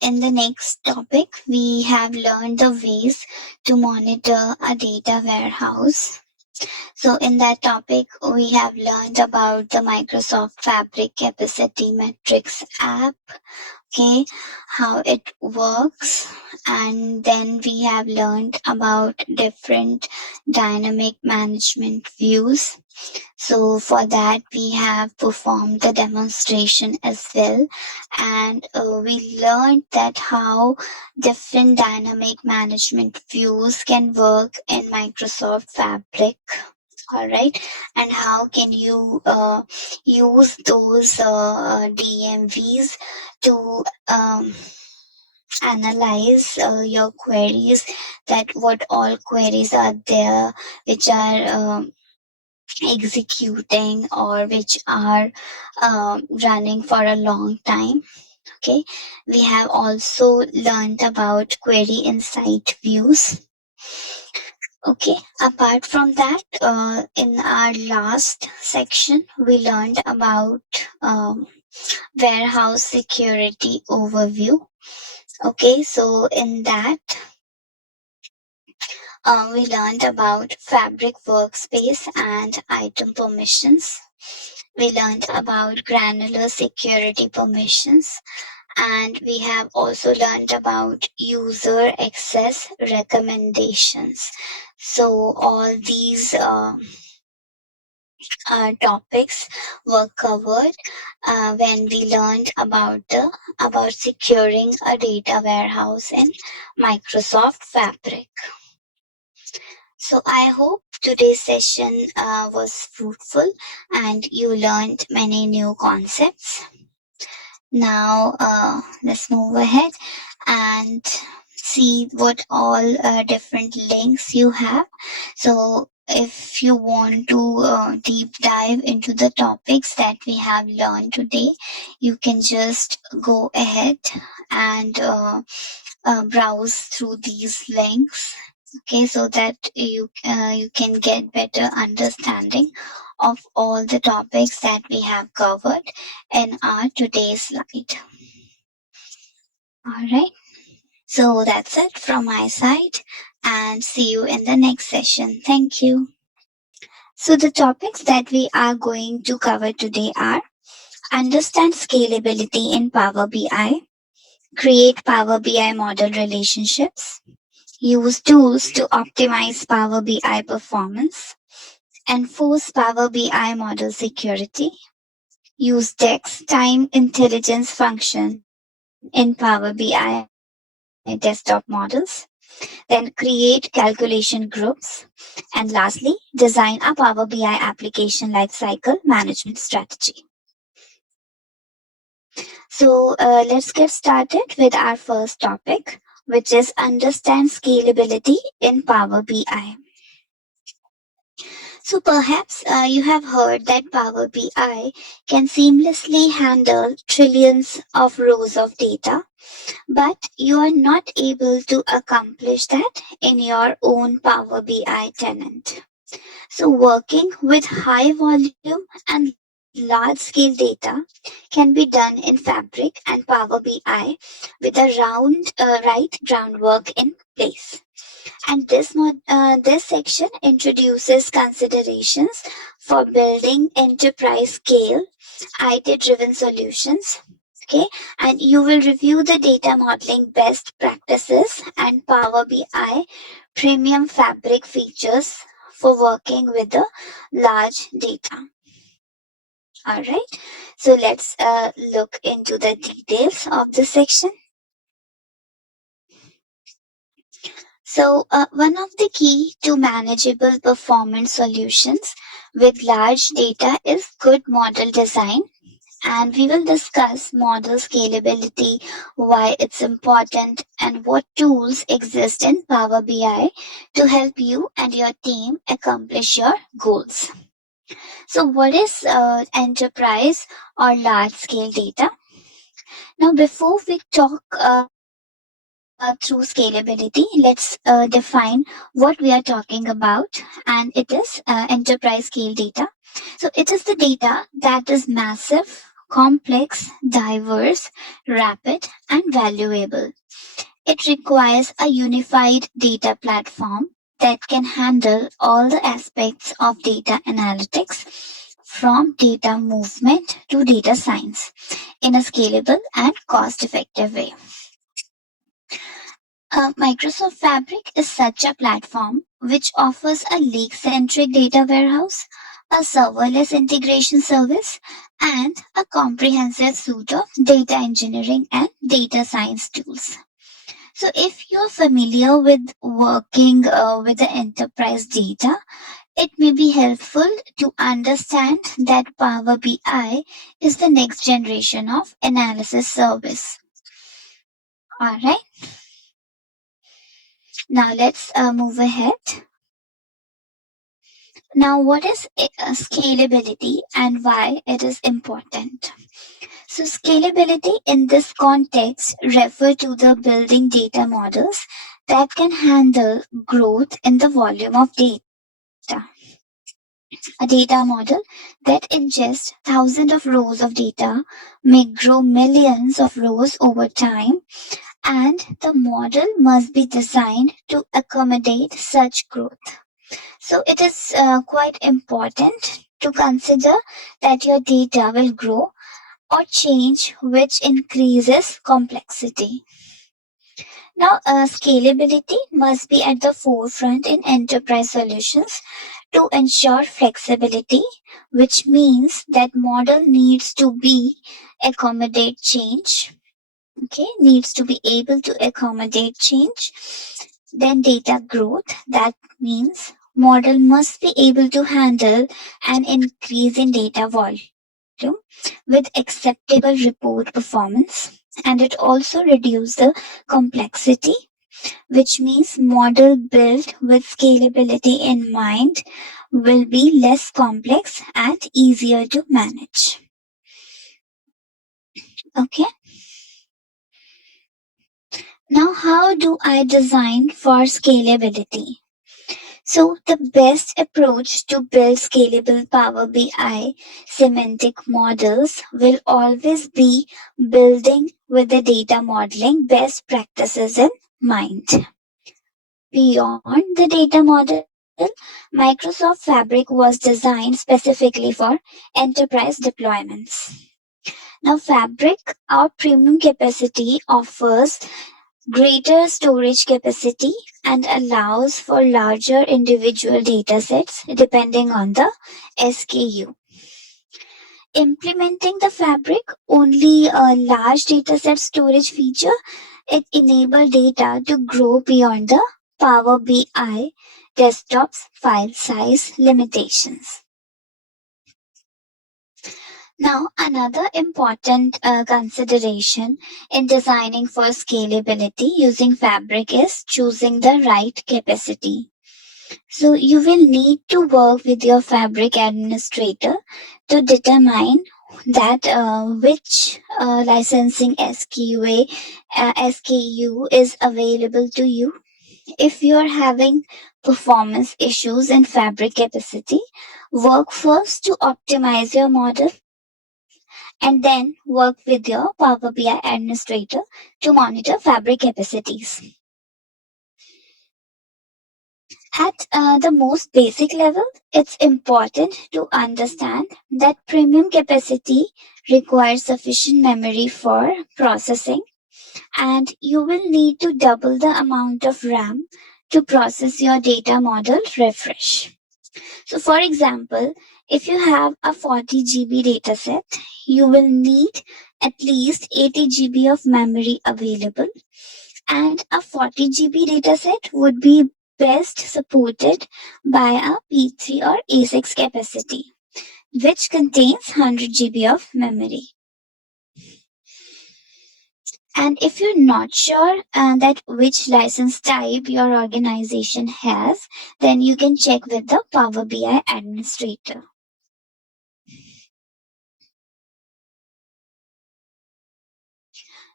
in the next topic, we have learned the ways to monitor a data warehouse. So in that topic, we have learned about the Microsoft Fabric Capacity Metrics app, okay, how it works, and then we have learned about different dynamic management views. So for that, we have performed the demonstration as well, and we learned that how different dynamic management views can work in Microsoft Fabric. All right, and how can you use those DMVs to analyze your queries, that what all queries are there which are executing or which are running for a long time. Okay, we have also learned about query insight views. Okay, apart from that, in our last section, we learned about warehouse security overview. Okay, so in that, we learned about Fabric Workspace and item permissions. We learned about granular security permissions, and we have also learned about user access recommendations. So all these topics were covered when we learned about securing a data warehouse in Microsoft Fabric. So I hope today's session was fruitful and you learned many new concepts. Now let's move ahead and see what all different links you have. So if you want to deep dive into the topics that we have learned today, you can just go ahead and browse through these links, okay, so that you can get better understanding of all the topics that we have covered in our today's slide. All right, so that's it from my side, and see you in the next session. Thank you. So the topics that we are going to cover today are: understand scalability in Power BI, create Power BI model relationships, use tools to optimize Power BI performance, enforce Power BI model security, use DEX time intelligence function in Power BI desktop models, then create calculation groups, and lastly, design a Power BI application lifecycle management strategy. So let's get started with our first topic, which is understand scalability in Power BI. So perhaps you have heard that Power BI can seamlessly handle trillions of rows of data, but you are not able to accomplish that in your own Power BI tenant. So working with high volume and large scale data can be done in Fabric and Power BI with the right groundwork in place. And this section introduces considerations for building enterprise scale IT driven solutions. Okay, and you will review the data modeling best practices and Power BI premium fabric features for working with the large data. All right, so let's look into the details of this section. So, one of the key to manageable performance solutions with large data is good model design. And we will discuss model scalability, why it's important, and what tools exist in Power BI to help you and your team accomplish your goals. So, what is enterprise or large scale data? Now, before we talk through scalability, let's define what we are talking about, and it is enterprise scale data. So, it is the data that is massive, complex, diverse, rapid, and valuable. It requires a unified data platform that can handle all the aspects of data analytics, from data movement to data science, in a scalable and cost effective way. Microsoft Fabric is such a platform which offers a lake centric data warehouse, a serverless integration service, and a comprehensive suite of data engineering and data science tools. So, if you're familiar with working with the enterprise data, it may be helpful to understand that Power BI is the next generation of analysis service. All right, now let's move ahead. Now, what is scalability and why it is important? So, scalability in this context refer to the building data models that can handle growth in the volume of data. A data model that ingests thousands of rows of data may grow millions of rows over time, and the model must be designed to accommodate such growth. So it is quite important to consider that your data will grow or change, which increases complexity. Now, scalability must be at the forefront in enterprise solutions to ensure flexibility, which means that model needs to be accommodate change. Okay, needs to be able to accommodate change. Then data growth, that means model must be able to handle an increase in data volume with acceptable report performance, and it also reduce the complexity which means model built with scalability in mind will be less complex and easier to manage. Okay. Now, how do I design for scalability? So, the best approach to build scalable Power BI semantic models will always be building with the data modeling best practices in mind. Beyond the data model, Microsoft Fabric was designed specifically for enterprise deployments. Now, Fabric, our premium capacity, offers greater storage capacity and allows for larger individual datasets depending on the SKU. Implementing the Fabric only a large dataset storage feature, it enables data to grow beyond the Power BI desktop's file size limitations. Now, another important consideration in designing for scalability using Fabric is choosing the right capacity. So, you will need to work with your Fabric administrator to determine that which licensing SKU is available to you. If you are having performance issues in Fabric capacity, work first to optimize your model and then work with your Power BI administrator to monitor Fabric capacities. At the most basic level, it's important to understand that premium capacity requires sufficient memory for processing, and you will need to double the amount of RAM to process your data model refresh. So, for example, if you have a 40 GB dataset, you will need at least 80 GB of memory available, and a 40 GB dataset would be best supported by a P3 or A6 capacity, which contains 100 GB of memory. And if you're not sure that which license type your organization has, then you can check with the Power BI administrator.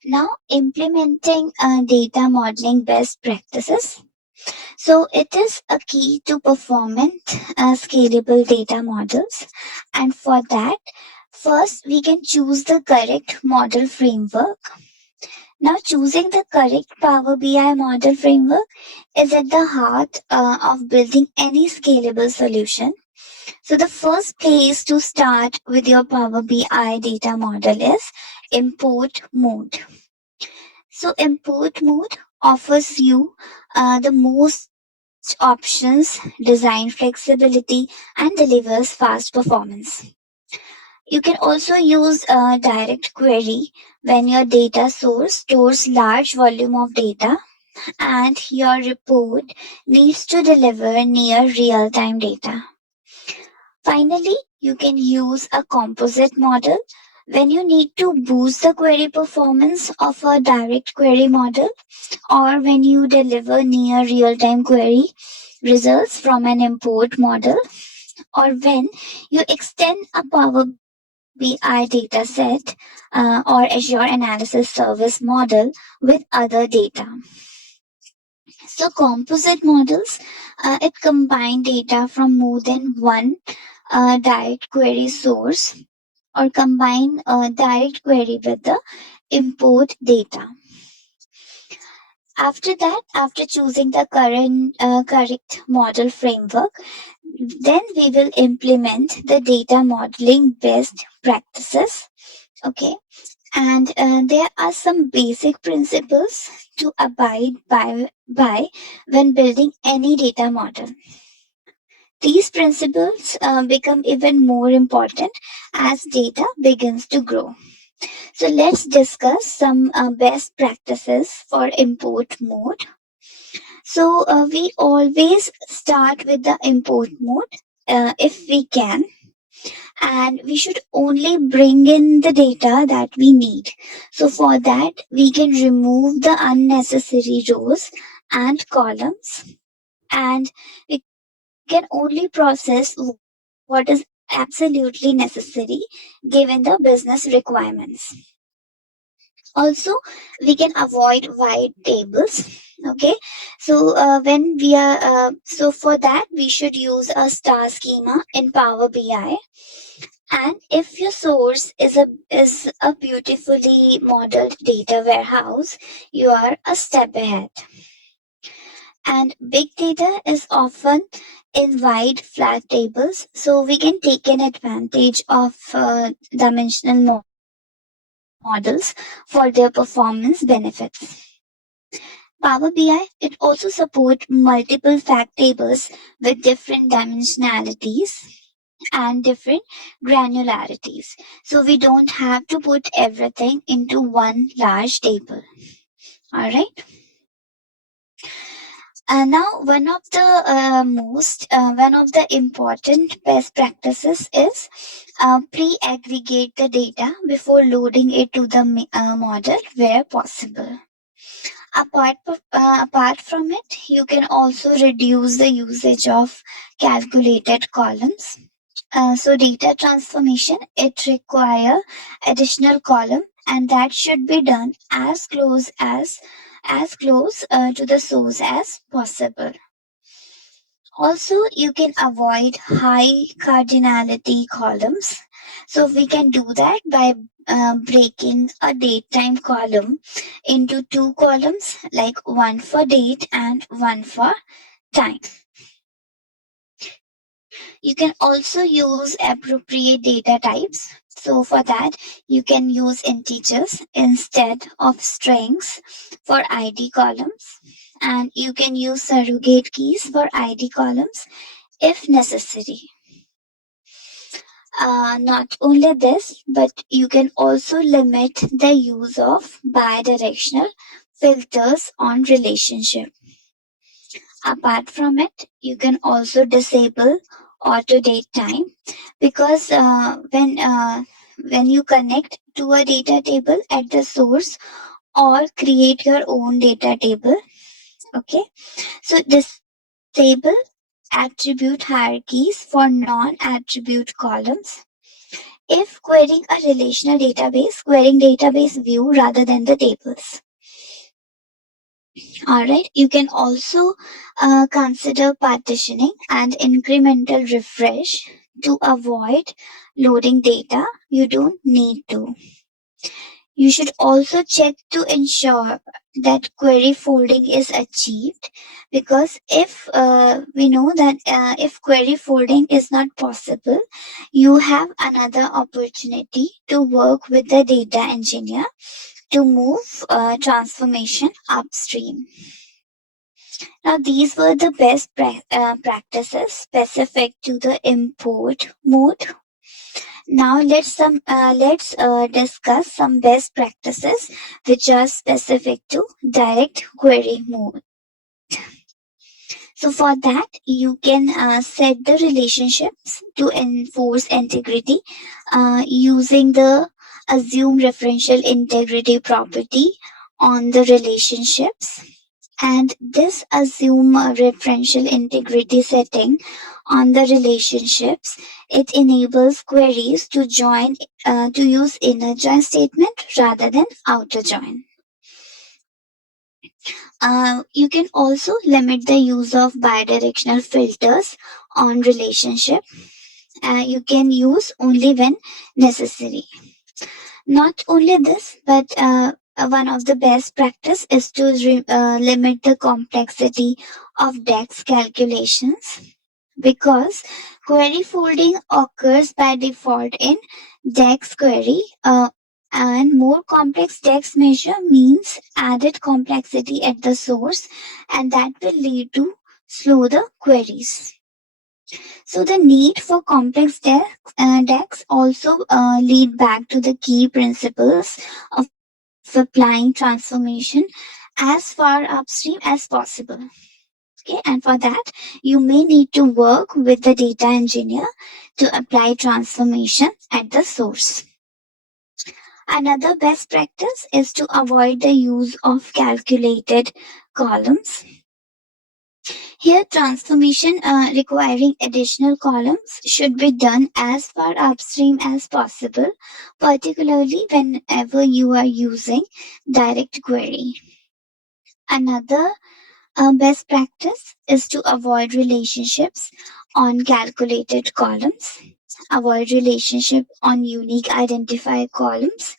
Now, implementing data modeling best practices. So, it is a key to performant scalable data models. And for that, first we can choose the correct model framework. Now, choosing the correct Power BI model framework is at the heart of building any scalable solution. So, the first place to start with your Power BI data model is import mode. So, import mode offers you the most options, design flexibility, and delivers fast performance. You can also use a direct query when your data source stores large volume of data and your report needs to deliver near real-time data. Finally, you can use a composite model when you need to boost the query performance of a direct query model, or when you deliver near real-time query results from an import model, or when you extend a Power BI dataset or Azure Analysis Service model with other data. So composite models, it combine data from more than one direct query source, or combine direct query with the import data. After that, after choosing the correct model framework, then we will implement the data modeling best practices. Okay, and there are some basic principles to abide by when building any data model. These principles become even more important as data begins to grow. So let's discuss some best practices for import mode. So we always start with the import mode if we can. and we should only bring in the data that we need. So for that, we can remove the unnecessary rows and columns, and we can only process what is absolutely necessary given the business requirements. Also, we can avoid wide tables. Okay, so when we are so for that we should use a star schema in Power BI. And if your source is a beautifully modeled data warehouse, you are a step ahead. And big data is often in wide flat tables, so we can take an advantage of dimensional models for their performance benefits. Power BI, it also support multiple fact tables with different dimensionalities and different granularities. So we don't have to put everything into one large table. All right. Now, one of the important best practices is pre-aggregate the data before loading it to the model where possible. Apart from it, you can also reduce the usage of calculated columns. So data transformation, it require additional column, and that should be done as close to the source as possible. Also, you can avoid high cardinality columns. So we can do that by breaking a datetime column into two columns, like one for date and one for time. You can also use appropriate data types. So for that, you can use integers instead of strings for ID columns. And you can use surrogate keys for ID columns if necessary. Not only this, but you can also limit the use of bidirectional filters on relationship. Apart from it, you can also disable auto date time, because when you connect to a data table at the source or create your own data table, okay, so disable attribute hierarchies for non-attribute columns. If querying a relational database, querying database view rather than the tables. All right, you can also consider partitioning and incremental refresh to avoid loading data you don't need to. You should also check to ensure that query folding is achieved, because if we know that if query folding is not possible, you have another opportunity to work with the data engineer to move transformation upstream. Now, these were the best practices specific to the import mode. Now, let's discuss some best practices which are specific to direct query mode. So, for that, you can set the relationships to enforce integrity using the assume referential integrity property on the relationships. And this assume referential integrity setting on the relationships, it enables queries to use inner join statement rather than outer join. You can also limit the use of bidirectional filters on relationship. You can use only when necessary. Not only this, but one of the best practice is to limit the complexity of DEX calculations, because query folding occurs by default in DEX query, and more complex DEX measure means added complexity at the source, and that will lead to slow the queries. So the need for complex decks also lead back to the key principles of applying transformation as far upstream as possible. Okay, and for that, you may need to work with the data engineer to apply transformation at the source. Another best practice is to avoid the use of calculated columns. Here, transformation requiring additional columns should be done as far upstream as possible, particularly whenever you are using direct query. Another best practice is to avoid relationships on calculated columns, avoid relationship on unique identifier columns,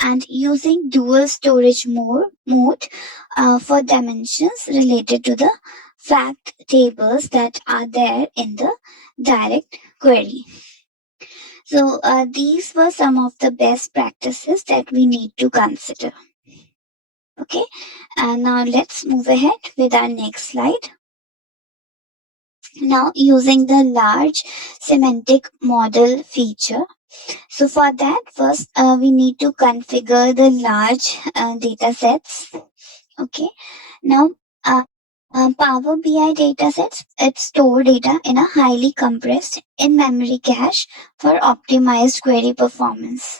and using dual storage mode for dimensions related to the fact tables that are there in the direct query. So these were some of the best practices that we need to consider. Okay, and now let's move ahead with our next slide. Now, using the large semantic model feature. So for that, first we need to configure the large data sets. Okay. Now, Power BI datasets, it store data in a highly compressed in-memory cache for optimized query performance.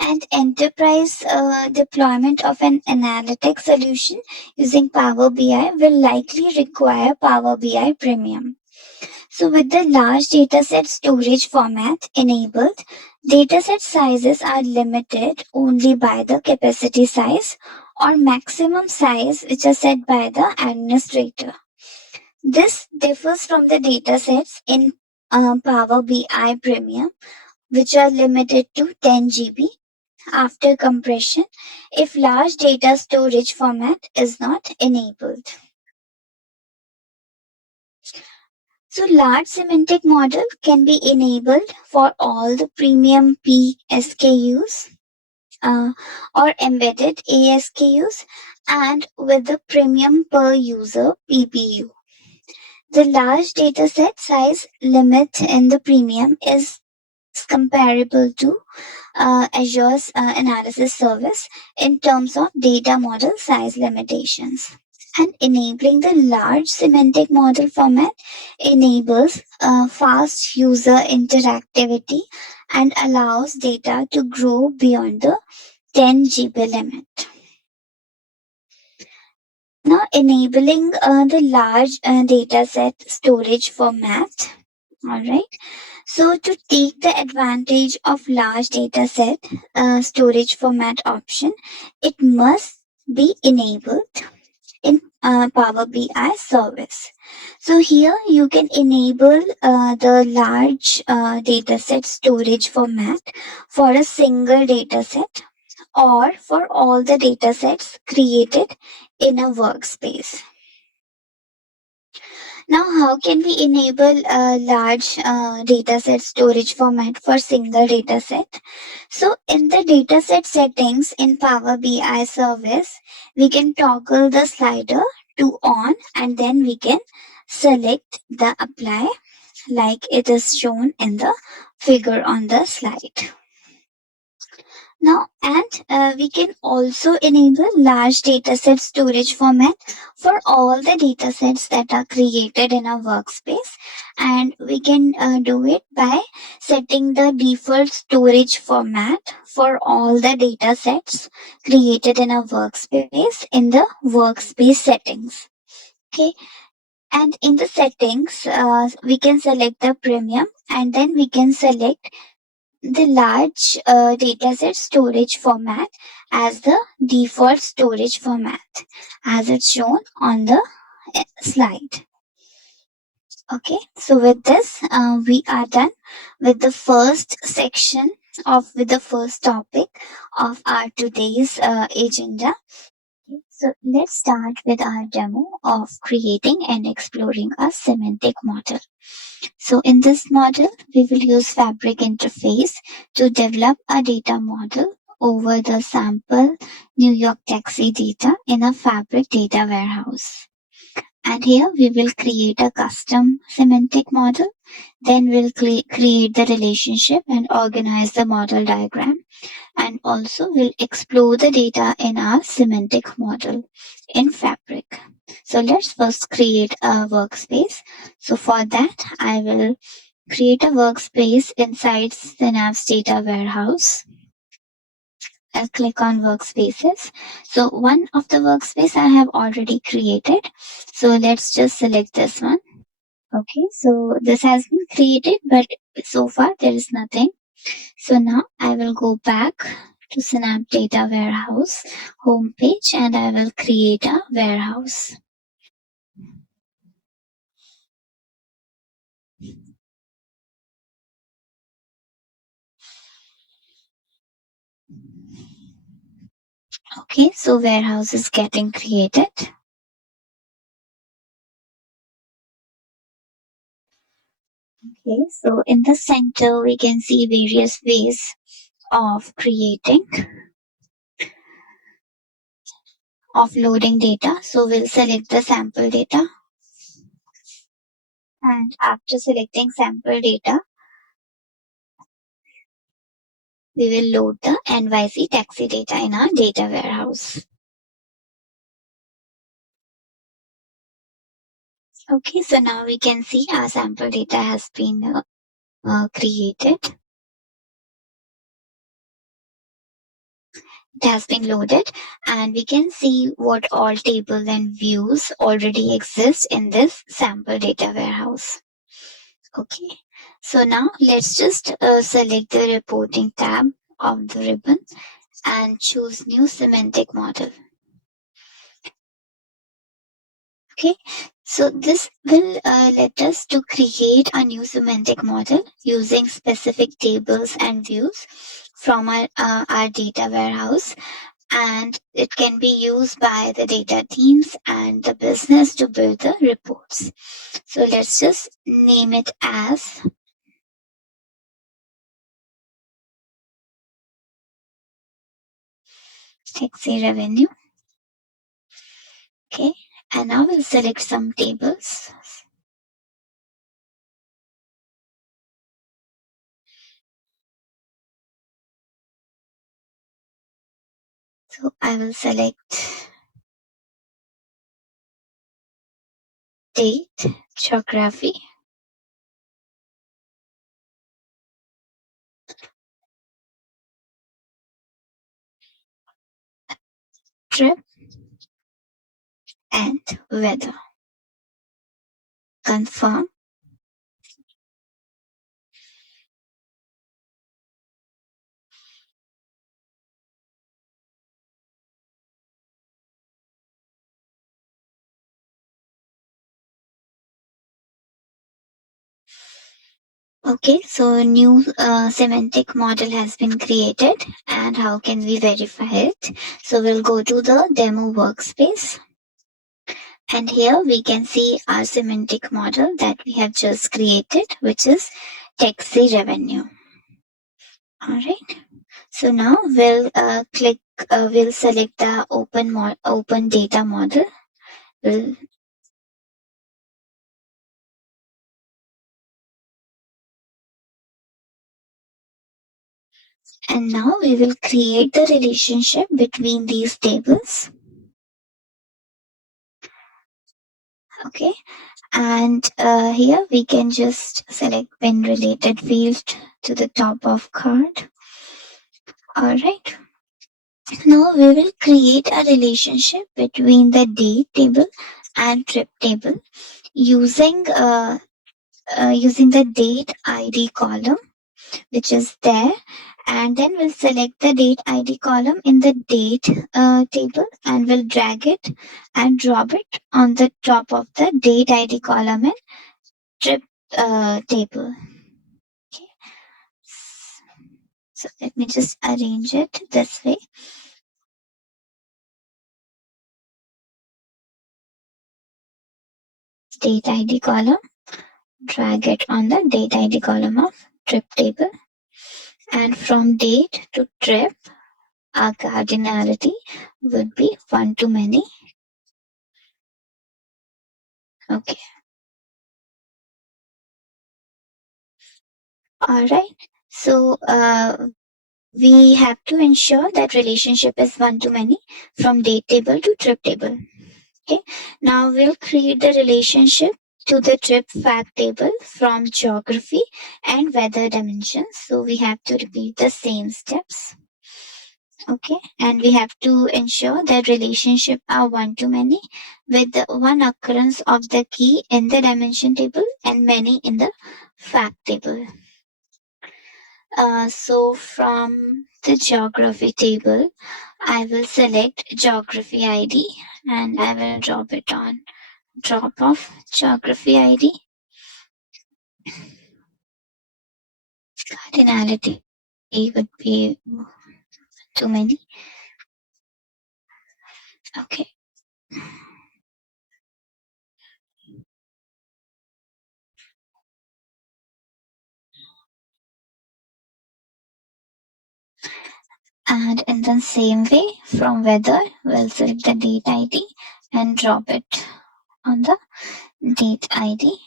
And enterprise deployment of an analytic solution using Power BI will likely require Power BI Premium. So with the large dataset storage format enabled, dataset sizes are limited only by the capacity size or maximum size which are set by the administrator. This differs from the datasets in Power BI Premium, which are limited to 10 GB after compression if large data storage format is not enabled. So large semantic model can be enabled for all the premium P SKUs or embedded ASKUs and with the premium per user PPU. The large dataset size limit in the premium is comparable to Azure's analysis service in terms of data model size limitations. And enabling the large semantic model format enables fast user interactivity and allows data to grow beyond the 10 GB limit. Now, enabling the large dataset storage format. All right. So, to take the advantage of large dataset storage format option, it must be enabled in Power BI service. So here you can enable the large dataset storage format for a single dataset or for all the datasets created in a workspace. Now, how can we enable a large dataset storage format for single dataset? So, in the dataset settings in Power BI service, we can toggle the slider to on and then we can select the apply like it is shown in the figure on the slide. Now, and we can also enable large dataset storage format for all the datasets that are created in a workspace. And we can do it by setting the default storage format for all the datasets created in a workspace in the workspace settings. Okay. And in the settings, we can select the premium and then we can select the large dataset storage format as the default storage format as it's shown on the slide. Okay, so with this we are done with the first section with the first topic of our today's agenda. So let's start with our demo of creating and exploring a semantic model. So in this model, we will use Fabric interface to develop a data model over the sample New York taxi data in a Fabric data warehouse. And here we will create a custom semantic model. Then we'll create the relationship and organize the model diagram. And also we'll explore the data in our semantic model in Fabric. So let's first create a workspace. So for that, I will create a workspace inside Synapse Data Warehouse. I'll click on workspaces. So one of the workspace I have already created. So let's just select this one. Okay, so this has been created, but so far there is nothing. So now I will go back to Synapse Data Warehouse homepage and I will create a warehouse. Okay, so warehouse is getting created. Okay, so in the center we can see various ways of creating, of loading data. So we'll select the sample data. And after selecting sample data, we will load the NYC taxi data in our data warehouse. Okay, so now we can see our sample data has been created. It has been loaded and we can see what all tables and views already exist in this sample data warehouse. Okay, so now let's just select the reporting tab of the ribbon and choose new semantic model. Okay, so this will let us to create a new semantic model using specific tables and views from our data warehouse, and it can be used by the data teams and the business to build the reports. So let's just name it as taxi revenue. Okay, and now we'll select some tables. So I will select date, geography, trip, and weather. Confirm. Okay, so a new semantic model has been created, and how can we verify it? So we'll go to the demo workspace, and here we can see our semantic model that we have just created, which is taxi revenue. All right. So now we'll we'll select the open data model. We'll And now we will create the relationship between these tables. Okay. And here we can just select pin related field to the top of card. All right. Now we will create a relationship between the date table and trip table using using the date ID column, which is there, and then we'll select the date ID column in the date table and we'll drag it and drop it on the top of the date ID column and trip table. Okay. So let me just arrange it this way. Date ID column, drag it on the date ID column of trip table, and from date to trip, our cardinality would be 1 to many. Okay. All right. So we have to ensure that relationship is 1 to many from date table to trip table. Okay, now we'll create the relationship to the trip fact table from geography and weather dimensions. So we have to repeat the same steps. Okay, and we have to ensure that relationship are one to many with the one occurrence of the key in the dimension table and many in the fact table. So from the geography table, I will select geography ID and I will drop it on drop of geography ID. Cardinality would be too many. Okay. And in the same way, from weather, we'll select the date ID and drop it on the date ID.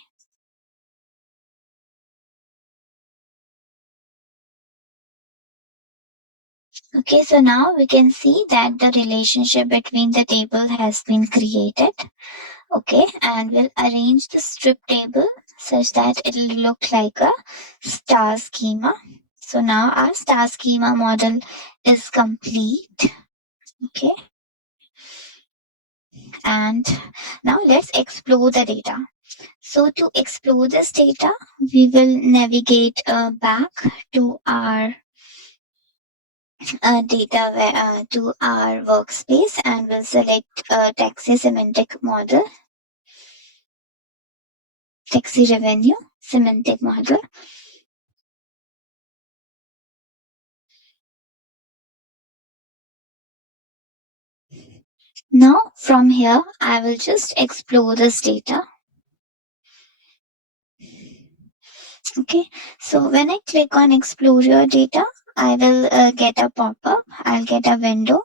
Okay, so now we can see that the relationship between the table has been created. Okay, and we'll arrange the strip table such that it will look like a star schema. So now our star schema model is complete. Okay, and now let's explore the data. So to explore this data, we will navigate back to our to our workspace and we'll select taxi semantic model, taxi revenue semantic model. Now from here, I will just explore this data. Okay, so when I click on explore your data, I will get a pop-up, I'll get a window,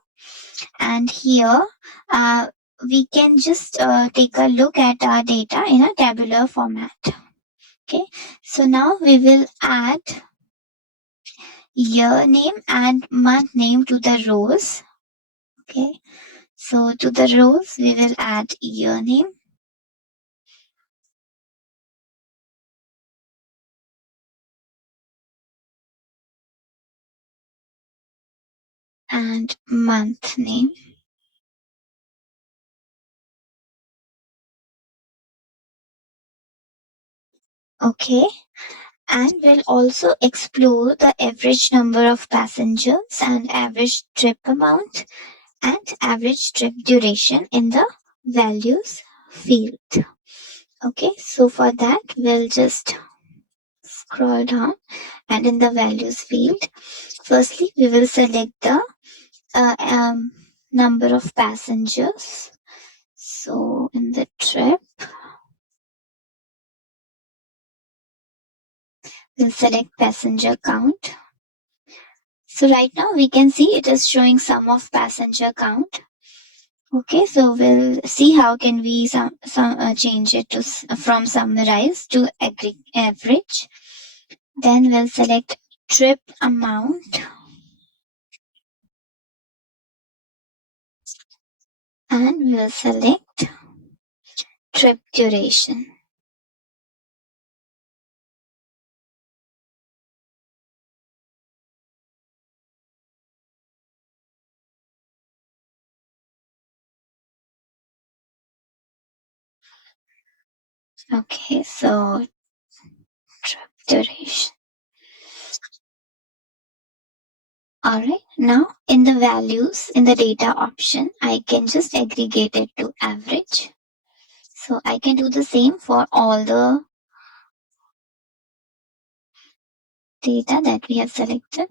and here uh, we can just take a look at our data in a tabular format. Okay, so now we will add year name and month name to the rows. Okay, so to the rows we will add year name and month name. Okay, and we'll also explore the average number of passengers and average trip amount and average trip duration in the values field. Okay, so for that we'll just scroll down and in the values field, firstly we will select the uh, um, number of passengers. So in the trip, we'll select passenger count. So right now we can see it is showing sum of passenger count. Okay, so we'll see how can we change it to from summarize to average. Then we'll select trip amount and we'll select trip duration. Okay, so trip duration. Alright, now in the values in the data option, I can just aggregate it to average. So I can do the same for all the data that we have selected.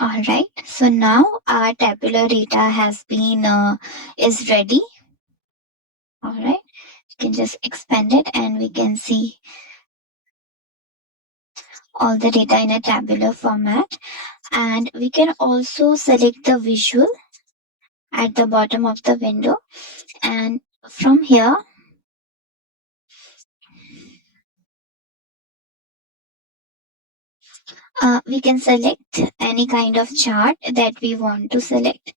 All right. So now our tabular data has been is ready. All right. You can just expand it and we can see all the data in a tabular format. And we can also select the visual at the bottom of the window. And from here, We can select any kind of chart that we want to select.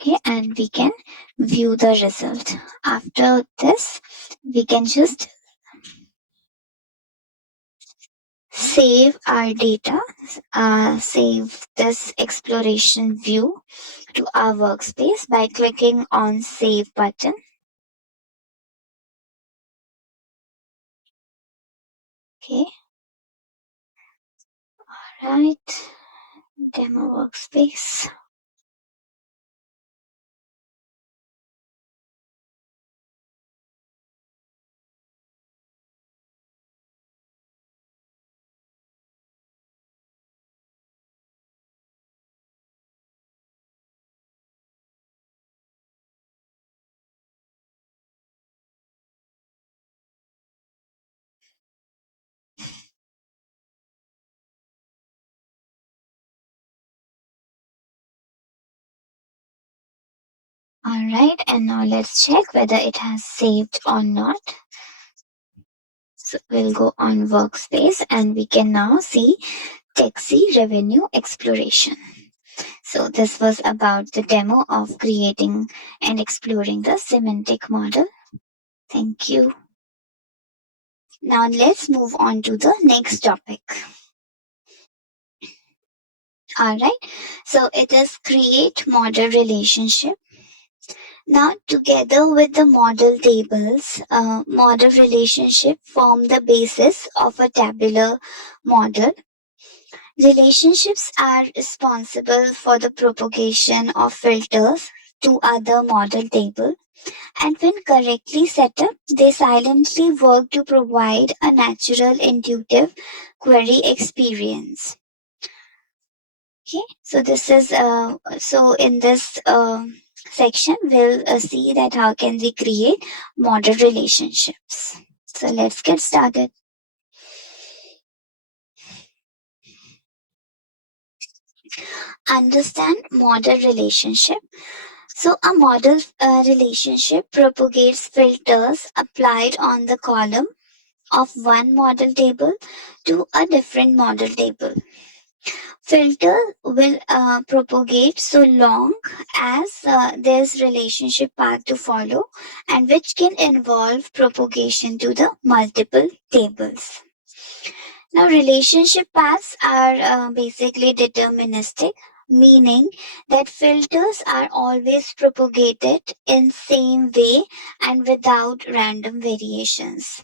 Okay, and we can view the result. After this, we can just save our data, save this exploration view to our workspace by clicking on save button. Okay, right, demo workspace. Alright, and now let's check whether it has saved or not. So we'll go on workspace and we can now see taxi revenue exploration. So this was about the demo of creating and exploring the semantic model. Thank you. Now let's move on to the next topic. Alright, so it is create model relationship. Now, together with the model tables, model relationship form the basis of a tabular model. Relationships are responsible for the propagation of filters to other model table, and when correctly set up, they silently work to provide a natural, intuitive query experience. Okay, so this is so in this section we'll see that how can we create model relationships. So let's get started. Understand model relationship. So a model relationship propagates filters applied on the column of one model table to a different model table. Filter will propagate so long as there's relationship path to follow, and which can involve propagation to the multiple tables. Now relationship paths are basically deterministic, meaning that filters are always propagated in same way and without random variations.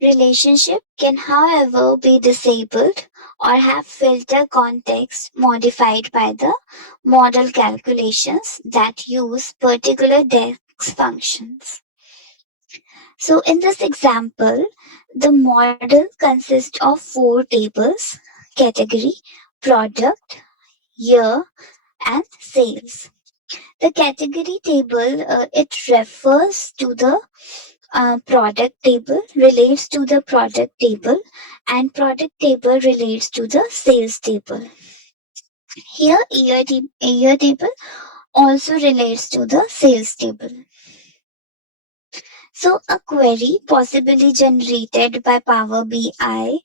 Relationship can, however, be disabled or have filter context modified by the model calculations that use particular DEX functions. So in this example, the model consists of four tables: category, product, year, and sales. The category table, it refers to the product table, relates to the product table, and product table relates to the sales table. Here year table also relates to the sales table. So a query possibly generated by Power BI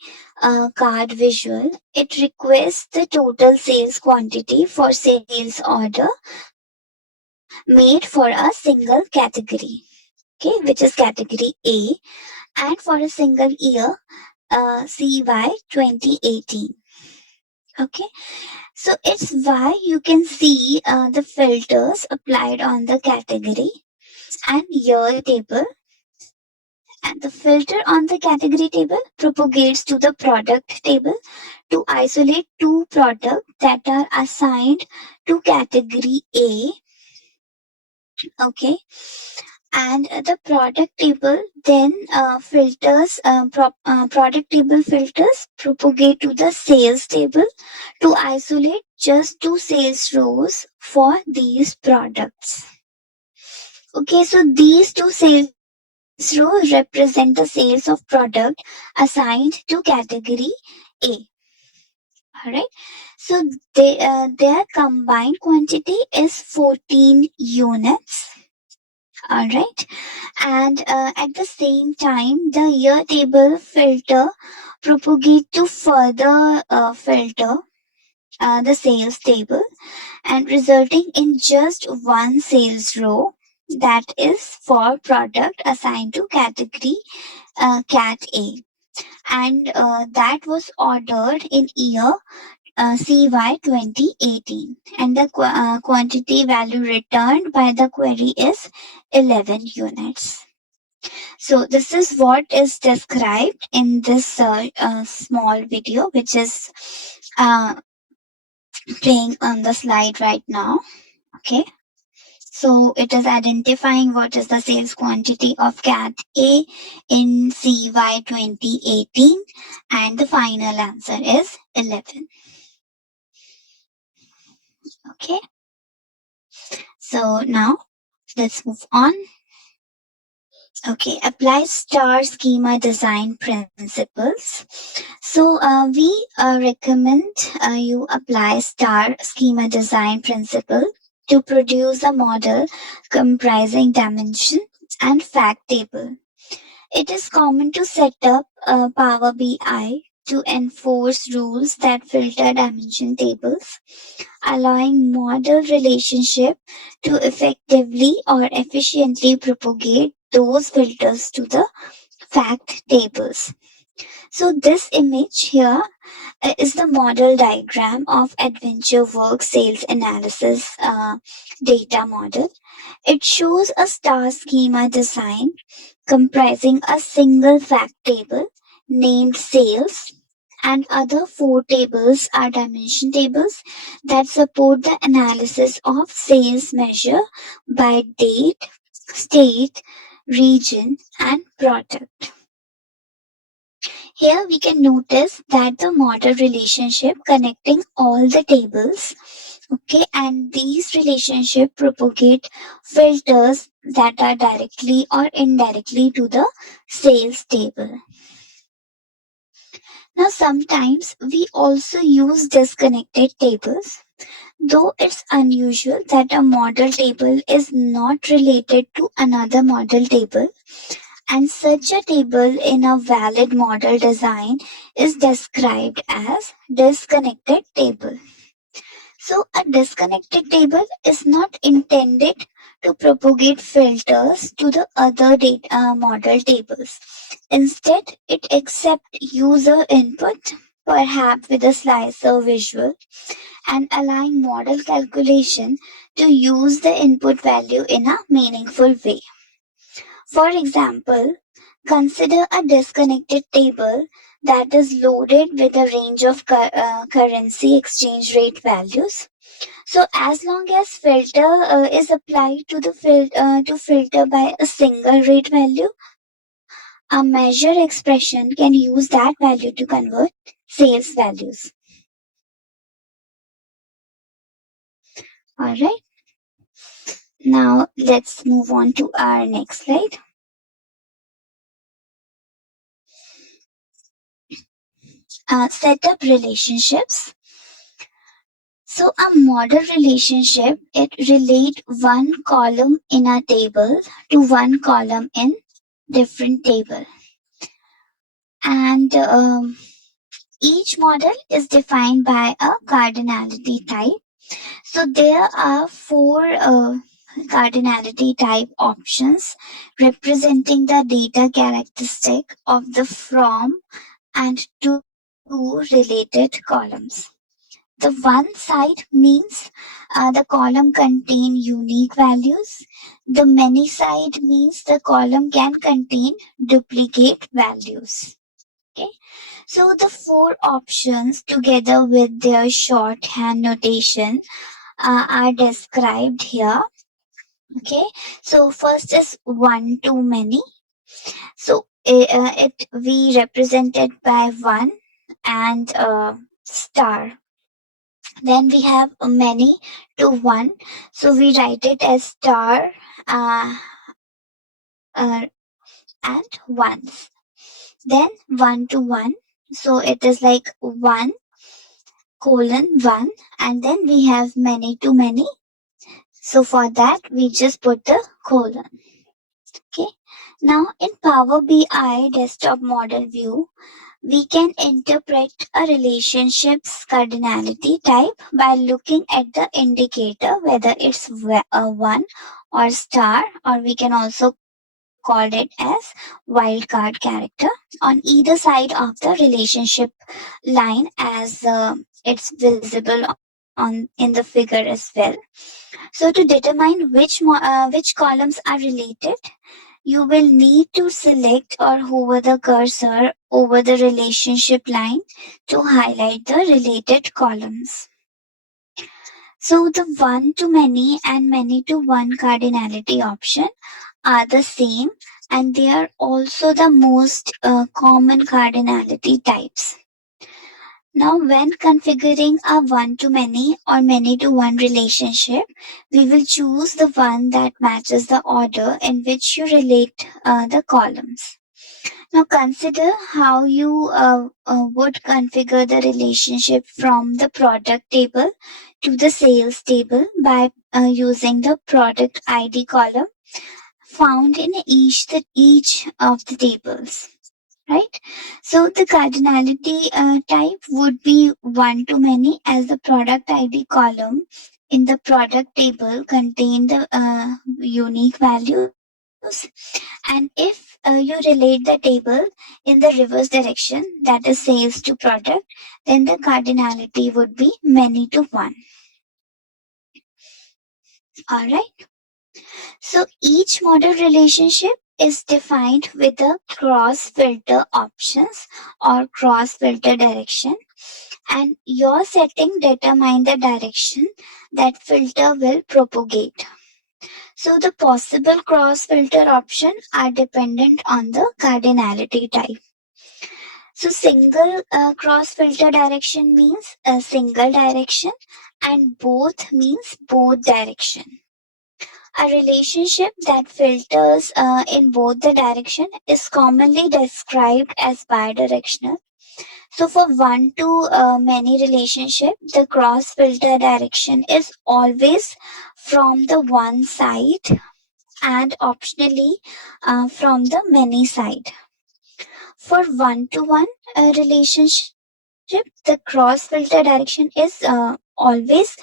card visual, it requests the total sales quantity for sales order made for a single category, okay, which is category A, and for a single year, CY 2018. Okay, so it's why you can see the filters applied on the category and year table, and the filter on the category table propagates to the product table to isolate two products that are assigned to category A. Okay, and the product table then product table filters propagate to the sales table to isolate just two sales rows for these products. Okay, so these two sales rows represent the sales of product assigned to category A. All right, so their combined quantity is 14 units. All right. And at the same time, the year table filter propagate to further filter the sales table and resulting in just one sales row that is for product assigned to category cat A, and that was ordered in year CY 2018, and the quantity value returned by the query is 11 units. So this is what is described in this small video, which is uh, playing on the slide right now. Okay. So it is identifying what is the sales quantity of cat A in CY 2018, and the final answer is 11. Okay. So now let's move on. Okay, apply star schema design principles. So we recommend you apply star schema design principle to produce a model comprising dimension and fact table. It is common to set up a Power BI to enforce rules that filter dimension tables, allowing model relationship to effectively or efficiently propagate those filters to the fact tables. So this image here is the model diagram of Adventure Work Sales Analysis data model. It shows a star schema design comprising a single fact table named sales, and other four tables are dimension tables that support the analysis of sales measure by date, state, region, and product. Here we can notice that the model relationship connecting all the tables, okay, and these relationship propagate filters that are directly or indirectly to the sales table. Now sometimes we also use disconnected tables, though it's unusual that a model table is not related to another model table, and such a table in a valid model design is described as disconnected table. So a disconnected table is not intended to propagate filters to the other data model tables. Instead, it accepts user input, perhaps with a slicer visual, and allowing model calculation to use the input value in a meaningful way. For example, consider a disconnected table that is loaded with a range of currency exchange rate values. So as long as filter is applied to the to filter by a single rate value, a measure expression can use that value to convert sales values. All right. Now let's move on to our next slide. Set up relationships. So a model relationship, it relate one column in a table to one column in different table. And each model is defined by a cardinality type. So there are four cardinality type options representing the data characteristic of the from and two related columns. The one side means the column contain unique values. The many side means the column can contain duplicate values. Okay. So the four options together with their shorthand notation are described here. Okay. So first is one to many. So it we represented by one and star. Then we have a many to one. So we write it as star uh, uh, and ones. Then one to one. So it is like one colon one. And then we have many to many. So for that we just put the colon. Okay. Now in Power BI desktop model view, we can interpret a relationship's cardinality type by looking at the indicator, whether it's a one or star, or we can also call it as wildcard character on either side of the relationship line, as it's visible on in the figure as well. So to determine which columns are related, you will need to select or hover the cursor over the relationship line to highlight the related columns. So the one to many and many to one cardinality option are the same, and they are also the most common cardinality types. Now, when configuring a one to many or many to one relationship, we will choose the one that matches the order in which you relate the columns. Now, consider how you would configure the relationship from the product table to the sales table by using the product ID column found in each of the tables, right? So the cardinality type would be one to many, as the product ID column in the product table contain the unique values. And if you relate the table in the reverse direction, that is sales to product, then the cardinality would be many to one. All right. So each model relationship is defined with a cross filter options or cross filter direction, and your setting determine the direction that filter will propagate. So the possible cross filter option are dependent on the cardinality type. So single cross filter direction means a single direction, and both means both direction. A relationship that filters in both the direction is commonly described as bidirectional. So for one to many relationship, the cross filter direction is always from the one side and optionally from the many side. For one to one relationship, the cross filter direction is always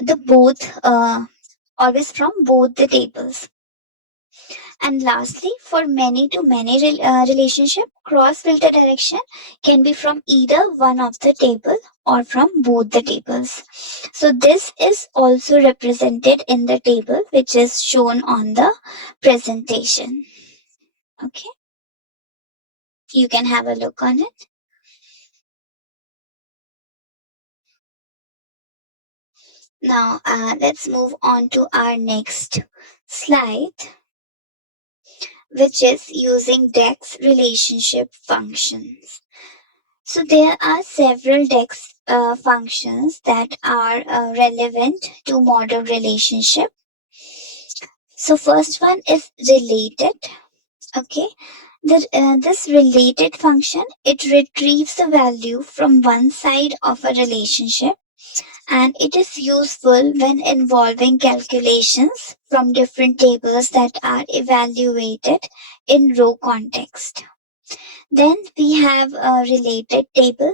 the both always from both the tables. And lastly, for many to many relationship, cross filter direction can be from either one of the table or from both the tables. So this is also represented in the table which is shown on the presentation. Okay, you can have a look on it. Now let's move on to our next slide, which is using DEX relationship functions. So there are several DEX functions that are relevant to model relationship. So first one is related. Okay, this related function, it retrieves the value from one side of a relationship, and it is useful when involving calculations from different tables that are evaluated in row context. Then we have a related table.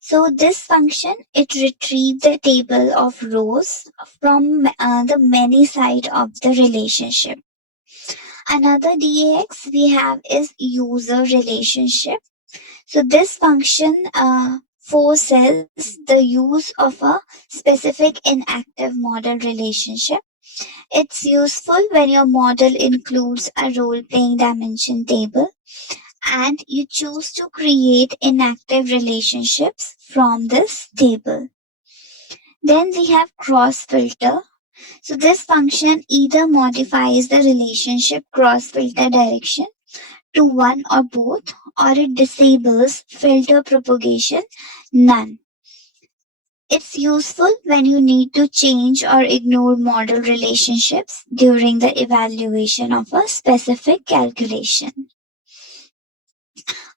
So this function, it retrieves the table of rows from the many side of the relationship. Another DAX we have is user relationship. So this function forces the use of a specific inactive model relationship. It's useful when your model includes a role-playing dimension table and you choose to create inactive relationships from this table. Then we have cross filter. So this function either modifies the relationship cross filter direction to one or both, or it disables filter propagation none. It's useful when you need to change or ignore model relationships during the evaluation of a specific calculation.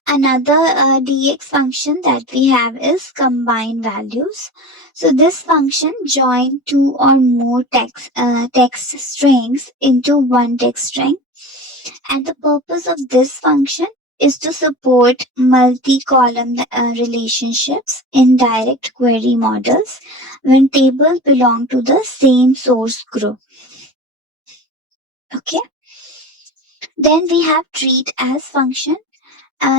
Another DX function that we have is combine values. So this function join two or more text strings into one text string. And the purpose of this function is to support multi-column relationships in direct query models when tables belong to the same source group. Okay. Then we have treat as function.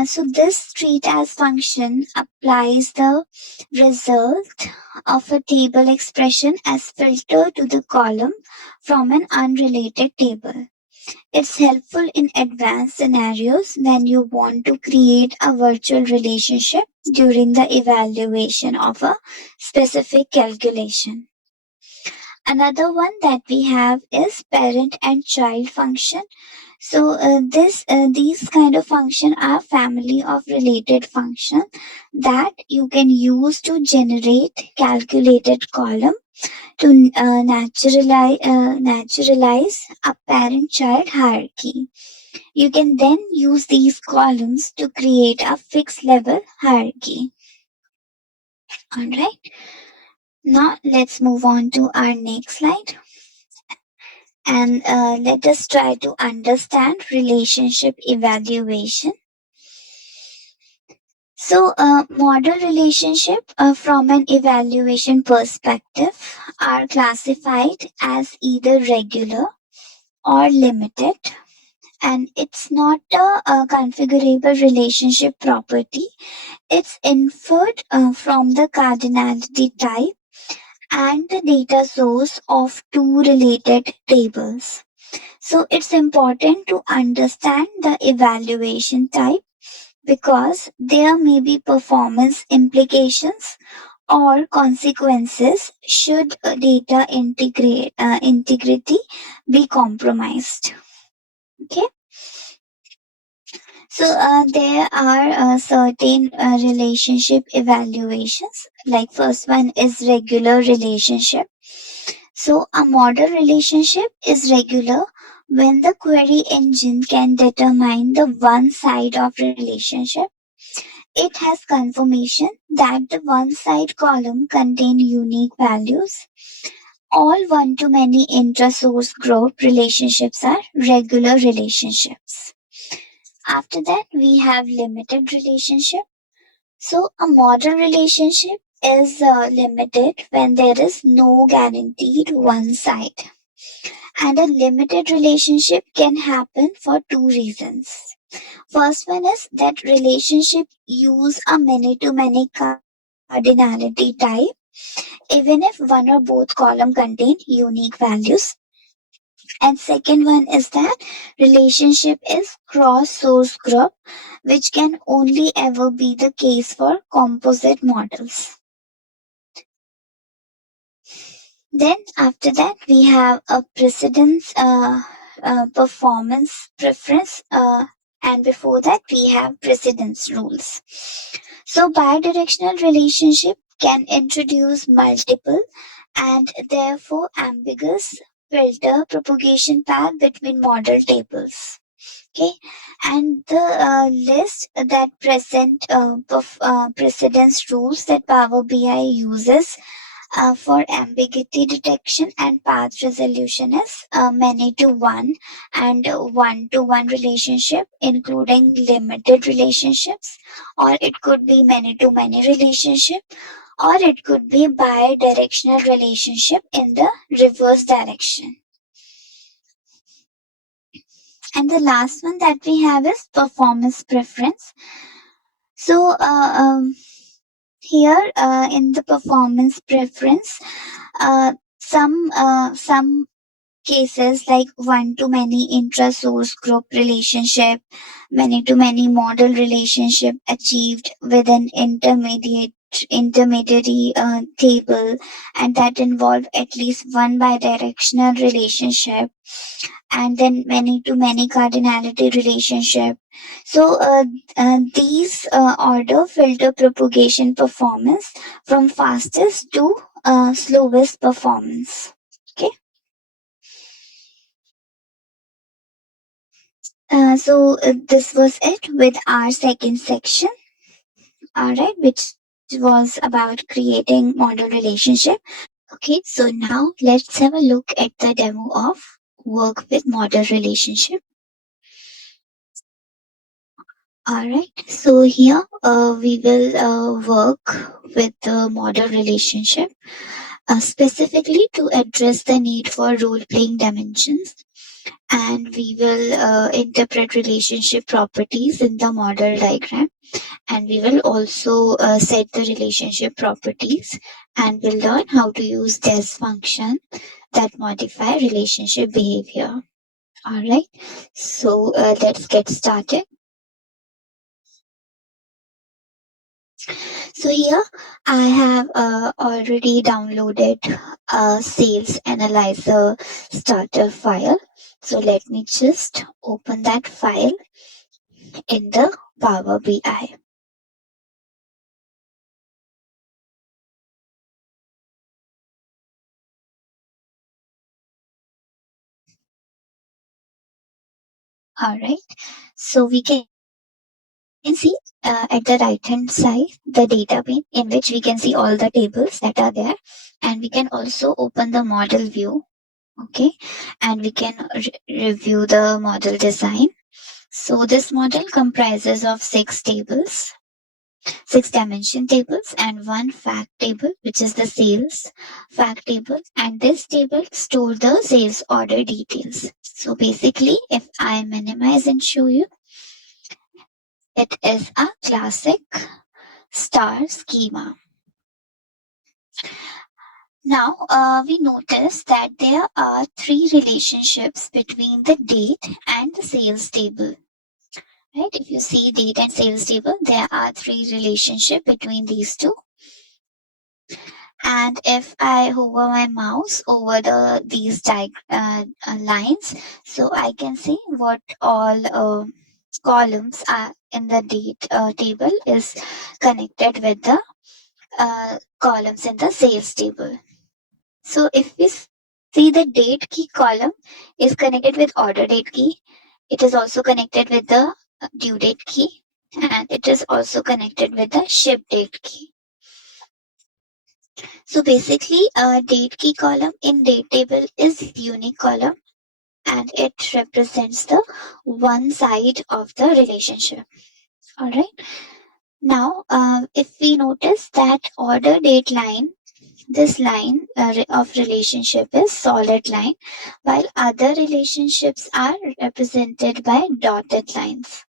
So this treat as function applies the result of a table expression as filter to the column from an unrelated table. It's helpful in advanced scenarios when you want to create a virtual relationship during the evaluation of a specific calculation. Another one that we have is parent and child function. So these kind of function are family of related function that you can use to generate calculated column to naturalize a parent-child hierarchy. You can then use these columns to create a fixed level hierarchy. Alright, now let's move on to our next slide. And let us try to understand relationship evaluation. So, model relationship from an evaluation perspective are classified as either regular or limited, and it's not a configurable relationship property. It's inferred from the cardinality type and the data source of two related tables. So it's important to understand the evaluation type because there may be performance implications or consequences should data integrity be compromised. Okay. So there are certain relationship evaluations. Like first one is regular relationship. So a model relationship is regular when the query engine can determine the one side of relationship. It has confirmation that the one side column contain unique values. All one-to-many intra-source group relationships are regular relationships. After that, we have limited relationship. So a model relationship is limited when there is no guaranteed one side. And a limited relationship can happen for two reasons. First one is that relationship use a many-to-many cardinality type, even if one or both column contain unique values. And second one is that relationship is cross-source group, which can only ever be the case for composite models. Then after that, we have a precedence performance preference, and before that, we have precedence rules. So bidirectional relationship can introduce multiple and therefore ambiguous filter propagation path between model tables. Okay, and the list that present precedence rules that Power BI uses for ambiguity detection and path resolution is many to one and one to one relationship, including limited relationships, or it could be many to many relationship, or it could be bi-directional relationship in the reverse direction. And the last one that we have is performance preference. So here in the performance preference, some cases like one to many intra-source group relationship, many to many model relationship achieved with an intermediary table, and that involve at least one bidirectional relationship, and then many to many cardinality relationship. So these order filter propagation performance from fastest to slowest performance. Okay. So this was it with our second section, alright, which was about creating model relationship. Okay, so now let's have a look at the demo of work with model relationship. Alright, so here we will work with the model relationship specifically to address the need for role playing dimensions, and we will interpret relationship properties in the model diagram, and we will also set the relationship properties, and we'll learn how to use this function that modify relationship behavior. Alright, so let's get started. So here I have already downloaded a sales analyzer starter file. So let me just open that file in the Power BI. All right. So we can see at the right hand side the data pane in which we can see all the tables that are there, and we can also open the model view. Okay, and we can review the model design. So this model comprises of six dimension tables and one fact table, which is the sales fact table. And this table store the sales order details. So basically, if I minimize and show you, it is a classic star schema. Now, we notice that there are three relationships between the date and the sales table. Right? If you see date and sales table, there are three relationships between these two. And if I hover my mouse over these lines, so I can see what all columns are in the date table is connected with the columns in the sales table. So if we see the date key column is connected with order date key, it is also connected with the due date key, and it is also connected with the ship date key. So basically, a date key column in date table is unique column, and it represents the one side of the relationship. All right. Now, if we notice that order date line, this line of relationship is solid line, while other relationships are represented by dotted lines.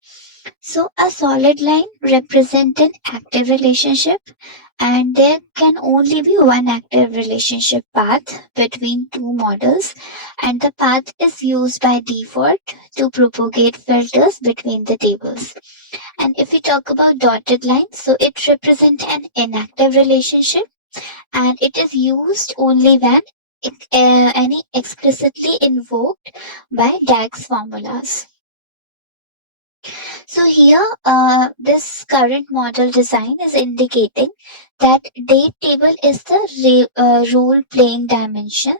So a solid line represents an active relationship, and there can only be one active relationship path between two models, and the path is used by default to propagate filters between the tables. And if we talk about dotted lines, so it represents an inactive relationship, and it is used only when any explicitly invoked by DAX formulas. So here, this current model design is indicating that date table is the role-playing dimension,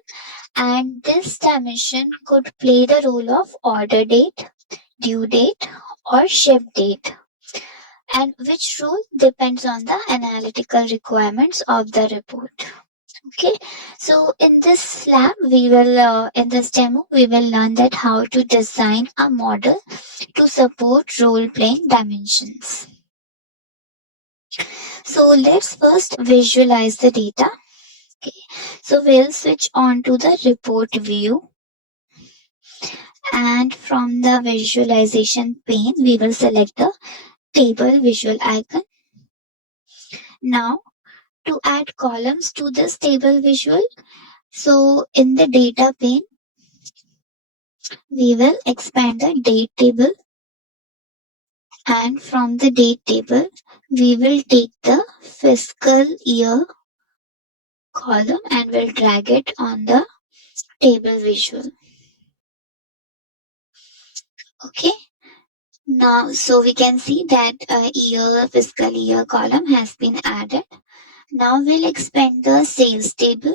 and this dimension could play the role of order date, due date, or ship date, and which role depends on the analytical requirements of the report. Okay, so in this lab, in this demo, we will learn that how to design a model to support role-playing dimensions. So let's first visualize the data. Okay, so we'll switch on to the report view, and from the visualization pane, we will select the table visual icon. Now, to add columns to this table visual, so in the data pane, we will expand the date table, and from the date table, we will take the fiscal year column and we'll drag it on the table visual. Okay. Now, so we can see that fiscal year column has been added. Now we'll expand the sales table,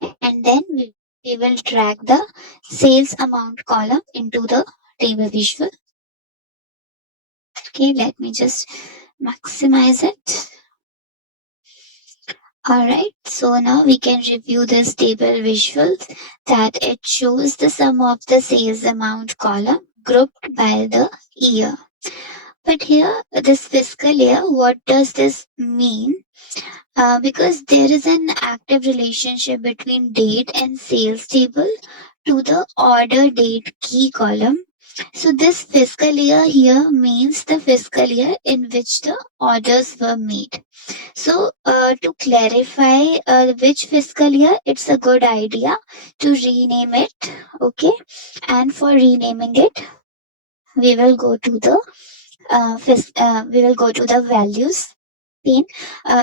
and then we will drag the sales amount column into the table visual. Okay, let me just maximize it. Alright, so now we can review this table visual that it shows the sum of the sales amount column grouped by the year. But here, this fiscal year, what does this mean? Because there is an active relationship between date and sales table to the order date key column. So this fiscal year here means the fiscal year in which the orders were made. So to clarify which fiscal year, it's a good idea to rename it. Okay, and for renaming it, we will go to the values pane.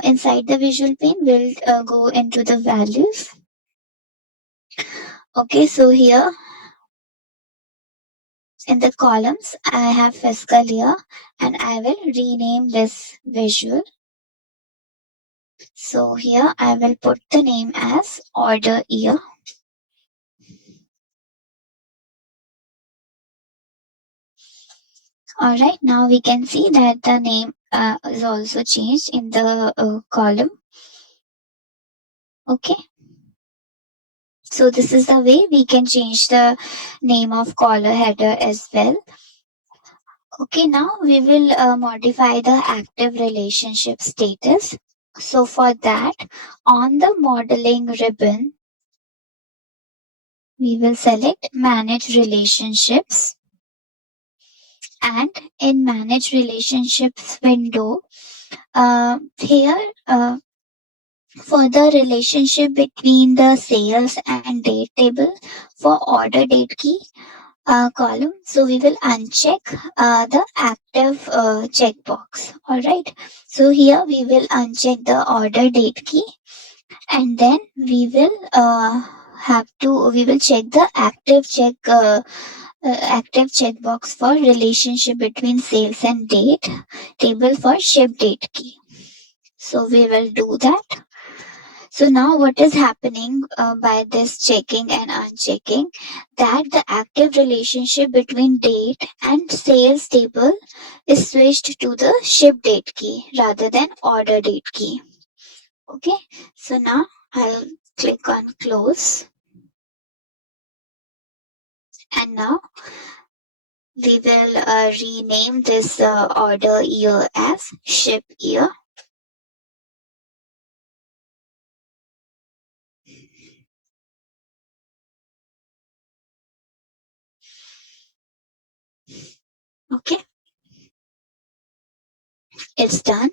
Inside the visual pane, we'll go into the values. Okay, so here in the columns, I have fiscal year and I will rename this visual. So here I will put the name as order year. Alright, now we can see that the name is also changed in the column. Okay. So this is the way we can change the name of collar header as well. Okay, now we will modify the active relationship status. So for that, on the modeling ribbon, we will select manage relationships, and in manage relationships window, here for the relationship between the sales and date table for order date key column. So we will uncheck the active checkbox. All right. So here we will uncheck the order date key, and then we will check the active checkbox for relationship between sales and date table for ship date key. So we will do that. So now what is happening by this checking and unchecking, that the active relationship between date and sales table is switched to the ship date key rather than order date key. Okay, so now I'll click on close, and now we will rename this order year as ship year. Okay, it's done.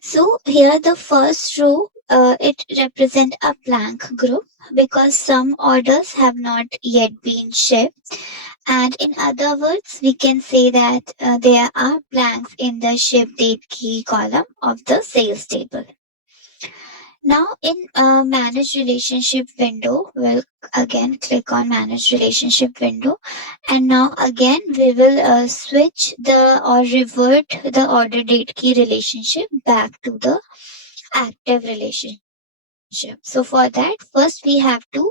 So here the first row, it represent a blank group because some orders have not yet been shipped. And in other words, we can say that there are blanks in the ship date key column of the sales table. Now in manage relationship window, we'll again click on manage relationship window, and now again we will switch the or revert the order date key relationship back to the active relationship. So for that, first we have to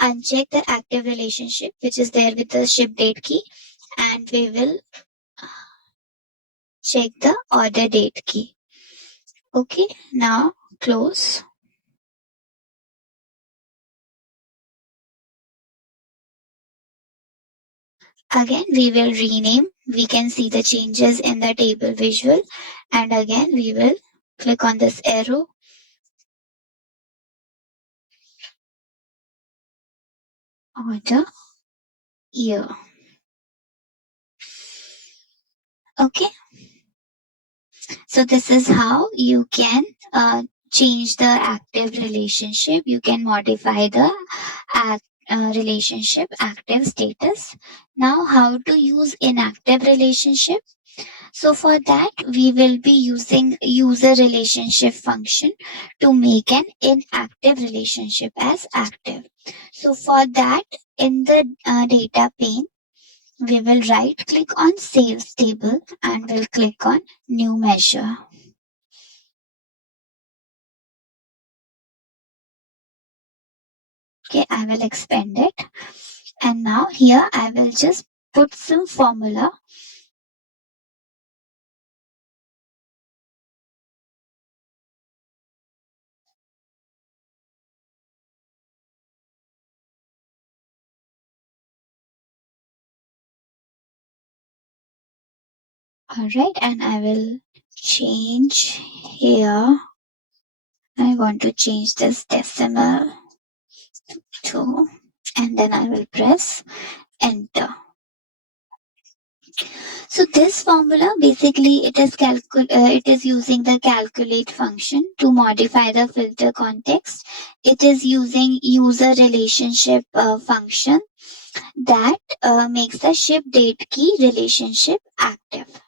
uncheck the active relationship which is there with the ship date key, and we will check the order date key. Okay, now close. Again, we will rename. We can see the changes in the table visual, and again we will click on this arrow. Order year. Okay, so this is how you can change the active relationship. You can modify the relationship active status. Now, how to use inactive relationship? So for that, we will be using user relationship function to make an inactive relationship as active. So for that, in the data pane, we will right click on sales table and we'll click on new measure. Okay, I will expand it. And now here I will just put some formula. Alright, and I will change here. I want to change this decimal to, and then I will press enter. So this formula basically it is using the calculate function to modify the filter context. It is using user relationship function that makes the ship date key relationship active.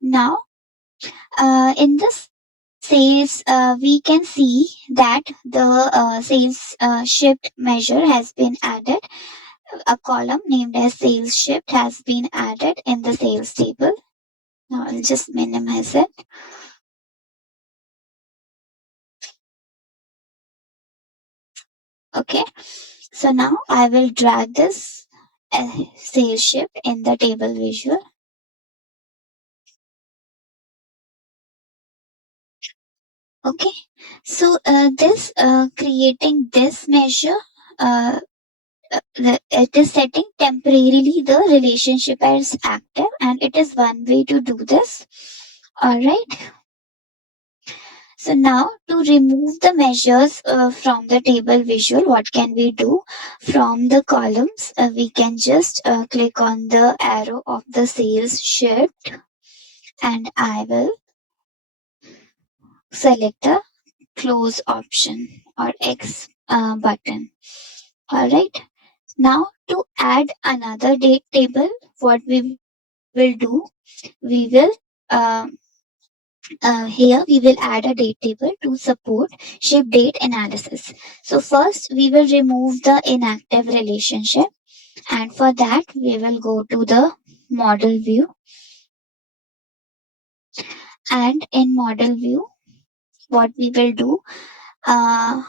Now, in this sales, we can see that the sales shipped measure has been added. A column named as sales shipped has been added in the sales table. Now I'll just minimize it. Okay, so now I will drag this sales shipped in the table visual. Okay, so this creating this measure, it is setting temporarily the relationship as active, and it is one way to do this. All right. So now to remove the measures from the table visual, what can we do? From the columns, we can just click on the arrow of the sales shift, and I will select the close option or X button. All right. Now to add another date table, what we will do, we will here we will add a date table to support ship date analysis. So first we will remove the inactive relationship, and for that we will go to the model view, and in model view what we will do, uh,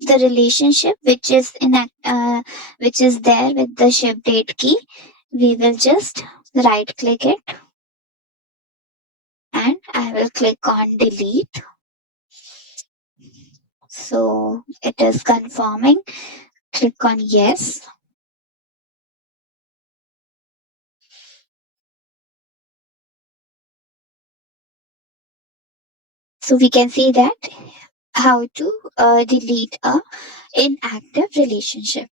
the relationship which is there with the ship date key, we will just right click it, and I will click on delete. So it is confirming. Click on yes. So we can see that how to delete a inactive relationship.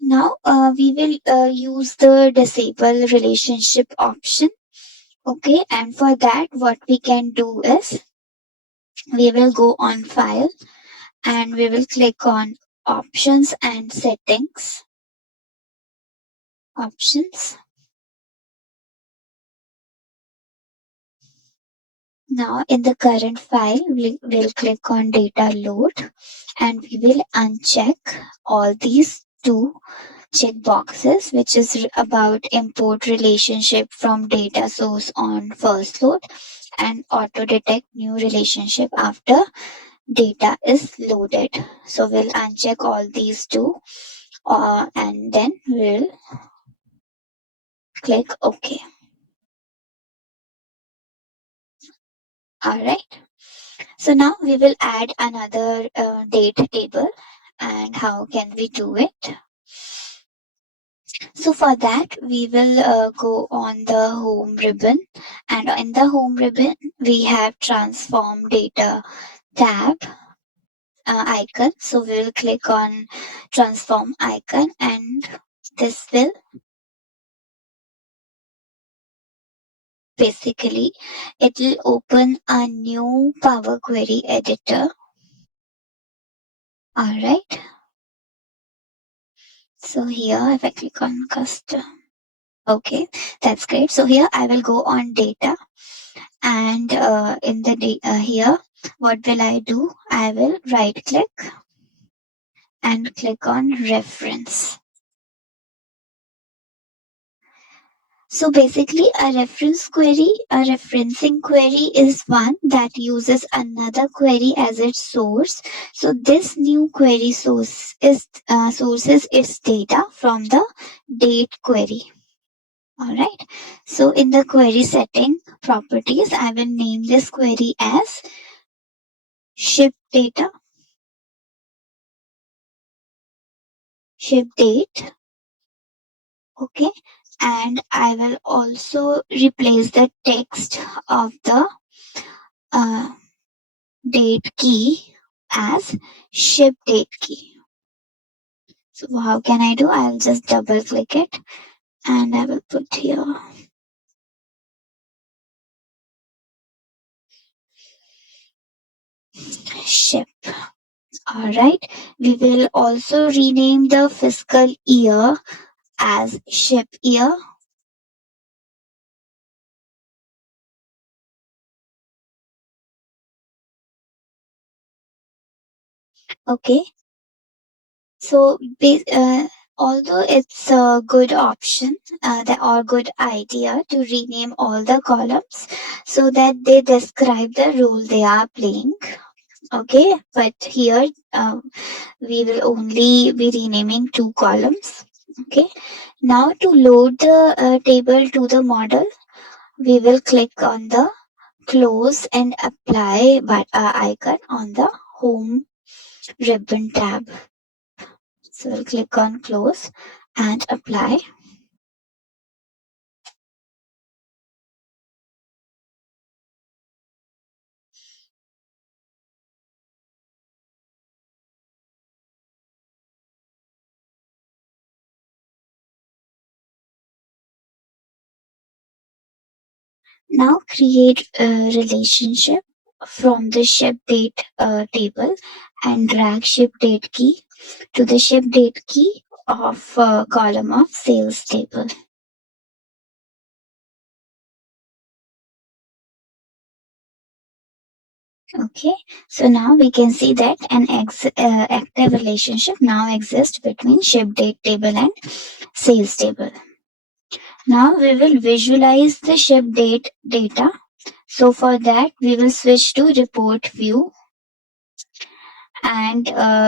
Now we will use the disable relationship option. Okay, and for that what we can do is we will go on file, and we will click on options and settings. Options. Now in the current file, we will click on data load, and we will uncheck all these two check boxes, which is about import relationship from data source on first load, and auto detect new relationship after data is loaded. So we'll uncheck all these two, and then we'll click OK. All right. So now we will add another date table. And how can we do it? So for that, we will go on the home ribbon, and in the home ribbon, we have transform data tab icon. So we will click on transform icon, and this will basically, it will open a new Power Query editor. All right. So here, if I click on custom, okay, that's great. So here I will go on data, and in the here, what will I do? I will right click and click on reference. So basically a referencing query is one that uses another query as its source. So this new query sources its data from the date query. All right. So in the query setting properties, I will name this query as ship data, ship date. Okay. And I will also replace the text of the uh, date key as ship date key. So how can I do? I'll just double click it and I will put here ship. Alright. We will also rename the fiscal year as ship year. Okay. So, although it's a good option or good idea to rename all the columns so that they describe the role they are playing. Okay, but here we will only be renaming two columns. Okay, now to load the table to the model, we will click on the close and apply icon on the home ribbon tab. So we'll click on close and apply. Now create a relationship from the ship date table and drag ship date key to the ship date key of column of sales table. Okay, so now we can see that an active relationship now exists between ship date table and sales table. Now we will visualize the ship date data. So for that, we will switch to report view and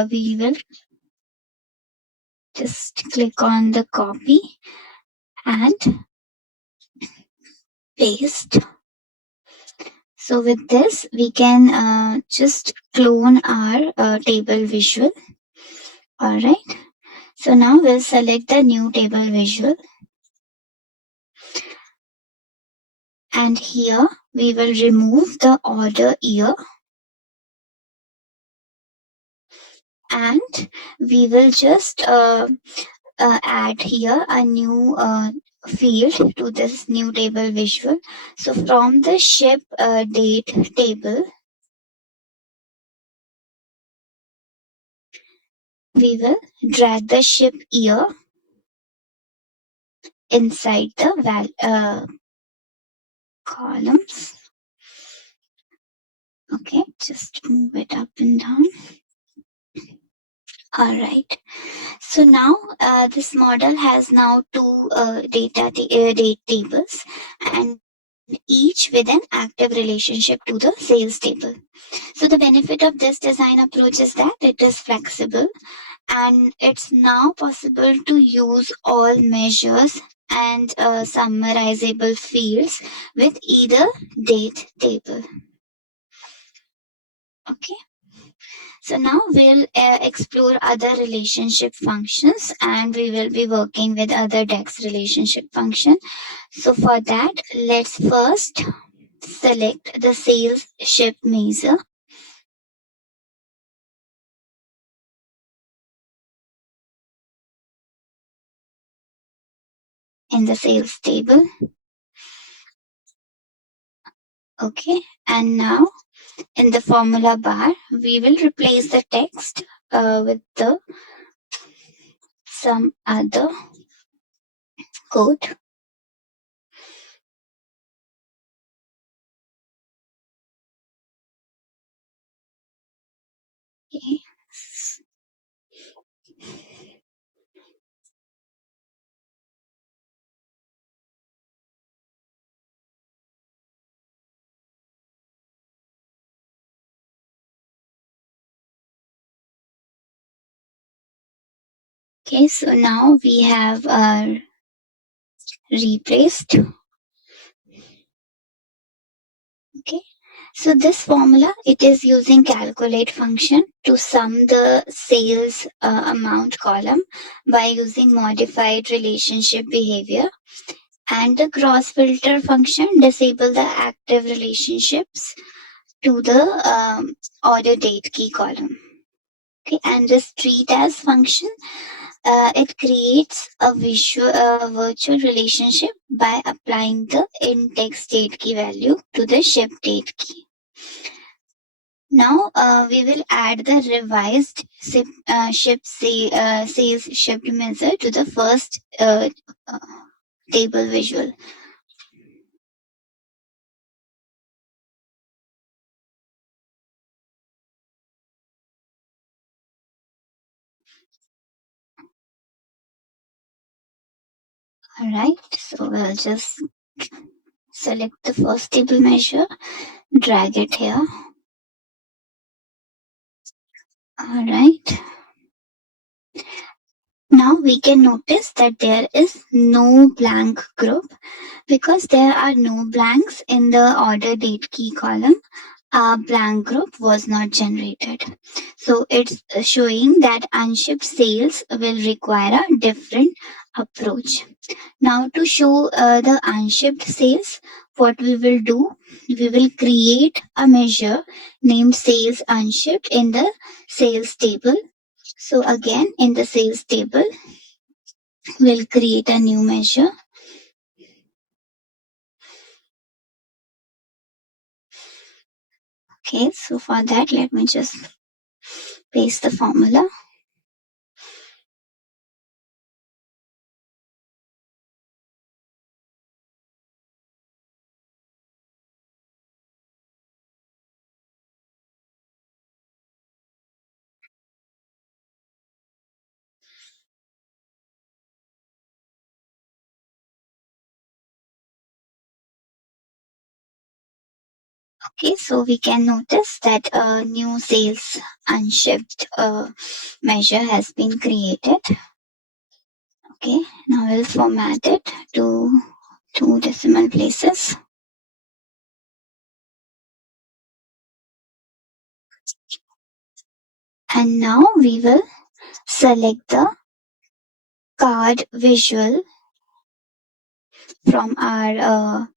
we will just click on the copy and paste. So with this, we can just clone our table visual. All right. So now we'll select the new table visual. And here we will remove the order year. And we will just add here a new field to this new table visual. So from the ship date table, we will drag the ship year inside the columns. Okay, just move it up and down. All right. So now this model has now two date tables and each with an active relationship to the sales table. So the benefit of this design approach is that it is flexible and it's now possible to use all measures and summarizable fields with either date table. Okay. So now we'll explore other relationship functions and we will be working with other DEX relationship function. So for that, let's first select the sales ship measure. In the sales table. Okay, and now in the formula bar, we will replace the text with the some other code. Okay. Okay, so now we have replaced. Okay, So this formula, it is using calculate function to sum the sales amount column by using modified relationship behavior, and the cross filter function disable the active relationships to the order date key column. Okay, and this treat as function, it creates a virtual relationship by applying the in-text date key value to the ship date key. Now we will add the revised sales shipped measure to the first uh, table visual. Alright, so we'll just select the first table measure, drag it here. Alright. Now we can notice that there is no blank group because there are no blanks in the order date key column. A blank group was not generated. So it's showing that unshipped sales will require a different approach. Now to show the unshipped sales, what we will do, we will create a measure named sales unshipped in the sales table. So again, in the sales table, we'll create a new measure. Okay, so for that, let me just paste the formula. Okay, so we can notice that a new sales unshipped measure has been created. Okay, now we'll format it to 2 decimal places. And now we will select the card visual from our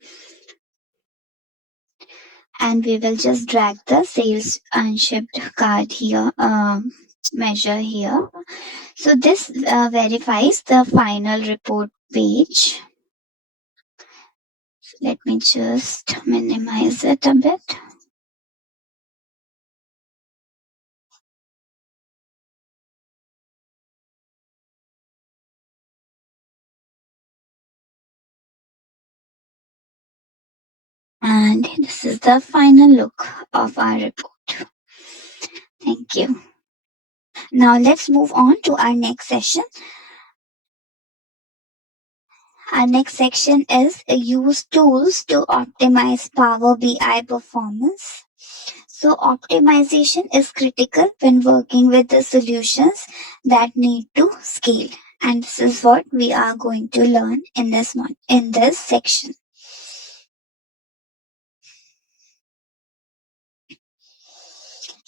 and we will just drag the sales unshipped card here, measure here. So this verifies the final report page. So let me just minimize it a bit. And this is the final look of our report. Thank you. Now let's move on to our next session. Our next section is use tools to optimize Power BI performance. So optimization is critical when working with the solutions that need to scale. And this is what we are going to learn in this section.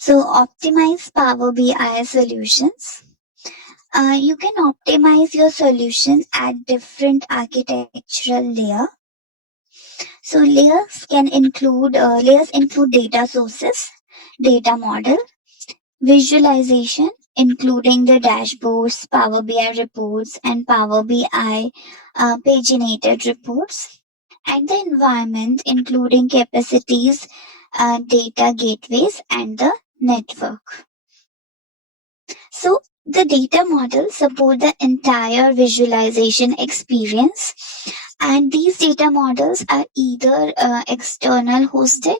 So optimize Power BI solutions. You can optimize your solution at different architectural layer. So layers include data sources, data model, visualization, including the dashboards, Power BI reports, and Power BI paginated reports, and the environment, including capacities, data gateways, and the network. So the data model support the entire visualization experience, and these data models are either external hosted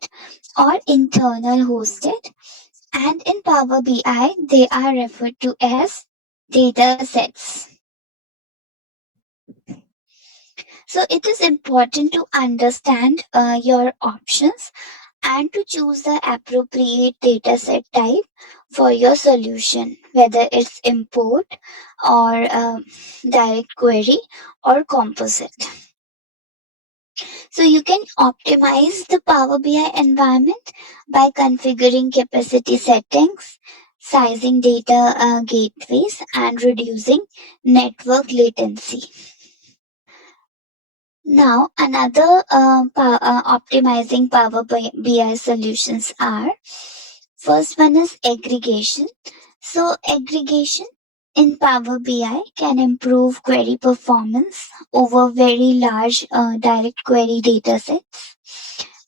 or internal hosted, and in Power BI they are referred to as data sets. So it is important to understand your options and to choose the appropriate dataset type for your solution, whether it's import or direct query or composite. So you can optimize the Power BI environment by configuring capacity settings, sizing data gateways, and reducing network latency. Now, another optimizing Power BI solutions are, first one is aggregation. So, aggregation in Power BI can improve query performance over very large direct query datasets.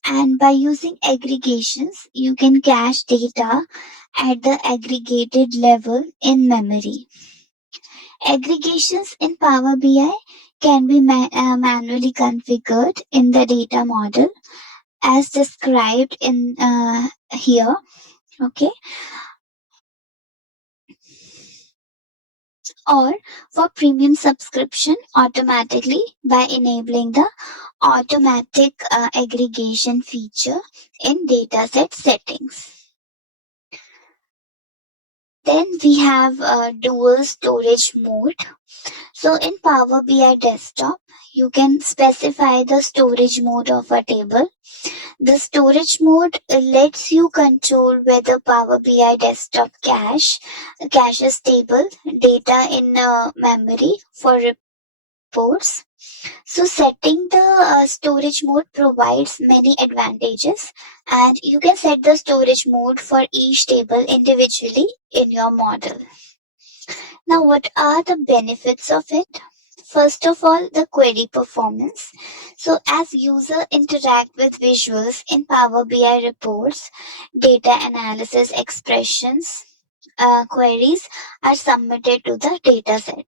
And by using aggregations, you can cache data at the aggregated level in memory. Aggregations in Power BI can be manually configured in the data model as described in here. Okay, or for premium subscription automatically by enabling the automatic aggregation feature in dataset settings. Then we have dual storage mode. So in Power BI desktop, you can specify the storage mode of a table. The storage mode lets you control whether Power BI desktop caches table data in memory for reports. So setting the storage mode provides many advantages, and you can set the storage mode for each table individually in your model. Now, what are the benefits of it? First of all, the query performance. So, as user interact with visuals in Power BI reports, data analysis expressions, queries are submitted to the dataset.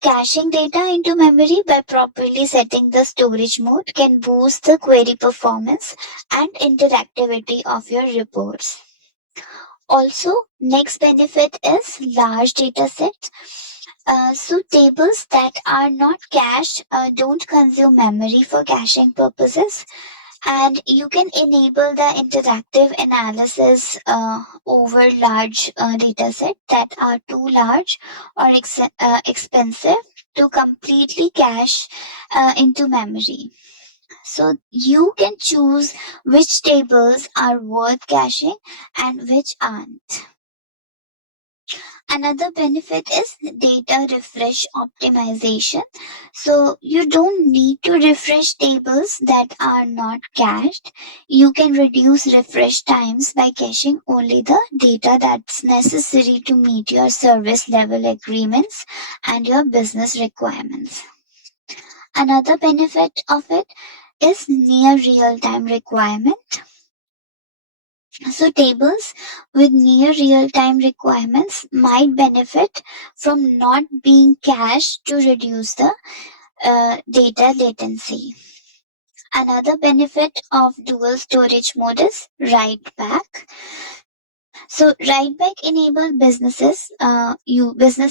Caching data into memory by properly setting the storage mode can boost the query performance and interactivity of your reports. Also, next benefit is large data sets. So tables that are not cached don't consume memory for caching purposes, and you can enable the interactive analysis over large data sets that are too large or expensive to completely cache into memory. So you can choose which tables are worth caching and which aren't. Another benefit is data refresh optimization. So you don't need to refresh tables that are not cached. You can reduce refresh times by caching only the data that's necessary to meet your service level agreements and your business requirements. Another benefit of it is near real time requirement. So tables with near real-time requirements might benefit from not being cached to reduce the data latency. Another benefit of dual storage mode is write back. So write back enable business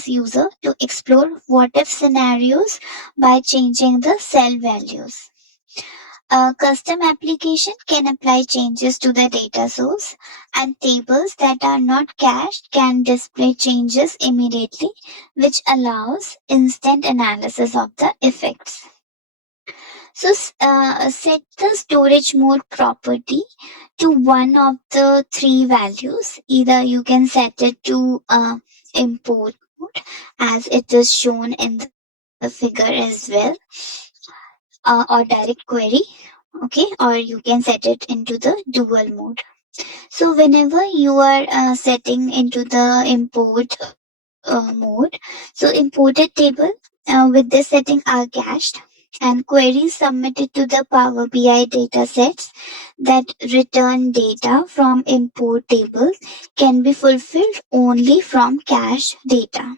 user to explore what if scenarios by changing the cell values. A custom application can apply changes to the data source, and tables that are not cached can display changes immediately, which allows instant analysis of the effects. So, set the storage mode property to one of the three values. Either you can set it to import mode, as it is shown in the figure as well, or direct query, okay, or you can set it into the dual mode. So whenever you are setting into the import mode, so imported table with this setting are cached, and queries submitted to the Power BI data sets that return data from import tables can be fulfilled only from cached data.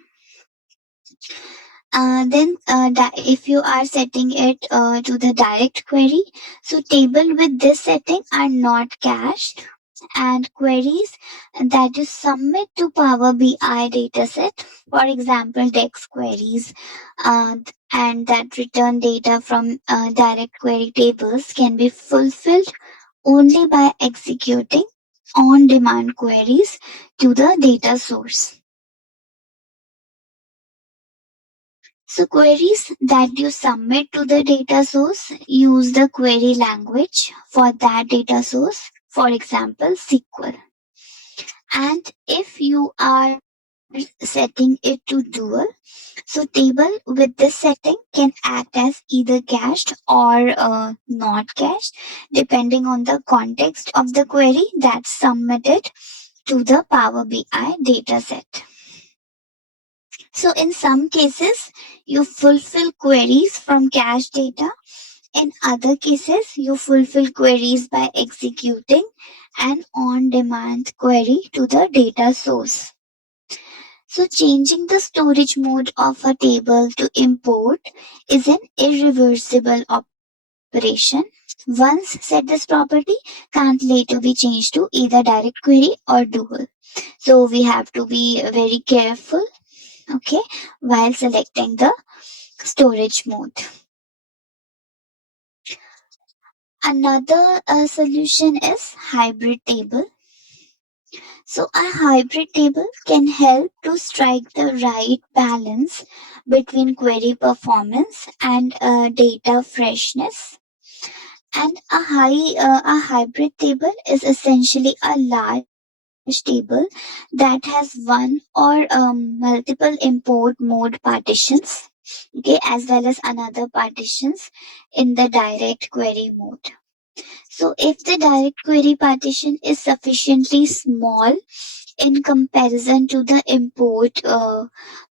Then if you are setting it to the direct query, so table with this setting are not cached, and queries that you submit to Power BI dataset, for example text queries, uh, and that return data from direct query tables can be fulfilled only by executing on demand queries to the data source. So queries that you submit to the data source use the query language for that data source, for example, SQL. And if you are setting it to dual, so table with this setting can act as either cached or not cached, depending on the context of the query that's submitted to the Power BI dataset. So in some cases, you fulfill queries from cached data. In other cases, you fulfill queries by executing an on-demand query to the data source. So changing the storage mode of a table to import is an irreversible operation. Once set this property can't later be changed to either direct query or dual. So we have to be very careful, okay, while selecting the storage mode. Another solution is hybrid table. So a hybrid table can help to strike the right balance between query performance and data freshness. And a hybrid table is essentially a large table that has one or multiple import mode partitions, okay, as well as another partitions in the direct query mode. So if the direct query partition is sufficiently small in comparison to the import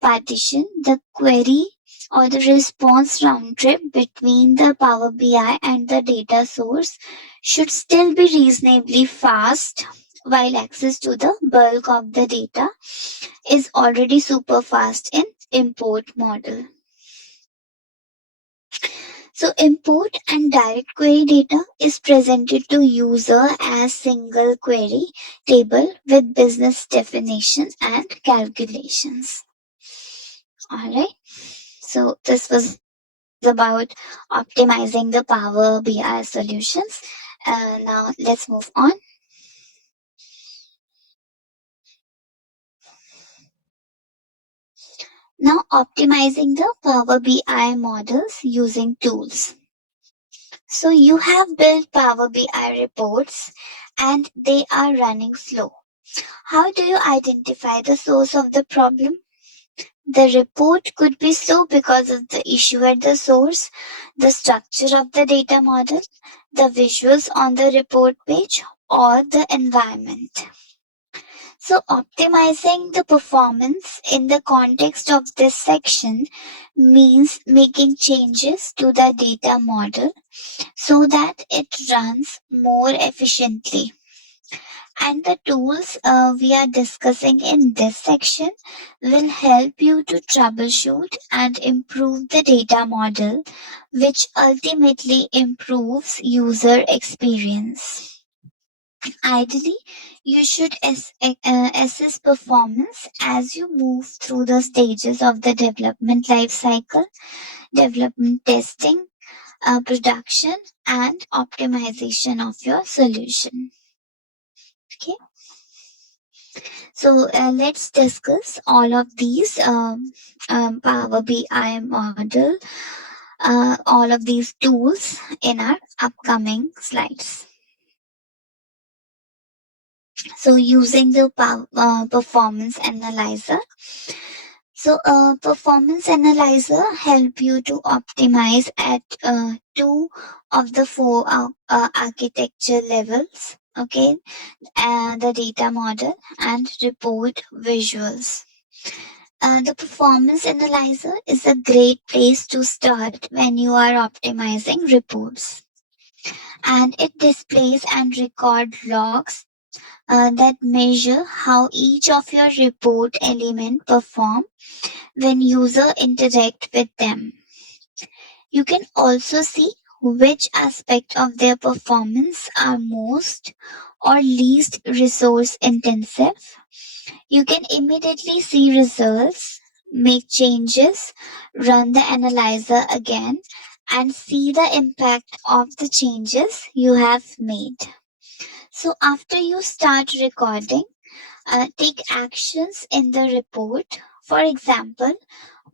partition, the query or the response round trip between the Power BI and the data source should still be reasonably fast, while access to the bulk of the data is already super fast in import model. So import and direct query data is presented to user as single query table with business definitions and calculations. Alright. So this was about optimizing the Power BI solutions. Now let's move on. Now optimizing the Power BI models using tools. So you have built Power BI reports and they are running slow. How do you identify the source of the problem? The report could be slow because of the issue at the source, the structure of the data model, the visuals on the report page, or the environment. So optimizing the performance in the context of this section means making changes to the data model so that it runs more efficiently. And the tools we are discussing in this section will help you to troubleshoot and improve the data model, which ultimately improves user experience. Ideally, you should assess performance as you move through the stages of the development life cycle, development testing, production, and optimization of your solution. Okay. So let's discuss all of these Power BI model, all of these tools in our upcoming slides. So using the performance analyzer. So performance analyzer help you to optimize at two of the four architecture levels. Okay, the data model and report visuals. The performance analyzer is a great place to start when you are optimizing reports. And it displays and record logs that measure how each of your report element perform when user interact with them. You can also see which aspect of their performance are most or least resource intensive. You can immediately see results, make changes, run the analyzer again, and see the impact of the changes you have made. So after you start recording, take actions in the report. For example,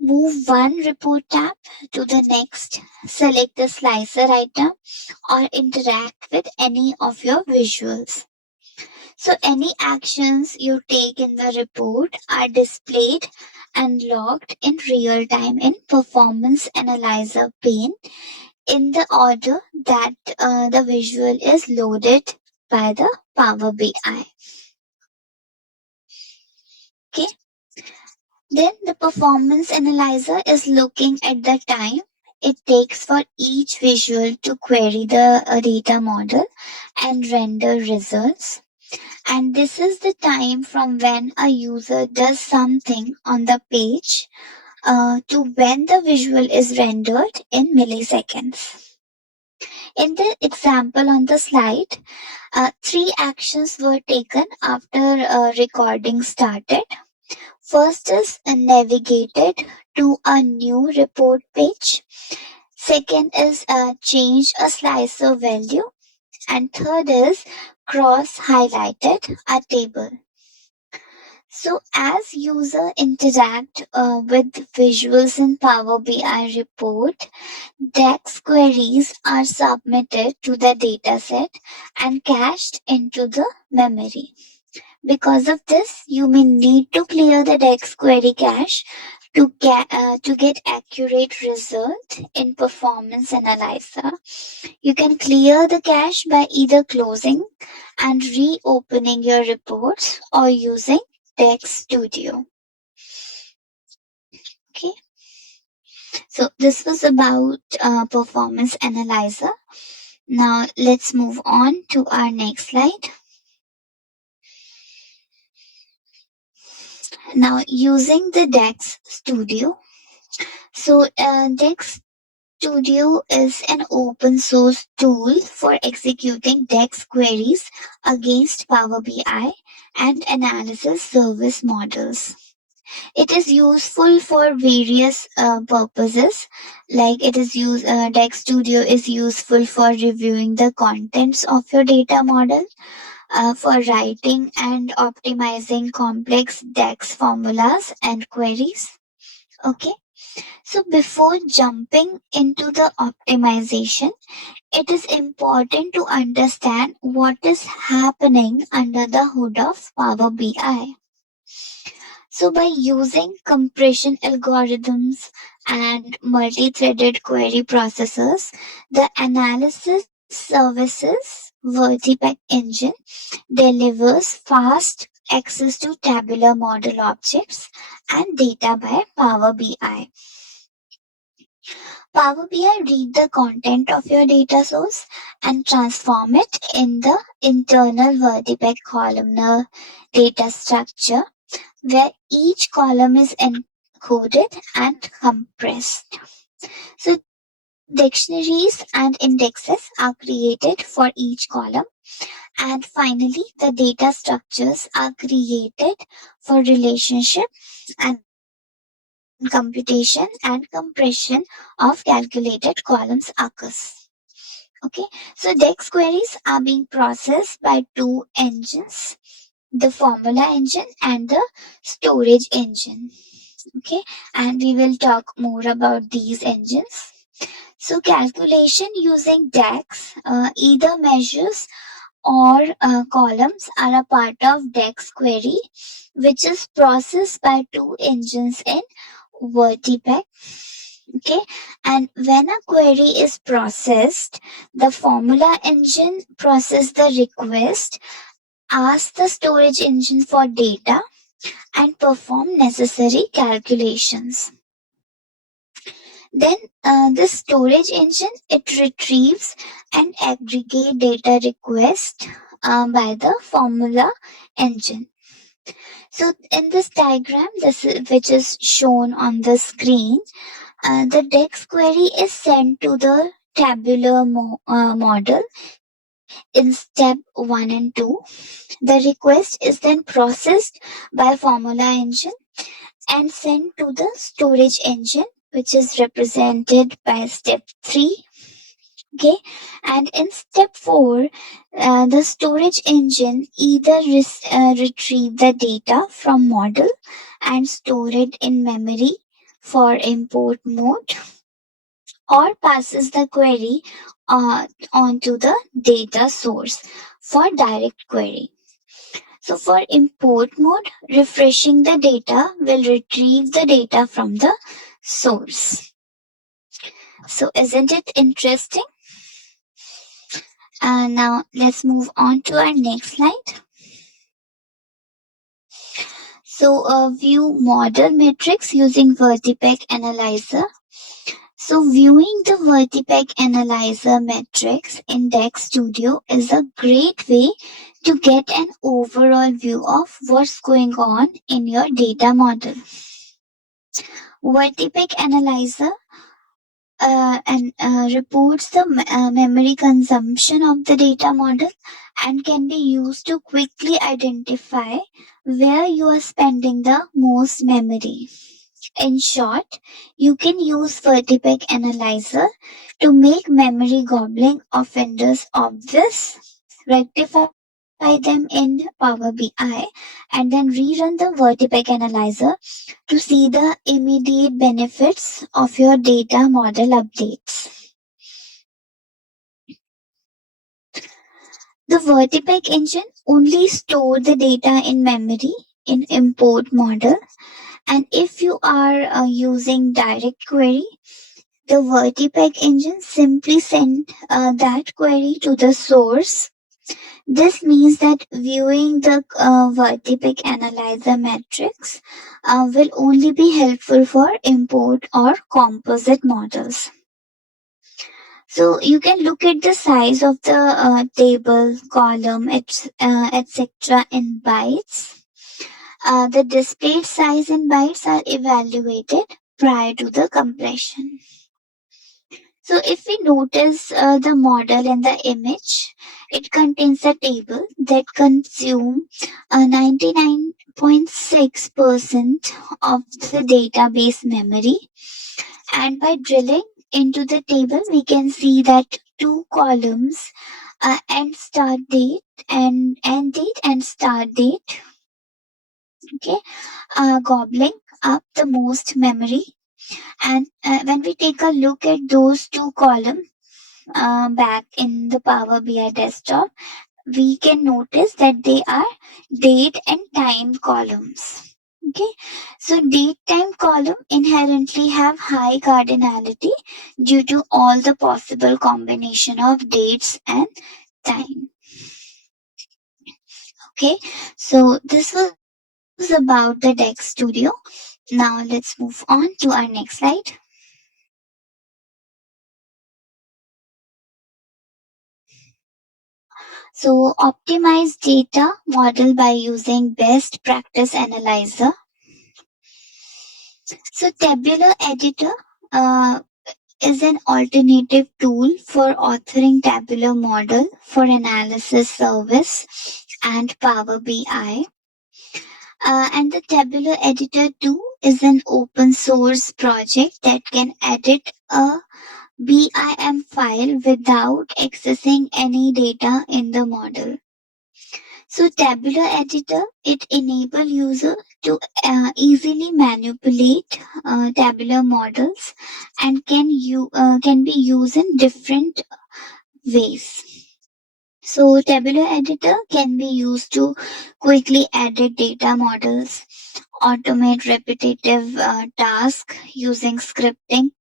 Move one report tab to the next, select the slicer item, or interact with any of your visuals. So any actions you take in the report are displayed and logged in real time in Performance Analyzer pane in the order that the visual is loaded by the Power BI. Okay. Then the Performance Analyzer is looking at the time it takes for each visual to query the data model and render results. And this is the time from when a user does something on the page to when the visual is rendered in milliseconds. In the example on the slide, three actions were taken after recording started. First is navigated to a new report page. Second is change a slicer value. And third is cross highlighted a table. So as user interact with visuals in Power BI report, DAX queries are submitted to the dataset and cached into the memory. Because of this, you may need to clear the DAX query cache to get accurate result in Performance Analyzer. You can clear the cache by either closing and reopening your reports or using Text Studio. Okay, so this was about Performance Analyzer. Now let's move on to our next slide. Now using the Dex Studio. So Dex Studio is an open source tool for executing DEX queries against Power BI and analysis service models. It is useful for various purposes, like DEX Studio is useful for reviewing the contents of your data model, for writing and optimizing complex DEX formulas and queries. Okay. So before jumping into the optimization, it is important to understand what is happening under the hood of Power BI. So by using compression algorithms and multi-threaded query processors, the analysis services Vertipack engine delivers fast access to tabular model objects and data by Power BI. Power BI read the content of your data source and transform it in the internal Vertipack columnar data structure where each column is encoded and compressed. So dictionaries and indexes are created for each column. And finally, the data structures are created for relationship and computation and compression of calculated columns occurs. Okay, so DEX queries are being processed by two engines, the formula engine and the storage engine. Okay, and we will talk more about these engines. So calculation using DEX, either measures or columns are a part of DEX query, which is processed by two engines in Vertipack. Okay, and when a query is processed, the formula engine processes the request, asks the storage engine for data, and perform necessary calculations. Then this storage engine, it retrieves and aggregate data request by the formula engine. So in this diagram, which is shown on the screen, the DEX query is sent to the tabular model in step 1 and 2. The request is then processed by formula engine and sent to the storage engine, which is represented by step 3. Okay, and in step 4, the storage engine either retrieve the data from model and store it in memory for import mode, or passes the query onto the data source for direct query. So for import mode, refreshing the data will retrieve the data from the source. So isn't it interesting? Now let's move on to our next slide. So view model metrics using Vertipec Analyzer. So viewing the Vertipec Analyzer metrics in Dex Studio is a great way to get an overall view of what's going on in your data model. Vertipec Analyzer reports the memory consumption of the data model and can be used to quickly identify where you are spending the most memory. In short, you can use Vertipec Analyzer to make memory gobbling offenders obvious, rectify them in Power BI, and then rerun the Vertipec Analyzer to see the immediate benefits of your data model updates. The Vertipec engine only stores the data in memory in import model, and if you are using direct query, the Vertipec engine simply send that query to the source. This means that viewing the Vertipec Analyzer metrics will only be helpful for import or composite models. So you can look at the size of the table, column, etc. in bytes. The displayed size in bytes are evaluated prior to the compression. So if we notice the model in the image, it contains a table that consumes 99.6% of the database memory. And by drilling into the table, we can see that two columns, end start date and end date and start date, okay, gobbling up the most memory. And when we take a look at those two columns back in the Power BI desktop, we can notice that they are date and time columns. Okay, so date time column inherently have high cardinality due to all the possible combination of dates and time. Okay, so this was about the Dex Studio. Now let's move on to our next slide. So optimize data model by using best practice analyzer. So tabular editor is an alternative tool for authoring tabular model for analysis service and Power BI. And the tabular editor 2 is an open source project that can edit a BIM file without accessing any data in the model. So tabular editor, it enable user to easily manipulate tabular models and can be used in different ways. So tabular editor can be used to quickly edit data models, automate repetitive tasks using scripting,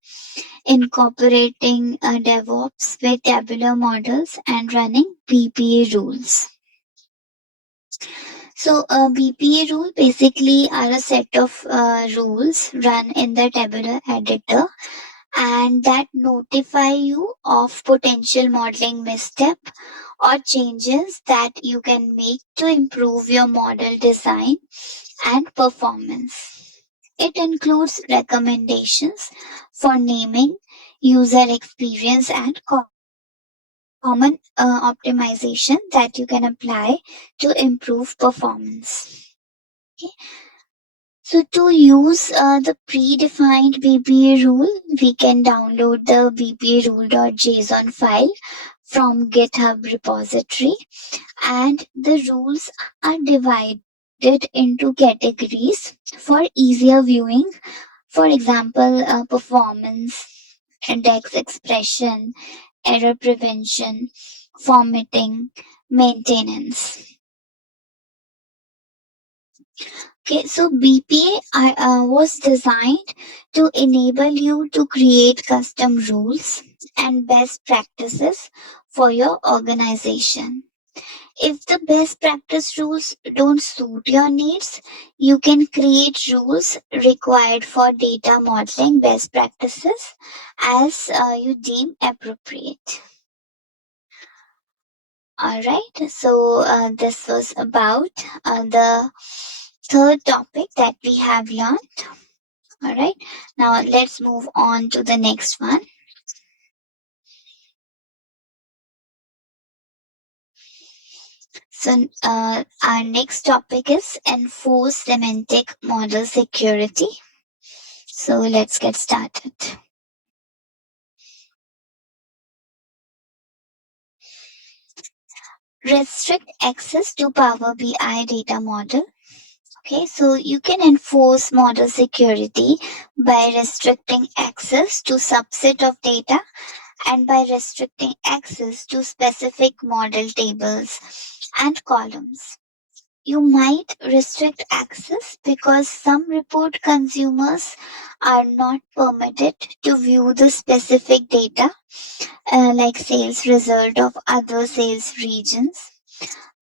incorporating DevOps with tabular models, and running BPA rules. So BPA rule basically are a set of rules run in the tabular editor and that notify you of potential modeling misstep or changes that you can make to improve your model design and performance. It includes recommendations for naming, user experience, and common optimization that you can apply to improve performance. Okay. So to use the predefined BPA rule, we can download the BPA rule.json file from GitHub repository, and the rules are divided into categories for easier viewing For example, performance, index expression, error prevention, formatting, maintenance. Okay, so BPA was designed to enable you to create custom rules and best practices for your organization. If the best practice rules don't suit your needs, you can create rules required for data modeling best practices as you deem appropriate. All right, so this was about the third topic that we have learned. All right, now let's move on to the next one. So, our next topic is enforce semantic model security. So, let's get started. Restrict access to Power BI data model. Okay, so you can enforce model security by restricting access to subset of data and by restricting access to specific model tables and columns. You might restrict access because some report consumers are not permitted to view the specific data, like sales result of other sales regions.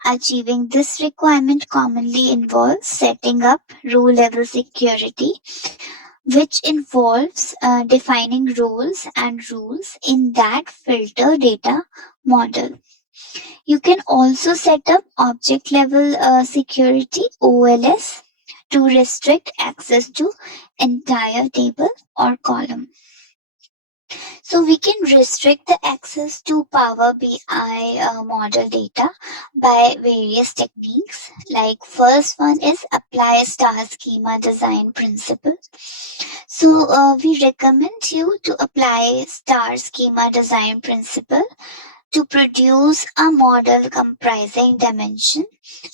Achieving this requirement commonly involves setting up row level security, which involves defining roles and rules in that filter data model. You can also set up object level security OLS to restrict access to entire table or column. So we can restrict the access to Power BI model data by various techniques. Like first one is apply star schema design principle. So we recommend you to apply star schema design principle to produce a model comprising dimension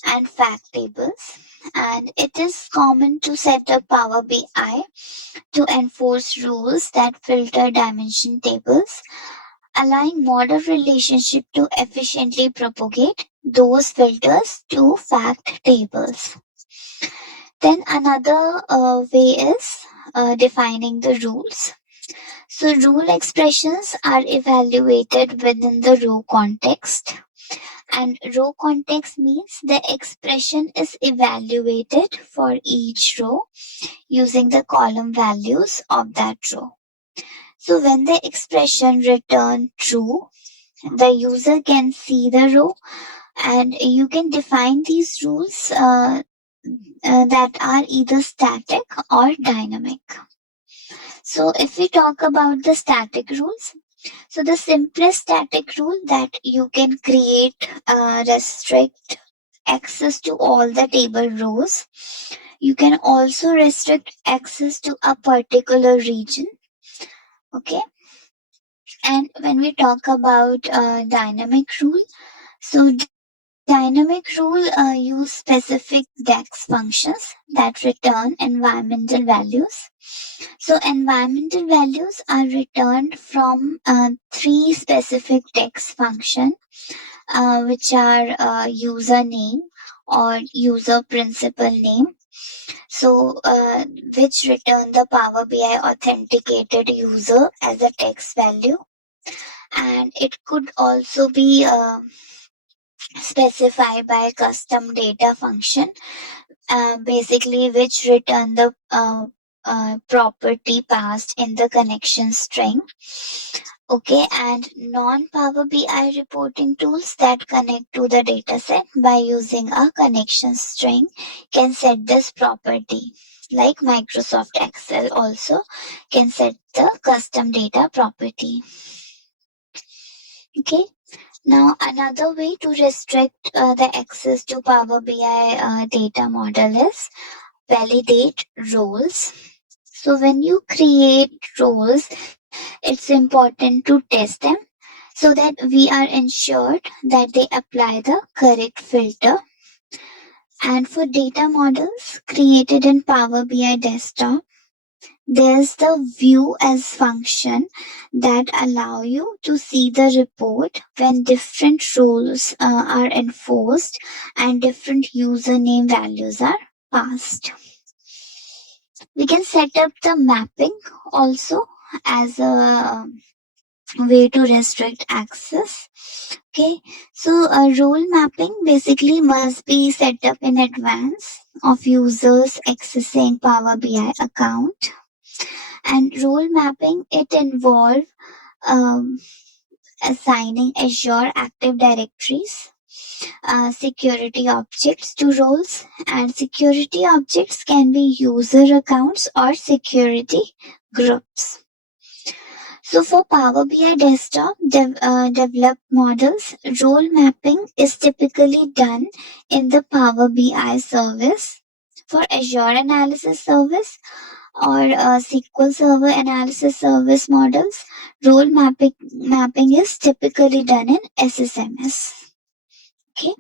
and fact tables. And it is common to set up Power BI to enforce rules that filter dimension tables, allowing model relationship to efficiently propagate those filters to fact tables. Then another way is defining the rules. So rule expressions are evaluated within the row context. And row context means the expression is evaluated for each row using the column values of that row. So when the expression return true, the user can see the row and you can define these rules that are either static or dynamic. So if we talk about the static rules, so the simplest static rule that you can create restrict access to all the table rows. You can also restrict access to a particular region. Okay. And when we talk about dynamic rule, so dynamic rule use specific DEX functions that return environmental values. So environmental values are returned from three specific DEX functions, which are username or user principal name. So, which return the Power BI authenticated user as a text value, and it could also be specified by custom data function, basically which return the property passed in the connection string. Okay, and non-Power BI reporting tools that connect to the dataset by using a connection string can set this property. Like Microsoft Excel also can set the custom data property. Okay, now another way to restrict the access to Power BI data model is validate roles. So when you create roles, it's important to test them so that we are ensured that they apply the correct filter. And for data models created in Power BI desktop, There's the view as function that allow you to see the report when different rules are enforced and different username values are passed. We can set up the mapping also as a way to restrict access. Okay, so a role mapping basically must be set up in advance of users accessing Power BI account. And role mapping, it involves um, assigning Azure Active Directories, security objects to roles, and security objects can be user accounts or security groups. So for Power BI desktop developed models, role mapping is typically done in the Power BI service. For Azure Analysis Service or SQL Server Analysis Service models, mapping is typically done in SSMS. Okay.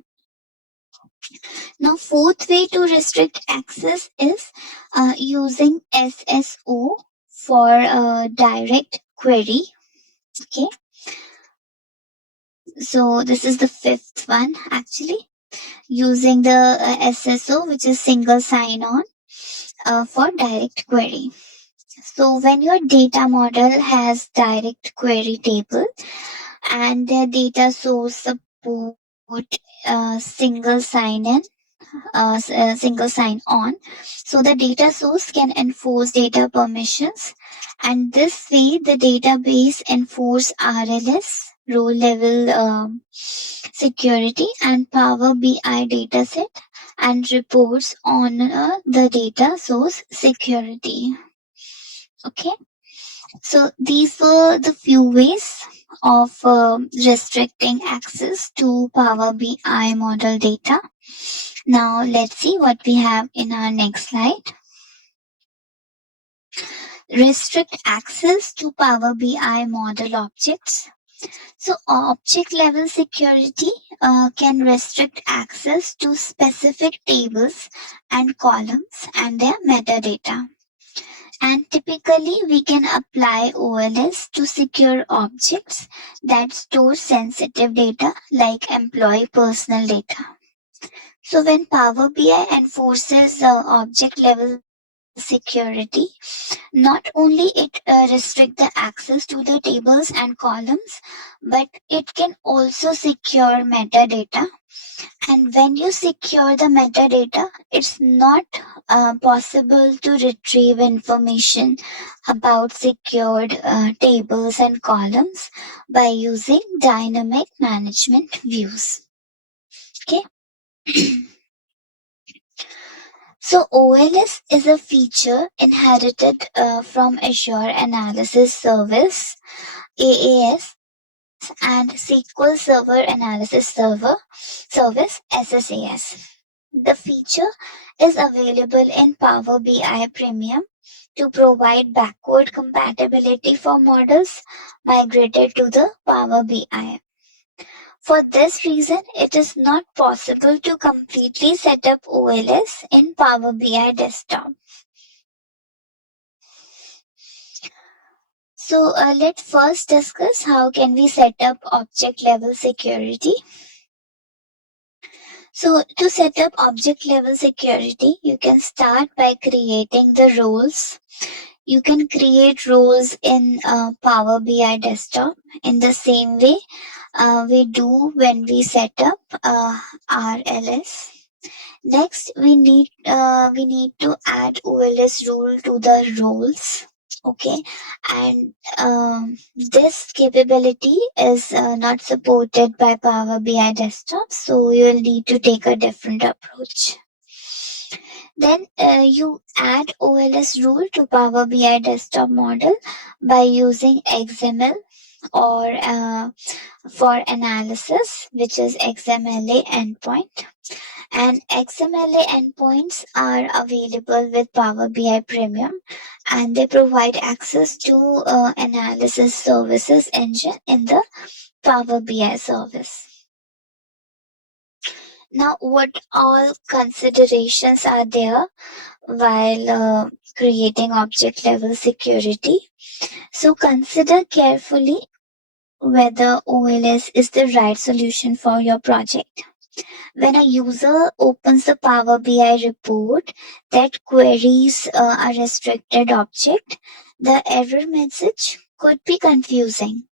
Now, fourth way to restrict access is using SSO for direct query. Okay. So this is the fifth one actually, using the SSO, which is single sign-on for direct query. So when your data model has direct query table and their data source support single sign-in, single sign-on, so the data source can enforce data permissions, and this way the database enforce RLS, row level security, and Power BI dataset and reports on the data source security. Okay, so these were the few ways of restricting access to Power BI model data. Now let's see what we have in our next slide. Restrict access to Power BI model objects. So object level security can restrict access to specific tables and columns and their metadata. And typically we can apply OLS to secure objects that store sensitive data like employee personal data. So when Power BI enforces object level security, not only it restrict the access to the tables and columns, but it can also secure metadata. And when you secure the metadata, it's not possible to retrieve information about secured tables and columns by using dynamic management views. Okay. So OLS is a feature inherited from Azure Analysis Service, AAS, and SQL Server Analysis Service, SSAS. The feature is available in Power BI Premium to provide backward compatibility for models migrated to the Power BI. For this reason, it is not possible to completely set up OLS in Power BI desktop. So let's first discuss how can we set up object level security. So to set up object level security, you can start by creating the roles. You can create roles in Power BI desktop in the same way we do when we set up RLS. Next, we need to add OLS rule to the roles. Okay, and this capability is not supported by Power BI desktop, so you'll need to take a different approach. Then you add OLS rule to Power BI desktop model by using XML or for analysis, which is XMLA endpoint. And XMLA endpoints are available with Power BI Premium, and they provide access to analysis services engine in the Power BI service. Now, what all considerations are there while creating object level security? So, consider carefully whether OLS is the right solution for your project. When a user opens the Power BI report that queries a restricted object, the error message could be confusing.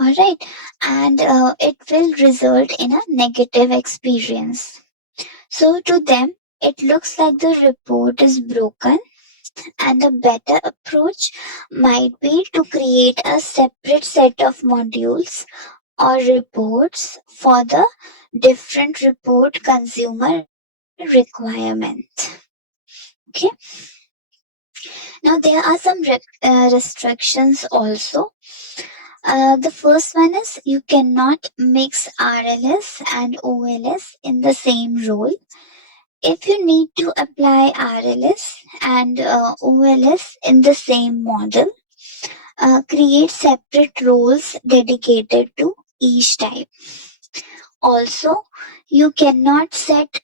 Alright, and it will result in a negative experience. So, to them, it looks like the report is broken, and a better approach might be to create a separate set of modules or reports for the different report consumer requirement. Okay. Now there are some restrictions also. The first one is you cannot mix RLS and OLS in the same role. If you need to apply RLS and OLS in the same model, create separate roles dedicated to each type. Also, you cannot set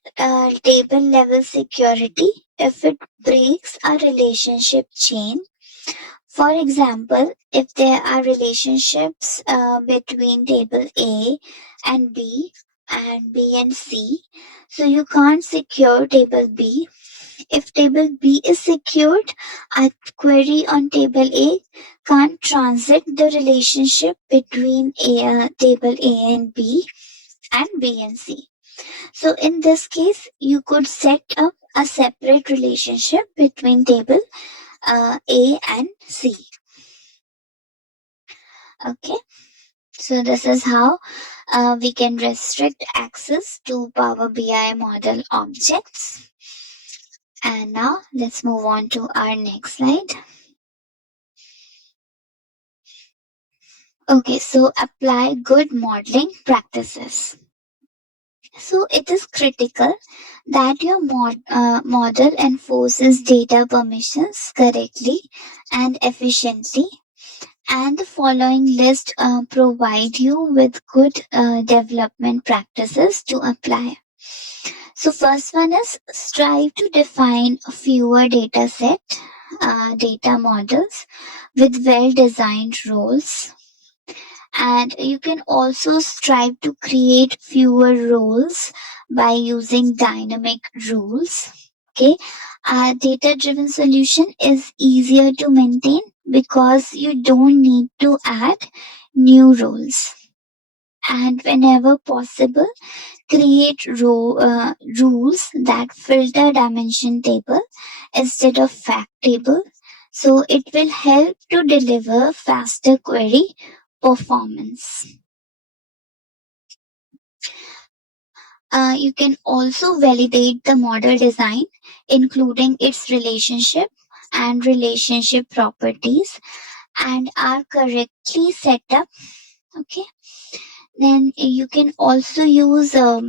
table level security if it breaks a relationship chain. For example, if there are relationships between table A and B and C, so you can't secure table B. If table B is secured, a query on table A can't transit the relationship between table A and B and C. So in this case, you could set up a separate relationship between table A and C. Okay, so this is how we can restrict access to Power BI model objects. And now let's move on to our next slide. Okay, so apply good modeling practices. So it is critical that your model enforces data permissions correctly and efficiently. And the following list provide you with good development practices to apply. So first one is strive to define fewer data models with well-designed roles. And you can also strive to create fewer roles by using dynamic rules. Okay, a data driven solution is easier to maintain because you don't need to add new roles. And whenever possible, create rules that filter dimension table instead of fact table. So it will help to deliver faster query performance. You can also validate the model design, including its relationship and relationship properties, and are correctly set up. Okay. Then you can also use a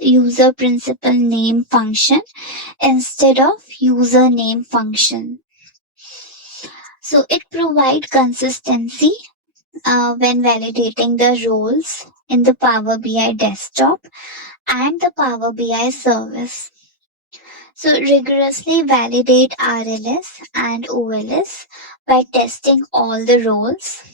user principal name function instead of username function. So it provides consistency when validating the roles in the Power BI desktop and the Power BI service. So rigorously validate RLS and OLS by testing all the roles,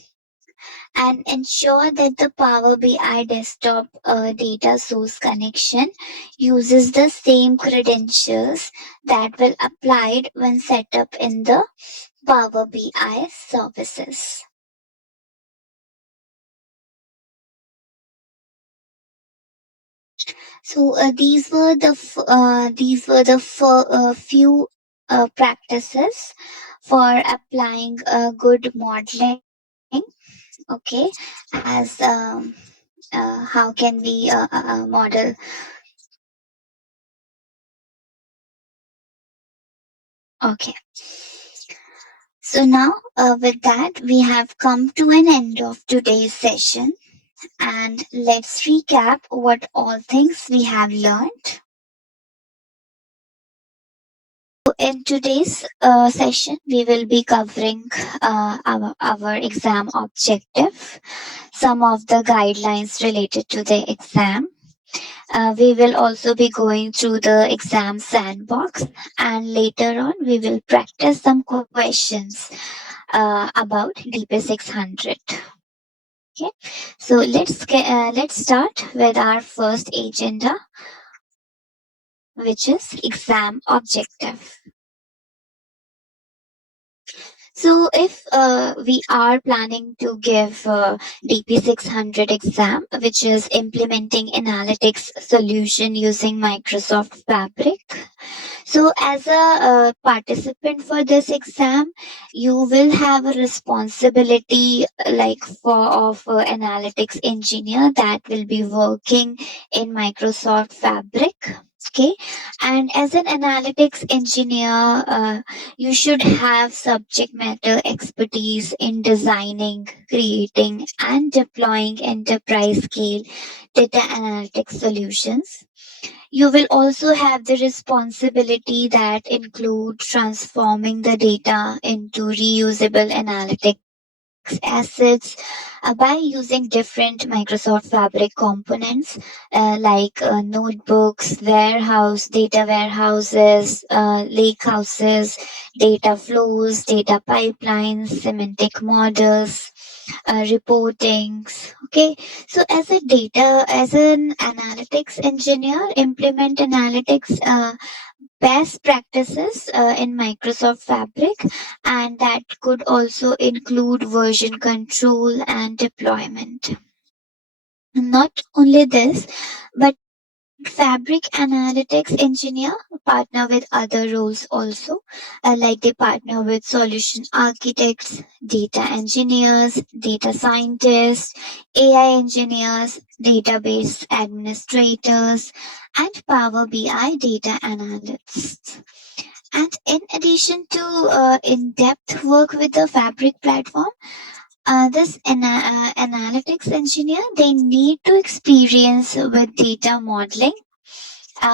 and ensure that the Power BI desktop data source connection uses the same credentials that will applied when set up in the Power BI services. So these were the few practices for applying good modeling. Okay, as how can we model? Okay. So now, with that, we have come to an end of today's session, and let's recap what all things we have learned. In today's session, we will be covering our exam objective, some of the guidelines related to the exam, We will also be going through the exam sandbox, and later on we will practice some questions about DP-600. Okay, so let's start with our first agenda, which is exam objective. So, if we are planning to give DP-600 exam, which is implementing analytics solution using Microsoft Fabric, so as a participant for this exam, you will have a responsibility like for of analytics engineer that will be working in Microsoft Fabric. Okay, and as an analytics engineer, you should have subject matter expertise in designing, creating, and deploying enterprise scale data analytics solutions. You will also have the responsibility that include transforming the data into reusable analytics assets by using different Microsoft Fabric components notebooks, data warehouses, lake houses, data flows, data pipelines, semantic models, reportings. Okay, so as an analytics engineer, implement analytics best practices in Microsoft Fabric, and that could also include version control and deployment. Not only this, but Fabric Analytics engineer partner with other roles also, like they partner with solution architects, data engineers, data scientists, AI engineers, database administrators, and Power BI data analysts. And in addition to in-depth work with the Fabric platform, analytics engineer, they need to experience with data modeling,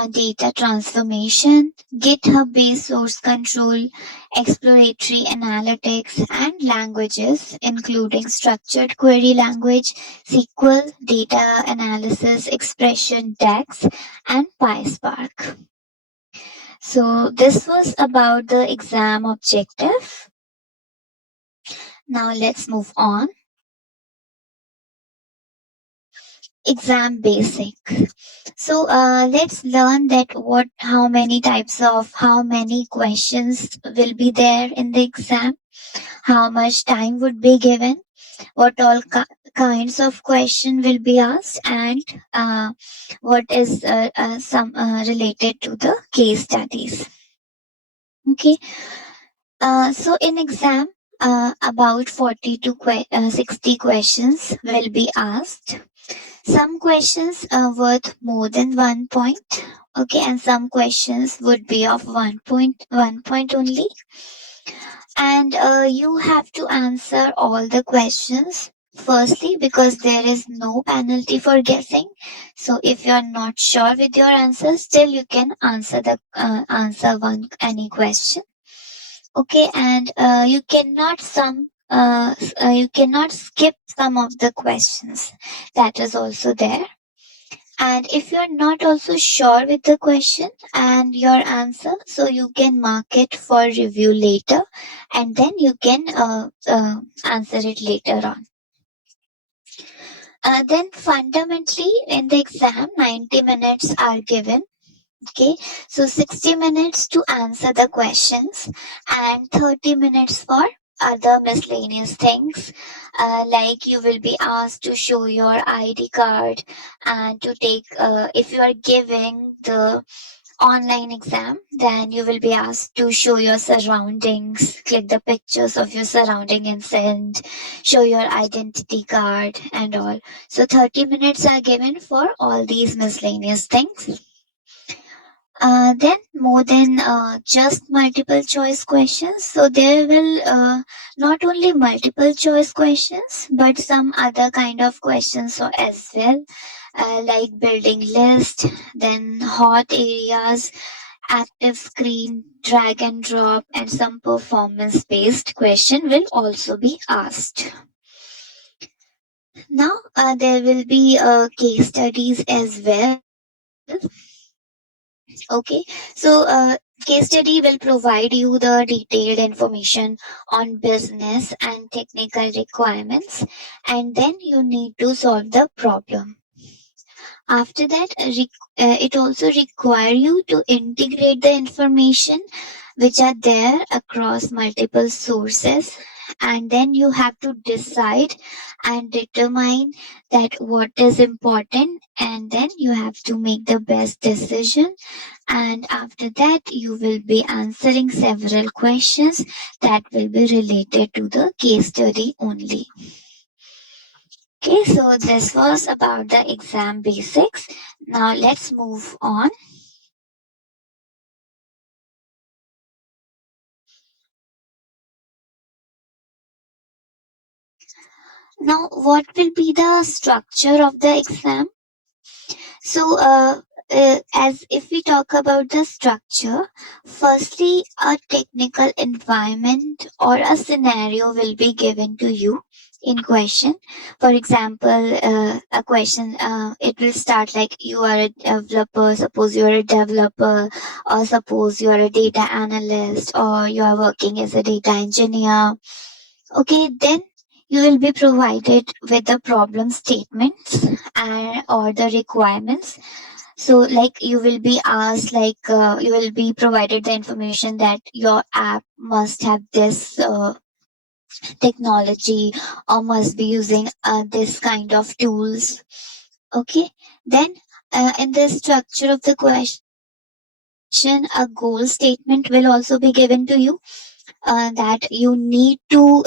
data transformation, GitHub based source control, exploratory analytics, and languages, including structured query language, SQL, data analysis, expression DAX, and PySpark. So, this was about the exam objective. Now, let's move on. Exam basic. So let's learn that how many questions will be there in the exam, how much time would be given, what all kinds of question will be asked, and what is some related to the case studies. Okay, so in exam, about 40 to 60 questions will be asked. Some questions are worth more than 1 point. Okay, and some questions would be of 1 point only. And you have to answer all the questions. Firstly, because there is no penalty for guessing. So if you are not sure with your answer, still you can answer any question. Okay, and you cannot skip some of the questions. That is also there. And if you're not also sure with the question and your answer, so you can mark it for review later, and then you can answer it later on. Then fundamentally in the exam, 90 minutes are given. Okay, so 60 minutes to answer the questions and 30 minutes for other miscellaneous things, like you will be asked to show your ID card and to take, if you are giving the online exam, then you will be asked to show your surroundings, click the pictures of your surrounding and send, show your identity card and all. So 30 minutes are given for all these miscellaneous things. Then more than just multiple choice questions. So there will not only multiple choice questions, but some other kind of questions as well, like building list, then hot areas, active screen, drag and drop, and some performance based question will also be asked. Now, there will be case studies as well. Okay, so case study will provide you the detailed information on business and technical requirements, and then you need to solve the problem. After that, it also require you to integrate the information which are there across multiple sources, and then you have to decide and determine that what is important, and then you have to make the best decision. And after that, you will be answering several questions that will be related to the case study only. Okay, so this was about the exam basics. Now let's move on. Now, what will be the structure of the exam? So, as if we talk about the structure, firstly, a technical environment or a scenario will be given to you in question. For example, a question, it will start like you are a developer, suppose you are a developer, or suppose you are a data analyst, or you are working as a data engineer. Okay, then you will be provided with the problem statements and or the requirements. So like you will be asked, like you will be provided the information that your app must have this technology or must be using this kind of tools. Okay, then in the structure of the question, a goal statement will also be given to you, that you need to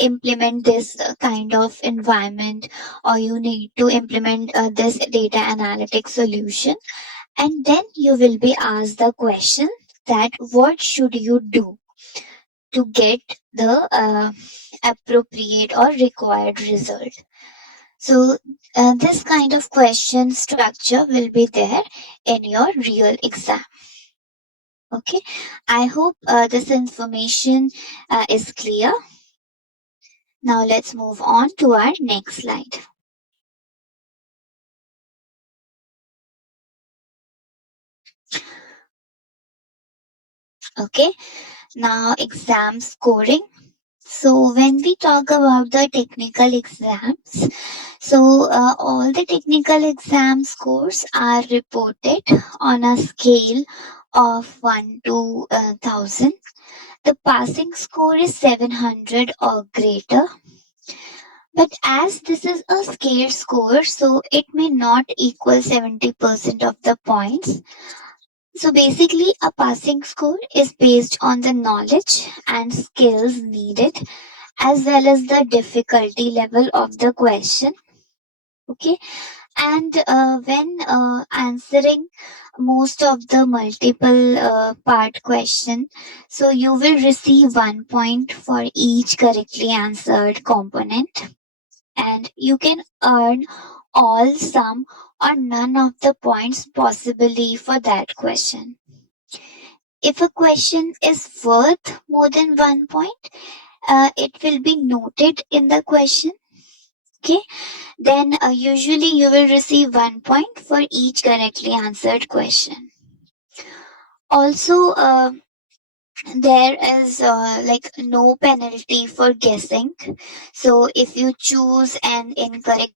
implement this kind of environment, or you need to implement this data analytic solution. And then you will be asked the question that what should you do to get the appropriate or required result. So this kind of question structure will be there in your real exam. Okay, I hope this information is clear. Now let's move on to our next slide. Okay, now exam scoring. So when we talk about the technical exams, so all the technical exam scores are reported on a scale of 1 to 1000. The passing score is 700 or greater. But as this is a scale score, so it may not equal 70% of the points. So basically, a passing score is based on the knowledge and skills needed as well as the difficulty level of the question. Okay, and when answering most of the multiple part question, so you will receive 1 point for each correctly answered component, and you can earn all, some, or none of the points possibly for that question. If a question is worth more than 1 point, it will be noted in the question. Okay, then usually you will receive 1 point for each correctly answered question. Also, there is like no penalty for guessing. So if you choose an incorrect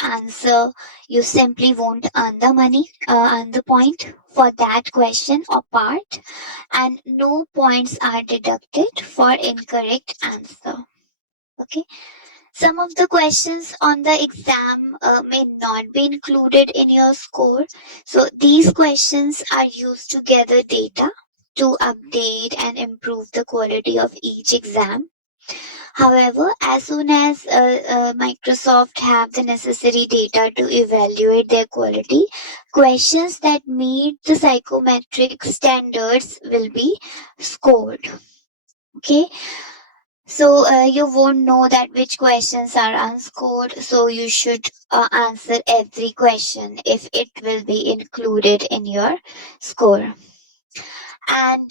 answer, you simply won't earn the money, earn the point for that question or part, and no points are deducted for incorrect answer. Okay. Some of the questions on the exam may not be included in your score. So these questions are used to gather data to update and improve the quality of each exam. However, as soon as Microsoft have the necessary data to evaluate their quality, questions that meet the psychometric standards will be scored. Okay, so you won't know that which questions are unscored. So you should answer every question if it will be included in your score. And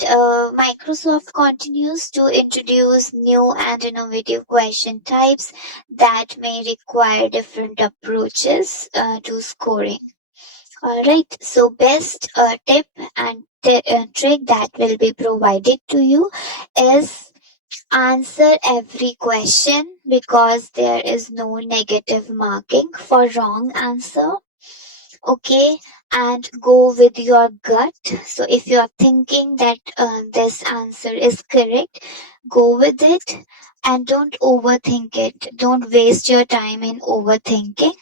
Microsoft continues to introduce new and innovative question types that may require different approaches to scoring. All right, so best tip and trick that will be provided to you is answer every question, because there is no negative marking for wrong answer. Okay, and go with your gut. So if you are thinking that this answer is correct, go with it and don't overthink it. Don't waste your time in overthinking.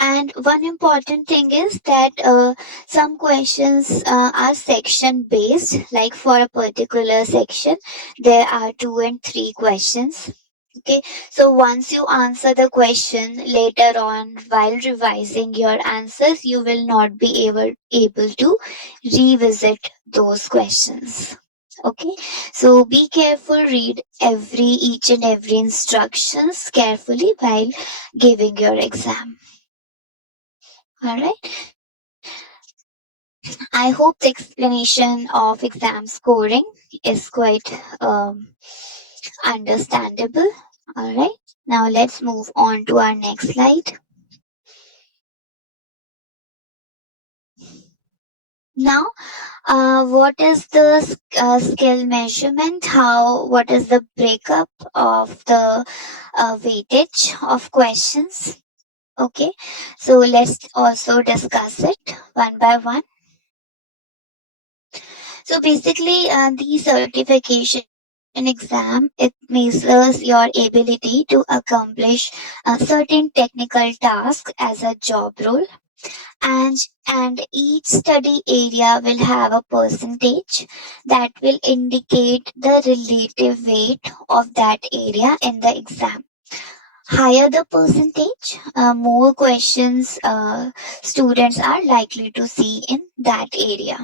And one important thing is that some questions are section based, like for a particular section, there are two and three questions. Okay, so once you answer the question later on while revising your answers, you will not be able to revisit those questions. Okay, so be careful, read each and every instructions carefully while giving your exam. All right. I hope the explanation of exam scoring is quite understandable. All right. Now let's move on to our next slide. Now, what is the skill measurement? What is the breakup of the weightage of questions? Okay. So let's also discuss it one by one. So basically, the certification exam, it measures your ability to accomplish certain technical tasks as a job role, and each study area will have a percentage that will indicate the relative weight of that area in the exam. Higher the percentage, more questions students are likely to see in that area.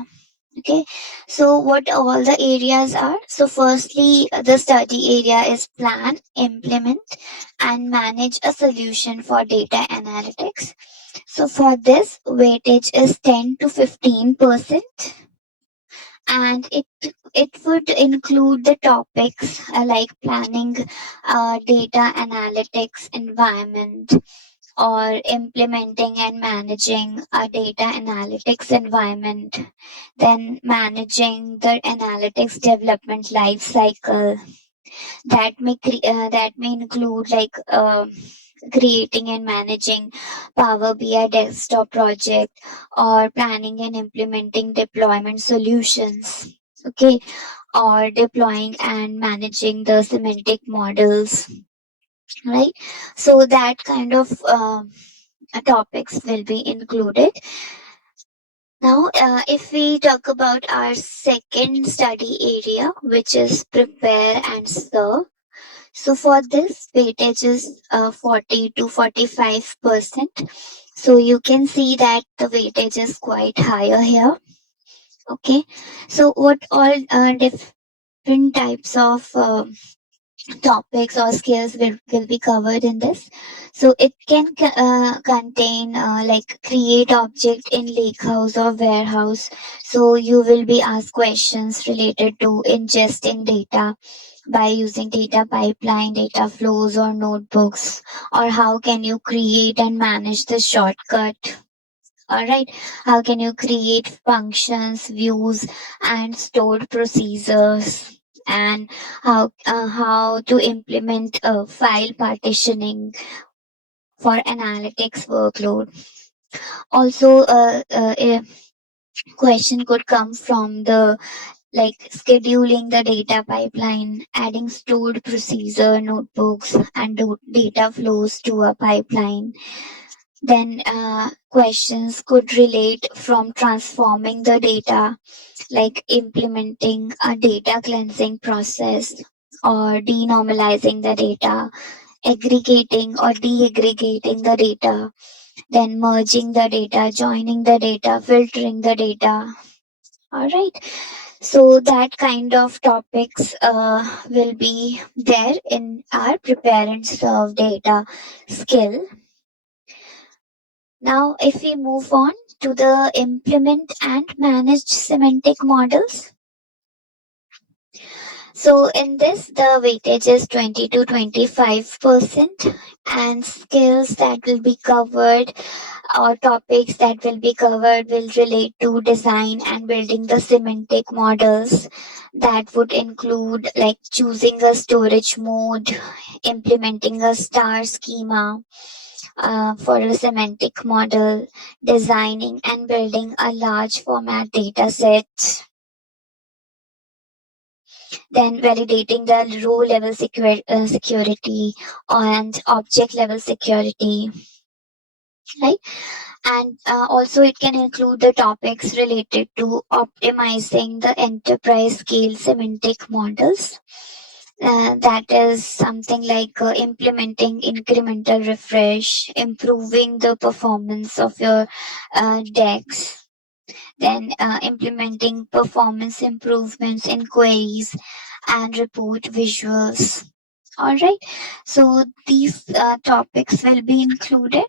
Okay, so what all the areas are? So, firstly, the study area is plan, implement, and manage a solution for data analytics. So, for this, weightage is 10 to 15%, and it would include the topics like planning, data analytics environment, or implementing and managing a data analytics environment, then managing the analytics development life cycle. That may include like creating and managing Power BI desktop project, or planning and implementing deployment solutions. Okay, or deploying and managing the semantic models, right? So that kind of topics will be included. Now, if we talk about our second study area, which is prepare and serve. So for this, weightage is 40 to 45%. So you can see that the weightage is quite higher here. Okay. So what all different types of topics or skills will be covered in this. So it can contain like create object in lakehouse or warehouse. So you will be asked questions related to ingesting data by using data pipeline, data flows, or notebooks, or how can you create and manage the shortcut. All right, how can you create functions, views, and stored procedures, and how to implement file partitioning for analytics workload. Also, a question could come from the like scheduling the data pipeline, adding stored procedure notebooks and data flows to a pipeline. Then questions could relate from transforming the data, like implementing a data cleansing process, or denormalizing the data, aggregating or deaggregating the data, then merging the data, joining the data, filtering the data. All right. So that kind of topics will be there in our prepare and serve data skill. Now, if we move on to the implement and manage semantic models. So in this, the weightage is 20 to 25%, and skills that will be covered or topics that will be covered will relate to design and building the semantic models. That would include like choosing a storage mode, implementing a star schema for a semantic model, designing and building a large format data set, then validating the row level security and object level security, right? And also it can include the topics related to optimizing the enterprise scale semantic models. That is something like implementing incremental refresh, improving the performance of your decks, then implementing performance improvements in queries and report visuals. All right, so these topics will be included.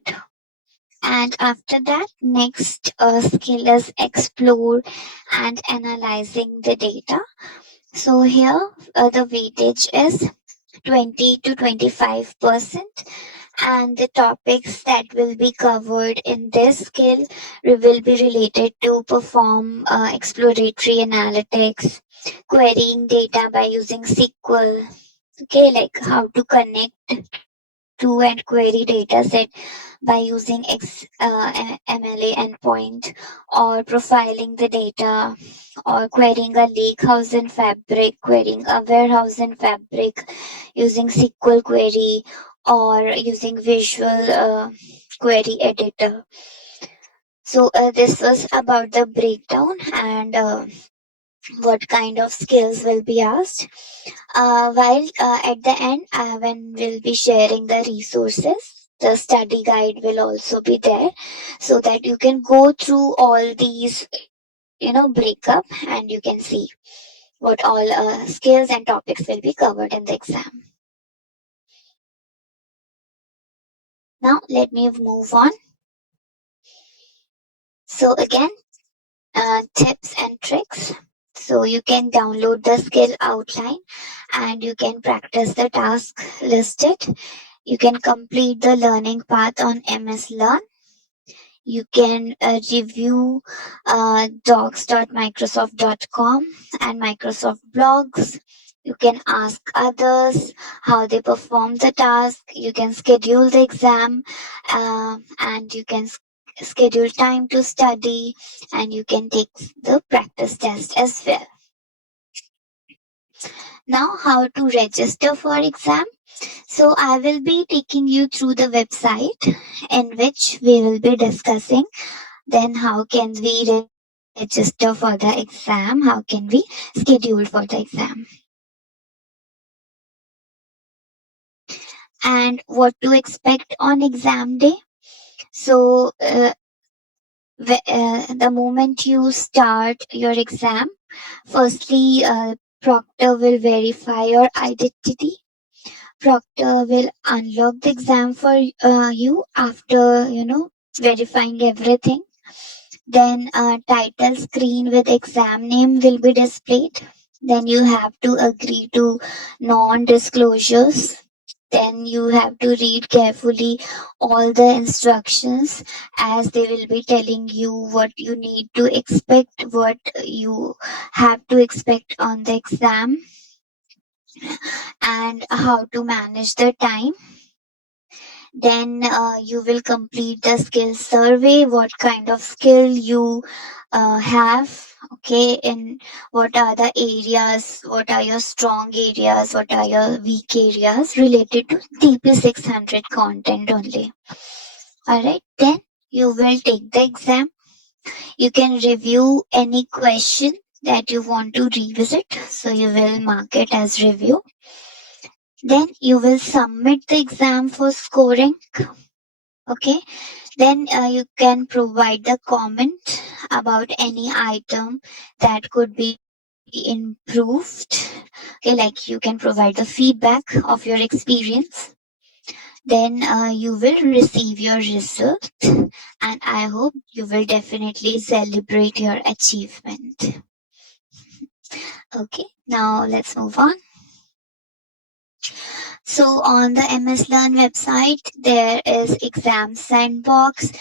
And after that, next skill is explore and analyzing the data. So here the weightage is 20 to 25%, and the topics that will be covered in this skill will be related to perform exploratory analytics, querying data by using SQL, okay, like how to connect to and query data set by using MLA endpoint, or profiling the data, or querying a lakehouse in Fabric, querying a warehouse in Fabric using SQL query, or using Visual Query Editor. So this was about the breakdown and what kind of skills will be asked. While at the end, when we'll be sharing the resources, the study guide will also be there, so that you can go through all these, breakup, and you can see what all skills and topics will be covered in the exam. Now, let me move on. So, again, tips and tricks. So, you can download the skill outline and you can practice the task listed. You can complete the learning path on MS Learn. You can review docs.microsoft.com and Microsoft blogs. You can ask others how they perform the task. You can schedule the exam, and you can schedule time to study, and you can take the practice test as well. Now, how to register for exam? So I will be taking you through the website in which we will be discussing then how can we register for the exam, how can we schedule for the exam, and what to expect on exam day. So the moment you start your exam, firstly proctor will verify your identity. Proctor will unlock the exam for you after verifying everything. Then a title screen with exam name will be displayed. Then you have to agree to non-disclosures. Then you have to read carefully all the instructions, as they will be telling you what you need to expect, what you have to expect on the exam, and how to manage the time. Then you will complete the skill survey, what kind of skill you have, okay, in what are the areas, what are your strong areas, what are your weak areas related to DP-600 content only. All right, then you will take the exam. You can review any question that you want to revisit, so you will mark it as review. Then you will submit the exam for scoring. Okay, then you can provide the comment about any item that could be improved. Okay, like you can provide the feedback of your experience. Then you will receive your result, and I hope you will definitely celebrate your achievement. Okay, now let's move on. So on the MS Learn website, there is exam sandbox,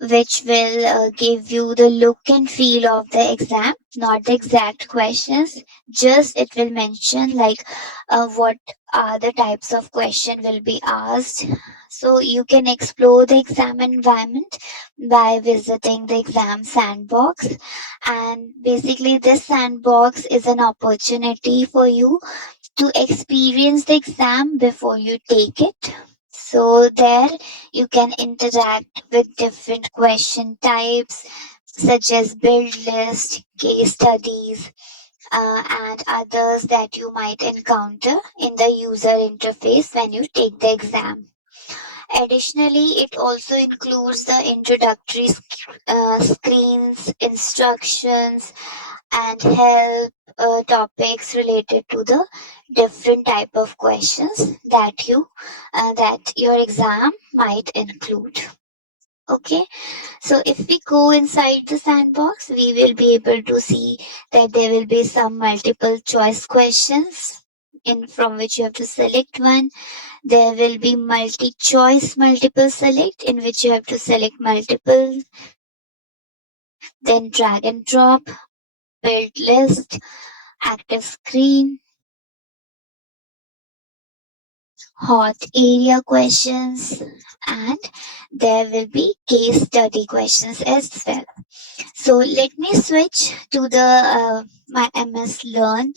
which will give you the look and feel of the exam, not the exact questions. Just it will mention like what are the types of question will be asked. So you can explore the exam environment by visiting the exam sandbox. And basically, this sandbox is an opportunity for you to experience the exam before you take it. So there you can interact with different question types such as build list, case studies, and others that you might encounter in the user interface when you take the exam. Additionally, it also includes the introductory screens, instructions, and help topics related to the different type of questions that your exam might include. Okay, so if we go inside the sandbox, we will be able to see that there will be some multiple choice questions in from which you have to select one. There will be multi-choice multiple select in which you have to select multiple, then drag and drop, build list, active screen, hot area questions, and there will be case study questions as well. So let me switch to the my MS Learn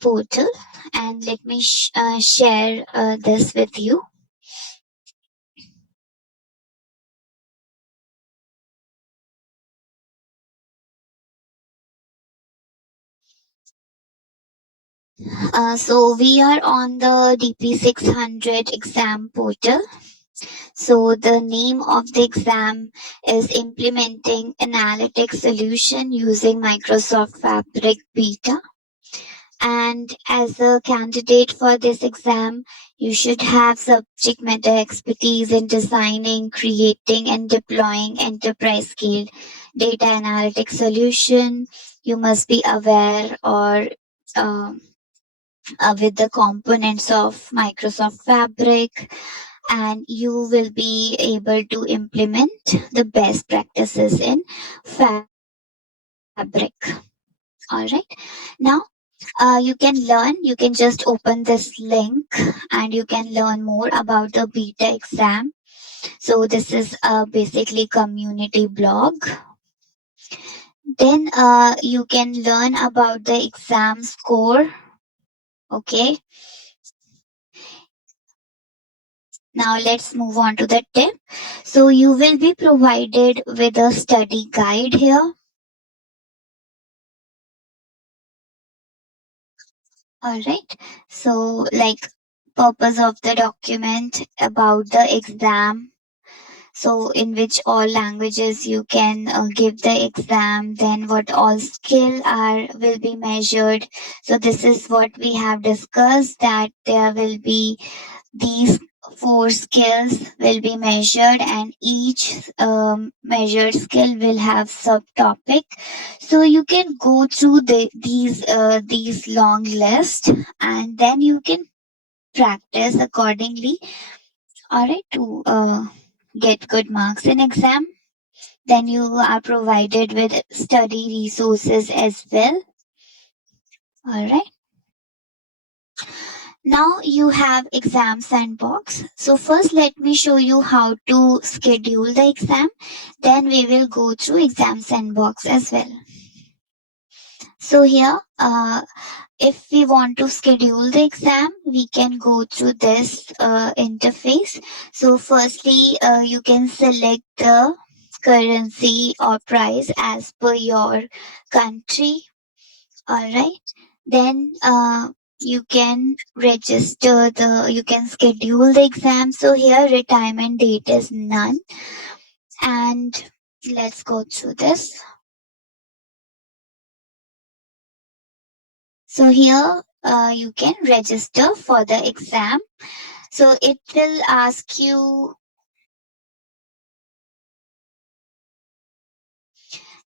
portal and let me share this with you. So we are on the DP-600 exam portal. So the name of the exam is Implementing Analytics Solution using Microsoft Fabric Beta. And as a candidate for this exam, you should have subject matter expertise in designing, creating, and deploying enterprise scale data analytics solution. You must be aware or um, with the components of Microsoft Fabric, and you will be able to implement the best practices in Fabric. All right. Now, you can just open this link and you can learn more about the beta exam. So this is basically community blog. Then you can learn about the exam score. Okay. Now let's move on to the tip. So you will be provided with a study guide here. All right. So like purpose of the document about the exam. So in which all languages you can give the exam, then what all skill are will be measured. So this is what we have discussed, that there will be these four skills will be measured, and each measured skill will have subtopic. So you can go through these long list, and then you can practice accordingly. All right, to get good marks in exam. Then you are provided with study resources as well. All right. Now you have exam sandbox. So first let me show you how to schedule the exam. Then we will go through exam sandbox as well. So here, if we want to schedule the exam, we can go through this interface. So firstly, you can select the currency or price as per your country. All right. Then you can you can schedule the exam. So here retirement date is none. And let's go through this. So here you can register for the exam. So it will ask you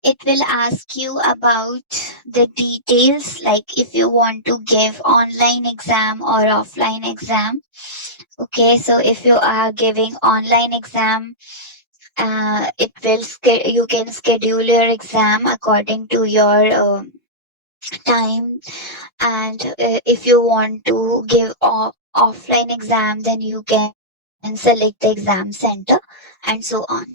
it will ask you about the details, like if you want to give online exam or offline exam. Okay, so if you are giving online exam, you can schedule your exam according to your time. And if you want to give offline exam, then you can select the exam center and so on.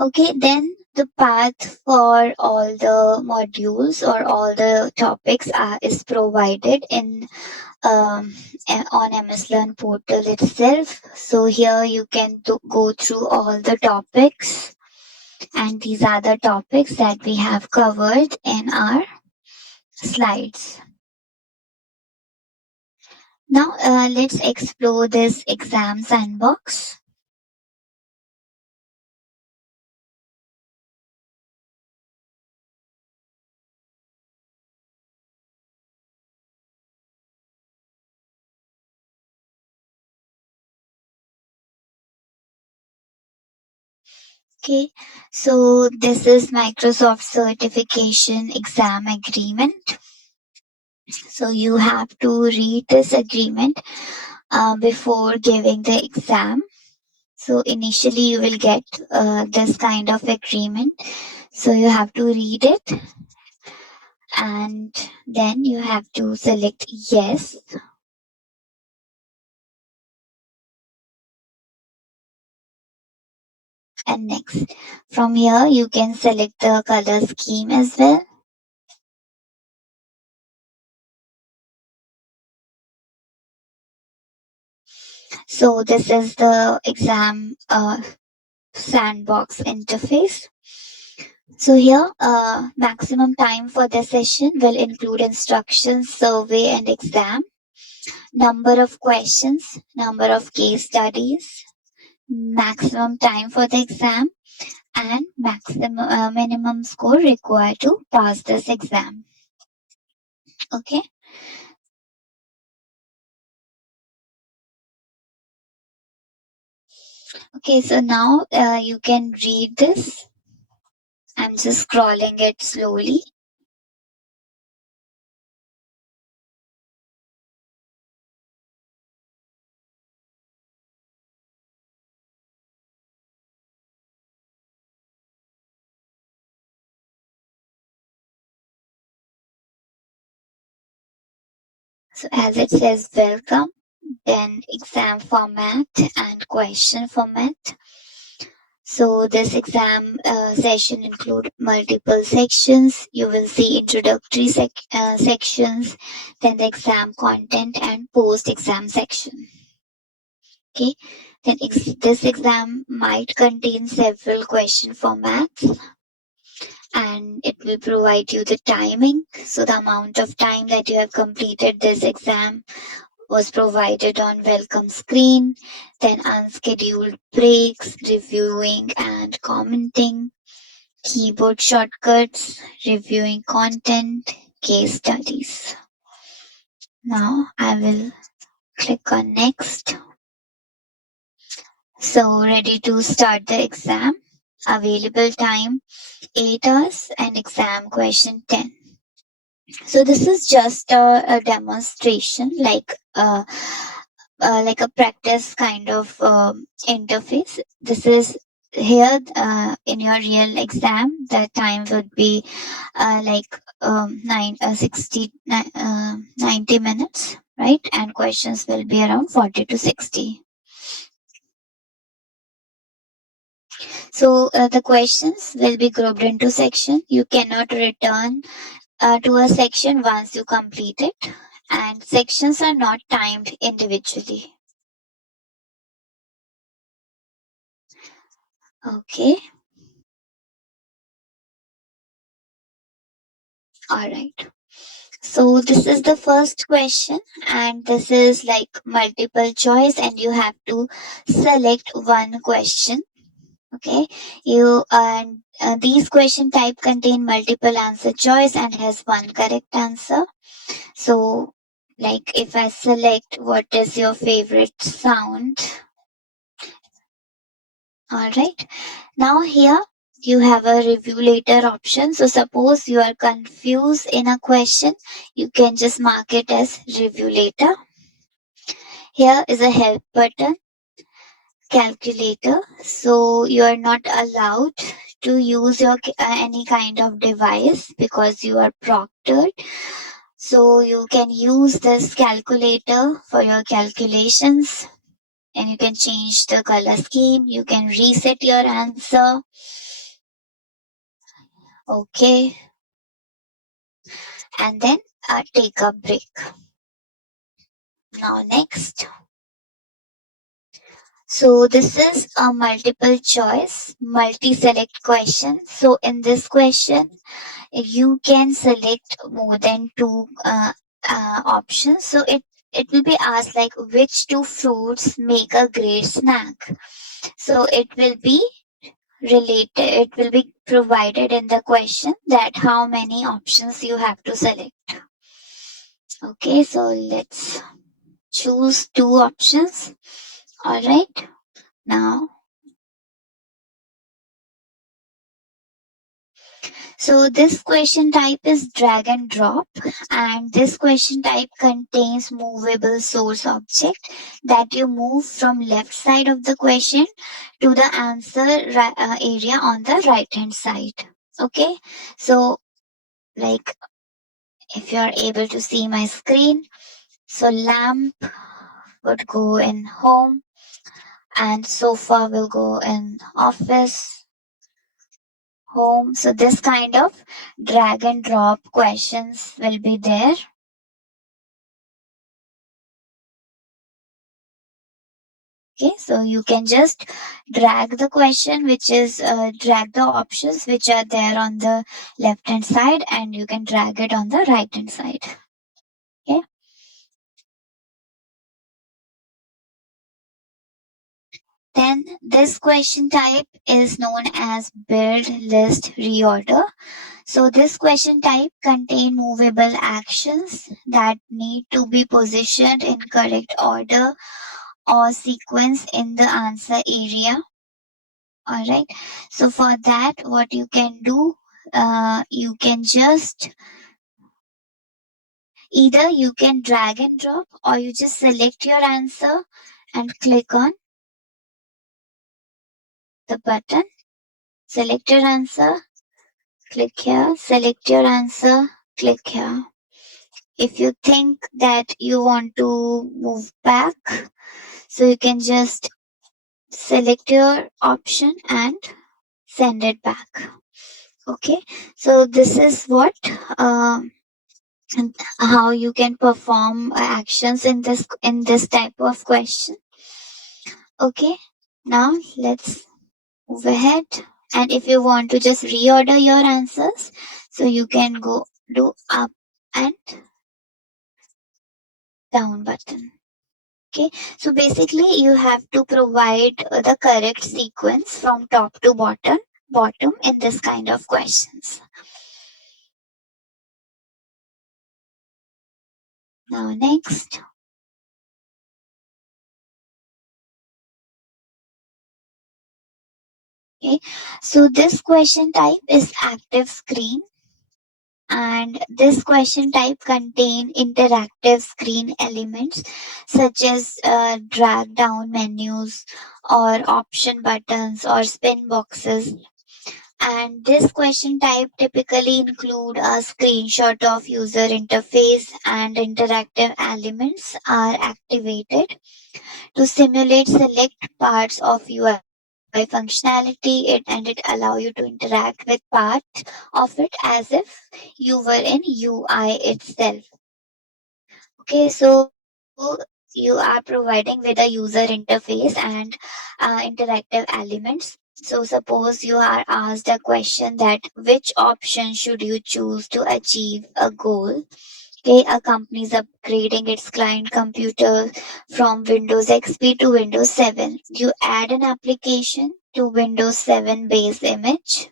Okay, then the path for all the modules or all the topics is provided in on MS Learn portal itself. So here you can go through all the topics, and these are the topics that we have covered in our slides. Now let's explore this exam sandbox. Okay, so this is Microsoft Certification Exam Agreement. So you have to read this agreement before giving the exam. So initially you will get this kind of agreement. So you have to read it, and then you have to select yes. And next. From here you can select the color scheme as well. So this is the exam sandbox interface. So here, maximum time for the session will include instructions, survey, and exam. Number of questions, number of case studies, maximum time for the exam, and maximum minimum score required to pass this exam. Okay. Okay. So now you can read this. I'm just scrolling it slowly. So as it says, welcome, then exam format and question format. So this exam session include multiple sections. You will see introductory sections, then the exam content and post-exam section. Okay, then this exam might contain several question formats, and it will provide you the timing. So the amount of time that you have completed this exam was provided on welcome screen, then unscheduled breaks, reviewing and commenting, keyboard shortcuts, reviewing content, case studies. Now I will click on next. So ready to start the exam. Available time 8 hours and exam question 10. So this is just a demonstration, like a practice kind of interface. This is here in your real exam. The time would be like 90 minutes, right? And questions will be around 40 to 60. So the questions will be grouped into section. You cannot return to a section once you complete it, and sections are not timed individually. Okay, all right. So this is the first question, and this is like multiple choice, and you have to select one question. Okay, you and these question type contain multiple answer choice and has one correct answer. So, like if I select what is your favorite sound, all right. Now here you have a review later option. So suppose you are confused in a question, you can just mark it as review later. Here is a help button, calculator. So you are not allowed to use your any kind of device because you are proctored. So you can use this calculator for your calculations, and you can change the color scheme. You can reset your answer. Okay, and then take a break. Now next. So this is a multiple choice, multi-select question. So in this question, you can select more than two options. So it will be asked like which two fruits make a great snack. So it will be related. It will be provided in the question that how many options you have to select. Okay, so let's choose two options. All right. Now, so this question type is drag and drop, and this question type contains movable source object that you move from left side of the question to the answer area on the right hand side. Okay, so like if you are able to see my screen, so lamp would go in home and sofa will go in office, home. So this kind of drag and drop questions will be there. Okay, so you can just drag the question, which is drag the options which are there on the left hand side, and you can drag it on the right hand side. Okay, then this question type is known as build list reorder. So this question type contain movable actions that need to be positioned in correct order or sequence in the answer area. All right. So for that, what you can do, you can just either you can drag and drop or you just select your answer and click on the button. Select your answer, click here. Select your answer, click here. If you think that you want to move back, so you can just select your option and send it back. Okay, so this is what and how you can perform actions in this type of question. Okay, now let's move ahead. And if you want to just reorder your answers, so you can go do up and down button. Okay, so basically you have to provide the correct sequence from top to bottom in this kind of questions. Now next. Okay, so this question type is active screen, and this question type contain interactive screen elements such as drag down menus or option buttons or spin boxes. And this question type typically include a screenshot of user interface, and interactive elements are activated to simulate select parts of UI functionality, and it allow you to interact with part of it as if you were in UI itself. Okay, so you are providing with a user interface and interactive elements. So suppose you are asked a question that which option should you choose to achieve a goal. Okay, a company is upgrading its client computer from Windows XP to Windows 7. You add an application to Windows 7 base image.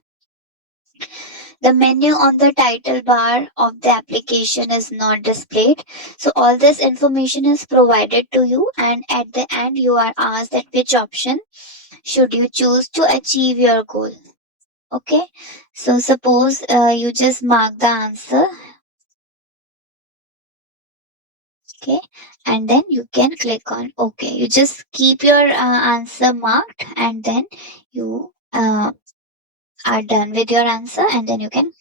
The menu on the title bar of the application is not displayed. So all this information is provided to you, and at the end you are asked that which option should you choose to achieve your goal. Okay, so suppose you just mark the answer. Okay, and then you can click on OK. You just keep your answer marked, and then you are done with your answer, and then you can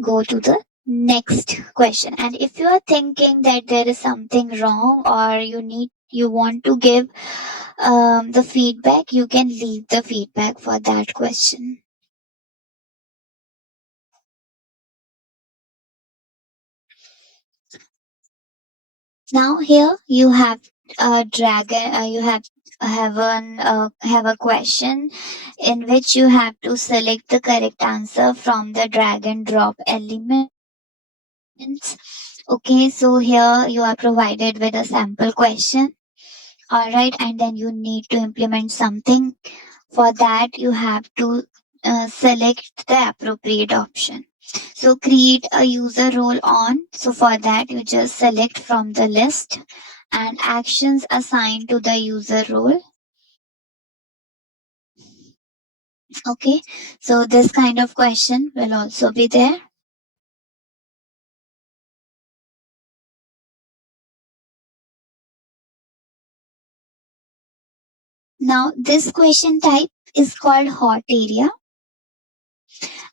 go to the next question. And if you are thinking that there is something wrong, or you want to give the feedback, you can leave the feedback for that question. Now here you have a dragon. You have a question in which you have to select the correct answer from the drag and drop elements. Okay, so here you are provided with a sample question. All right, and then you need to implement something. For that, you have to select the appropriate option. So create a user role on. So for that, you just select from the list and actions assigned to the user role. Okay, so this kind of question will also be there. Now, this question type is called hot area,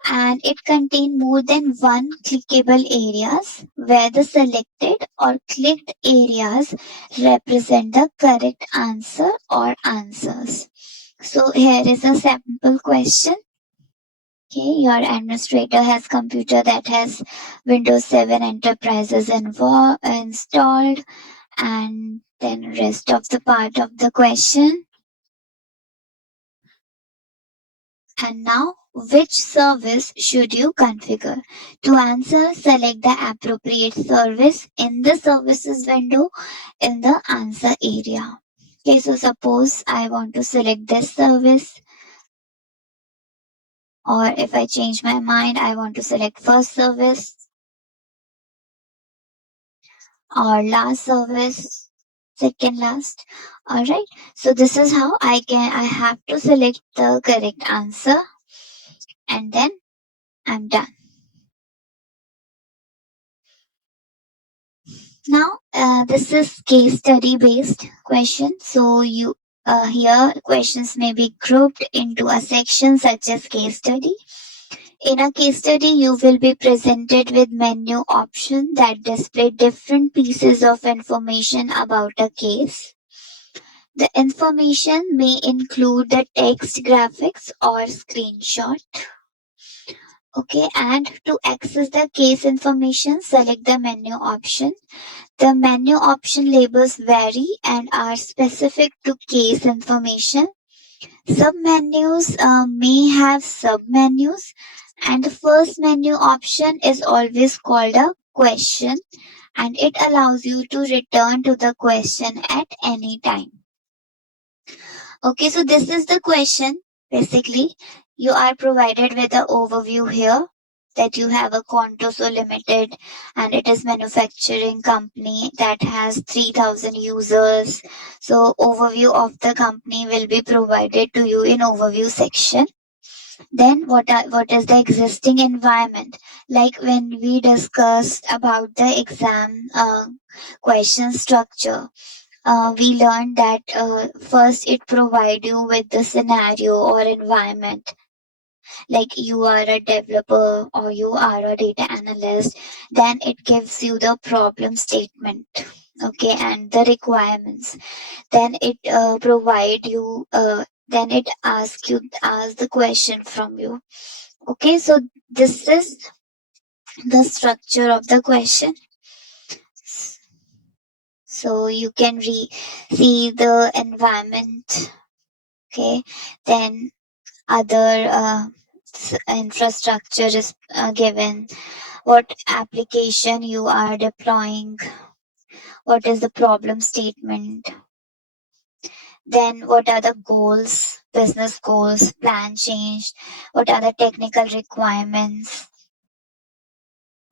and it contains more than one clickable areas where the selected or clicked areas represent the correct answer or answers. So here is a sample question. Okay, your administrator has computer that has Windows 7 Enterprises installed, and then rest of the part of the question. And now, which service should you configure? To answer, select the appropriate service in the services window in the answer area. Okay, so suppose I want to select this service, or if I change my mind, I want to select first service or last service, second last. All right, so this is how I have to select the correct answer, and then I'm done. Now, this is case study based question. So you here questions may be grouped into a section such as case study. In a case study, you will be presented with menu options that display different pieces of information about a case. The information may include the text, graphics, or screenshot. Okay, and to access the case information, select the menu option. The menu option labels vary and are specific to case information. Submenus may have submenus, and the first menu option is always called a question, and it allows you to return to the question at any time. Okay, so this is the question. Basically, you are provided with an overview here that you have a Contoso Limited, and it is manufacturing company that has 3,000 users. So overview of the company will be provided to you in overview section. Then what is the existing environment? Like when we discussed about the exam question structure, we learned that first it provide you with the scenario or environment, like you are a developer or you are a data analyst. Then it gives you the problem statement, okay, and the requirements. Then it provide you then it ask the question from you. Okay, so this is the structure of the question. So you can see the environment. Okay, then other infrastructure is given, what application you are deploying, what is the problem statement, then what are the goals, business goals, plan change, what are the technical requirements,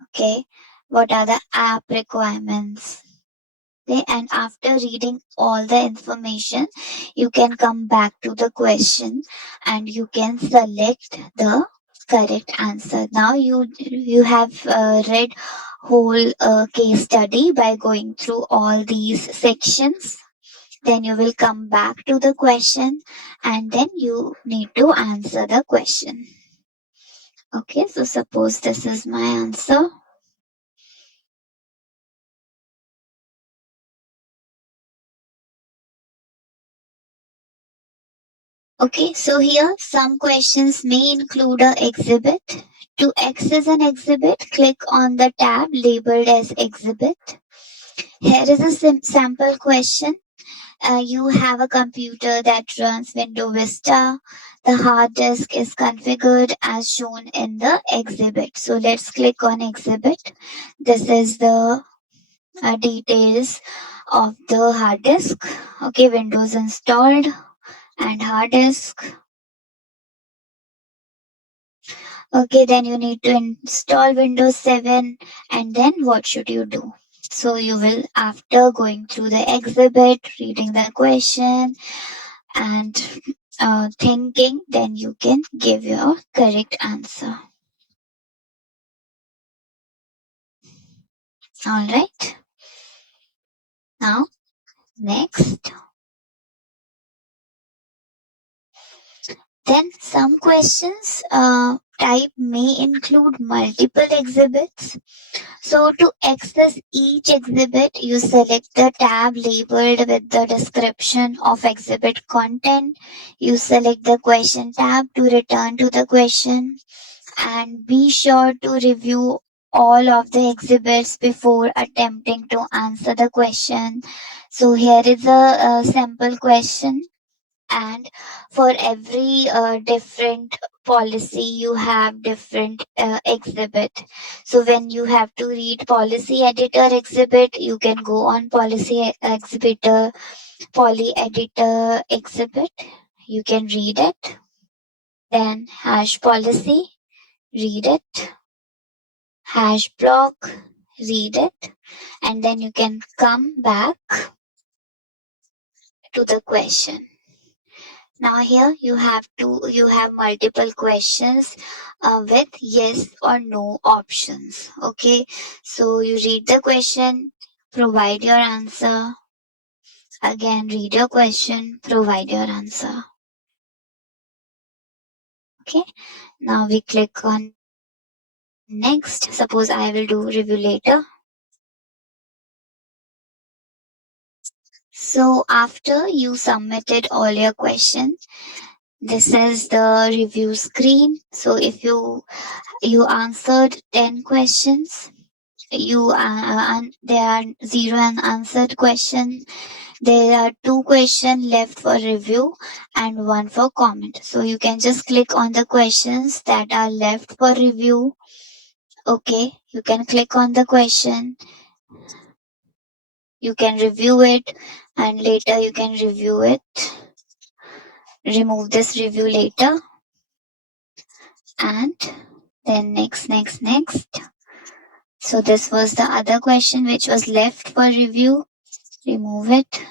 okay, what are the app requirements, Okay, and after reading all the information, you can come back to the question and you can select the correct answer. Now you have read whole case study by going through all these sections. Then you will come back to the question and then you need to answer the question. Okay, so suppose this is my answer. Okay, so here some questions may include a exhibit. To access an exhibit, click on the tab labeled as exhibit. Here is a sample question. You have a computer that runs Windows Vista. The hard disk is configured as shown in the exhibit. So let's click on exhibit. This is the details of the hard disk. Okay, Windows installed and hard disk. Okay, then you need to install Windows 7 and then what should you do? So you will, after going through the exhibit, reading the question and thinking, then you can give your correct answer. Alright, now next. Then some questions type may include multiple exhibits. So to access each exhibit, you select the tab labeled with the description of exhibit content. You select the question tab to return to the question and be sure to review all of the exhibits before attempting to answer the question. So here is a sample question, and for every different policy you have different exhibit. So when you have to read policy editor exhibit, you can go on policy exhibitor poly editor exhibit, you can read it, then hash policy, read it, hash block, read it, and then you can come back to the question. Now here you have multiple questions with yes or no options. Okay, so you read the question, provide your answer. Again, read your question, provide your answer. Okay, now we click on next. Suppose I will do review later. So after you submitted all your questions, this is the review screen. So if you answered 10 questions, there are 0 unanswered question. There are 2 questions left for review and 1 for comment. So you can just click on the questions that are left for review. Okay, you can click on the question, you can review it, and later you can review it. Remove this review later, and then next. So this was the other question which was left for review. Remove it.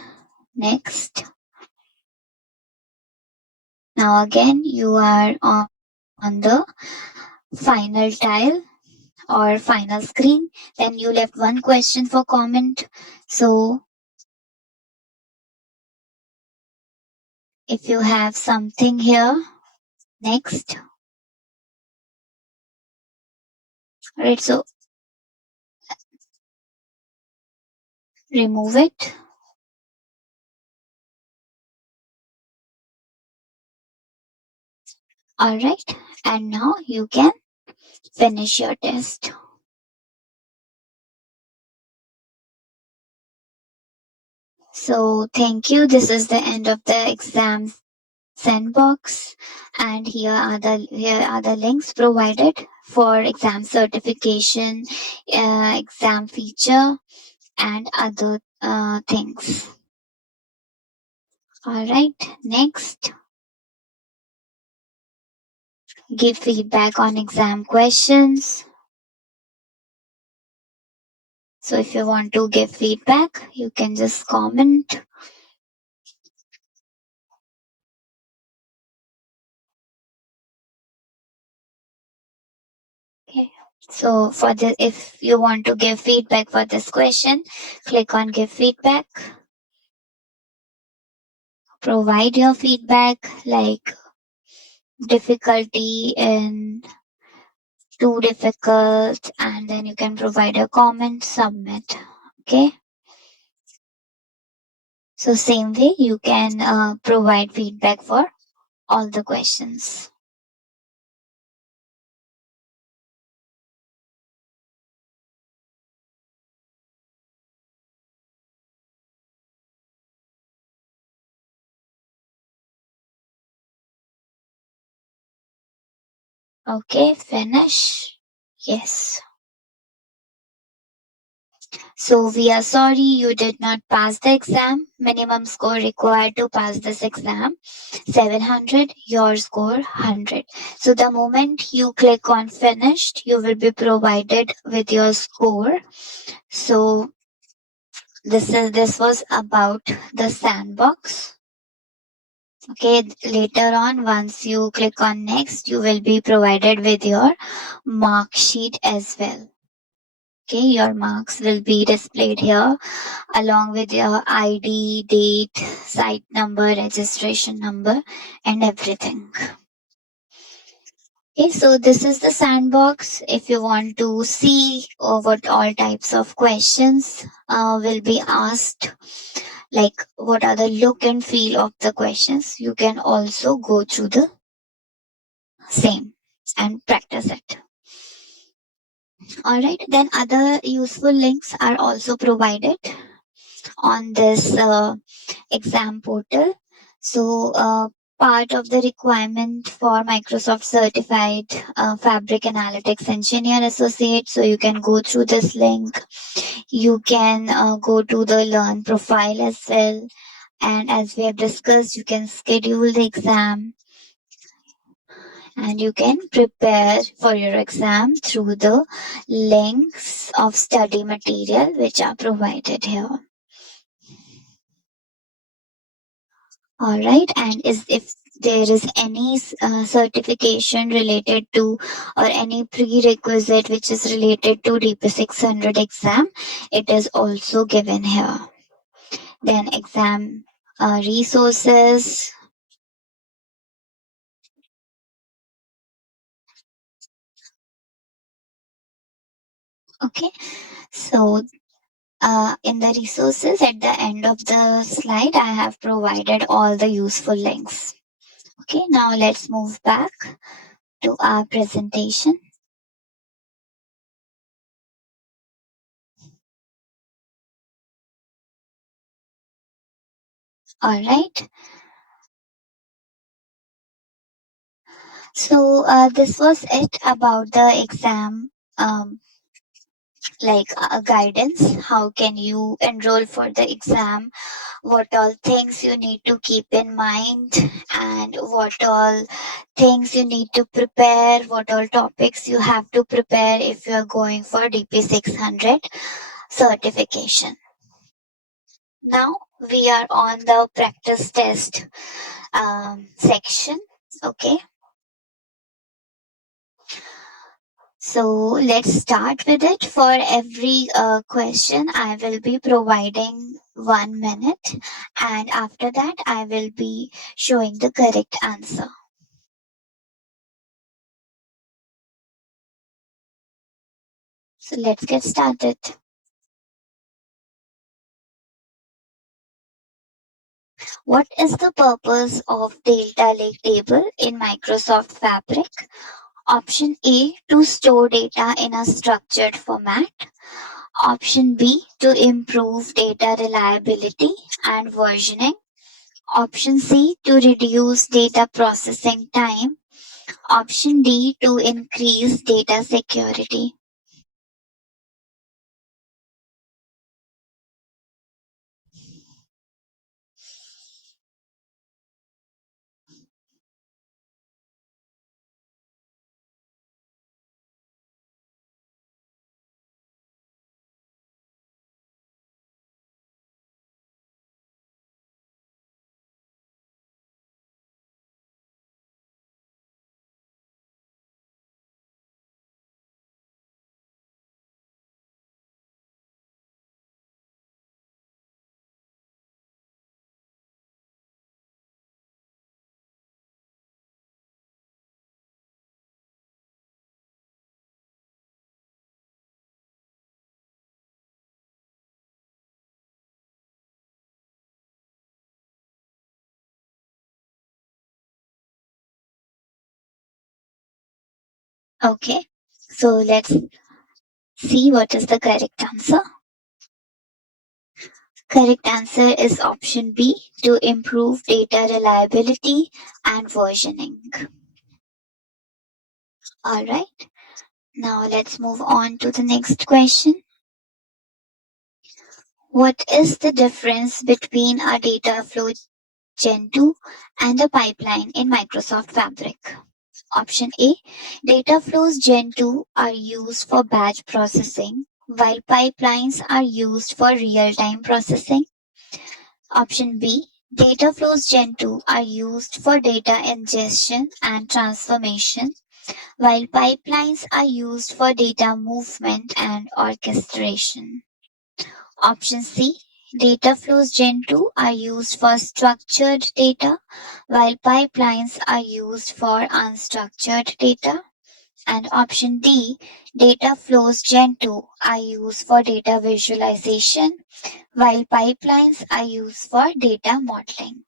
Next. Now again you are on the final tile or final screen. Then you left 1 question for comment. So if you have something here, next. Right, so remove it. Alright, and now you can finish your test. So thank you. This is the end of the exam sandbox, and here are the links provided for exam certification, exam feature, and other things. All right, next. Give feedback on exam questions. So if you want to give feedback, you can just comment. Okay. So for the if you want to give feedback for this question, click on give feedback. Provide your feedback like difficulty in too difficult, and then you can provide a comment, submit. Okay. So same way you can provide feedback for all the questions. Okay, finish. Yes. So we are sorry you did not pass the exam. Minimum score required to pass this exam 700, your score 100. So the moment you click on finished, you will be provided with your score. So this was about the sandbox. Okay, later on, once you click on next, you will be provided with your mark sheet as well. Okay, your marks will be displayed here along with your ID, date, site number, registration number, and everything. Okay, so this is the sandbox. If you want to see what all types of questions will be asked, like what are the look and feel of the questions, you can also go through the same and practice it. All right, then other useful links are also provided on this exam portal. So, part of the requirement for Microsoft Certified Fabric Analytics Engineer Associate. So, you can go through this link. You can go to the Learn profile as well. And as we have discussed, you can schedule the exam and you can prepare for your exam through the links of study material which are provided here. All right, and is if there is any certification related to or any prerequisite which is related to DP-600 exam, it is also given here. Then exam resources. Okay, so in the resources at the end of the slide, I have provided all the useful links. Okay, now let's move back to our presentation. All right. So this was it about the exam, like guidance. How can you enroll for the exam? What all things you need to keep in mind, and what all things you need to prepare, what all topics you have to prepare if you are going for DP-600 certification. Now we are on the practice test section. Okay, so let's start with it. For every question, I will be providing 1 minute, and after that, I will be showing the correct answer. So let's get started. What is the purpose of Delta Lake table in Microsoft Fabric? Option A, to store data in a structured format. Option B, to improve data reliability and versioning. Option C, to reduce data processing time. Option D, to increase data security. Okay, so let's see what is the correct answer. Correct answer is option B, to improve data reliability and versioning. Alright, now let's move on to the next question. What is the difference between a data flow Gen 2 and a pipeline in Microsoft Fabric? Option A, data flows Gen 2 are used for batch processing, while pipelines are used for real time processing. Option B, data flows Gen 2 are used for data ingestion and transformation, while pipelines are used for data movement and orchestration. Option C, data flows Gen 2 are used for structured data, while pipelines are used for unstructured data. And option D, data flows Gen 2 are used for data visualization, while pipelines are used for data modeling.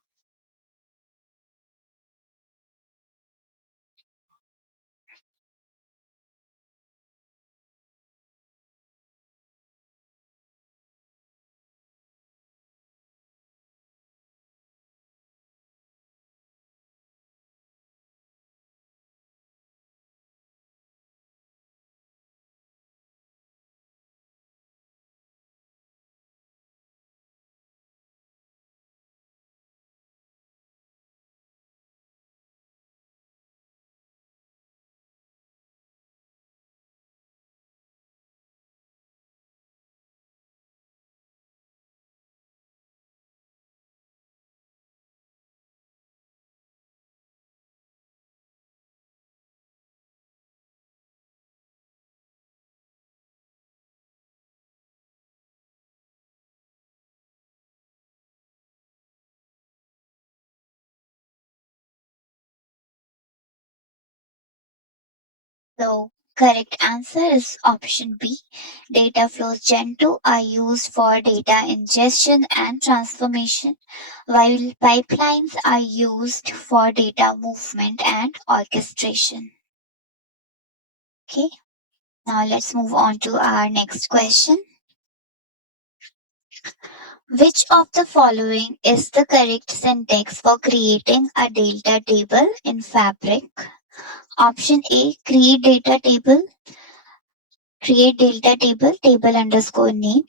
So, correct answer is option B. Data flows Gen 2 are used for data ingestion and transformation, while pipelines are used for data movement and orchestration. Okay, now let's move on to our next question. Which of the following is the correct syntax for creating a data table in Fabric? Option A, create data table, table underscore name.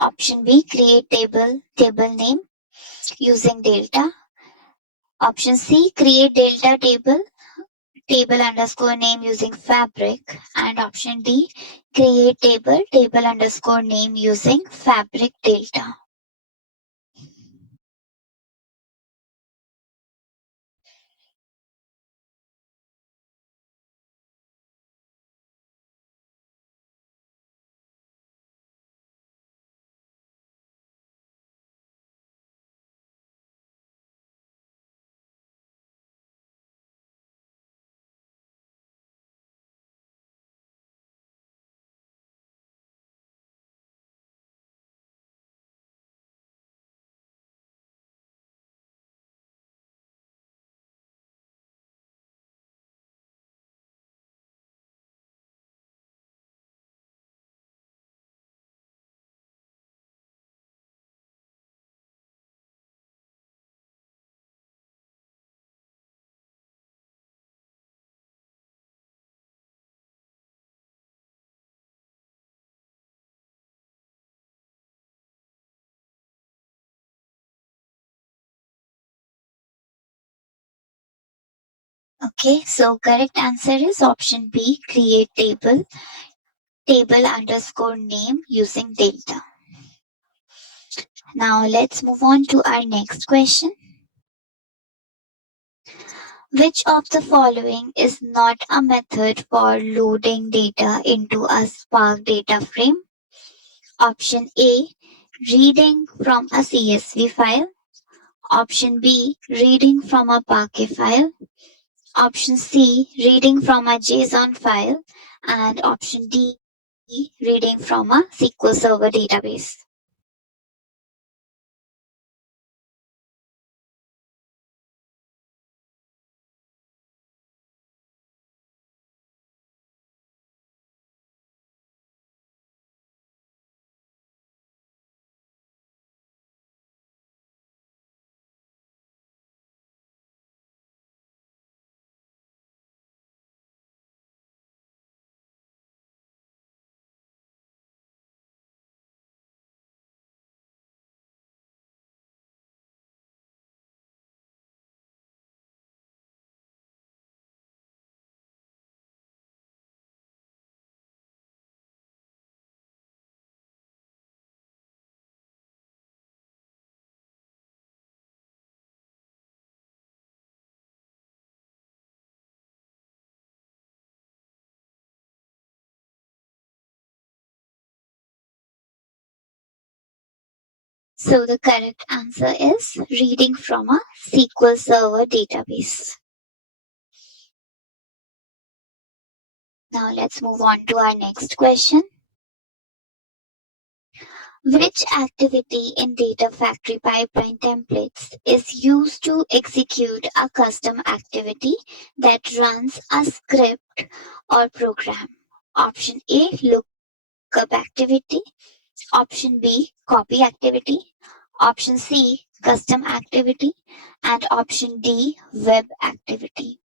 Option B, create table, table name using delta. Option C, create delta table, table underscore name using Fabric. And option D, create table, table underscore name using Fabric delta. Okay, so correct answer is option B, create table, table underscore name using delta. Now let's move on to our next question. Which of the following is not a method for loading data into a Spark data frame? Option A, reading from a CSV file. Option B, reading from a Parquet file. Option C, reading from a JSON file. And option D, reading from a SQL Server database. So the correct answer is reading from a SQL Server database. Now let's move on to our next question. Which activity in Data Factory pipeline templates is used to execute a custom activity that runs a script or program? Option A, lookup activity. Option B, copy activity. Option C, custom activity. And option D, web activity.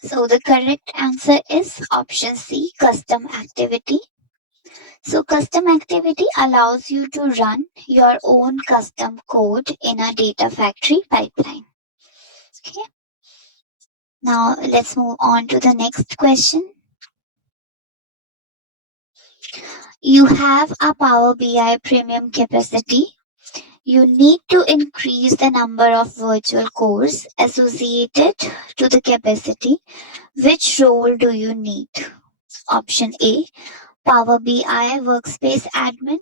So the correct answer is option C, custom activity. So custom activity allows you to run your own custom code in a data factory pipeline. Okay. Now let's move on to the next question. You have a Power BI premium capacity. You need to increase the number of virtual cores associated to the capacity. Which role do you need? Option A, Power BI Workspace Admin.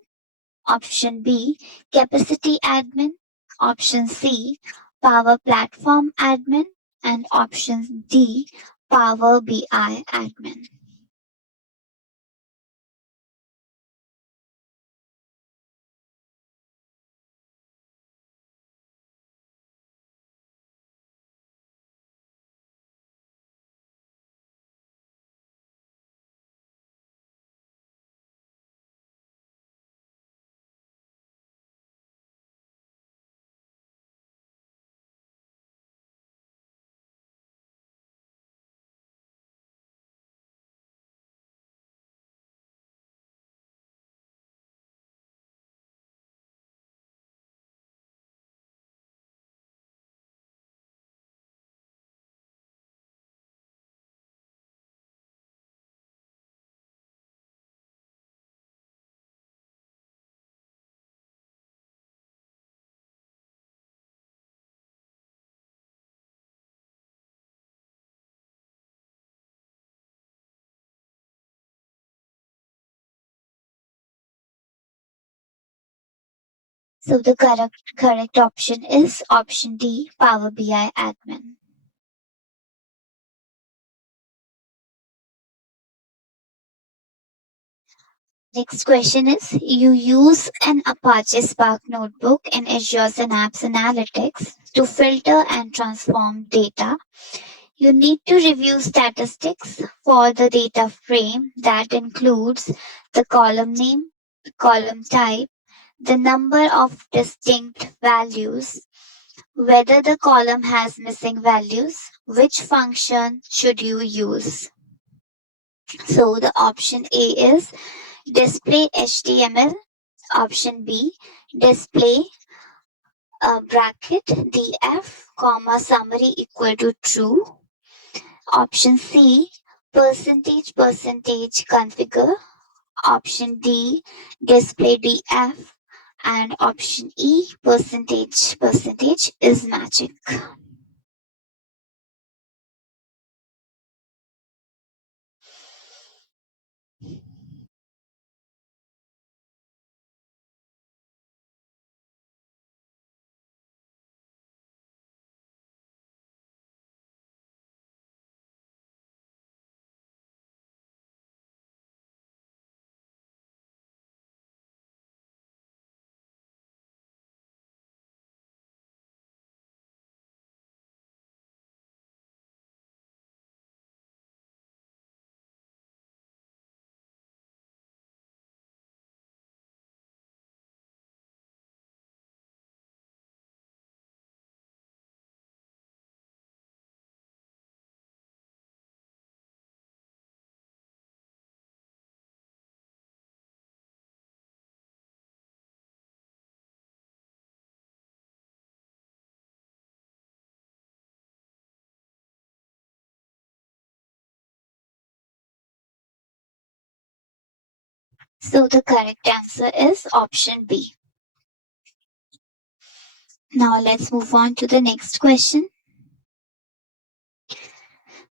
Option B, Capacity Admin. Option C, Power Platform Admin. And option D, Power BI Admin. So the correct option is option D, Power BI Admin. Next question is, you use an Apache Spark notebook in Azure Synapse Analytics to filter and transform data. You need to review statistics for the data frame that includes the column name, the column type, the number of distinct values, whether the column has missing values, which function should you use. So the option A is display HTML. Option B, display bracket df comma summary equal to true. Option C, percentage configure. Option D, display df. And option E, percentage is magic. So the correct answer is option B. Now let's move on to the next question.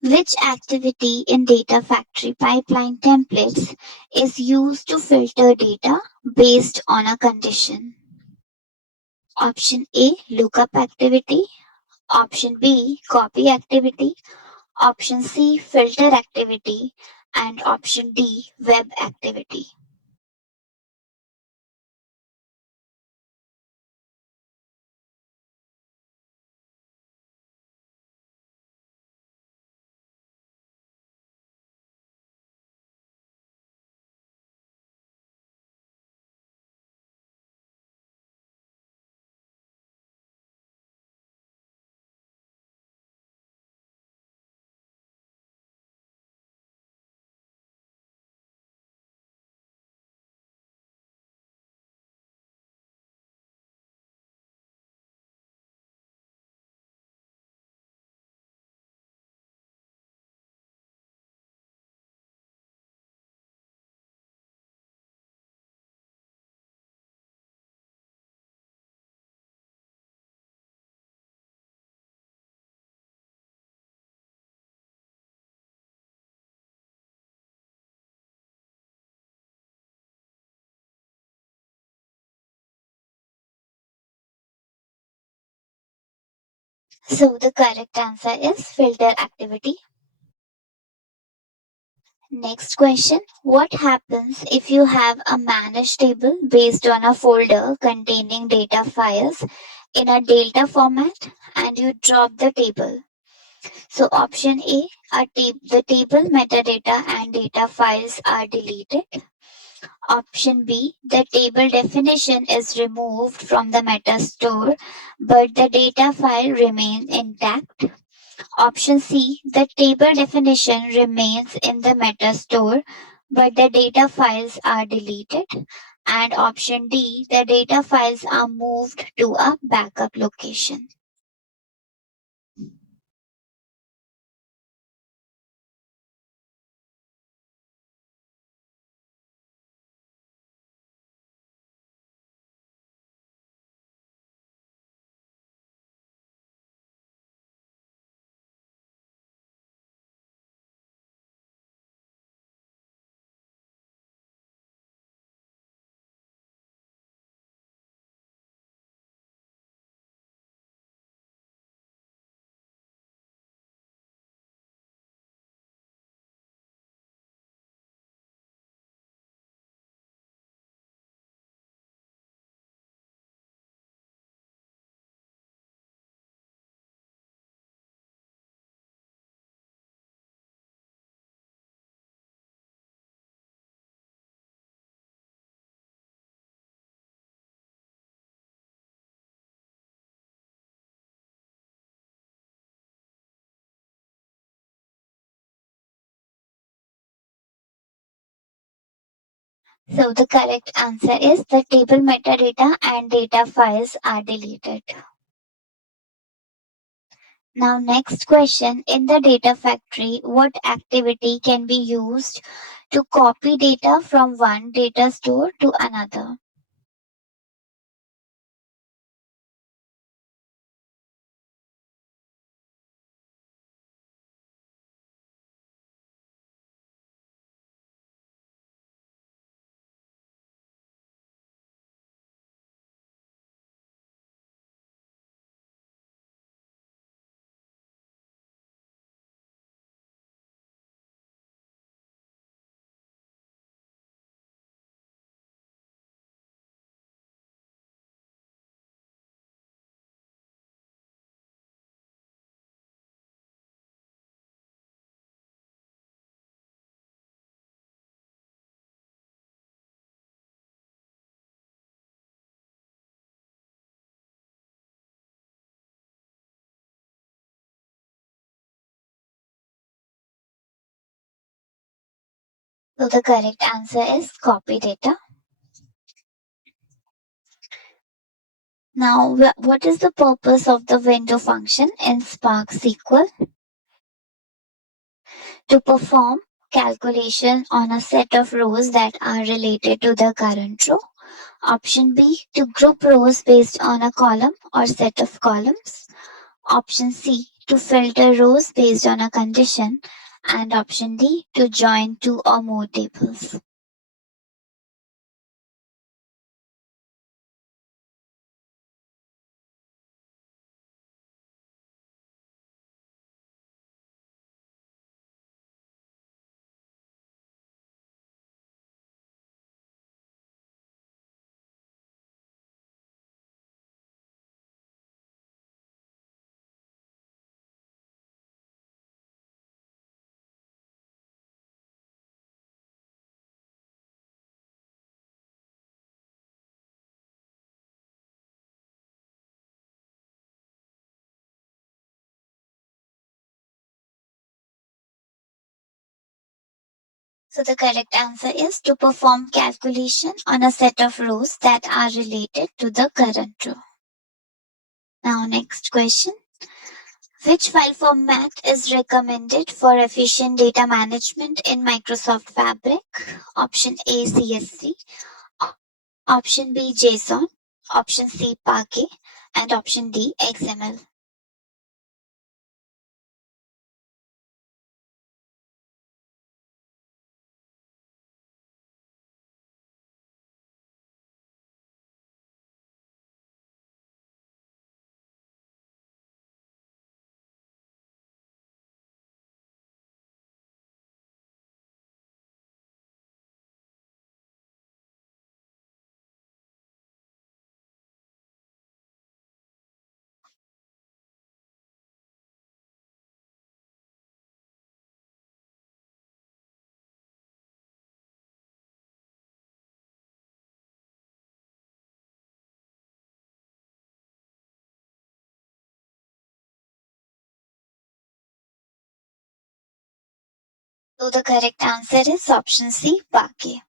Which activity in data factory pipeline templates is used to filter data based on a condition? Option A, lookup activity. Option B, copy activity. Option C, filter activity. And option D, web activity. So the correct answer is filter activity. Next question. What happens if you have a managed table based on a folder containing data files in a delta format and you drop the table? So option A, the table metadata and data files are deleted. Option B, the table definition is removed from the meta store, but the data file remains intact. Option C, the table definition remains in the meta store, but the data files are deleted. And option D, the data files are moved to a backup location. So the correct answer is the table metadata and data files are deleted. Now next question, in the data factory, what activity can be used to copy data from one data store to another? So the correct answer is copy data. Now, what is the purpose of the window function in Spark SQL? To perform calculation on a set of rows that are related to the current row. Option B, to group rows based on a column or set of columns. Option C, to filter rows based on a condition. And option D, to join two or more tables. So the correct answer is to perform calculation on a set of rows that are related to the current row. Now next question. Which file format is recommended for efficient data management in Microsoft Fabric? Option A, CSV. Option B, JSON. Option C, Parquet. And option D, XML. So the correct answer is option C, Parquet.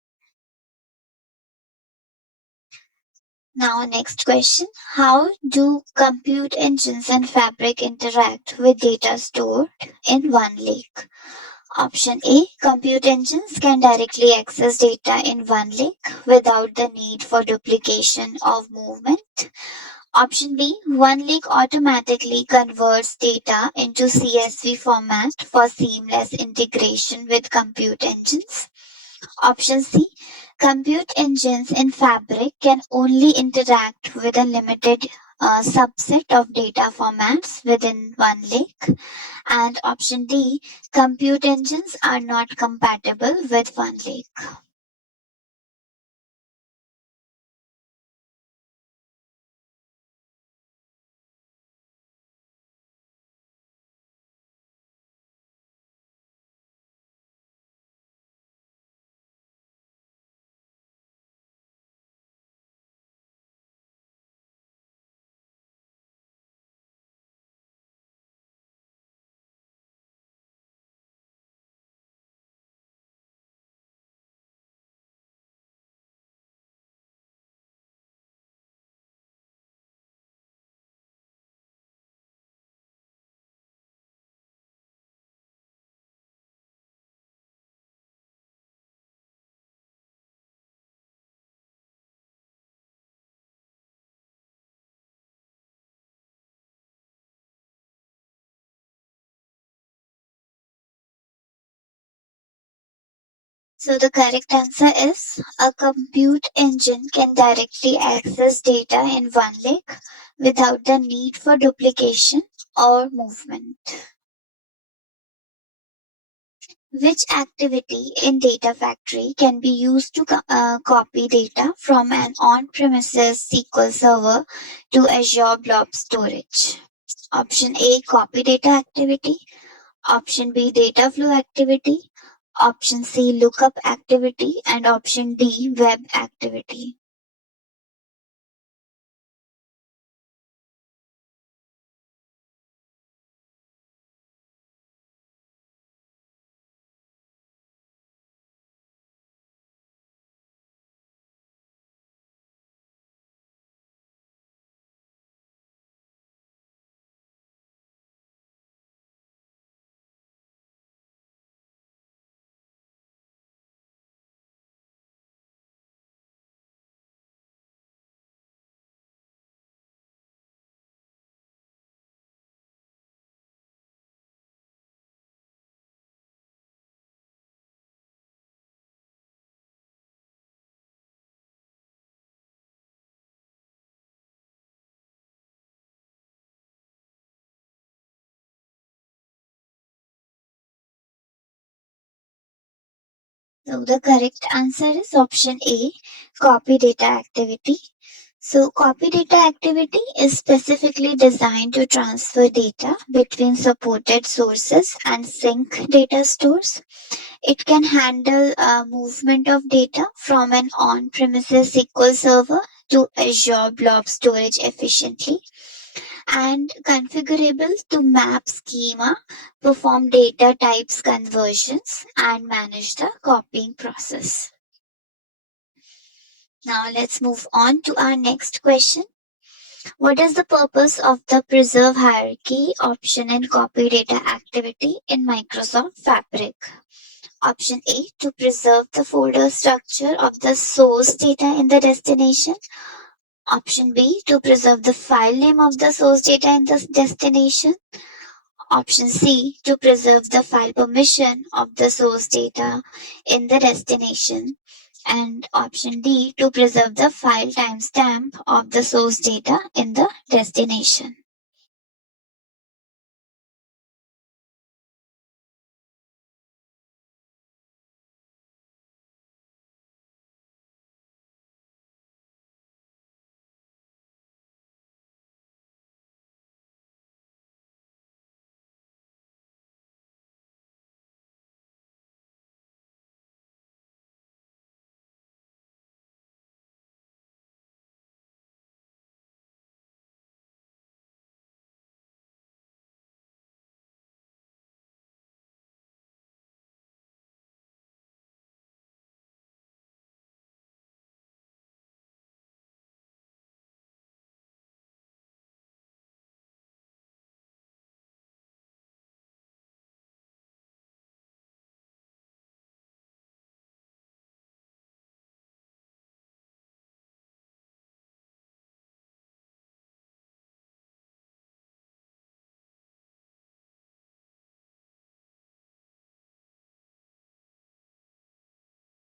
Now, next question. How do compute engines and Fabric interact with data stored in one lake? Option A, compute engines can directly access data in one lake without the need for duplication of movement. Option B, one lake automatically converts data into CSV format for seamless integration with compute engines. Option C, compute engines in Fabric can only interact with a limited subset of data formats within one lake. And option D, compute engines are not compatible with one lake. So the correct answer is a compute engine can directly access data in one lake without the need for duplication or movement. Which activity in Data Factory can be used to copy data from an on-premises SQL Server to Azure Blob Storage? Option A, copy data activity. Option B, data flow activity. Option C, lookup activity. And option D, web activity. So the correct answer is option A, copy data activity. So copy data activity is specifically designed to transfer data between supported sources and sync data stores. It can handle movement of data from an on-premises SQL server to Azure Blob storage efficiently, and configurable to map schema, perform data types conversions, and manage the copying process. Now let's move on to our next question. What is the purpose of the preserve hierarchy option in copy data activity in Microsoft Fabric? Option A, to preserve the folder structure of the source data in the destination. Option B, to preserve the file name of the source data in the destination. Option C, to preserve the file permission of the source data in the destination. And option D, to preserve the file timestamp of the source data in the destination.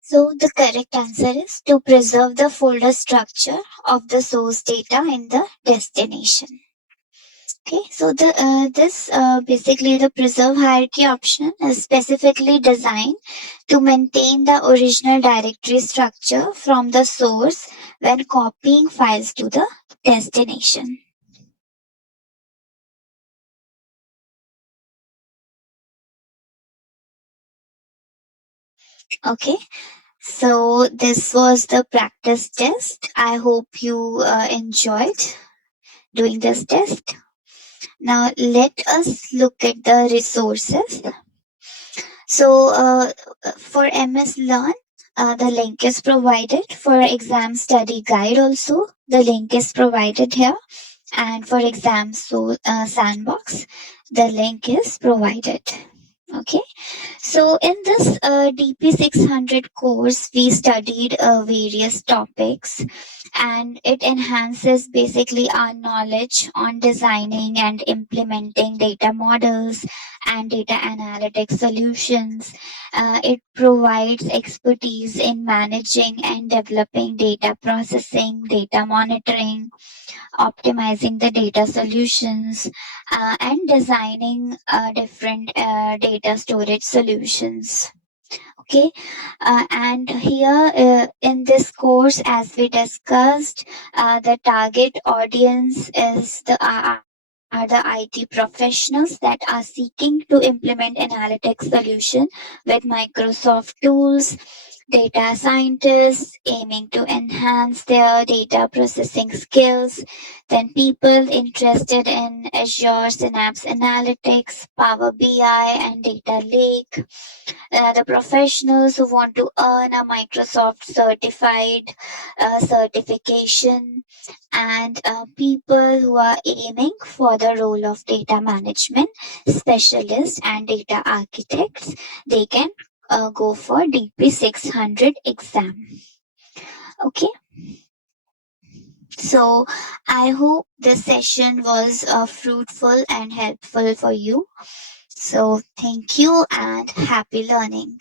So the correct answer is to preserve the folder structure of the source data in the destination. Okay, so the this basically the preserve hierarchy option is specifically designed to maintain the original directory structure from the source when copying files to the destination. Okay, so this was the practice test. I hope you enjoyed doing this test. Now let us look at the resources. So for MS Learn, the link is provided. For exam study guide also, the link is provided here. And for exam sandbox, the link is provided. Okay. So in this DP-600 course, we studied various topics, and it enhances basically our knowledge on designing and implementing data models and data analytics solutions. It provides expertise in managing and developing data processing, data monitoring, optimizing the data solutions, and designing different data storage solutions. Okay, and here in this course, as we discussed, the target audience is the are the IT professionals that are seeking to implement analytics solution with Microsoft tools, data scientists aiming to enhance their data processing skills, then people interested in Azure Synapse Analytics, Power BI, and Data Lake, the professionals who want to earn a Microsoft certified certification, and people who are aiming for the role of data management specialist and data architects. They can go for DP-600 exam. Okay, so I hope this session was fruitful and helpful for you. So thank you and happy learning.